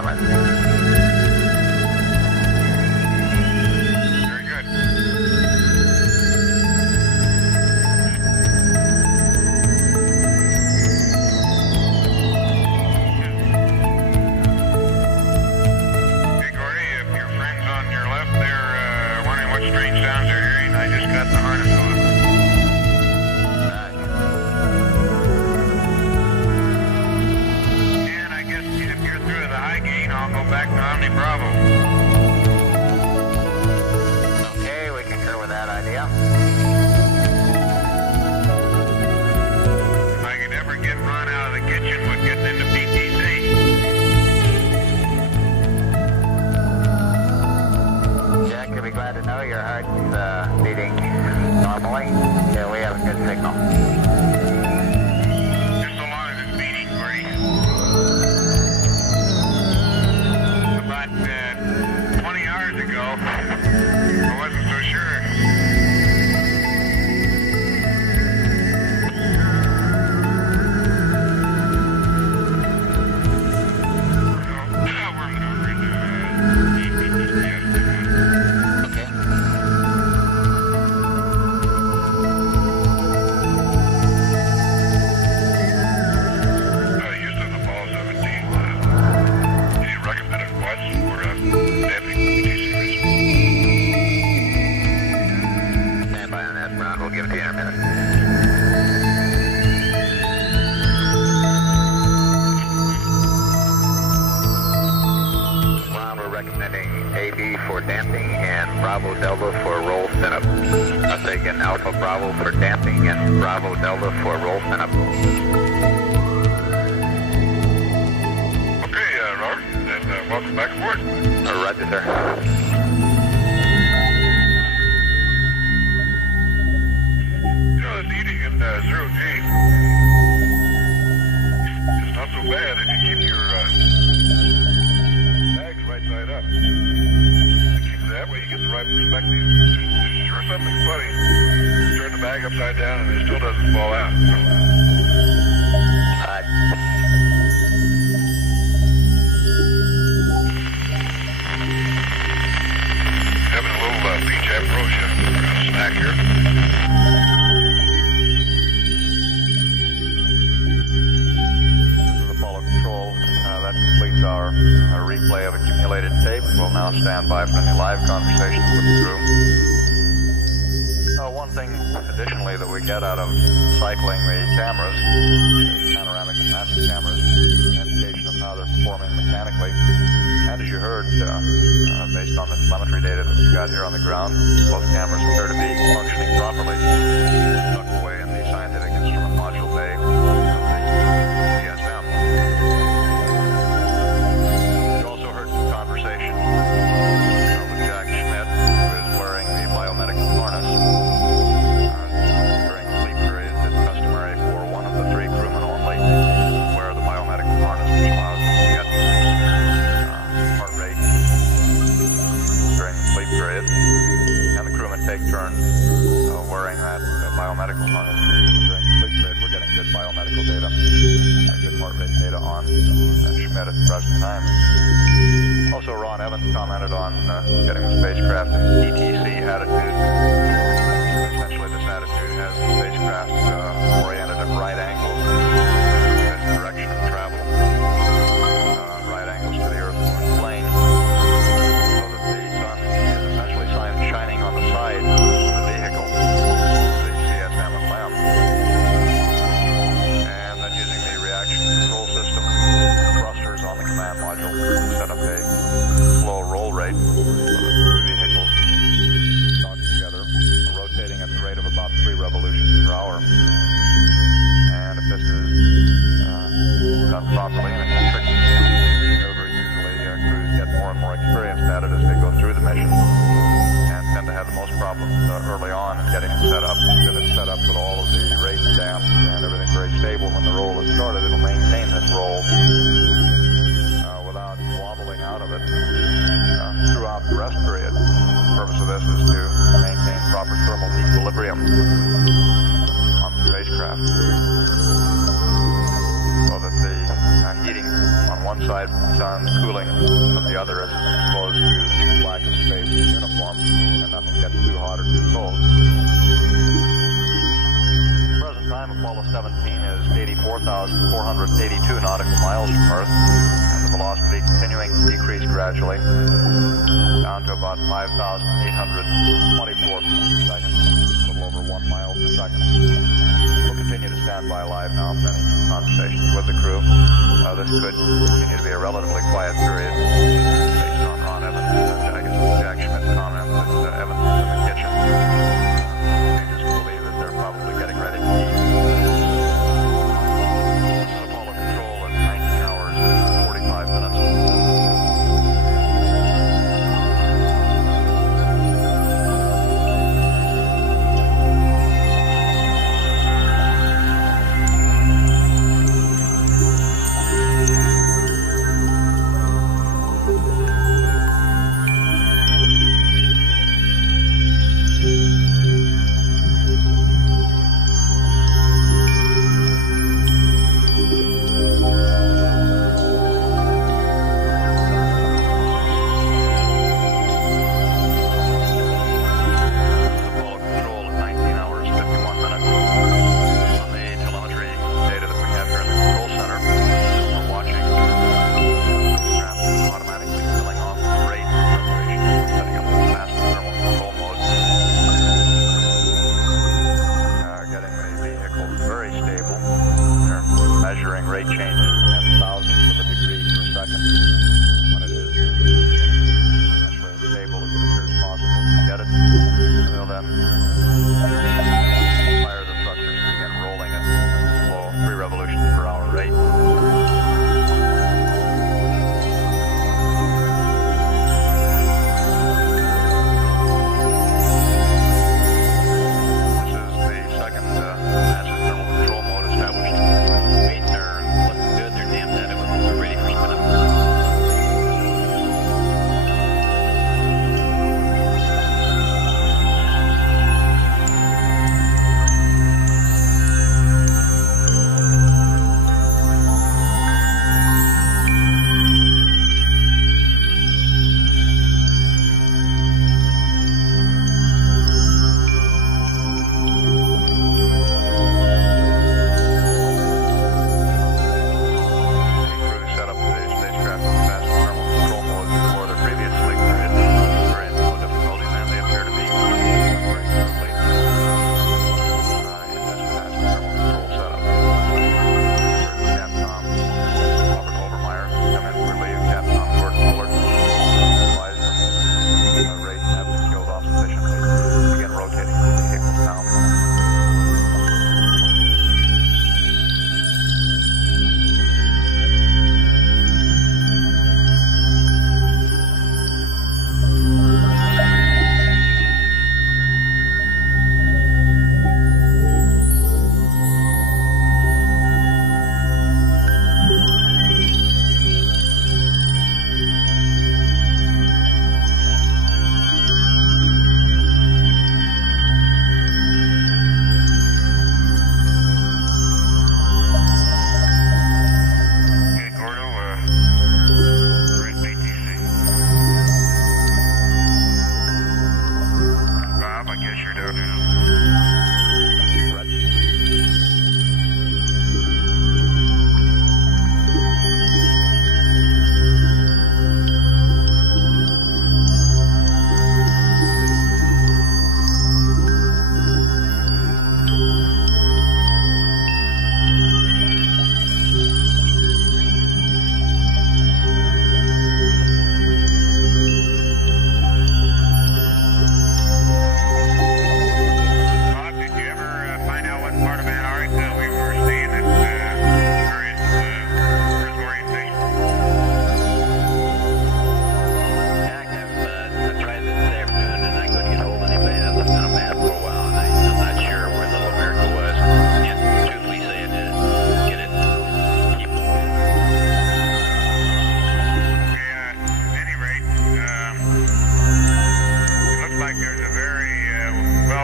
camera. Very good. Hey, Gordy, if your friends on your left there wondering what strange sounds they're hearing, I just got the harness on. And I guess if you're through the high gain, I'll go back to Omni Bravo. Okay, we concur with that idea. If I could ever get Ron out of the kitchen, would get into PTC. Jack, you'll be glad to know your heart's beating normally. Yeah, we have a good signal. Just so long as it's beating, Gordy. About 20 hours ago, I wasn't so sure. We're maneuvering Okay. Houston, the ball 17. Any recommended requests for damping PTC risk? Stand by on that, Ron. We'll give it to you in a minute. Ron, we're recommending AB for damping and Bravo Delta for roll setup. I'll say again, Alpha Bravo for damping and Bravo Delta for roll setup. Okay, Robert, then welcome back aboard. Roger, sir. You know, this eating in zero G is not so bad if you keep your bags right side up. You keep it that way, you get the right perspective. There's sure something funny. You turn the bag upside down and it still doesn't fall out. Having a little beach ambrosia snack here. This is Apollo Control. That completes our replay of accumulated tape. We'll now stand by for any live conversations with the crew. One thing additionally that we get out of cycling the cameras, the panoramic and massive cameras, an indication of how they're performing mechanically. And as you heard, based on the telemetry data that we've got here on the ground, both cameras appear to be functioning properly. Tucked away in the scientific instrument module bay of the DSM. You also heard some conversation with Jack Schmidt, who is wearing the biomedical harness. During sleep periods, it's customary for one of the three crewmen only to wear the biomedical harness, which allows them to get heart rate during the sleep period. And the crewmen take turns wearing that biomedical harness during the sleep period. We're getting good biomedical data, good heart rate data on Schmidt at the present time. Also, Ron Evans commented on getting the spacecraft in ETC attitude. Essentially, this attitude has the spacecraft oriented at right angles in its direction of travel, right angles to the Earth-Moon plane, so that the sun is essentially shining on the side of the vehicle, the CSM and LEM. And then using the reaction control system thrusters on the command module to set up a slow roll rate so that the vehicles dock together, rotating at the rate of about 3 revolutions per hour. And if this is done properly and it's a tricky maneuver, usually crews get more and more experienced at it as they go through the mission and tend to have the most problems early on in getting it set up. Get it set up with all of the rates damped and everything very stable when the roll is started. It'll maintain this roll without wobbling out of it throughout the rest period. The purpose of this is to maintain proper thermal equilibrium on the spacecraft so that the heating on one side sun, cooling from the other as it's exposed to lack of space uniform, and nothing gets too hot or too cold. The present time Apollo 17 is 84,482 nautical miles from Earth, and the velocity continuing to decrease gradually down to about 5,824 per second, a little over 1 mile per second. We'll continue to stand by live now for any conversations with the crew. This could continue to be a relatively quiet period based on Ron Evans, I guess Jack Schmidt's comment that Evans is in the kitchen. They just believe that they're probably getting ready to eat. This is Apollo Control at 19 hours and 45 minutes.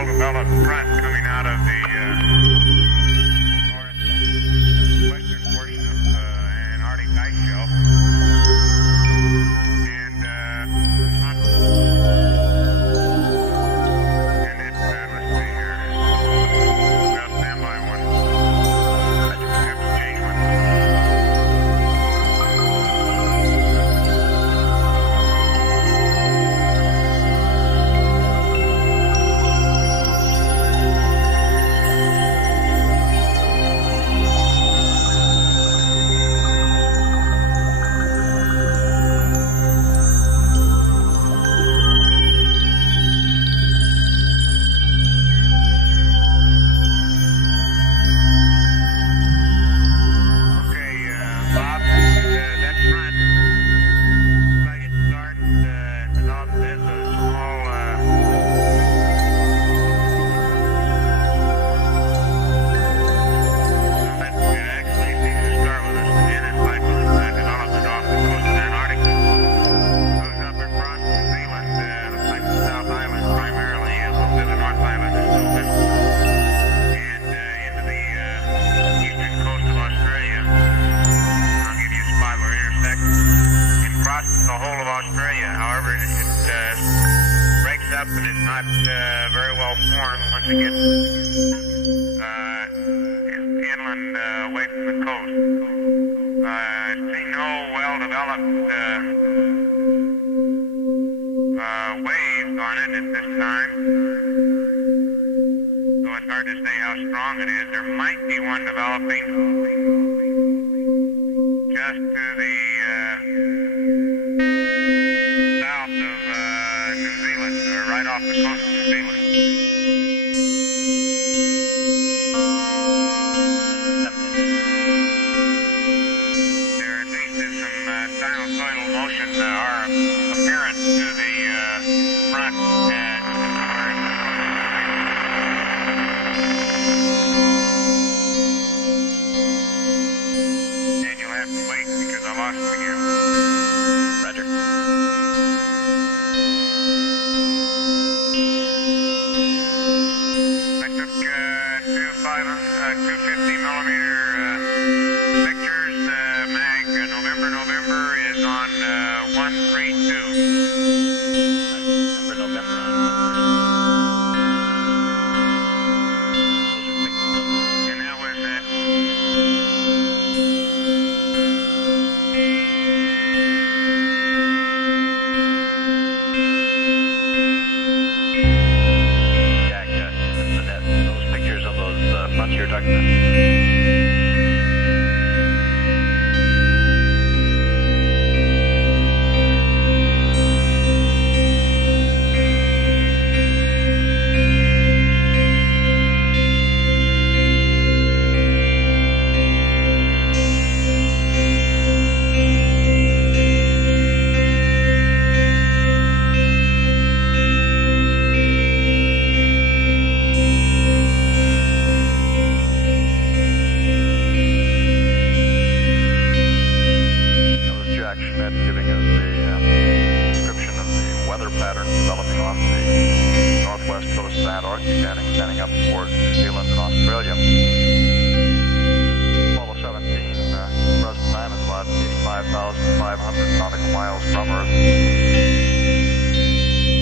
well-developed front coming out of the northwestern portion of Antarctic ice shelf. across the whole of Australia. However, it breaks up and it's not very well formed once it gets inland away from the coast. I see no well-developed waves on it at this time. So it's hard to say how strong it is. There might be one developing just to the south of New Zealand, or right off the coast of New Zealand. There at least is some sinusoidal motion are apparent to the front. And you'll have to wait because I lost it again. Roger. I took 250 millimeter pictures. Mag November is on 132. November on 132. And that was at Jack, those pictures of those fronts you're talking about. Giving us the description of the weather pattern developing off the northwest coast of Antarctica and extending up towards New Zealand and Australia. Apollo 17, present time is about 85,500 nautical miles from Earth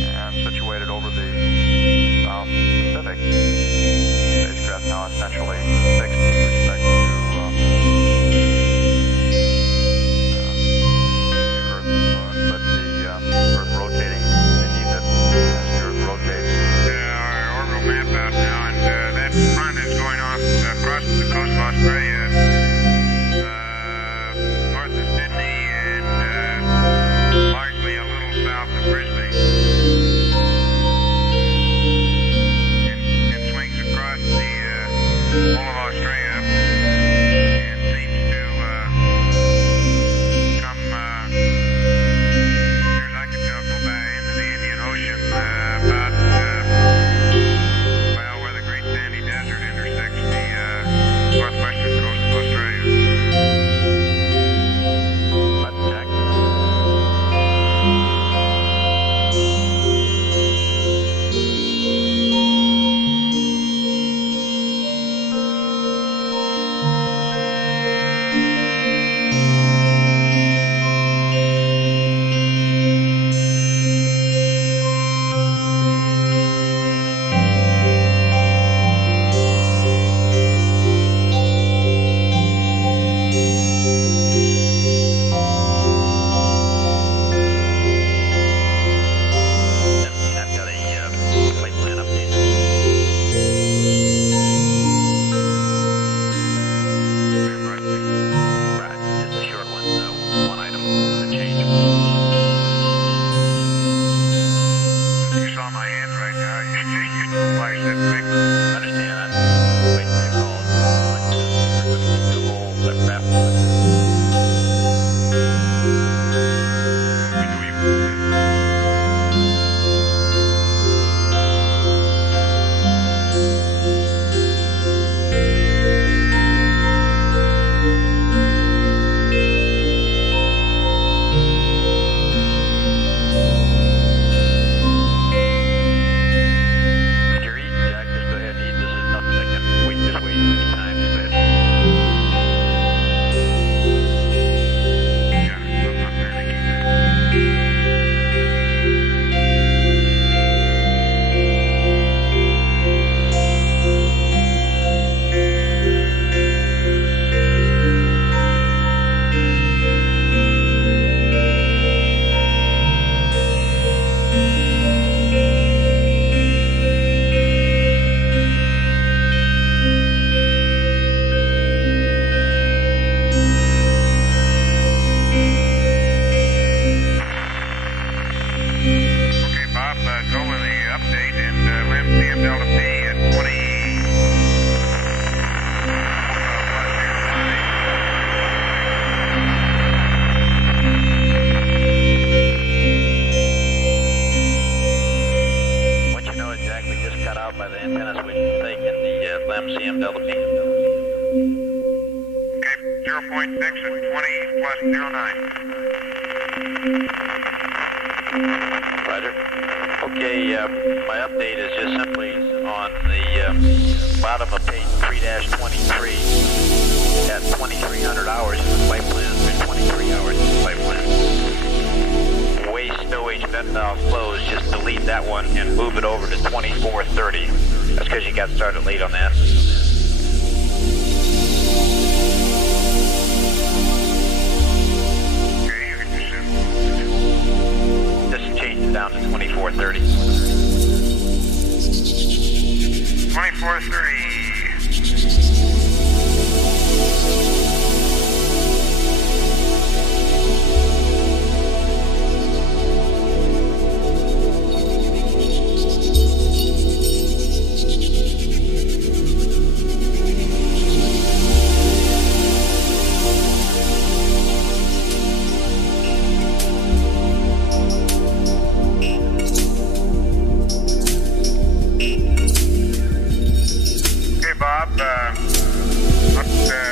and situated over the South Pacific. Spacecraft now essentially fixed with respect to Earth rotating beneath it as the Earth rotates. our orbital map out now, and that front is going off across the coast of Australia, north of Sydney and largely a little south of Brisbane. And swings across the whole of Australia up request 09. Roger. Okay, my update is just simply on the bottom of page 3-23 at 2,300 hours in the flight plan. There's 23 hours in the flight plan. Waste stowage vent valve closed, just delete that one and move it over to 2430. That's because you got started late on that. Okay, you can just Just change it down to 2430. 2430.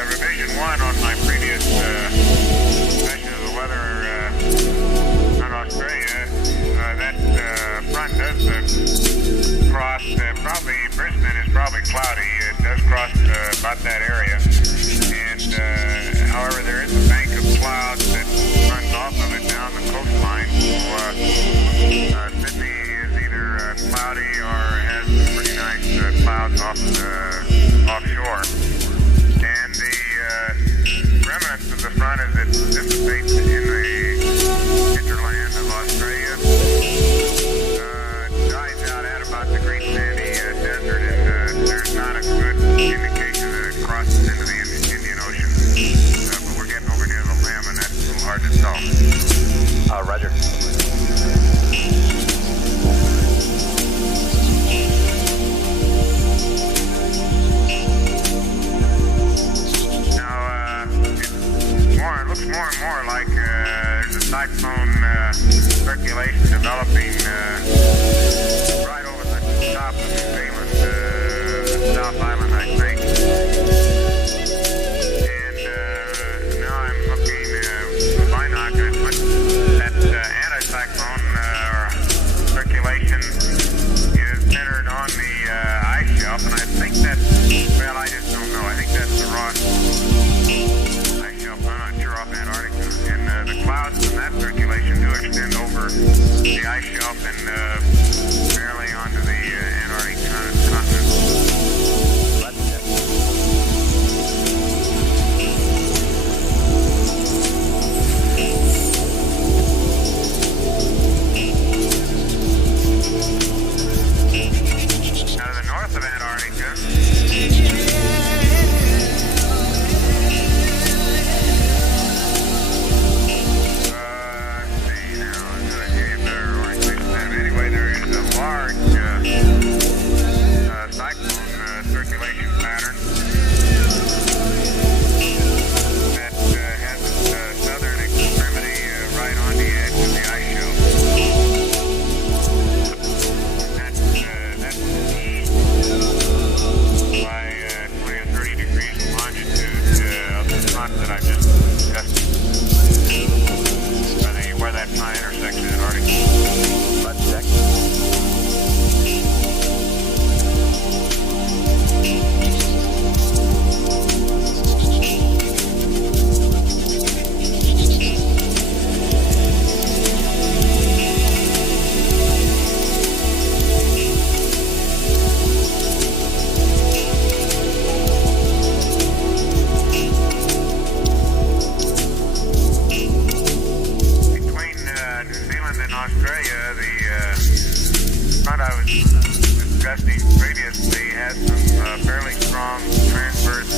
Revision 1 on my previous session of the weather on Australia. That front does cross, probably Brisbane is probably cloudy. It does cross about that area. And however, there is a bank of clouds that runs off of it down the coastline. So Sydney is either cloudy or has some pretty nice clouds offshore. And the remnants of the front as it dissipates in the hinterland of Australia dies out at about the Great Sandy Desert, and there's not a good indication that it crosses into the Indian Ocean. But we're getting over near the limb, and that's a little hard to tell. Roger. It looks more and more like there's a cyclone circulation developing right over the top of New Zealand, the South Island, I think. And now I'm looking with binoculars, that anticyclone circulation is centered on the ice shelf, and I think that's, well, I just don't know. I think that's the Ross I'm not sure off Antarctica, and the clouds from that circulation do extend over the ice shelf and barely onto the Antarctic continent. Now to the north of Antarctica, large cyclone circulation pattern that has its southern extremity right on the edge of the ice shelf. That's east by 20 or 30 degrees longitude of the front that I just discussed, where that front intersects Antarctica. Let's check. Australia, the front I was discussing previously has some fairly strong transverse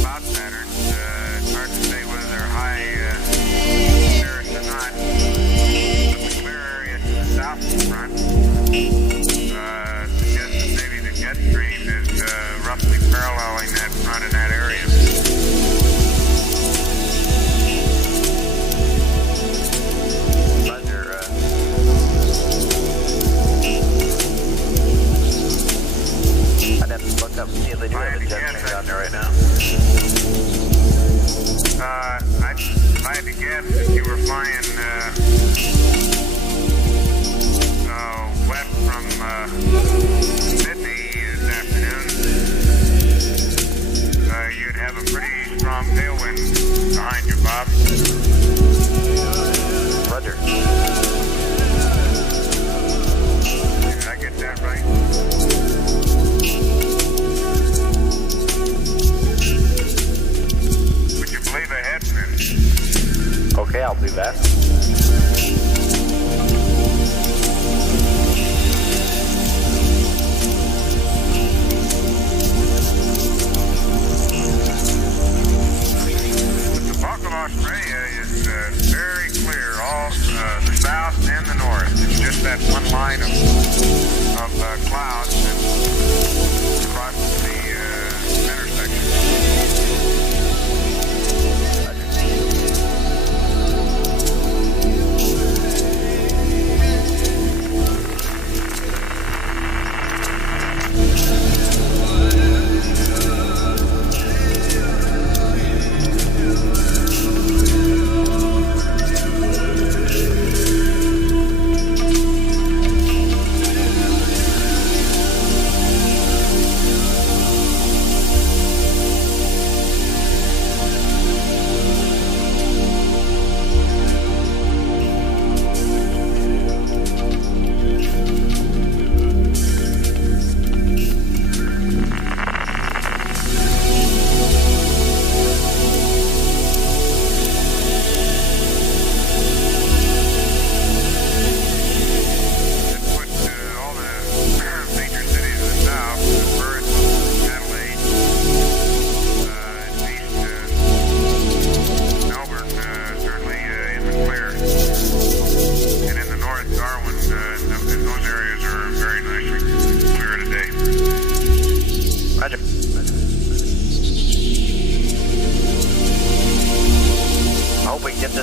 cloud patterns. It's hard to say whether they're high cirrus or not. But the clear area to the south of the front suggests that maybe the jet stream is roughly paralleling that front in that area. I'd have to look up and see if they do have a jet stream down there right now. you were flying west from Sydney this afternoon, you'd have a pretty strong tailwind behind you, Bob. Roger. Did I get that right? Would you believe a headwind? Okay, I'll do that. The bulk of Australia is very clear, all the south and the north. It's just that one line of clouds that crosses the center section.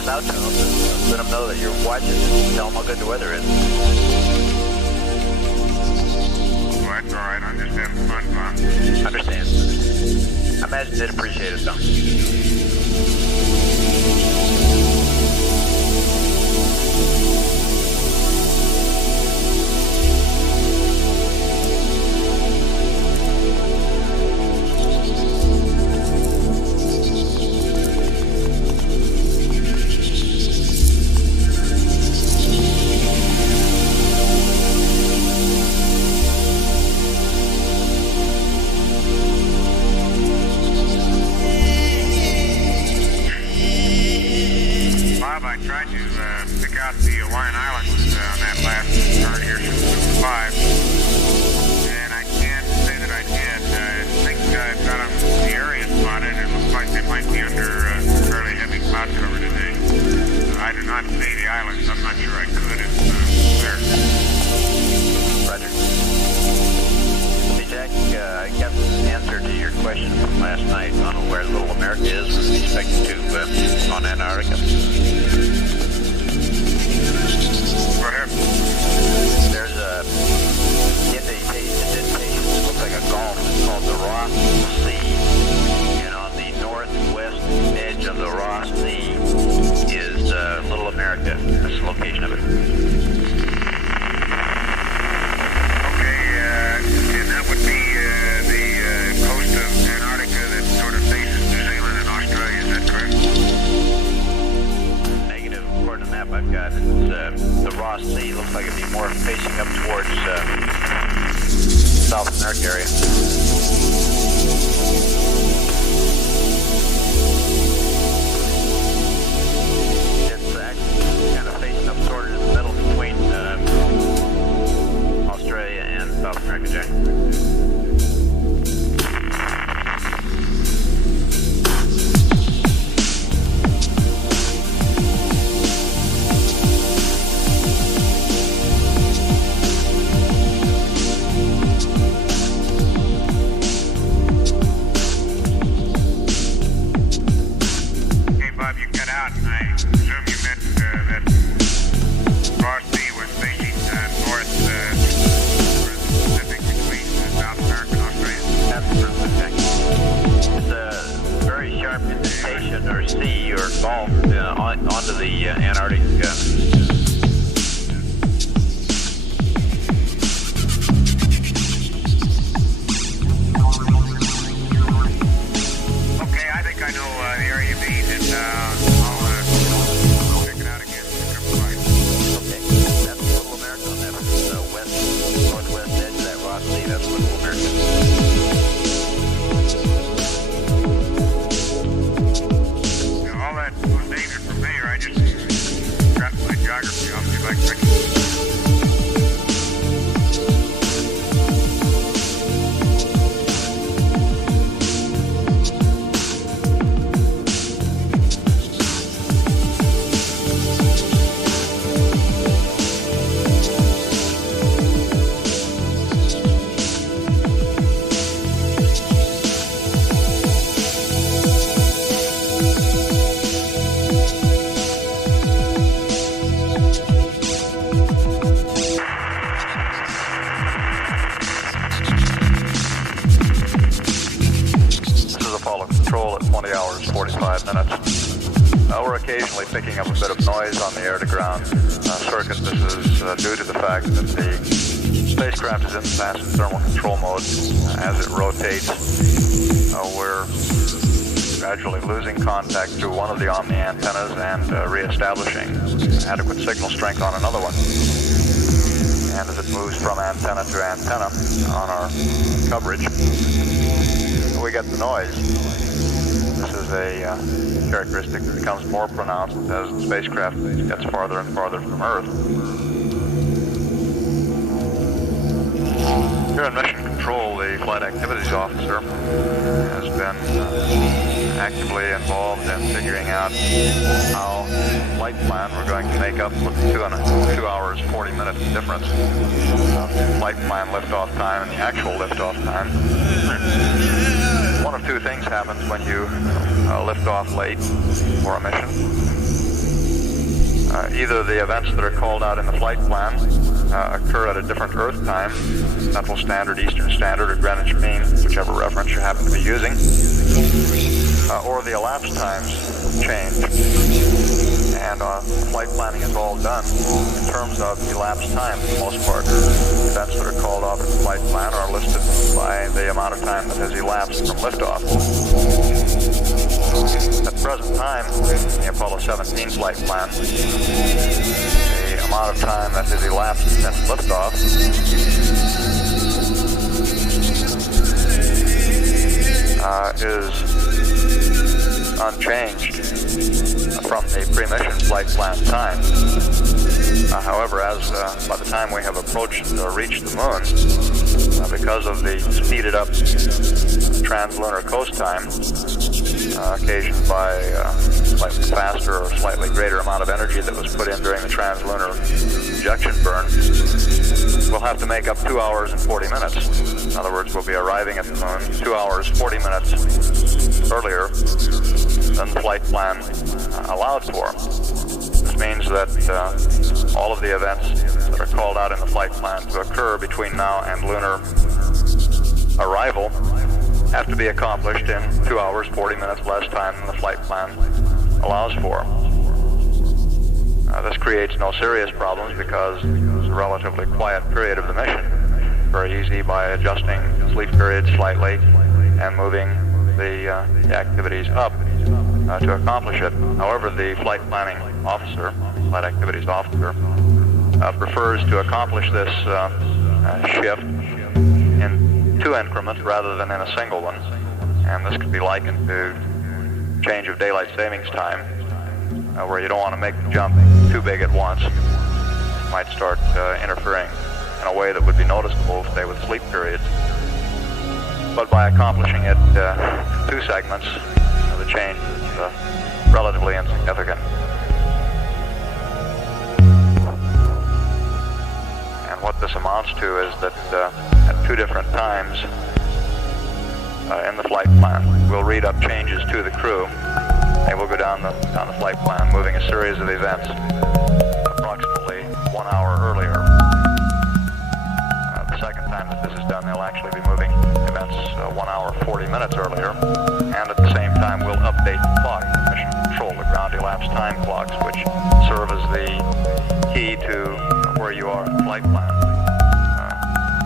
Out to them, let them know that you're watching and tell them how good the weather is. Well, that's all right. I'm just having fun, Bob. Understand. I imagine they'd appreciate it, though. land or sea or Gulf onto the Antarctic. Okay, I think I know the area you mean, and I'll check it out again. Okay, that's Little America. That's the northwest edge of that Ross Sea. That's Little America. All that was named familiar. I just got my geography off the electric. Control at 20 hours, 45 minutes. We're occasionally picking up a bit of noise on the air-to-ground circuit. This is due to the fact that the spacecraft is in passive thermal control mode. As it rotates, we're gradually losing contact through one of the Omni antennas and re-establishing adequate signal strength on another one. And as it moves from antenna to antenna on our coverage, we get the noise. This is a characteristic that becomes more pronounced as the spacecraft gets farther and farther from Earth. Here in Mission Control, the Flight Activities Officer has been actively involved in figuring out how flight plan we're going to make up with the 2 hours, 40 minute difference of flight plan liftoff time and the actual liftoff time. One of two things happens when you lift off late for a mission. Either the events that are called out in the flight plan occur at a different Earth time, Central Standard, Eastern Standard, or Greenwich Mean, whichever reference you happen to be using, or the elapsed times change. And flight planning is all done in terms of elapsed time for the most part. Events that are called off in the flight plan are listed by the amount of time that has elapsed from liftoff. At the present time, in the Apollo 17 flight plan, the amount of time that has elapsed since liftoff is unchanged from the pre-mission flight plan time. However, by the time we have approached or reached the moon, because of the speeded up translunar coast time occasioned by slightly faster or slightly greater amount of energy that was put in during the translunar ejection burn, we'll have to make up 2 hours and 40 minutes. In other words, we'll be arriving at the moon 2 hours, 40 minutes earlier than the flight plan allowed for. This means that all of the events that are called out in the flight plan to occur between now and lunar arrival have to be accomplished in 2 hours, 40 minutes less time than the flight plan allows for. This creates no serious problems because it's a relatively quiet period of the mission. Very easy by adjusting sleep periods slightly and moving the activities up to accomplish it. However, the flight planning officer, flight activities officer, prefers to accomplish this shift in 2 increments rather than in a single one. And this could be likened to change of daylight savings time, where you don't want to make the jump too big at once. You might start interfering in a way that would be noticeable, say, with sleep periods. But by accomplishing it in 2 segments, the change is relatively insignificant. And what this amounts to is that at 2 different times in the flight plan, we'll read up changes to the crew. They will go down the flight plan, moving a series of events approximately 1 hour earlier. The second time that this is done, they'll actually be moving events 1 hour, 40 minutes earlier. And at the same time, we'll update the clock. The ground elapsed time clocks, which serve as the key to where you are in the flight plan,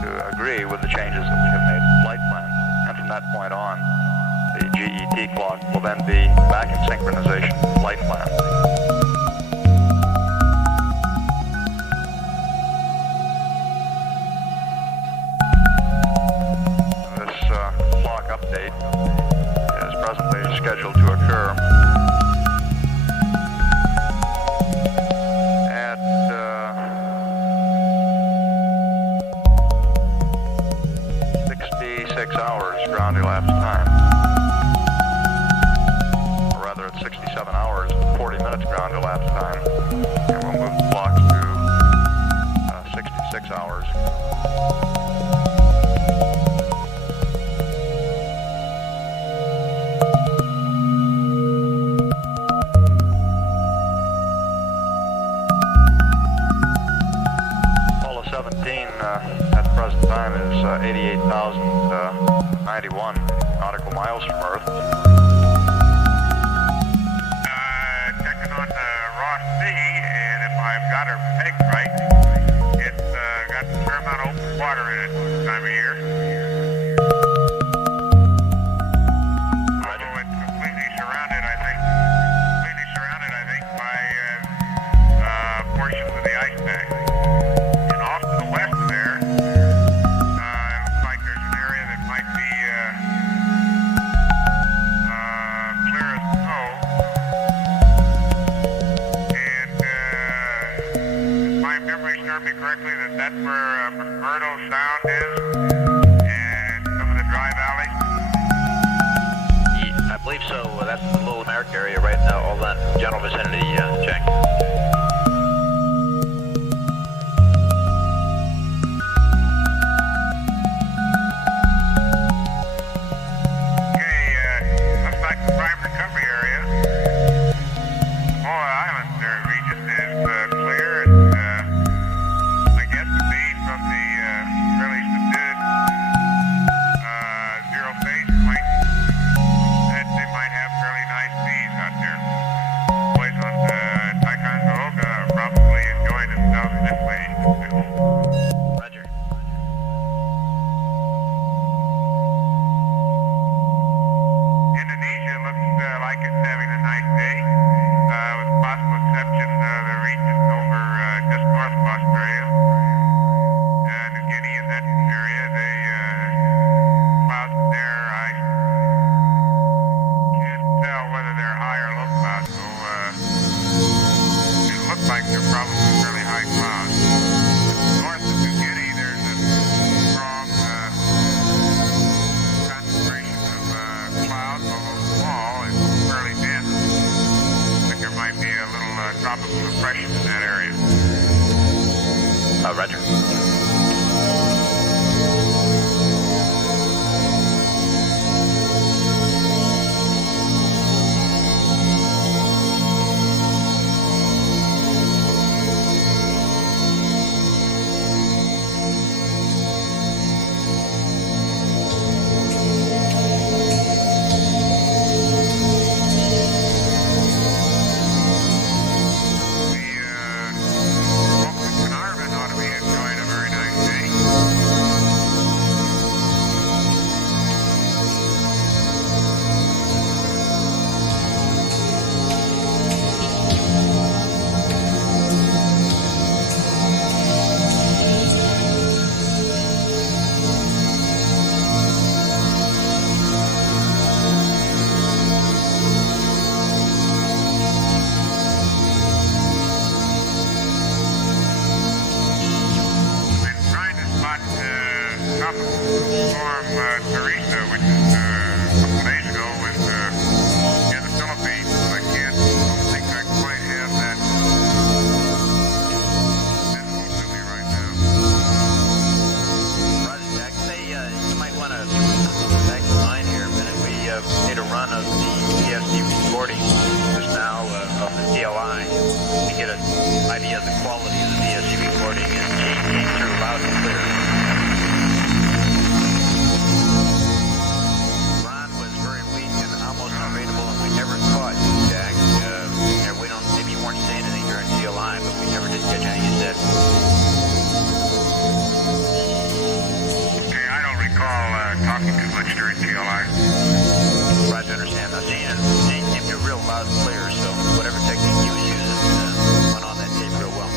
to agree with the changes that we have made in the flight plan. And from that point on, the GET clock will then be back in synchronization with the flight plan. Clock update is presently scheduled to occur at 66 hours ground elapsed time, or rather at 67 hours and 40 minutes ground elapsed time, and we'll move the clock to 66 hours. At the present time is 88,091 nautical miles from Earth. Checking on the Ross Sea, and if I've got her pegged right, it's got a fair amount of open water in it this time of year. Although it's completely surrounded, I think, by portions of the ice pack. Correctly, that's where McMurdo Sound is, and some of the dry valleys. Yeah, I believe so. That's the Little America area right now, all that general vicinity, Jack. Okay, looks like the prime recovery area. Moa Island region is clear. From the really subdued zero phase point, that they might have fairly nice seas out there. Boys on Ticonderoga are probably enjoying themselves in this way. Roger. Indonesia looks like it's having a nice day, with the possible exception of the region over just north of Australia. New Guinea in that area, they clouds there, I can't tell whether they're high or low clouds, so it looks like they're probably fairly high clouds. North of New Guinea, there's a strong concentration of clouds, although small and fairly dense. I think there might be a little tropical depression in that area. Roger. idea of the quality of the VSC recording, and she came through loud and clear. Ron was very weak and almost unreadable, and we never caught Jack. during CLI, but we never did catch any, you said. Okay, I don't recall talking too much during TLI. Right to understand, though, Gene, you're real loud and clear, so whatever technique you was using went on that tape real well.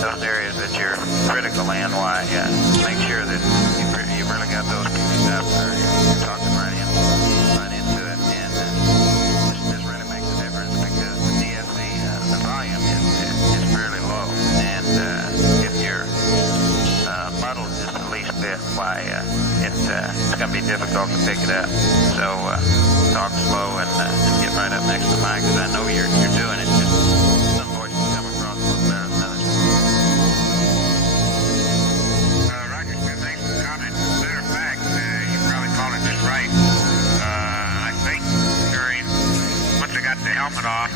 Those areas that you're critical in, why make sure that you've really got those picked up, or you're talking right into it, and this really makes a difference because the DSC, the volume is fairly low, and if you're muddled just the least bit, why it's going to be difficult to pick it up. So talk slow and get right up next to the mic, because I know you're doing it. Just some voices come across a little better than others. Roger, thanks for the comment. Matter of fact, you probably called it just right. I think once I got the helmet off,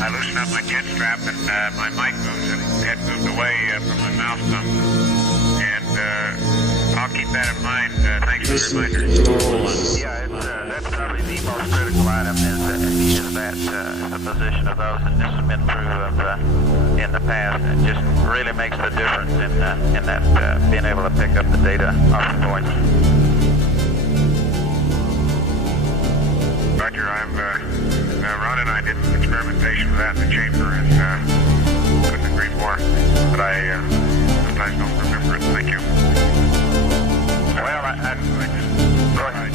I loosened up my chin strap and my mic moves and had moved away from my mouth some. And I'll keep that in mind. Thanks for the reminder. Yeah, that's probably the most critical item is that the position of those, and this has been true of in the past. It just really makes the difference in that being able to pick up the data off the voice. Roger, Ron and I did some experimentation with that in the chamber, and couldn't agree more. But I sometimes don't remember it. Thank you. Well, I just go ahead.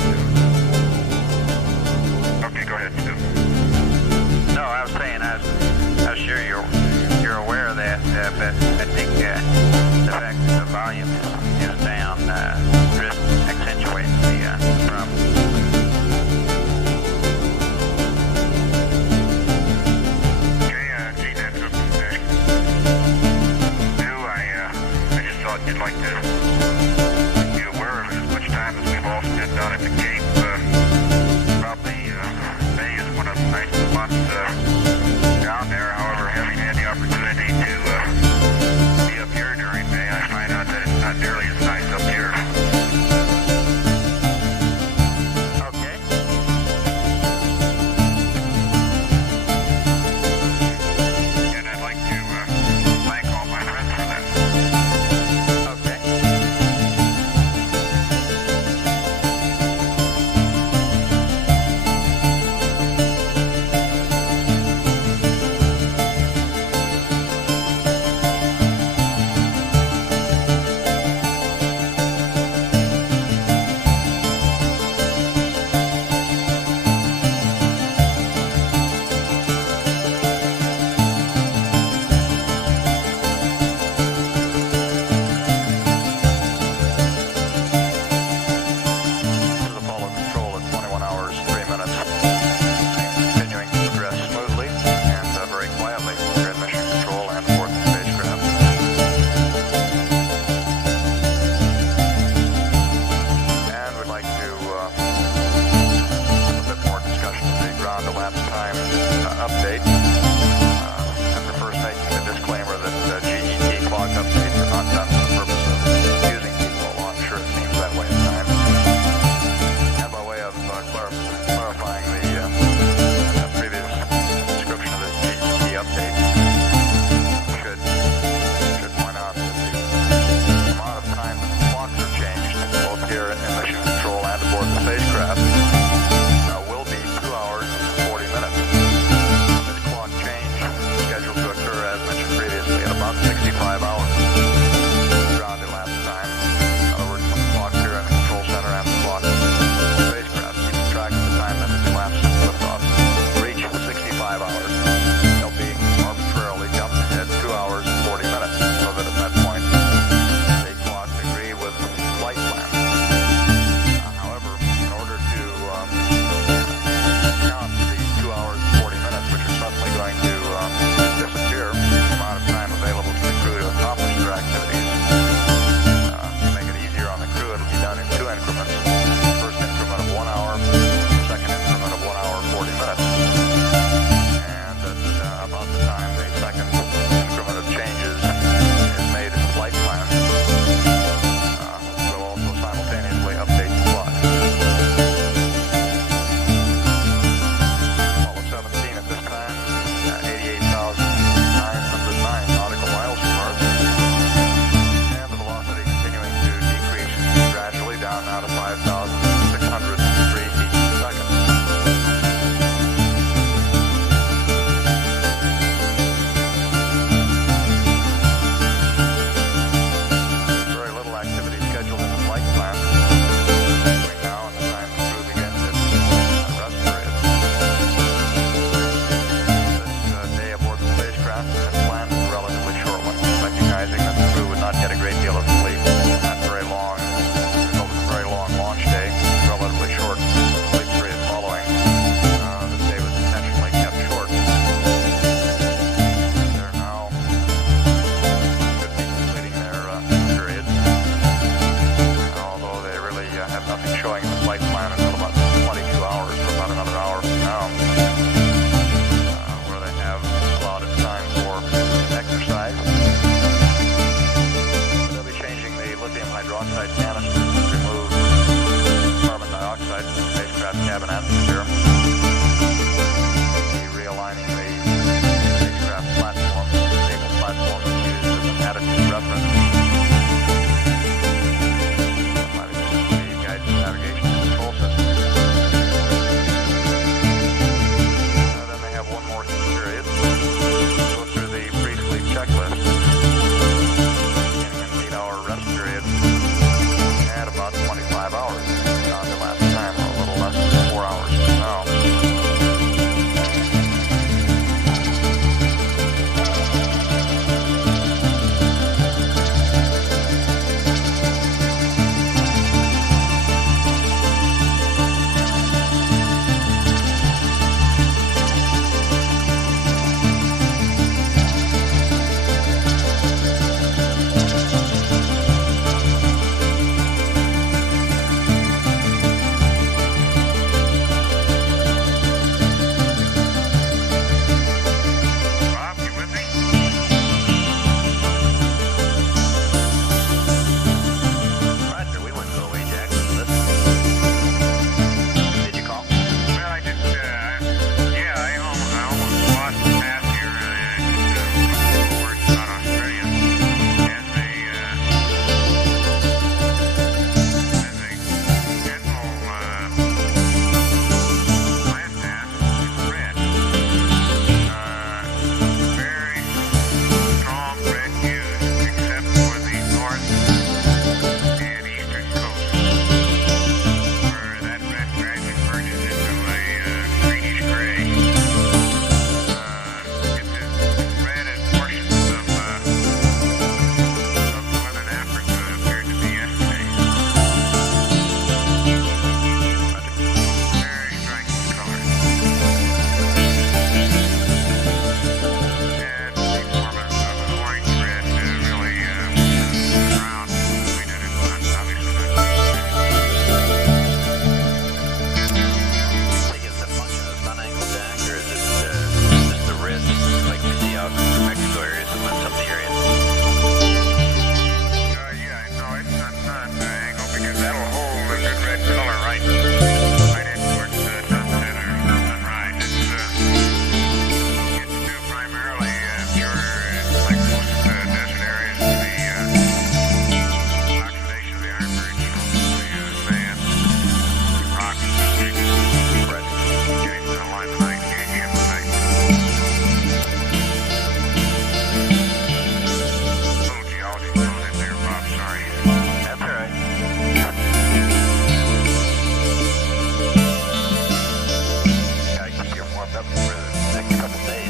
Okay, go ahead, Stu. No, I was saying I was sure you're aware of that, but I think the fact that the volume is down just accentuates the problem. Okay, Gene, that's something new. I just thought you'd like to be aware of it as much time as we've all spent down at the Cape. Probably May is one of the nicest months down there. However, having had the opportunity to be up here during May, I find out that it's not nearly as nice up here. Okay. And I'd like to thank all my friends for that. Okay. This is Apollo Control at 21 hours, 3 minutes. Continuing to progress smoothly and very quietly. We're in mission control and fourth spacecraft. And we'd like to a bit more discussion of the ground elapsed time update. And we're first making the disclaimer that GET clock updates are not done for the purpose of using people, although I'm sure it seems that way at times. And by way of clarifying the previous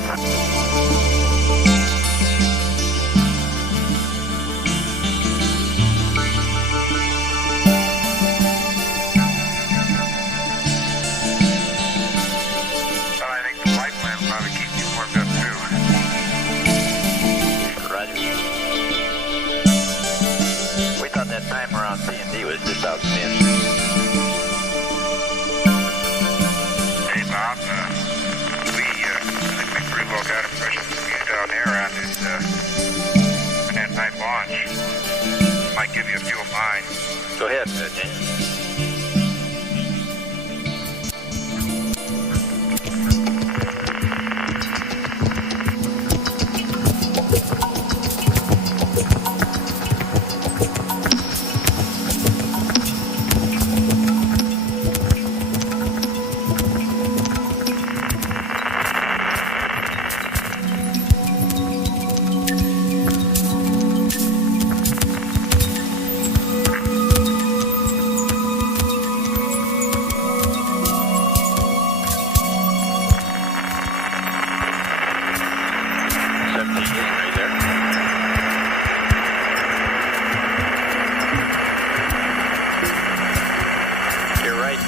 I think the flight plan will probably keep you warmed up too. Roger. We thought that time around P&D was just outstanding. Hey, Bob, I think we pretty well got impressions from you down there on that night launch. Might give you a few of mine. Go ahead, James.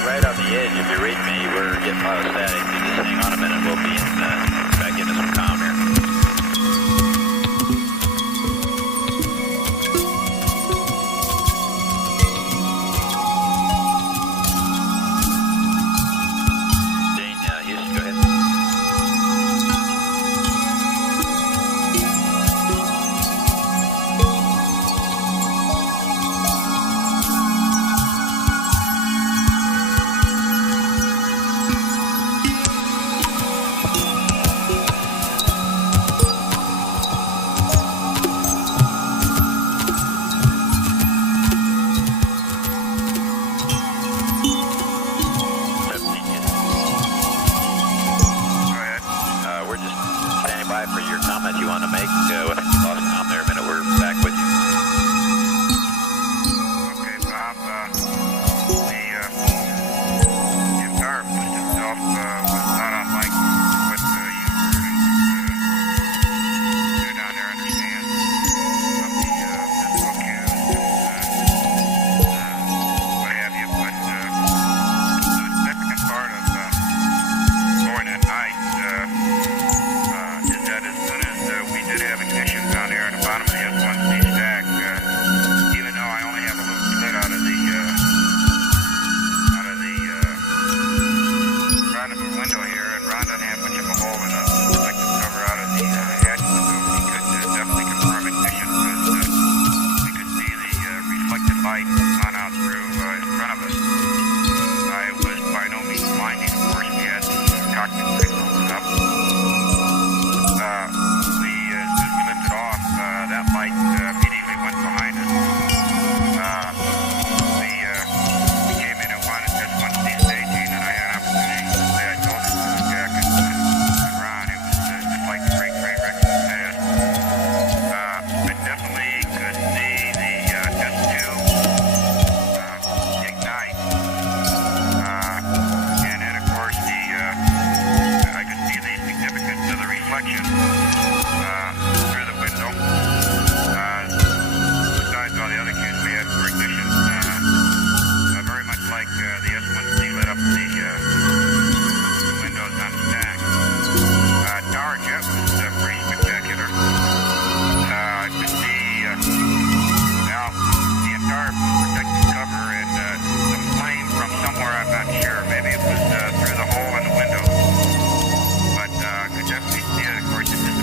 Right on the edge. If you read me, we're getting autostatic. You just hang on a minute. We'll be back into some calm here. Jane, Houston, go ahead. For your comment you want to make. I think you lost Tom there a minute. We're back with you. Okay, Bob. The entire boost itself was not unlike what you do down there, understand, of the physical cues and what have you. But the significant part of going at night is that as soon as we did have ignition down there at the bottom of the S1C stack, even though I only have a little slit out of the front of the window here, and Ron doesn't have much of a hole in the reflective cover out of the hatch window, he could definitely confirm ignition because we could see the reflected light on out through in front of us. It was by no means blinding, of course. We had the cockpit pretty opened up. As soon as we lifted off, that light immediately went behind us. We came in at S1C staging, and I had an opportunity to say I told him to Jack and Ron. It was just like the great train wreck in the past. I definitely could see the test tube ignite. And then, of course, I could see the significance of the reflection through the window. Besides all the other cues we had for ignition, very much like the S1C lit up the windows on the stack. Tower jet was pretty spectacular. I could see now the entire protective cover and some flame from somewhere, I'm not sure. Maybe it was through the hole in the window. But I could definitely see it. Of course, it just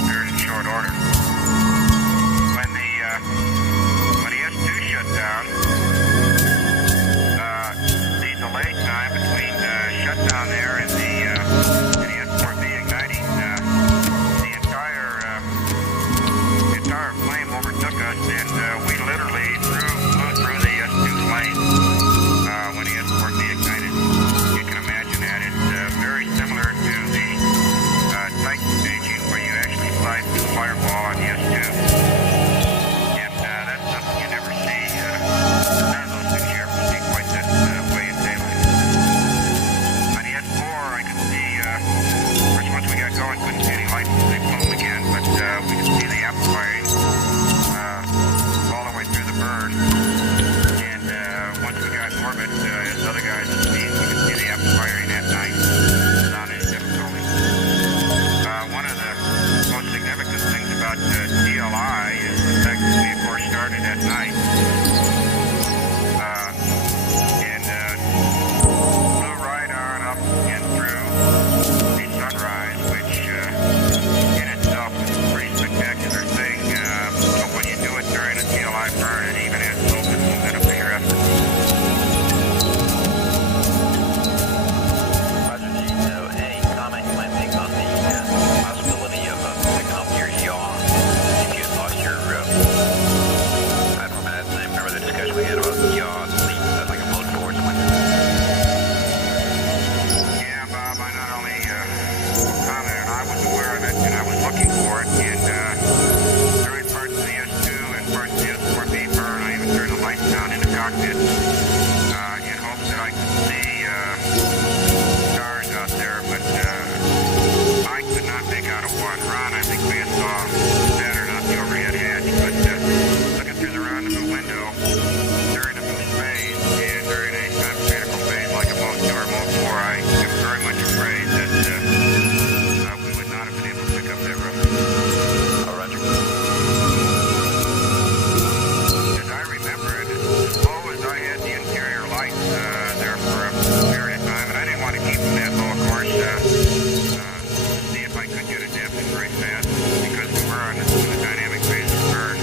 very fast because we were on the dynamic phase of burn.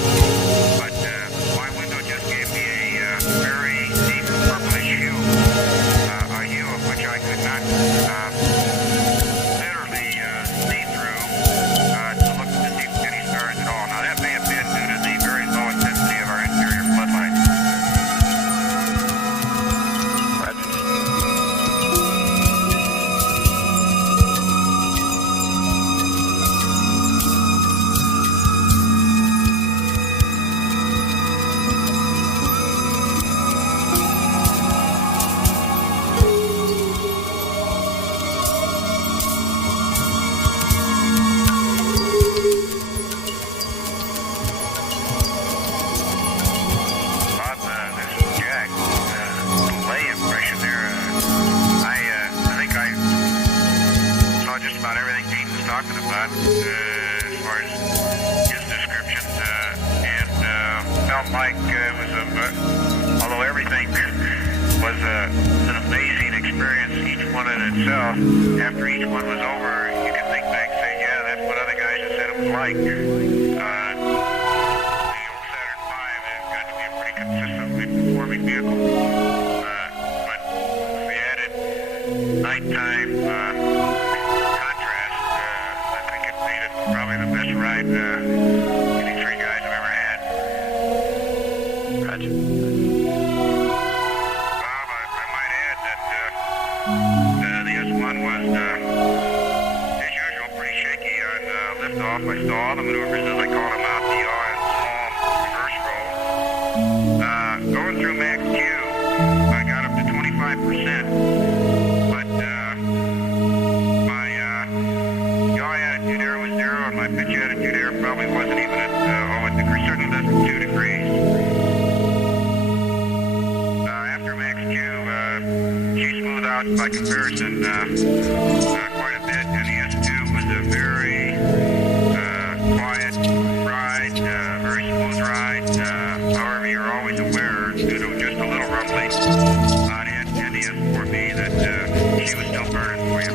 But my window just gave me a very deep purplish hue, a hue of which I could not literally see through to look to see any stars at all. Now that may have been due to the very low intensity of our interior floodlights. Talking about as far as his description, and felt like it was although everything was an amazing experience, each one in itself. After each one was over, you could think back and say, yeah, that's what other guys have said it was like. The old Saturn V has got to be a pretty consistently performing vehicle, but if we added nighttime probably the best ride any three guys have ever had. Roger. I might add that the S1 was, as usual, pretty shaky on liftoff. I saw all the maneuvers, as I call them, out the yaw and small reverse roll. Going through max Q, I got up to 25%, but my yaw attitude error was 0, and my pitch attitude error probably wasn't even at, certainly less than 2 degrees. After max Q, she smoothed out by comparison quite a bit, and the S2 was a very quiet ride, very smooth ride. However, you're always aware, due to just a little rumbling on the S4B, that she was still burning for you.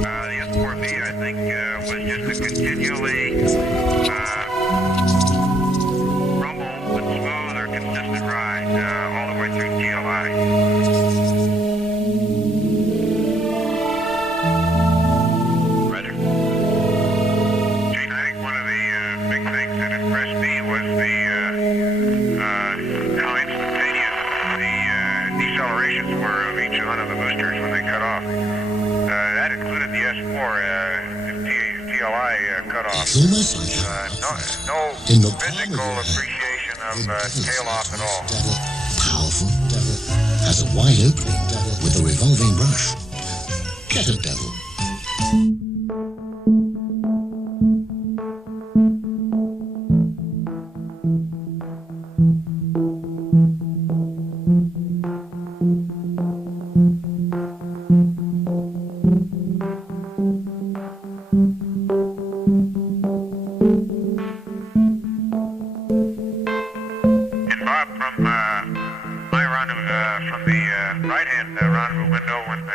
The S4B, I think, was just a continually rumble but smooth or consistent ride all the way through TLI. Roger. Gene, I think one of the big things that impressed me was how instantaneous the decelerations were of each one of the boosters when they cut off. That included the S4 TLI cut off. No physical appreciation of tail off at all. Powerful, has a wide opening with a revolving brush. Get a devil.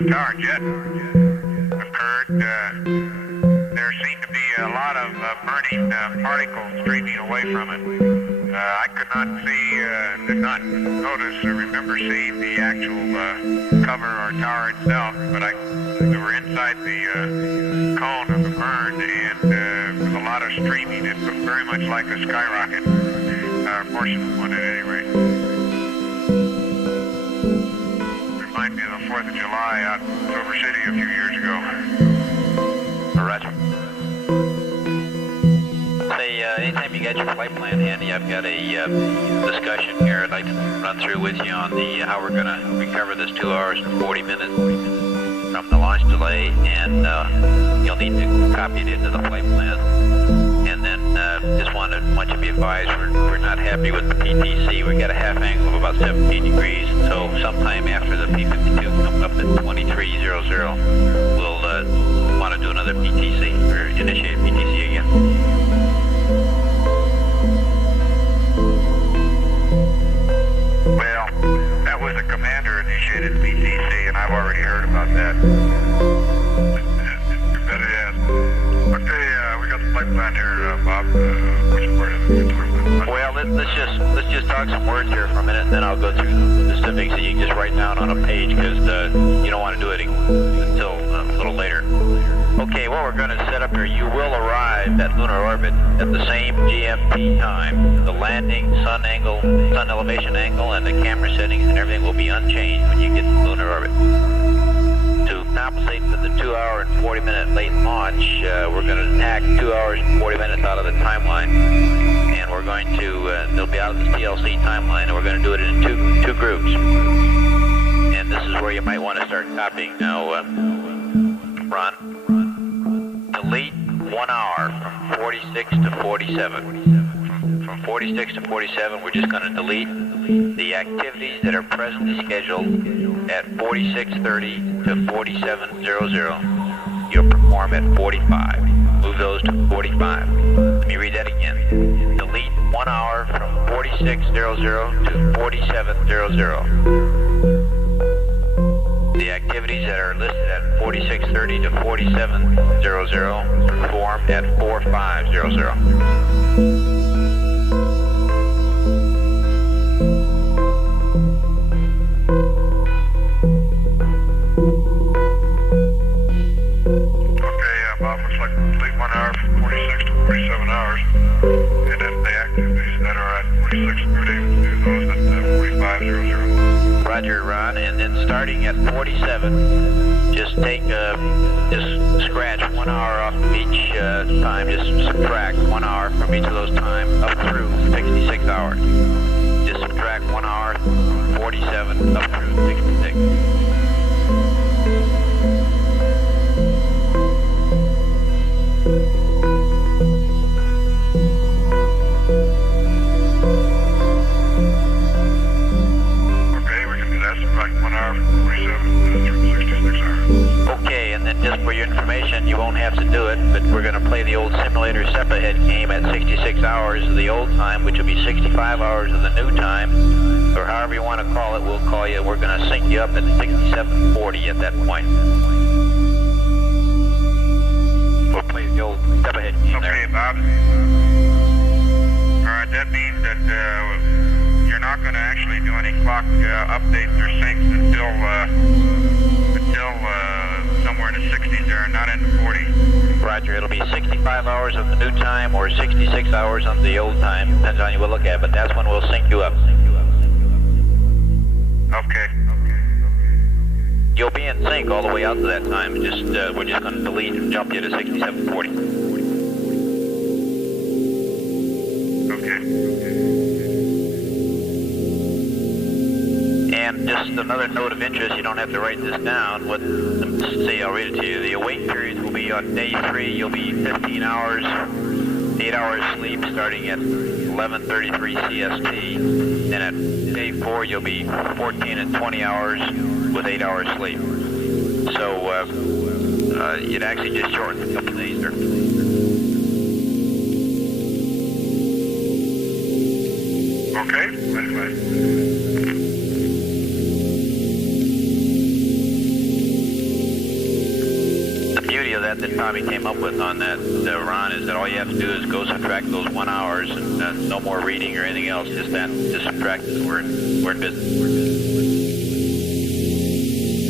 Tower jet occurred, there seemed to be a lot of burning particles straightening away from it. I could not see, did not notice or remember seeing the actual cover or tower itself, but we were inside the cone of the burn, and with a lot of streaming. It looked very much like a skyrocket, portion of one at any rate. Remind me of the 4th of July out in Silver City a few years ago. Roger. Say, anytime you got your flight plan handy, I've got a discussion here I'd like to run through with you on how we're going to recover this 2 hours and 40 minutes from the launch delay, and you'll need to copy it into the flight plan. And then just want you to be advised, we're not happy with the PTC. We got a half angle of about 17 degrees, so sometime after the P52 comes up at 2300, we'll want to do another PTC, or initiate PTC again. Well, that was a commander-initiated PTC, and I've already heard about that. Okay. which part of it you're talking about? Well, let's just talk some words here for a minute, and then I'll go through the specifics that you can just write down on a page, because you don't want to do it until a little later. Okay, what we're going to set up here, you will arrive at lunar orbit at the same GMT time. The landing, sun elevation angle, and the camera settings and everything will be unchanged when you get to lunar orbit. To compensate for the 2 hour and 40 minute late launch, we're going to tack 2 hours and 40 minutes out of the timeline, and we're going to, they'll be out of the TLC timeline, and we're going to do it in two groups. And this is where you might want to start copying now, Ron. Delete 1 hour from 46 to 47. From 46 to 47, we're just going to delete the activities that are presently scheduled at 46:30 to 47:00. You'll perform at 45. Move those to 45. Let me read that again. Delete 1 hour from 46:00 to 47:00. The activities that are listed at 46:30 to 47:00 perform at 45:00. Bob, looks like complete 1 hour from 46 to 47 hours. And then the activities that are at 46:30, do those at 45:00. Roger, Ron. And then starting at 47, just just scratch 1 hour off of each time. Just subtract 1 hour from each of those times up through 66 hours. Just subtract 1 hour from 47 up through 66. Okay, and then just for your information, you won't have to do it, but we're going to play the old simulator step-ahead game at 66 hours of the old time, which will be 65 hours of the new time, or however you want to call it. We'll call you. We're going to sync you up at 67:40 at that point. We'll play the old step-ahead game there. Okay, Bob. All right, that means that you're not going to actually do any clock updates or syncs until somewhere in the 60s there, not in the 40s. Roger, it'll be 65 hours of the new time or 66 hours on the old time, depends on you will look at, but that's when we'll sync you up. Okay. You'll be in sync all the way out to that time. We're just going to delete and jump you to 67:40. Okay. And just another note of interest, you don't have to write this down. I'll read it to you. The awake periods will be on day 3. You'll be 15 hours, 8 hours sleep starting at 11:33 CST. Then at day 4, you'll be 14 and 20 hours with 8 hours sleep. So it actually just shortens a couple days there. Okay, ready. That Tommy came up with on that, Ron, is that all you have to do is go subtract those 1 hours and no more reading or anything else, just subtract it. We're in business.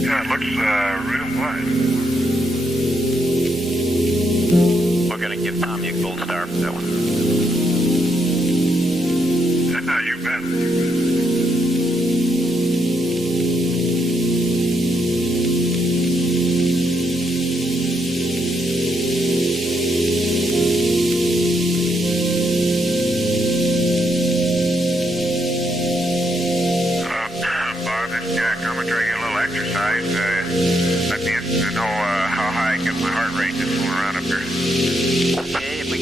Yeah, it looks real wide. We're going to give Tommy a gold star for that one. You bet. I'd be interested to know how high I get my heart rate just going around up here. Okay, if we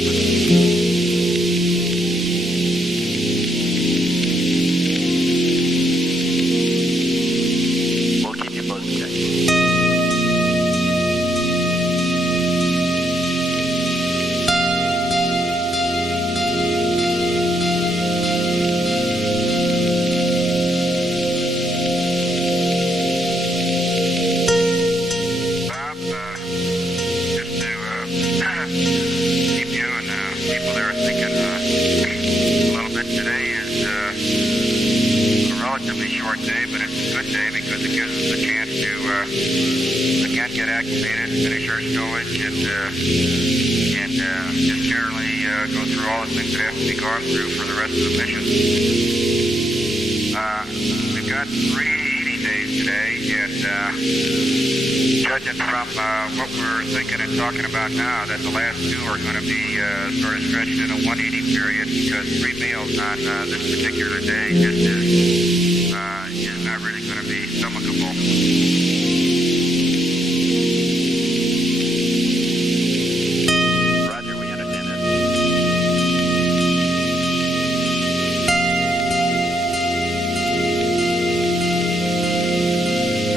relatively short day, but it's a good day because it gives us a chance to, again, get acclimated, finish our stowage, and just generally go through all the things that have to be gone through for the rest of the mission. We've got 3 eating days today, and judging from what we're thinking and talking about now, that the last 2 are going to be sort of stretched in a 1 eating period, because 3 meals on this particular day just is not really going to be stomachable. Roger, we understand that.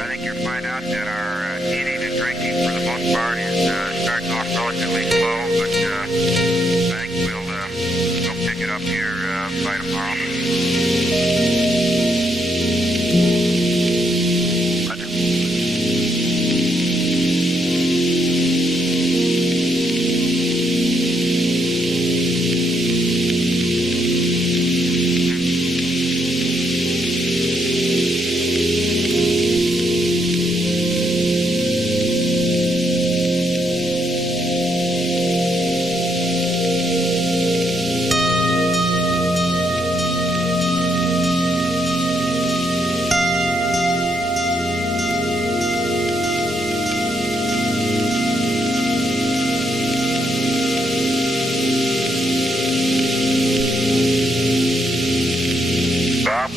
I think you'll find out that our eating and drinking, for the most part, is starting off relatively slow, but I think we'll pick it up here by tomorrow.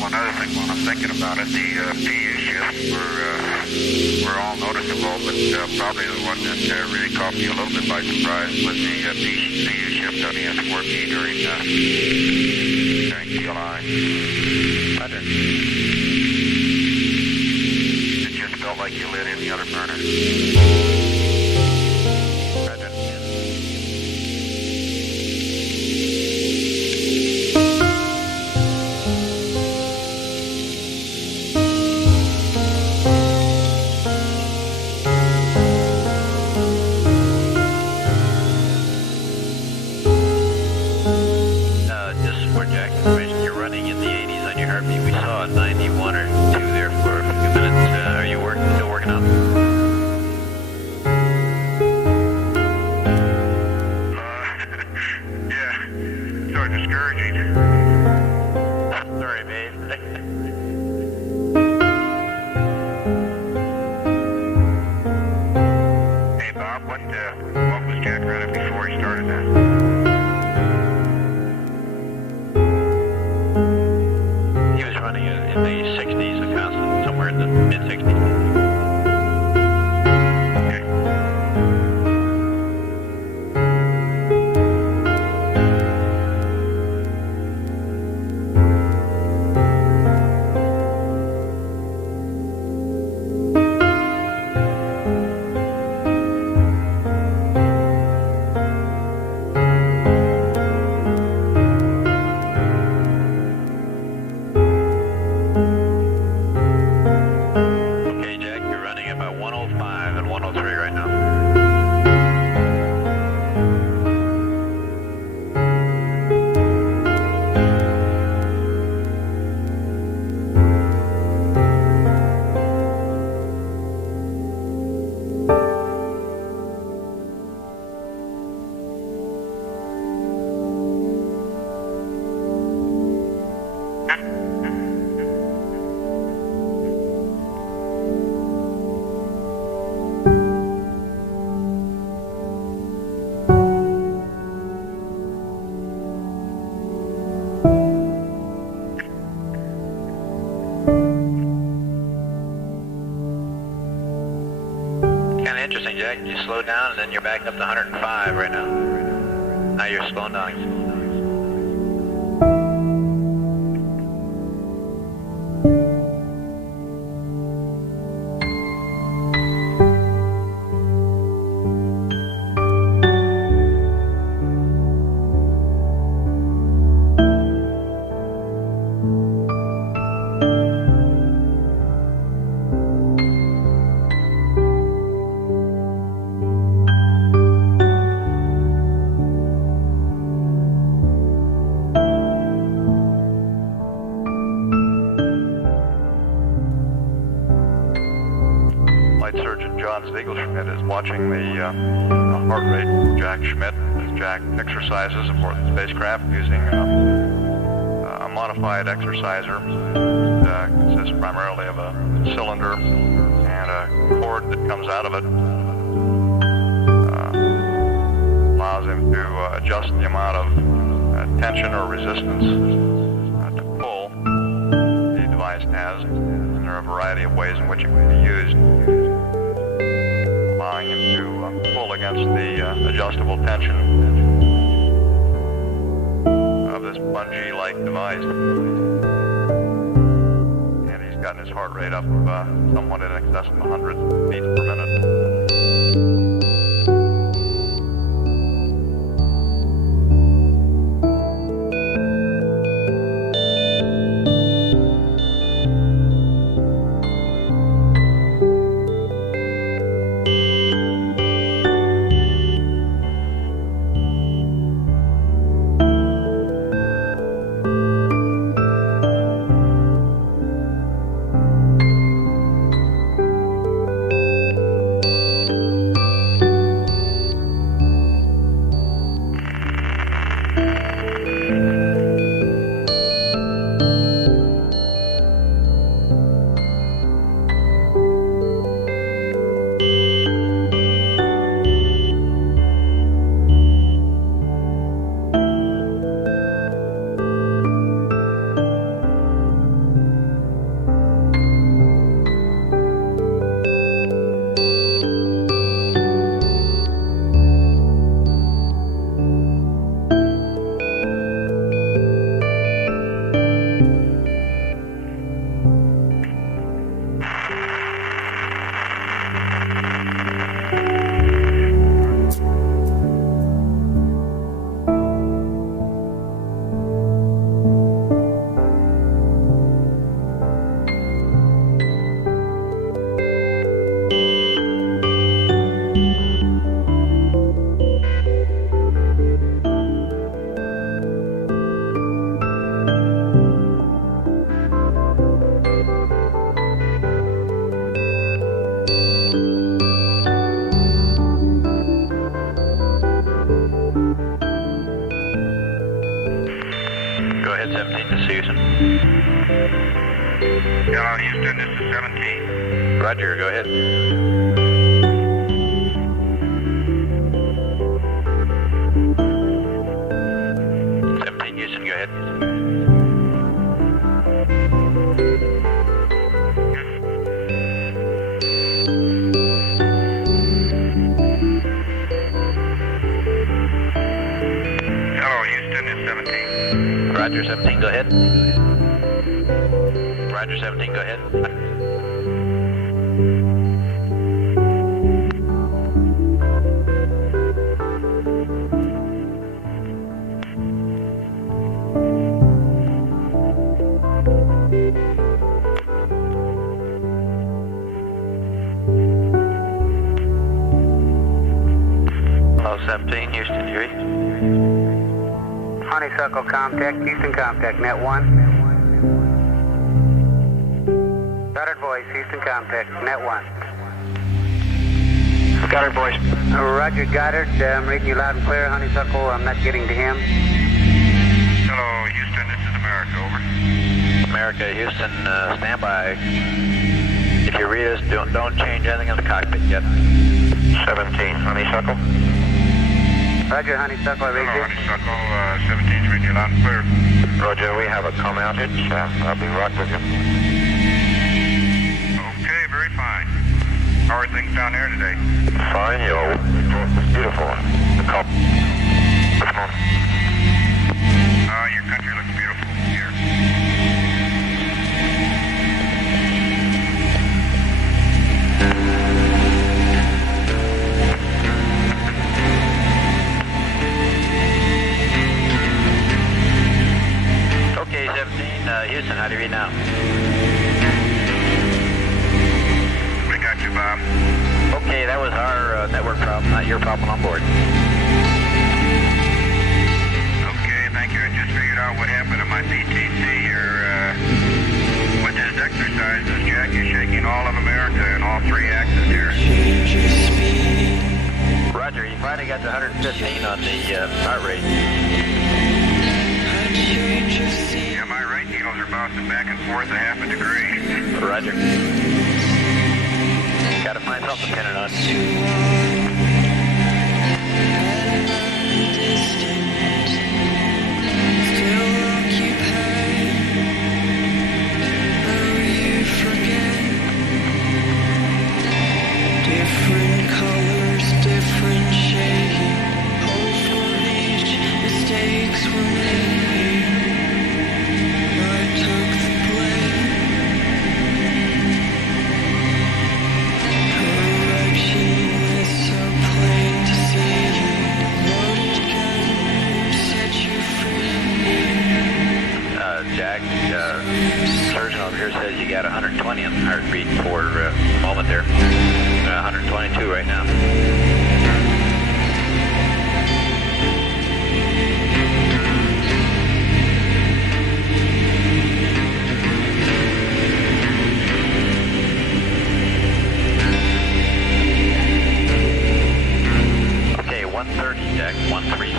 One other thing when I'm thinking about it, the PU shifts were all noticeable, but probably the one that really caught me a little bit by surprise was the PU shift on the S4P during CLI. Roger. It just felt like you lit in the other burner. Roger. Just for Jack information, you're running in the 80s on your heartbeat. We saw a 91 or 2 there for a few minutes. Are you still working out? Yeah, sort of discouraging. Sorry, babe. Hey, Bob, what was Jack running before he started that? He was running in the 60s, a constant, somewhere in the mid-60s. Okay, Jack, you're running about 105 and 103 right now. Kind of interesting, Jack. You slowed down and then you're back up to 105 right now. Now you're slowing down. Hans Schmidt is watching the heart rate of Jack Schmidt as Jack exercises aboard the spacecraft using a modified exerciser that consists primarily of a cylinder and a cord that comes out of it. Allows him to adjust the amount of tension or resistance to pull the device has. And there are a variety of ways in which it can be used, allowing him to pull against the adjustable tension of this bungee-like device. And he's gotten his heart rate up somewhat in excess of 100 beats per minute. Hello, Houston, this is 17. Roger, go ahead. 17, Houston, go ahead. Hello, Houston, it's 17. Roger, 17, go ahead. Roger, 17, go ahead. Hello, 17, Houston, you read? Honeysuckle contact, Houston contact, net 1. Goddard voice, Houston contact, net 1. Goddard voice. Roger, Goddard, I'm reading you loud and clear. Honeysuckle, I'm not getting to him. Hello, Houston, this is America, over. America, Houston, stand by. If you read us, don't change anything in the cockpit yet. 17, Honeysuckle. Roger, Honeysuckle, I read Hello, you. Honeysuckle, 17's reading you loud and clear. Roger, we have a com outage. I'll be right with you. Okay, very fine. How are things down there today? Fine, it's beautiful. The com. Come on. Your country looks beautiful here. Okay, 17, Houston, how do you read now? We got you, Bob. Okay, that was our network problem, not your problem on board. Okay, thank you. I just figured out what happened to my PTC here. With his exercises, Jack is shaking all of America in all three axes here. on the heart rate. Yeah, my right needles are bouncing back and forth a half a degree. Roger. Gotta find something to pin it on. Different colors, different shade. Hope for each mistakes were made. I took the blame. Correction is so plain to see. Loaded gun set you free. Jack, surgeon over here says you got 120 on the heartbeat for a moment there. 122 right now. Okay, 130, Jack, 130.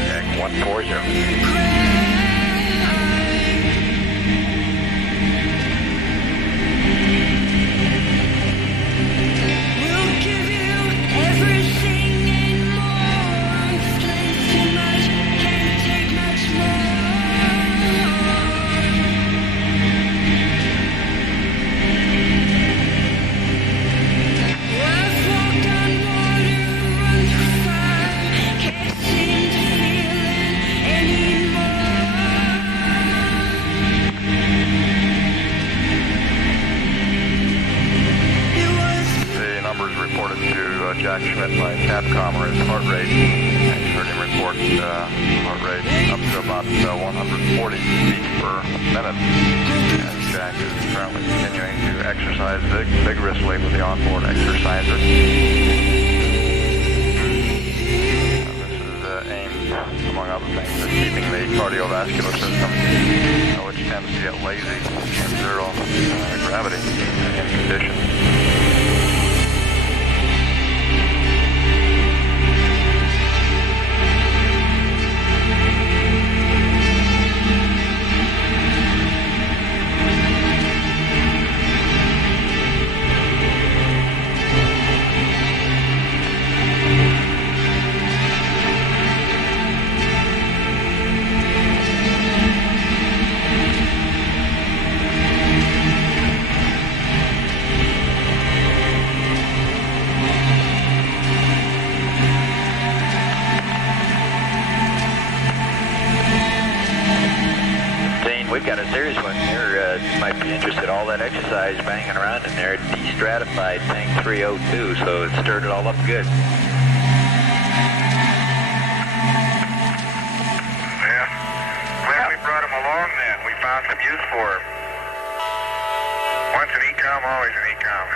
Jack, 140. We'll give you everything and more. Strength too much, can't take much more. I've walked on water, run through fire, can't seem to feel it anymore. It was The numbers reported to Jack Schmidt by Capcom are his heart rate. And you heard him report heart rate up to about 140 beats per minute. And Jack is currently continuing to exercise vigorously with the onboard exerciser. This is aimed, among other things, at keeping the cardiovascular system, which tends to get lazy in zero gravity in conditions. We've got a serious one here. Might be interested. All that exercise banging around in there, destratified tank 302, so it stirred it all up good. Yeah. Glad we brought him along then. We found some use for him. Once an ecom, always an ecom.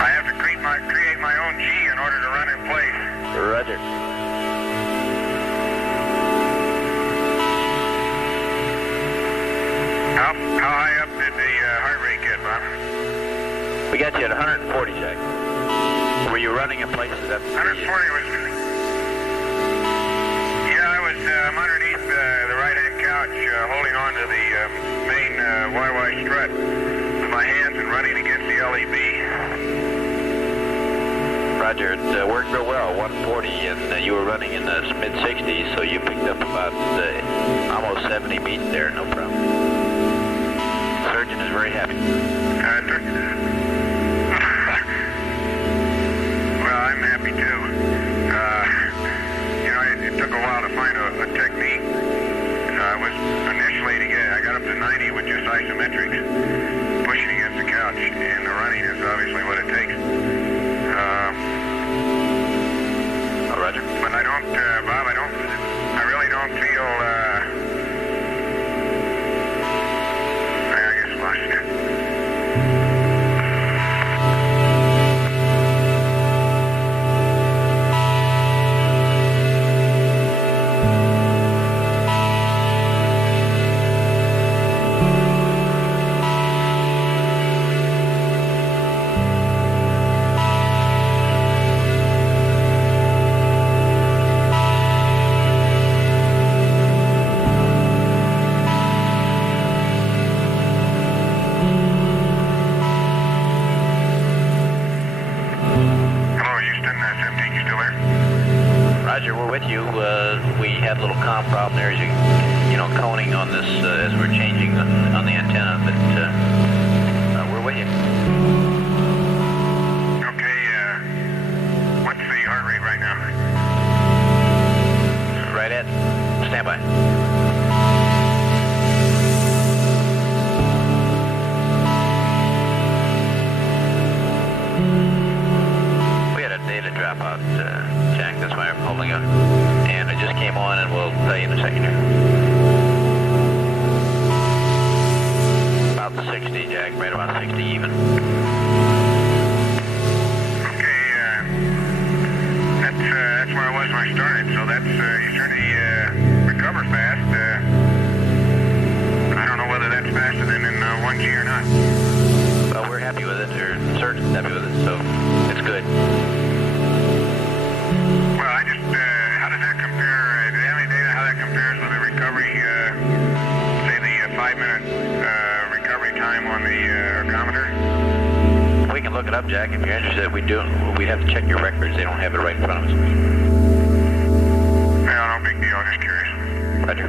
I have to create my own G in order to run in place. Roger. How high up did the heart rate get, Bob? We got you at 140, Jack. Were you running in places at 140 was... Yeah, I was I'm underneath the right-hand couch, holding on to the main YY strut with my hands and running against the LEB. Roger, it worked real well, 140, and you were running in the mid-60s, so you picked up about almost 70 beats there, no problem. Surgeon is very happy. Well, I'm happy too. It took a while to find a technique. I was initially I got up to 90 with just isometrics, pushing against the couch, and the running is obviously what it takes. Roger. But I don't, Bob, I really don't feel, I guess lost it. 17, you still there? Roger, we're with you. We had a little comm problem there, as you know, coning on this as we're changing on the antenna, but we're with you. Okay, what's the heart rate right now? Right at standby. We had a data dropout, Jack. That's why I'm holding up. And it just came on, and we'll tell you in a second here. About 60, Jack. Right about 60 even. Okay, that's where I was when I started, so that's, you certainly recover fast. I don't know whether that's faster than in 1G or not. Well, we're happy with it, or surgeon's happy with it, so it's good. Well, how does that compare, do you have any data how that compares with the recovery, say the 5-minute recovery time on the ergometer? We can look it up, Jack, if you're interested. We'd have to check your records. They don't have it right in front of us. No, no big deal, just curious. Roger.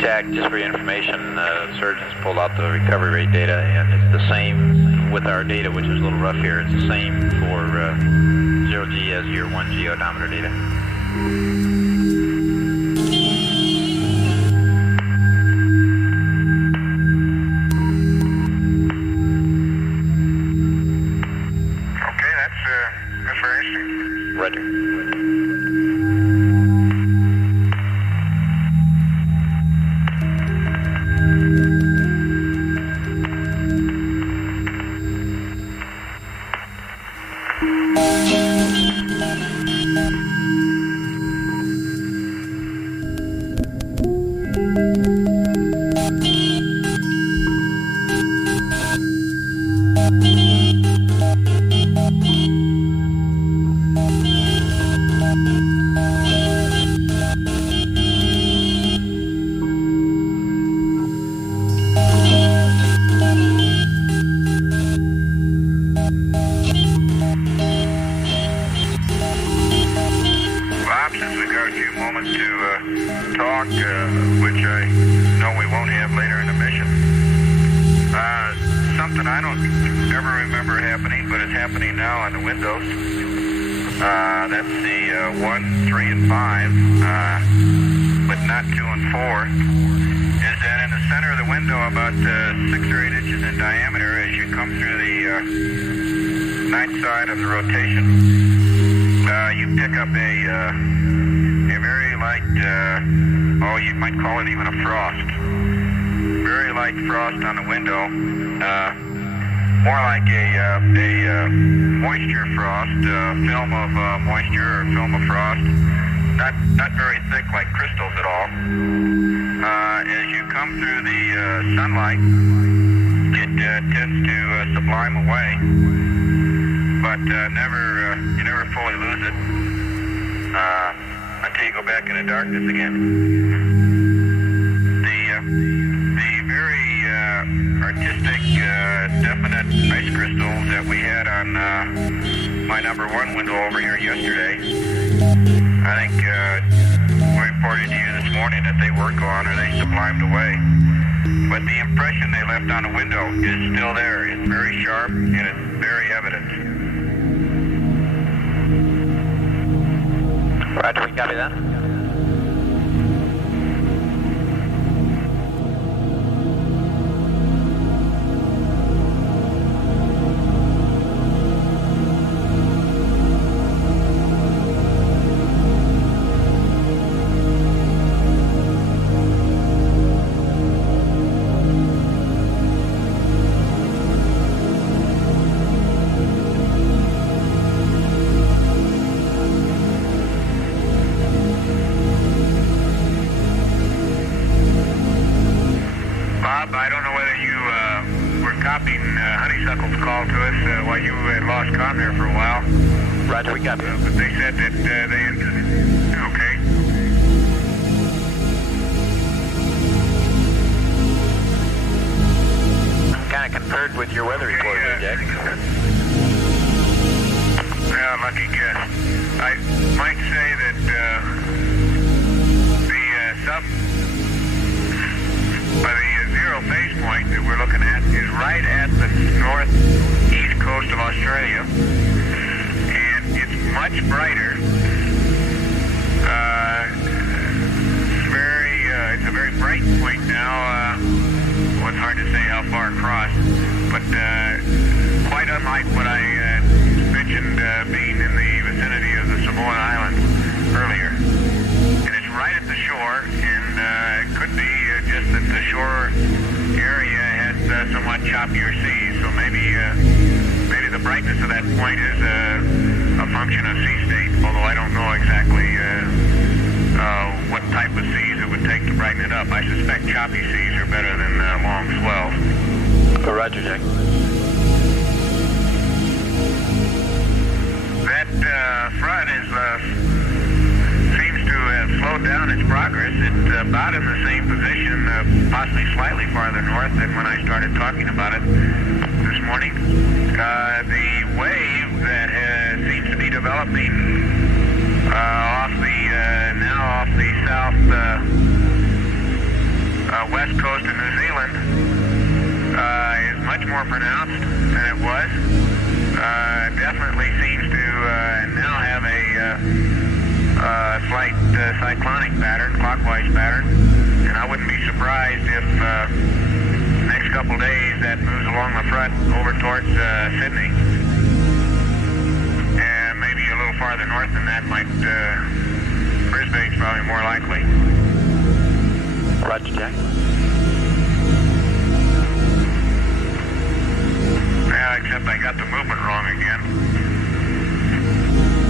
Jack, just for your information, surgeons pulled out the recovery rate data, and it's the same with our data, which is a little rough here. It's the same for 0G as your 1G odometer data. Okay, that's very interesting. Roger. Bob, since we've got a few moments to talk, which I know we won't have later in the mission, something I don't ever remember happening, but it's happening now on the windows. That's the 1, 3, and 5, but not 2 and 4. Is that in the center of the window, about 6 or 8 inches in diameter, as you come through the night side of the rotation, you pick up a very light, you might call it even a frost. Very light frost on the window. More like a moisture frost, film of moisture or film of frost. Not very thick like crystals at all. As you come through the sunlight, it tends to sublime away, but you never fully lose it until you go back into darkness again. The very artistic, definite ice crystals that we had on my number 1 window over here yesterday, I think we reported to you this morning that they were gone or they sublimed away. But the impression they left on the window is still there. It's very sharp and it's very evident. Roger, we copy that. Honeysuckle's called to us while you had lost comm there for a while. Roger, we got you. But they said that they had... Okay. Kind of conferred with your weather report there, Jack. Yeah, lucky guess. I might say that the zero phase point that we're looking at is right at the northeast coast of Australia, and it's much brighter. It's a very bright point now. Well, it's hard to say how far across, but quite unlike what I mentioned being in the vicinity of the Samoa Islands earlier. And it's right at the shore, and it could be just that the shore area has somewhat choppier seas, so maybe the brightness of that point is a function of sea state, although I don't know exactly what type of seas it would take to brighten it up. I suspect choppy seas are better than long swells. Roger, Jack. That front seems to have slowed down its progress. It's about in the same position, possibly slightly farther north than when I started talking about it this morning. The wave that seems to be developing off the south west coast of New Zealand is much more pronounced than it was. Definitely seems to now have a slight cyclonic pattern, clockwise pattern, and I wouldn't be surprised if next couple days that moves along the front over towards Sydney. And maybe a little farther north than that might, Brisbane's probably more likely. Roger, Jack. Yeah, except I got the movement wrong again.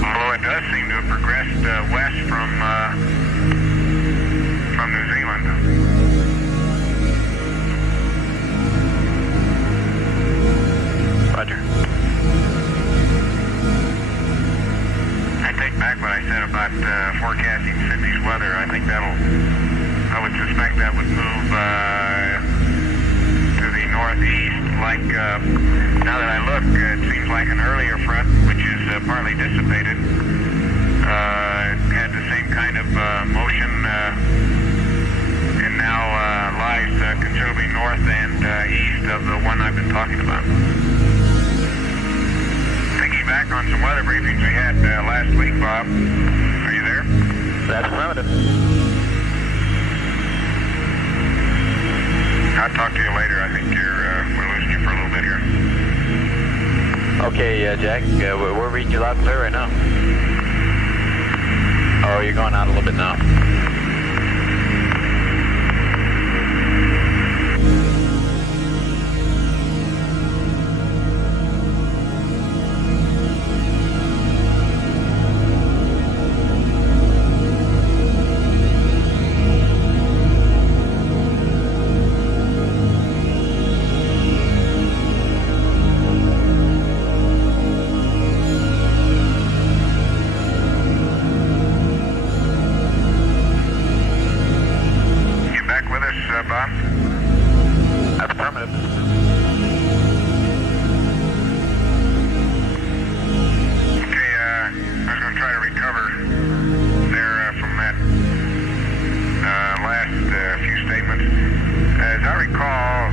Although it does seem to have progressed west from New Zealand. Roger. I take back what I said about forecasting Sydney's weather. I think I would suspect that would move to the northeast. Like, now that I look, it seems like an earlier front, which is partly dissipated, had the same kind of motion, and now lies considerably north and east of the one I've been talking about. Thinking back on some weather briefings we had last week, Bob. Are you there? That's affirmative. I'll talk to you later. I think we're losing you for a little bit here. Okay, Jack, we're reading you loud and clear right now. Oh, you're going out a little bit now. Bob? That's affirmative. Okay, I was going to try to recover there from that last few statements. As I recall,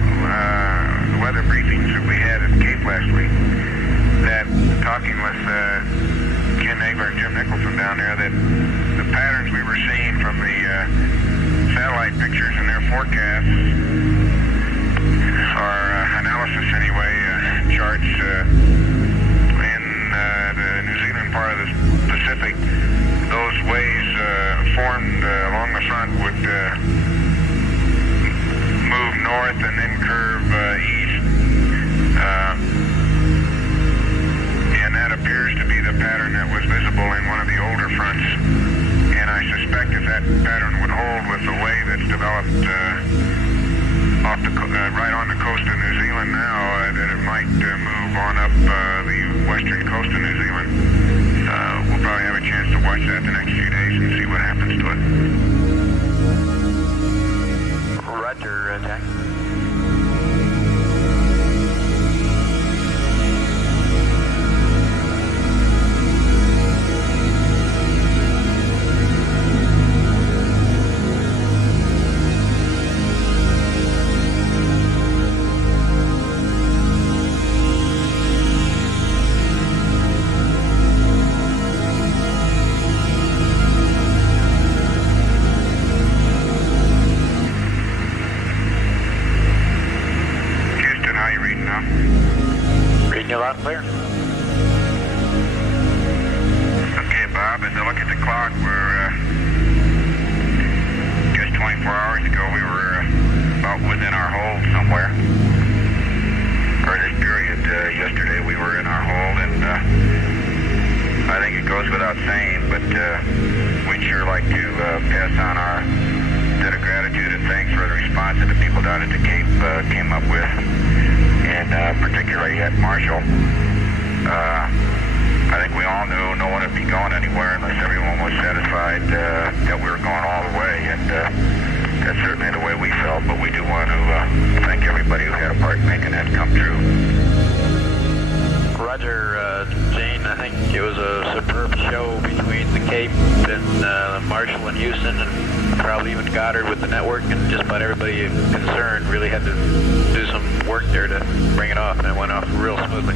the weather briefings that we had at the Cape last week, that talking with Ken Nagler and Jim Nicholson down there, that the patterns we were seeing from the satellite pictures and their forecasts, or analysis anyway, charts in the New Zealand part of the Pacific, those waves formed along the front would move north and then curve east, and that appears to be the pattern that was visible in one of the older fronts. And I suspect if that pattern would hold with the way that's developed right on the coast of New Zealand now, that it might move on up the western coast of New Zealand. We'll probably have a chance to watch that the next few days and see what happens to it. Roger, Jack. Loud and clear. Okay, Bob, as I look at the clock, we're just 24 hours ago, we were about within our hold somewhere. Or this period, yesterday we were in our hold, and I think it goes without saying, but we'd sure like to pass on our debt of gratitude and thanks for the response that the people down at the Cape came up with. And particularly at Marshall. I think we all knew no one would be going anywhere unless everyone was satisfied that we were going all the way, and that's certainly the way we felt, but we do want to thank everybody who had a part in making that come true. Roger, Jane, I think it was a superb show between the Cape and Marshall and Houston, and probably even Goddard with the network, and just about everybody concerned really had to do some work there to bring it off, and it went off real smoothly.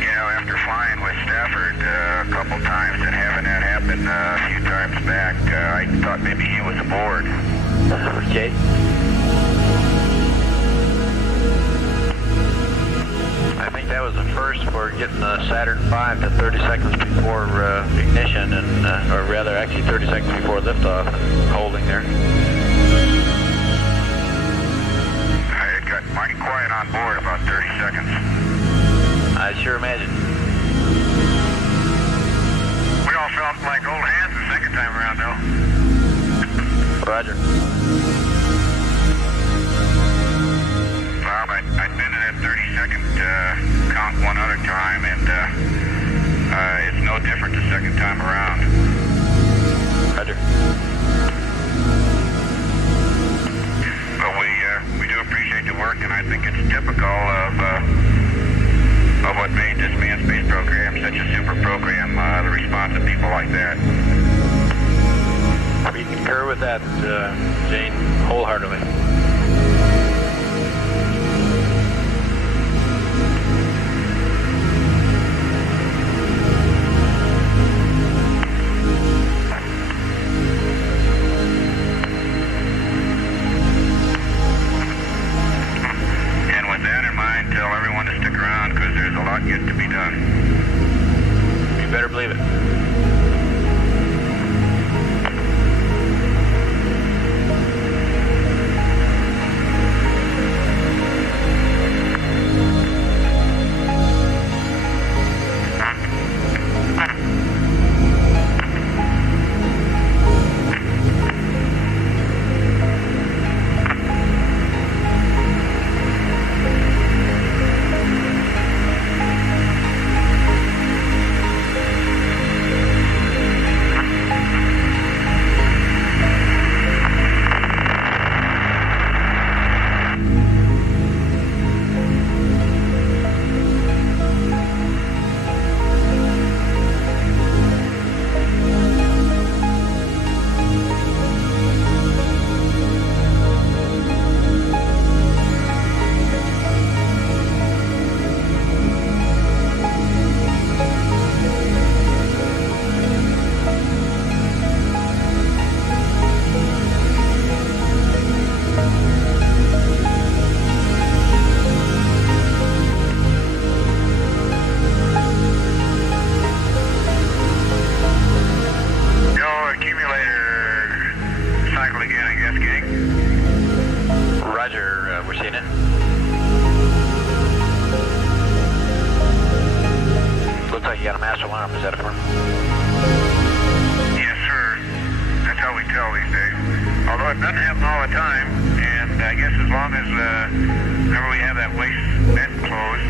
You know, after flying with Stafford a couple times and having that happen a few times back, I thought maybe he was aboard. Okay. I think that was the first for getting the Saturn V to 30 seconds before ignition, and or rather, actually 30 seconds before liftoff, and holding there. It got mighty quiet on board about 30 seconds. I sure imagine. We all felt like old hands the second time around, though. Roger. Bob, I'd been in that 30-second count one other time, and it's no different the second time around. Roger. But we do appreciate the work, and I think it's typical of what made this manned space program such a super program, the response of people like that. We concur with that, Jane, wholeheartedly. Tell everyone to stick around because there's a lot yet to be done. You better believe it. whenever we have that waste net closed,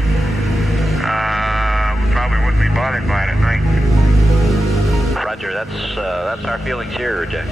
we probably wouldn't be bothered by it at night. Roger, that's our feelings here, Jack.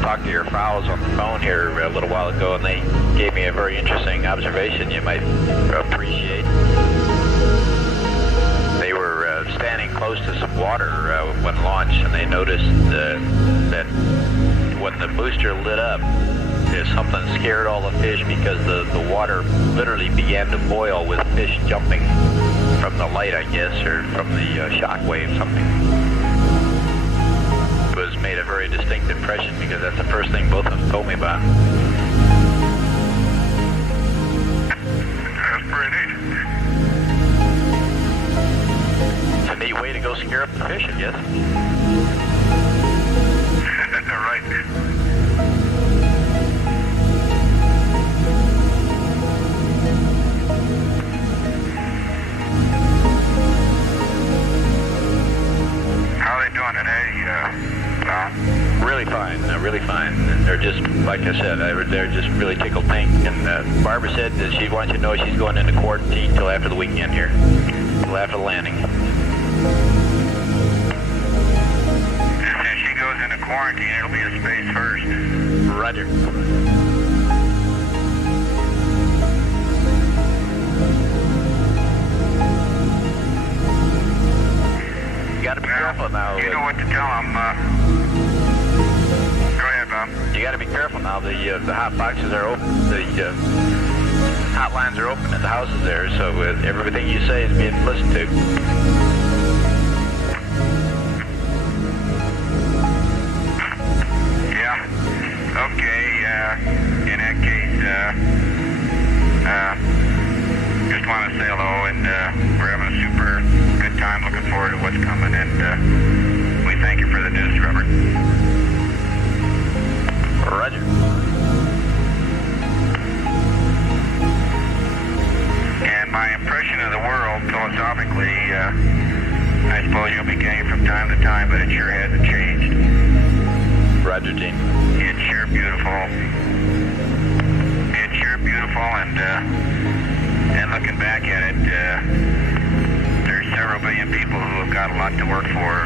Talked to your fowls on the phone here a little while ago, and they gave me a very interesting observation you might appreciate. They were standing close to some water when launched, and they noticed that when the booster lit up, something scared all the fish because the water literally began to boil with fish jumping from the light, I guess, or from the shock wave, something. Was made a very distinct impression because that's the first thing both of them told me about. That's pretty neat. It's a neat way to go scare up the fish, I guess. Right. How are they doing today, Tom? Really fine, really fine. And they're just, like I said, they're just really tickled pink. And Barbara said that she wants you to know she's going into quarantine till after the weekend here, till after the landing. And if she goes into quarantine, it'll be a space first. Roger. You got to be careful now. You know what to tell them. Go ahead, Bob. You got to be careful now. The hot boxes are open. The hotlines are open at the houses there, so everything you say is being listened to. Yeah. Okay. In that case, just want to say hello, and we're having a super good time. Looking forward to what's coming, and we thank you for the news, Robert. Roger. And my impression of the world, philosophically, I suppose you'll be getting from time to time, but it sure hasn't changed. Roger, Gene. It's sure beautiful. It's sure beautiful, and looking back at it, there's several billion people who have got a lot to work for,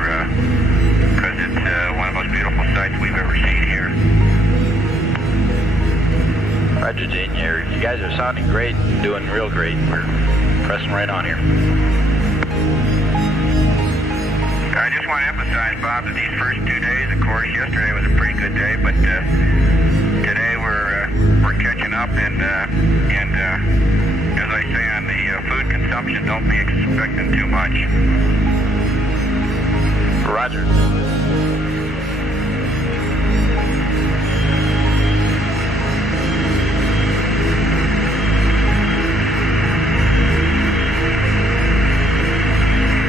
because it's one of the most beautiful sights we've ever seen here. Roger, Gene. You guys are sounding great, doing real great. We're pressing right on here. I just want to emphasize, Bob, that these first 2 days, of course, yesterday was a pretty good day, but today we're catching up, and as I say on the food consumption, don't be expecting too much. Roger.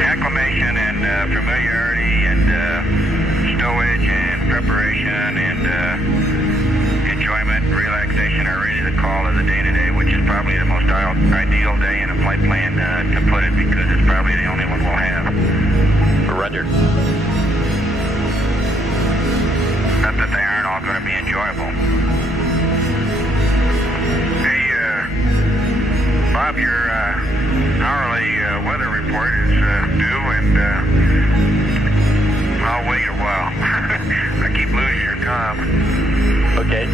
Acclimation and familiarity and stowage and preparation and enjoyment and relaxation are really the call of the day-to-day, which is probably the most ideal day in a flight plan to put it, because it's probably the only one we'll have. Roger. Not that they aren't all going to be enjoyable. Hey, Bob, your hourly weather report is due, and I'll wait a while. I keep losing your com. Okay.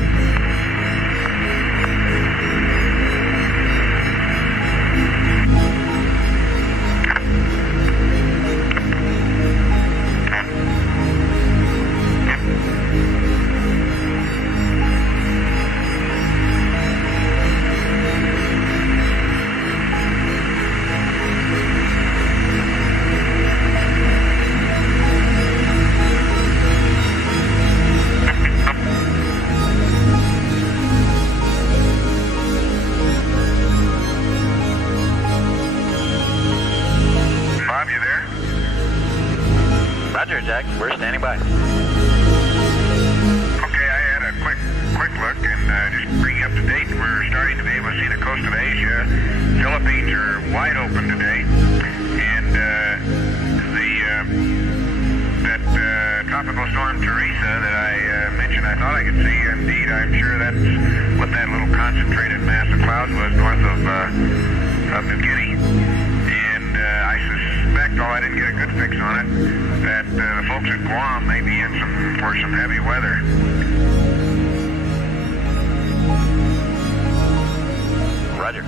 indeed. I'm sure that's what that little concentrated mass of clouds was north of New Guinea. And I suspect, although I didn't get a good fix on it, that the folks at Guam may be in for some heavy weather. Roger.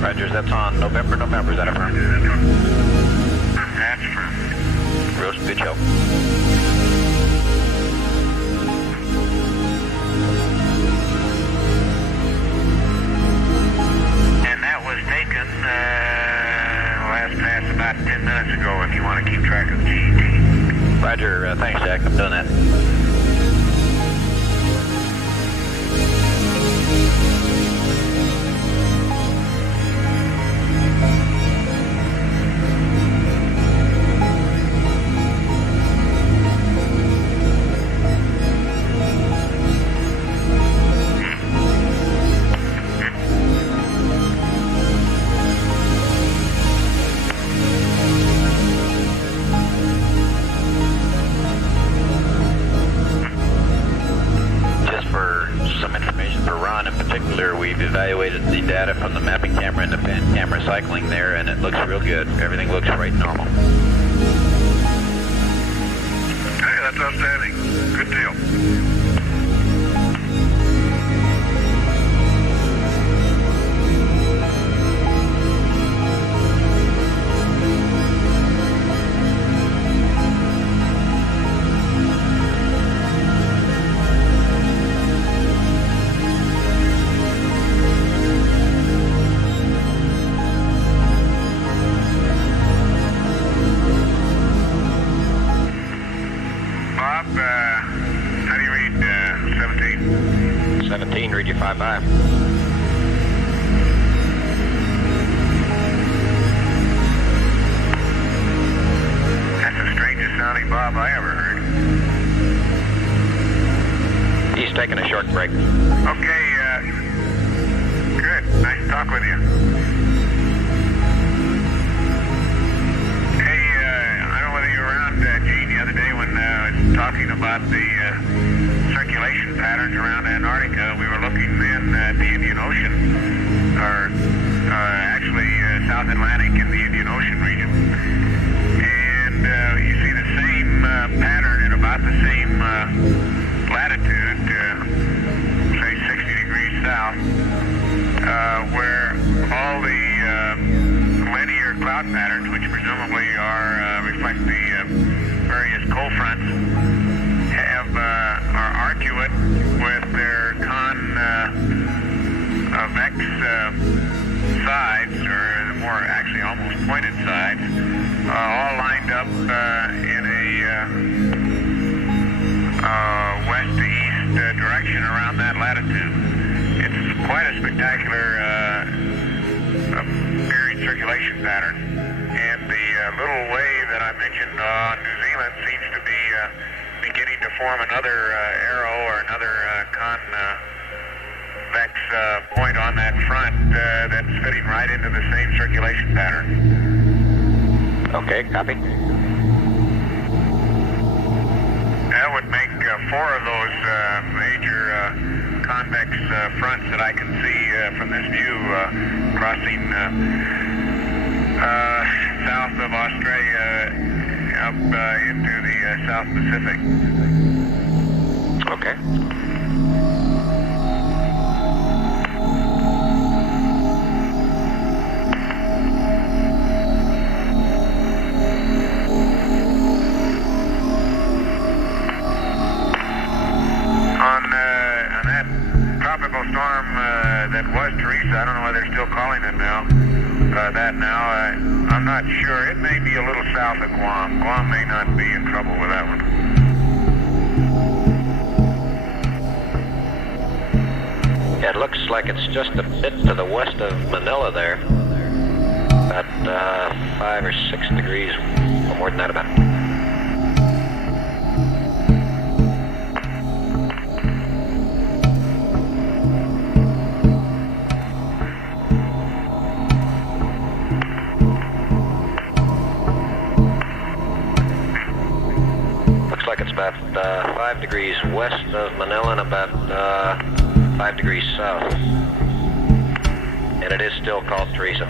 Rogers, that's on November, is that affirmed? That's affirmed. Real good show. And that was taken last pass about 10 minutes ago if you want to keep track of the GET. Roger, thanks Jack, I'm doing that. We've evaluated the data from the mapping camera and the pan camera cycling there, and it looks real good. Everything looks right normal. Hey, that's outstanding. Good deal. How do you read 17? 17, read your 5-5. That's the strangest sounding Bob I ever heard. He's taking a short break. Okay, good. Nice to talk with you. I don't know whether you were around, Gene, the other day when I was talking about the circulation patterns around Antarctica. We were looking then at the Indian Ocean, or actually South Atlantic in the Indian Ocean region. And you see the same pattern at about the same latitude, say 60 degrees south, where all the linear cloud patterns, which presumably reflect the various cold fronts, are arcuate with their convex sides, or more actually almost pointed sides, all lined up in a west to east direction around that latitude. It's quite a spectacular period circulation pattern, and the little wave that I mentioned on New Zealand seems to be beginning to form another arrow or another convex point on that front that's fitting right into the same circulation pattern. Okay, copy. That would make 4 of those major convex fronts that I can see from this view crossing south of Australia up into the South Pacific. Okay. then now. I'm not sure. It may be a little south of Guam. Guam may not be in trouble with that one. Yeah, it looks like it's just a bit to the west of Manila there. About 5 or 6 degrees, or more than that about. About 5 degrees west of Manila and about 5 degrees south. And it is still called Teresa.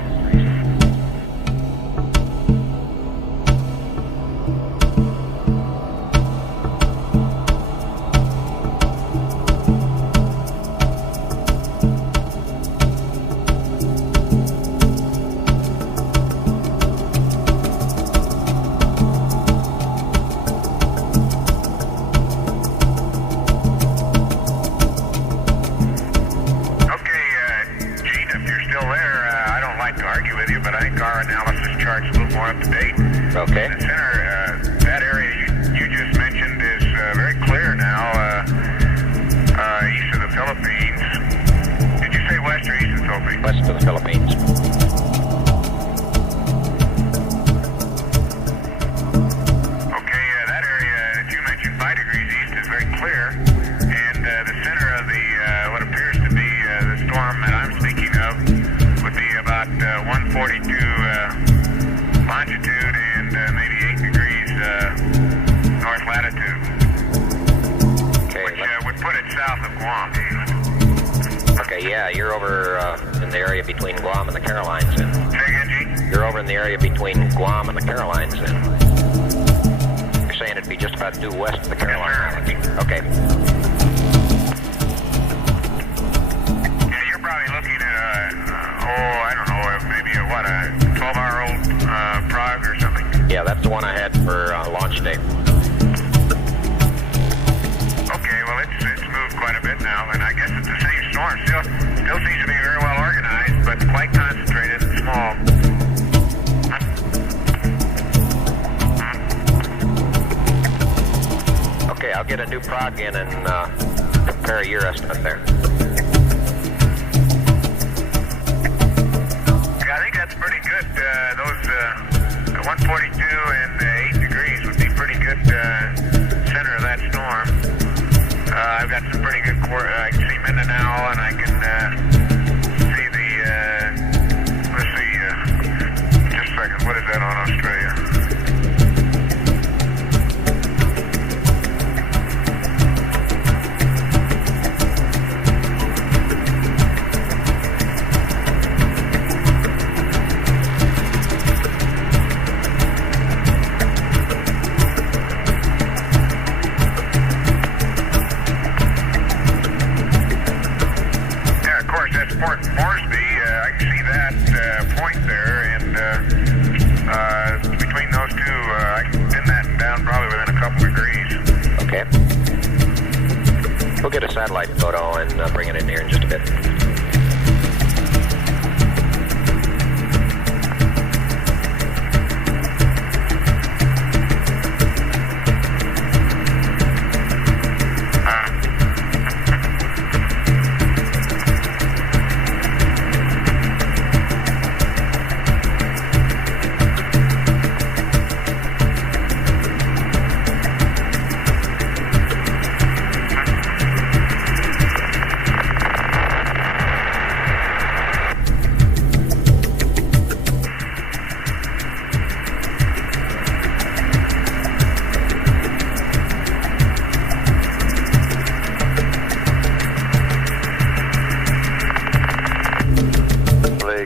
Okay. The center, that area you just mentioned is very clear now, east of the Philippines. Did you say west or east of the Philippines? West of the Philippines. Okay, that area that you mentioned, 5 degrees east, is very clear. And the center of the, what appears to be the storm that I'm speaking of would be about 142 longitude and maybe 8 degrees north latitude, okay, which would put it south of Guam. Okay, yeah, you're over in the area between Guam and the Carolines. Then. Say again, Gene? You're over in the area between Guam and the Carolines. Then. You're saying it'd be just about due west of the Carolines. Yes, okay. Yeah, you're probably looking at I don't know, maybe a 12-hour-old Prague or something? Yeah, that's the one I had for launch day. Okay, well, it's moved quite a bit now, and I guess it's the same storm. Still seems to be very well organized, but quite concentrated and small. Okay, I'll get a new prog in and compare your estimate there. Yeah, I think that's pretty good. Those 142 and 8 degrees would be pretty good center of that storm. I've got some pretty good I can see Mindanao, and I can see the, let's see, just a second, what is that on Australia? Port Moresby, I can see that point there, and between those two, I can pin that down probably within a couple degrees. Okay. We'll get a satellite photo and bring it in here in just a bit.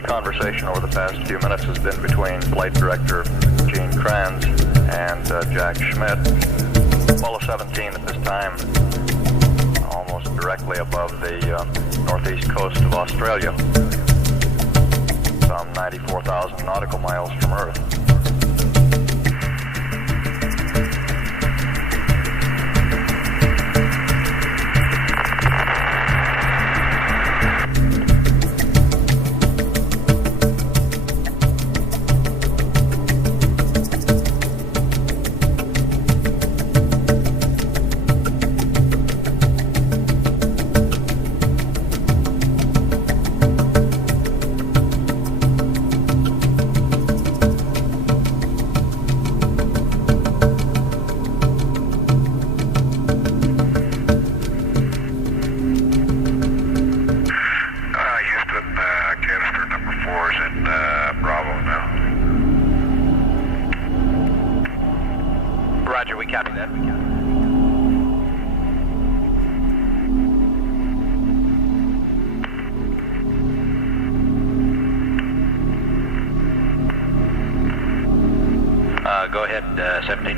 Conversation over the past few minutes has been between Flight Director Gene Kranz and Jack Schmidt. Apollo 17 at this time, almost directly above the northeast coast of Australia, some 94,000 nautical miles from Earth. that. Go ahead, 17.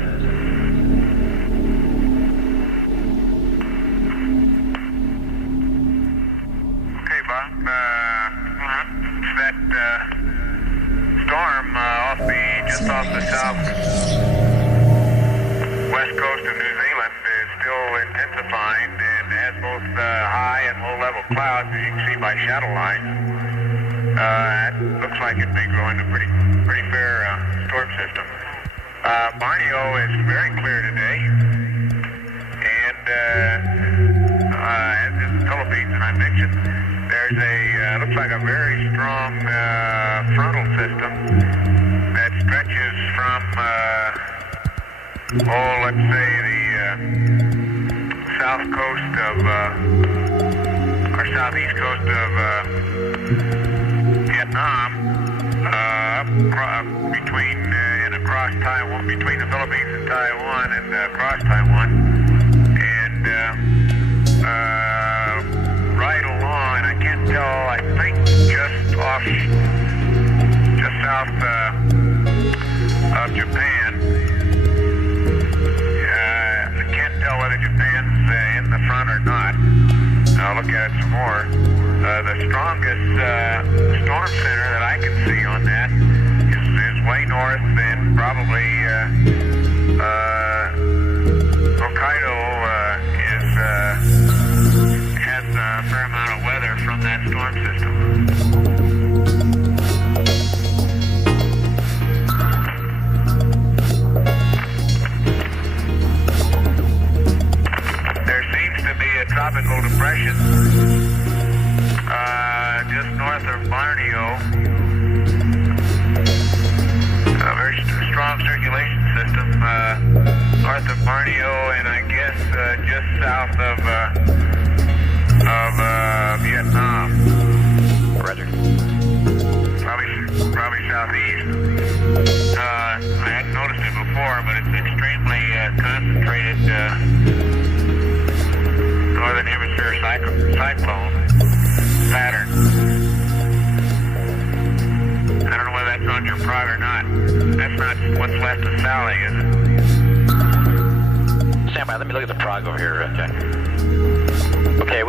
Okay, Bob. That storm just off the southwest coast of New Zealand is still intensifying and has both high and low level clouds, as you can see by shadow lines. It looks like it may grow into a pretty fair storm system. Borneo is very clear today, and as is the Philippines, and I mentioned, there's looks like a very strong frontal system that stretches from, let's say the south coast of, or southeast coast of Vietnam, between and across Taiwan, between the Philippines and Taiwan, and across Taiwan, and right along. And I can't tell. I think just south of Japan. I can't tell whether Japan's in the front or not. I'll look at it some more. The strongest storm center that I can see on that is way north, and probably Hokkaido has a fair amount of weather from that storm system. There seems to be a tropical depression just north of Borneo. A very strong circulation system north of Borneo, and I guess just south of Vietnam. Roger. Probably southeast. I hadn't noticed it before, but it's extremely concentrated northern hemisphere cyclone pattern. I don't know whether that's on your prog or not. That's not what's left of Sally, is it? Stand by, let me look at the prog over here, Jack. Okay,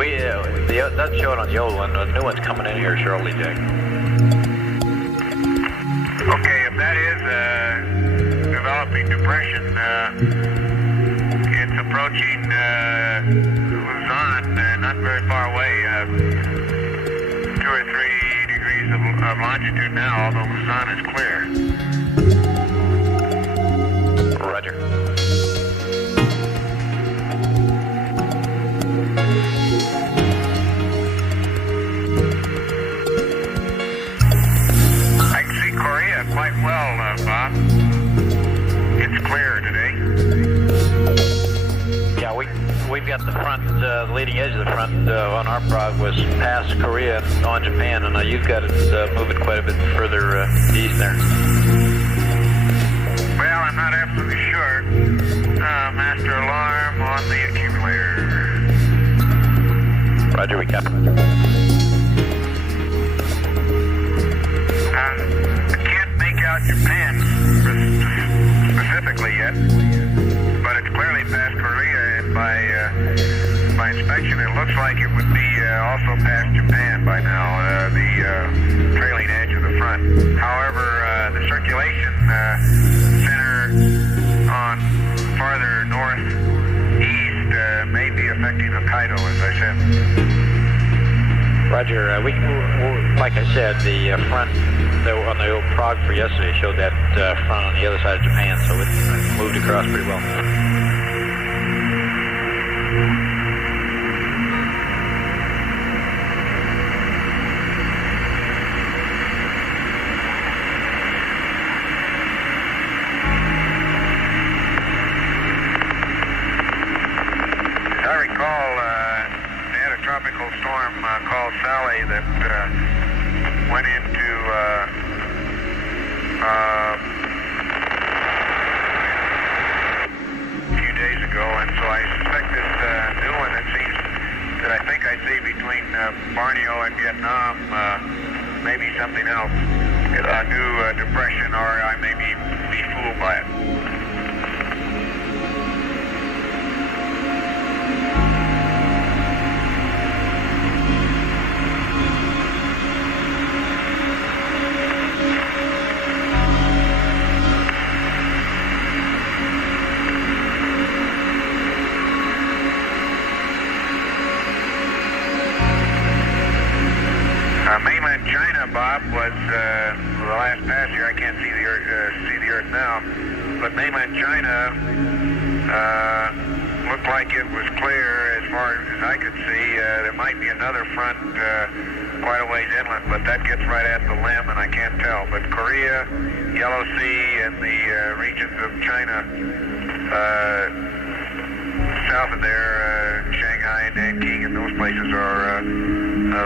that's showing on the old one. The new one's coming in here shortly, Jack. Okay, if that is a developing depression, it's approaching Luzon, not very far away, 2 or 3 degrees of longitude now, although Luzon is clear. Roger. I can see Korea quite well, Bob. It's clear today. Yeah, we've got the front, the leading edge of the front on our prog was past Korea and on Japan, and you've got it moving quite a bit further east there. Well, I'm not absolutely sure. Master alarm on the accumulator. Roger, we copy. I can't make out Japan specifically yet, but it's clearly past Korea, and by inspection it looks like it would be also past Japan by now, the trailing edge of the front. However, the circulation center on farther northeast may be affecting Hokkaido, as I said. Roger, like I said, the front on the old prog for yesterday showed that front on the other side of Japan, so it moved across pretty well. I recall they had a tropical storm called Sally that went into a few ago, and so I suspect this new one that I think I see between Borneo and Vietnam may be something else. It's a new depression, or I may be fooled by it. Mainland China, Bob, was the last pass here. I can't see the Earth now, but mainland China looked like it was clear as far as I could see. There might be another front quite a ways inland, but that gets right at the limb, and I can't tell. But Korea, Yellow Sea, and the regions of China south of there, Shanghai and Nanking, and those places are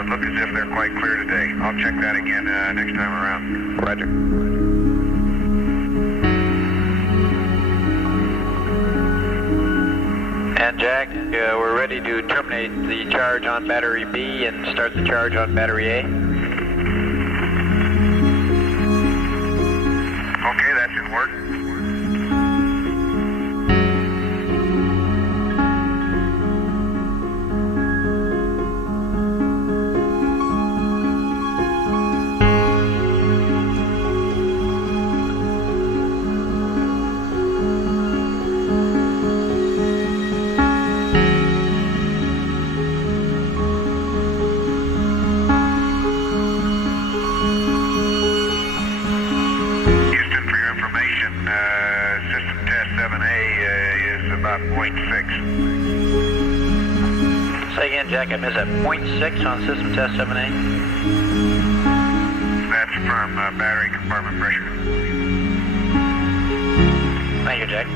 look as if they're quite clear today. I'll check that again next time around. Roger. And Jack, we're ready to terminate the charge on battery B and start the charge on battery A. Okay, that should work. Say again, Jack, I missed that. 0.6 on system test 7A? That's from battery compartment pressure. Thank you, Jack.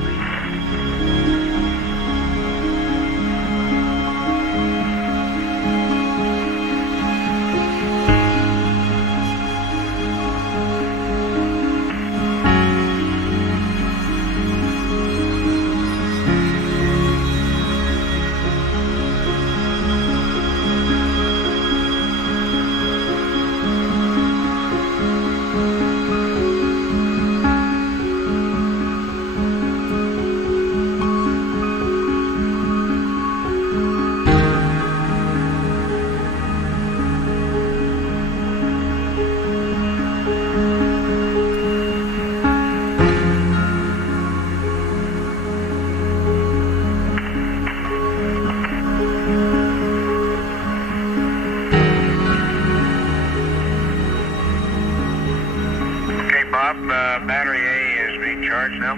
Battery A is being charged now.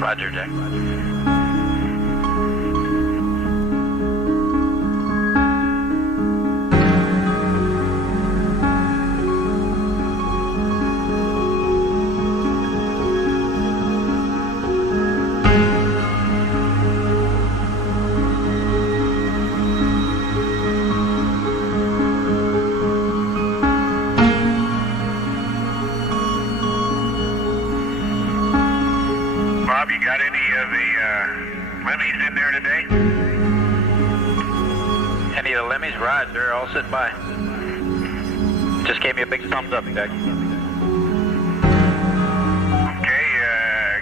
Roger, Jack. Bob, you got any of the lemmies in there today? Any of the lemmies? Right, they're all sitting by. Just gave me a big thumbs up, Jack. Okay,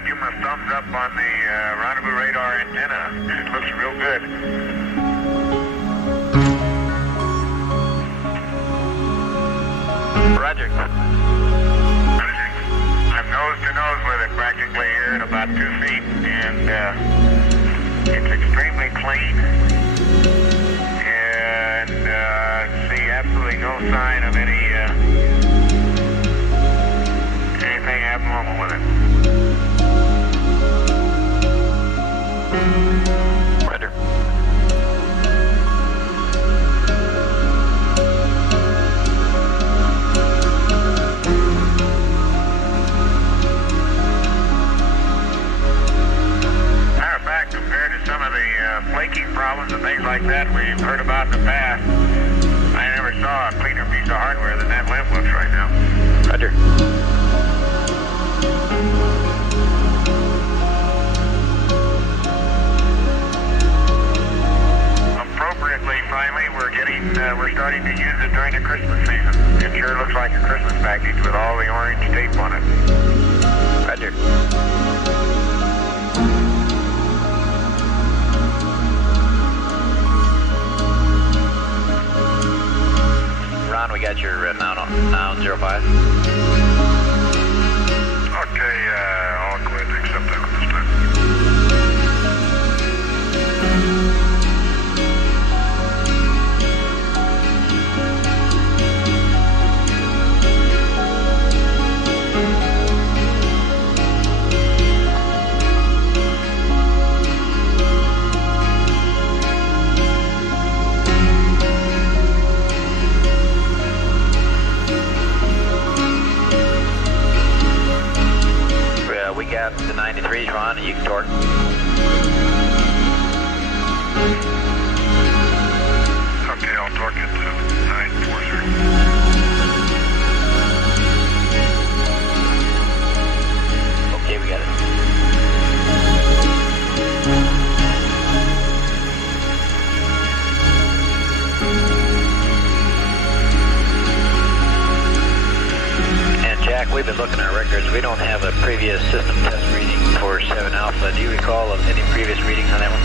give them a thumbs up on the rendezvous radar antenna. It looks real good. Roger. I'm nose to nose with it practically here at about 2 feet, and it's extremely clean, and see absolutely no sign of anything abnormal with it. Roger. Compared to some of the flaking problems and things like that we've heard about in the past, I never saw a cleaner piece of hardware than that lamp looks right now. Roger. you use it during the Christmas season. It sure looks like a Christmas package with all the orange tape on it. Roger. Ron, we got your noun 05. Okay, I'll go ahead and accept that one this time. We got the 93s, Ron, and you can torque. Okay, I'll torque it to 940. Okay, we got it. And Jack, we've been looking at our records. We don't have a previous system test reading for 7 Alpha. Do you recall of any previous readings on that one?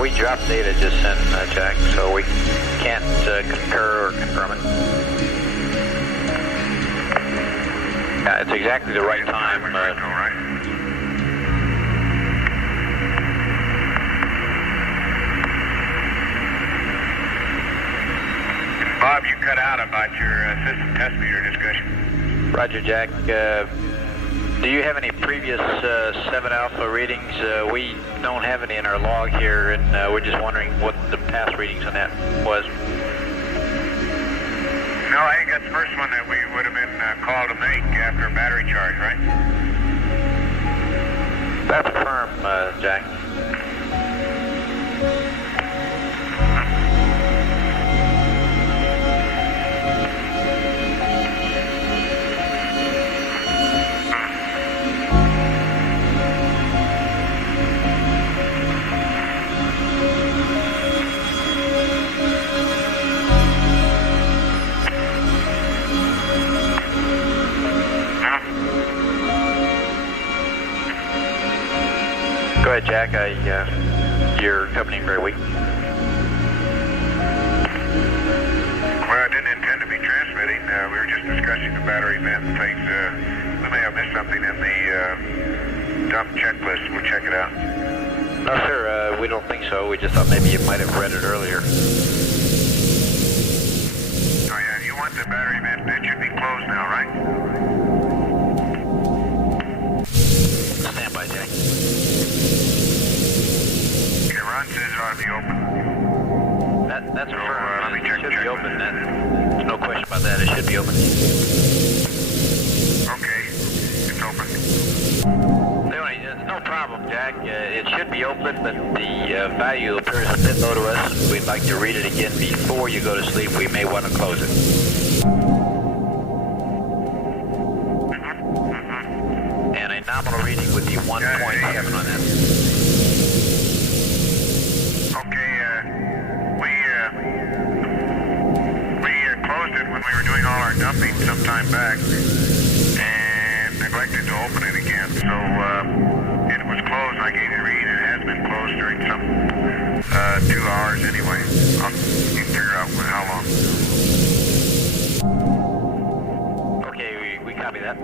We dropped data just sent, Jack, so we can't concur or confirm it. Yeah, it's exactly the right time. Bob, you cut out about your system test meter discussion. Roger, Jack. Do you have any previous 7 Alpha readings? We don't have any in our log here, and we're just wondering what the past readings on that was. No, I think that's the first one that we would have been called to make after a battery charge, right? That's firm, Jack. Go ahead, Jack. You're accompanying very weak. Well, I didn't intend to be transmitting. We were just discussing the battery vent and things. We may have missed something in the dump checklist. We'll check it out. No, sir. We don't think so. We just thought maybe you might have read it earlier. Oh, yeah. You want the battery vent? It should be closed now, right? Stand by, Jack. Ron says it ought to be open. That's firm. Let me check. It should be open. There's no question about that. It should be open. Okay, it's open. Anyway, no problem, Jack. It should be open, but the value appears a bit low to us. We'd like to read it again before you go to sleep. We may want to close it. And a nominal reading would be 1.7 on that. When we were doing all our dumping some time back and neglected to open it again. So it was closed. I gave you a read. It has been closed during some 2 hours anyway. You can figure out how long. Okay, we copy that.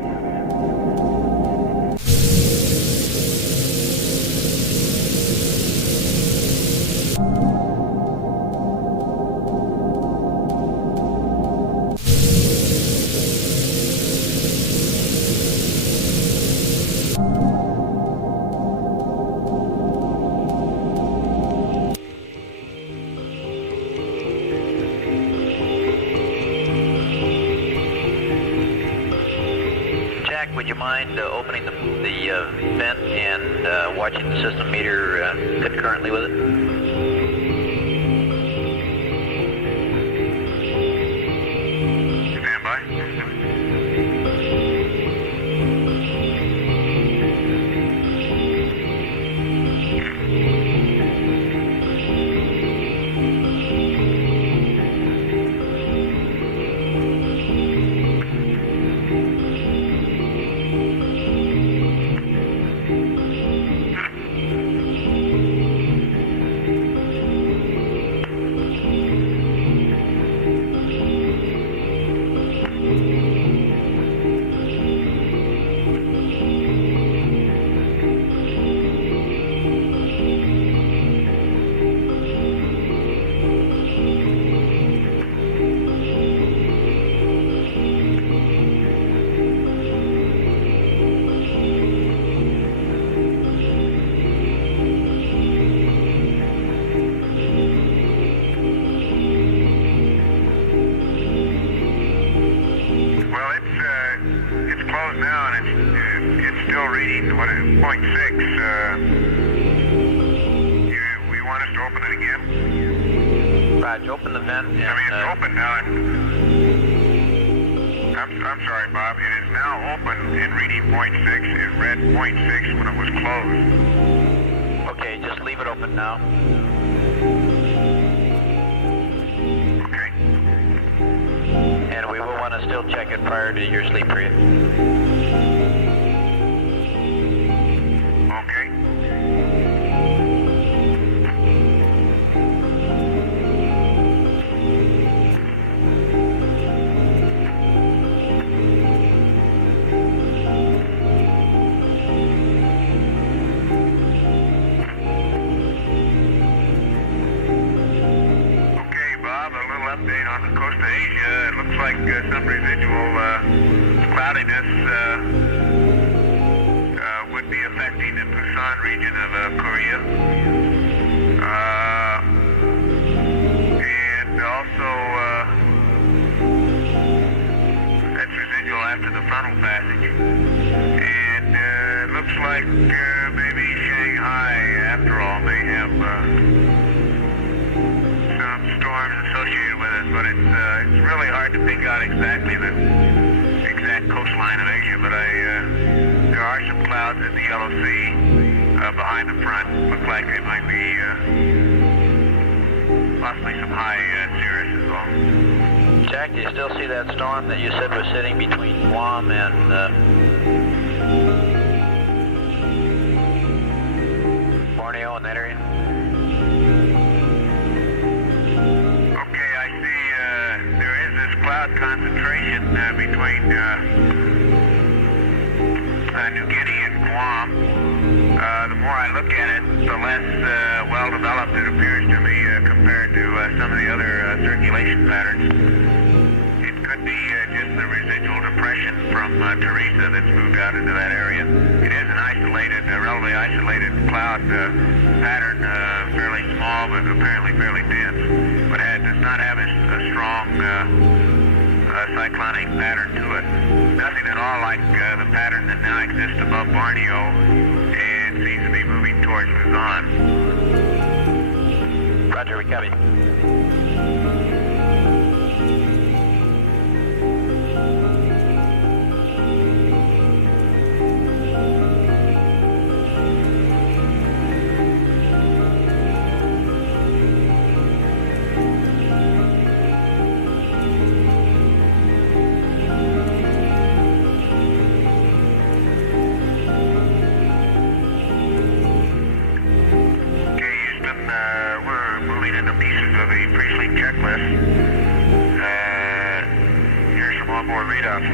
would you mind opening the vent and watching the system meter concurrently with it? I'm sorry, Bob. It is now open and reading 0.6. It read 0.6 when it was closed. Okay, just leave it open now. Okay. And we will want to still check it prior to your sleep period. Okay. Update on the coast of Asia. It looks like some residual cloudiness would be affecting the Busan region of Korea. And also, that's residual after the frontal passage. And it looks like maybe Shanghai, after all, may have storms associated with it, but it's really hard to pick out exactly the exact coastline of Asia. But there are some clouds in the Yellow Sea behind the front. Look like they might be possibly some high cirrus as well. Jack, do you still see that storm that you said was sitting between Guam and Borneo in that area? Cloud concentration between New Guinea and Guam. The more I look at it, the less well-developed it appears to me compared to some of the other circulation patterns. It could be just the residual depression from Teresa that's moved out into that area. It is an isolated, relatively isolated cloud pattern, fairly small but apparently fairly dense, but it does not have a strong cyclonic pattern to it. Nothing at all like the pattern that now exists above Borneo and seems to be moving towards Luzon. Roger, we copy.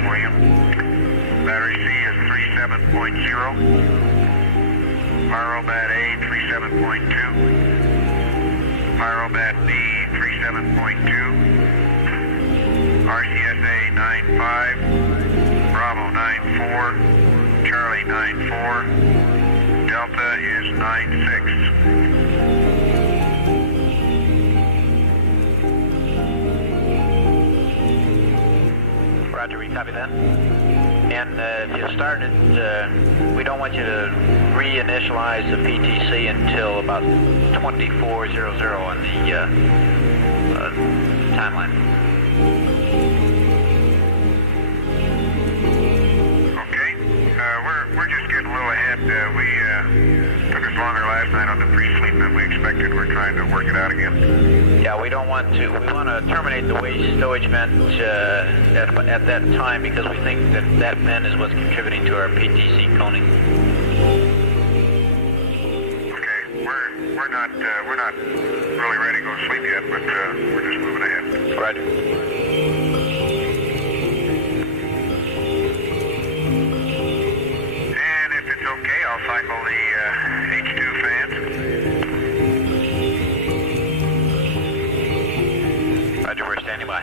For you. Battery C is 37.0. Pyrobat A 37.2. Pyrobat B 37.2. RCSA 95. Bravo 94. Charlie 94. Delta is 96. Roger, we copy that. And And if you started, we don't want you to reinitialize the PTC until about 2400 on the timeline. Okay. We're just getting a little ahead. We took us longer last night on the pre-sleep than we expected. We're trying to work it out again. Yeah, we don't want to. We want to terminate the waste stowage vent at that time because we think that that vent is what's contributing to our PTC coning. Okay, we're not really ready to go to sleep yet, but we're just moving ahead. Right. And if it's okay, I'll cycle the H2 fans. Roger, we're standing by.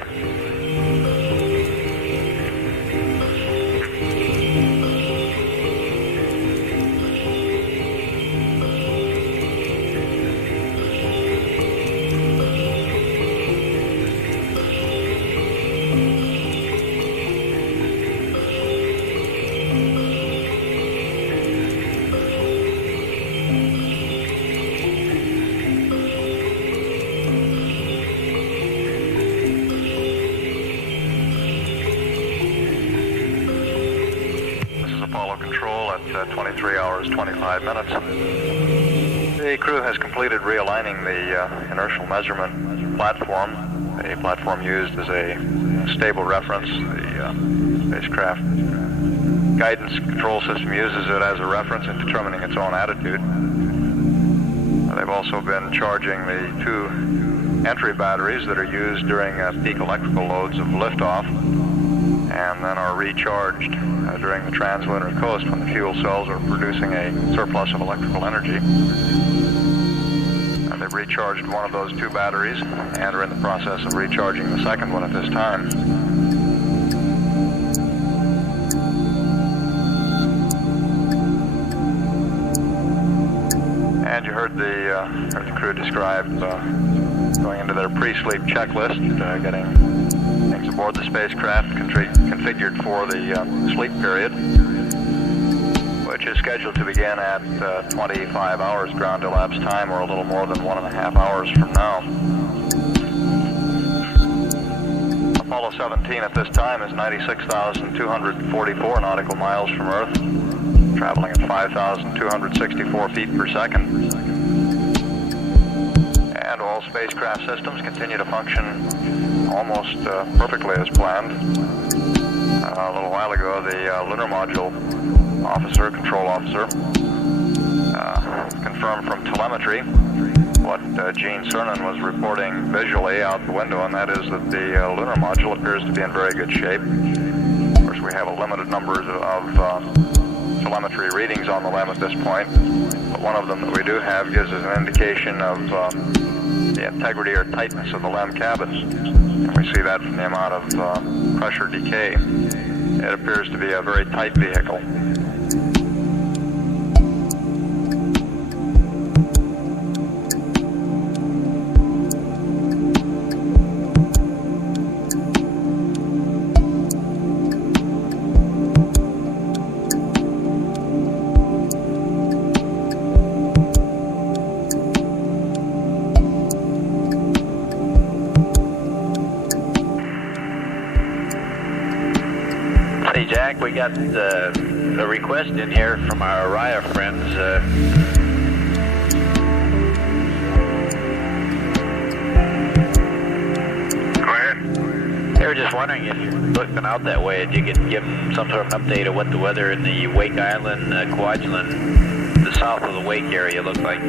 Apollo Control at 23 hours 25 minutes. The crew has completed realigning the inertial measurement platform, a platform used as a stable reference. The spacecraft guidance control system uses it as a reference in determining its own attitude. They've also been charging the 2 entry batteries that are used during peak electrical loads of liftoff, and then are recharged during the translunar coast when the fuel cells are producing a surplus of electrical energy. They've recharged one of those 2 batteries and are in the process of recharging the second one at this time. And you heard the crew describe going into their pre-sleep checklist, getting things aboard the spacecraft configured for the sleep period, which is scheduled to begin at 25 hours ground elapsed time, or a little more than 1.5 hours from now. Apollo 17 at this time is 96,244 nautical miles from Earth, traveling at 5,264 feet per second. And all spacecraft systems continue to function almost perfectly as planned. A little while ago, the lunar module control officer, confirmed from telemetry what Gene Cernan was reporting visually out the window, and that is that the lunar module appears to be in very good shape. Of course, we have a limited number of telemetry readings on the LEM at this point, but one of them that we do have gives us an indication of the integrity or tightness of the LEM cabins. And we see that from the amount of pressure decay. It appears to be a very tight vehicle. Hey Jack, we got a request in here from our Araya friends. Go ahead. They were just wondering if you're looking out that way, if you could give them some sort of an update of what the weather in the Wake Island, Kwajalein, the south of the Wake area looked like. Okay,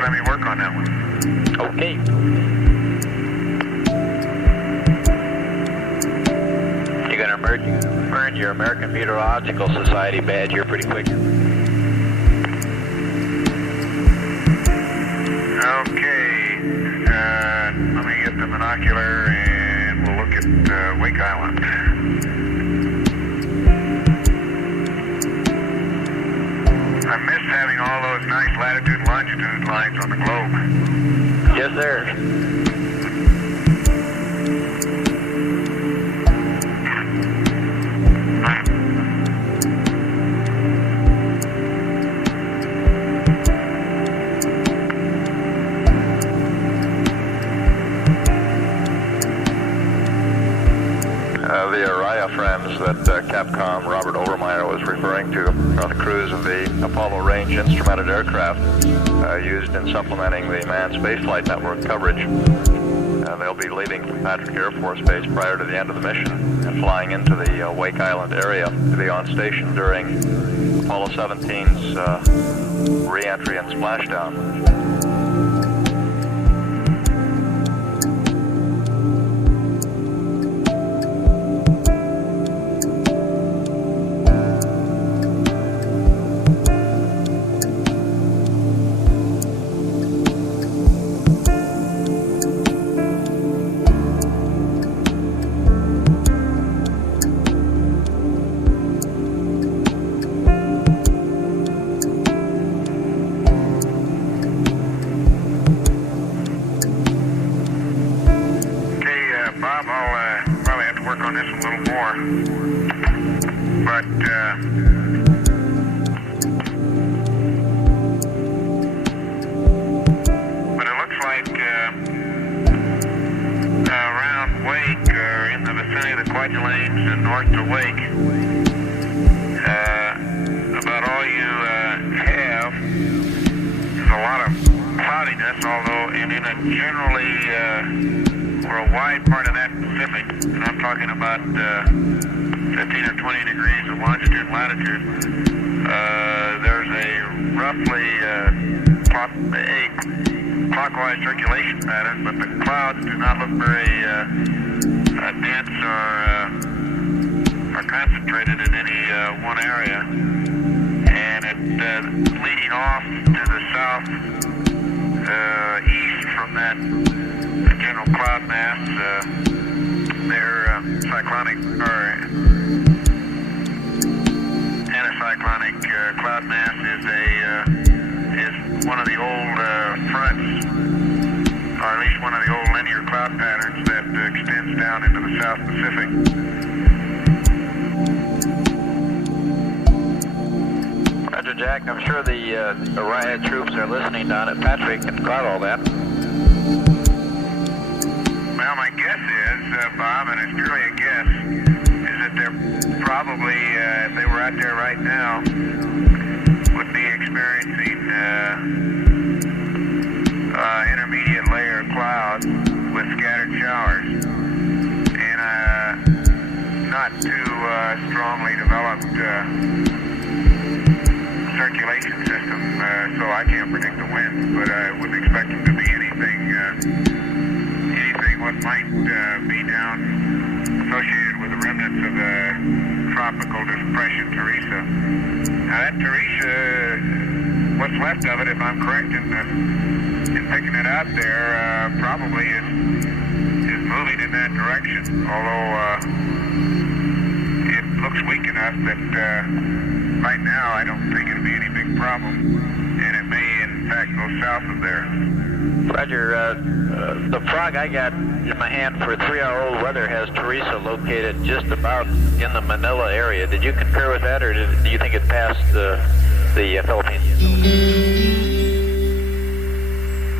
let me work on that one. Okay. You're going to earn your American Meteorological Society badge here pretty quick. Okay, let me get the binocular and we'll look at Wake Island. I missed having all those nice latitude and longitude lines on the globe. Yes, sir. diagrams that Capcom Robert Overmeyer was referring to are the crews of the Apollo range instrumented aircraft used in supplementing the manned spaceflight network coverage. They'll be leaving from Patrick Air Force Base prior to the end of the mission and flying into the Wake Island area to be on station during Apollo 17's re-entry and splashdown. Clockwise circulation pattern, but the clouds do not look very dense or concentrated in any one area. And it's leading off to the south east from that general cloud mass. Their cyclonic or anticyclonic cloud mass is one of the old fronts, or at least one of the old linear cloud patterns that extends down into the South Pacific. Roger, Jack. I'm sure the riot troops are listening down at Patrick and caught all that. Well, my guess is, Bob, and it's purely a guess, is that they're probably, if they were out there right now, would be experiencing intermediate layer clouds with scattered showers and not too strongly developed circulation system, so I can't predict the winds, but I wouldn't expect them to be anything what might be down associated with the remnants of the tropical depression Teresa. Now that Teresa, what's left of it, if I'm correct in picking it out there, probably is moving in that direction, although it looks weak enough that right now I don't think it'll be any big problem, and it may in fact go south of there. Roger, the frog I got in my hand for 3-hour-old weather has Teresa located just about in the Manila area. Did you concur with that, or do you think it passed the Philippines?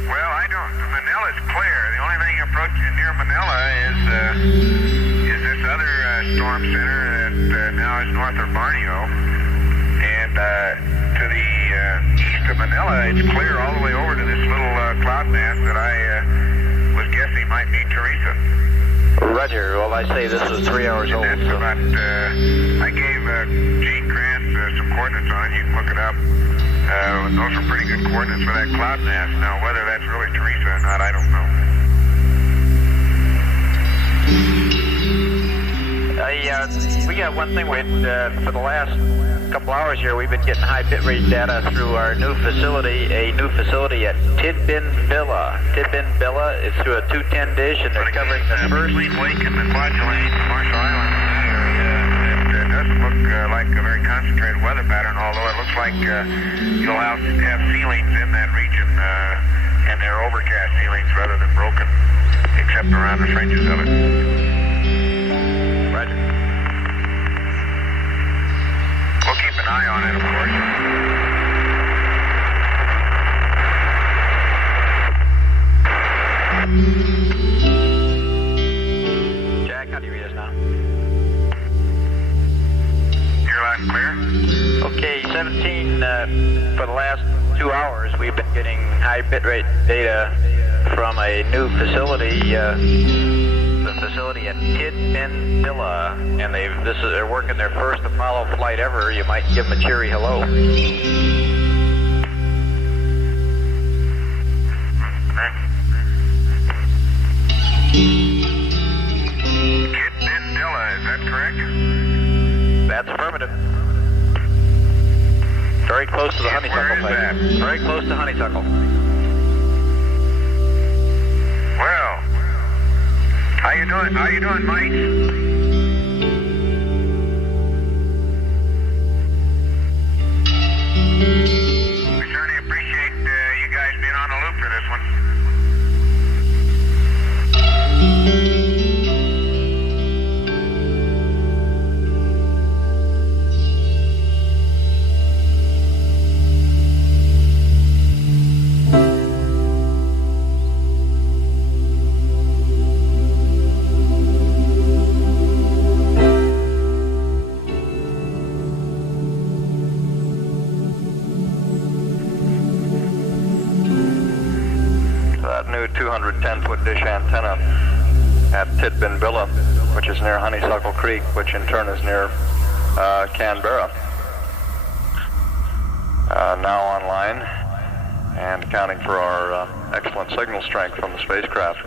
Well, I don't. Manila's clear. The only thing approaching near Manila is this other storm center that now is north of Borneo, and to the east of Manila, it's clear all the way over to this little cloud mass that I was guessing might be Teresa. Roger. Well, I say this is 3 hours old. That's about, I gave Gene Grant some coordinates on it. You can look it up. Those are pretty good coordinates for that cloud mass. Now, whether that's really Teresa or not, I don't know. We got one thing for the last couple hours here, we've been getting high bitrate data through our new facility, at Tidbin Villa. It's through a 210 dish, and they're covering the first... Between Wake and the Kwajalein, Marshall Islands, in that area, it doesn't look like a very concentrated weather pattern, although it looks like you'll have ceilings in that region, and they're overcast ceilings rather than broken, except around the fringes of it. Roger. We'll keep an eye on it, of course. Jack, how do you read us now? for the last 2 hours, we've been getting high bitrate data from a new facility, the facility at Tidbinbilla, and they're working their first Apollo flight ever. You might give them a cheery hello. Tidbinbilla, is that correct? That's affirmative. Very close to the honeysuckle place. Very close to honeysuckle. Well, how you doing? How you doing, Mike? We certainly appreciate you guys being on the loop for this one. That new 210-foot dish antenna at Tidbinbilla, which is near Honeysuckle Creek, which in turn is near Canberra, now online and accounting for our excellent signal strength from the spacecraft.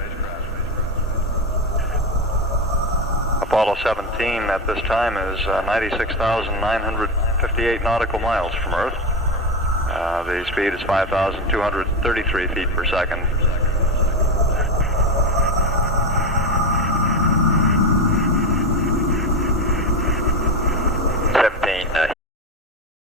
Apollo 17 at this time is 96,958 nautical miles from Earth. The speed is 5,233 feet per second.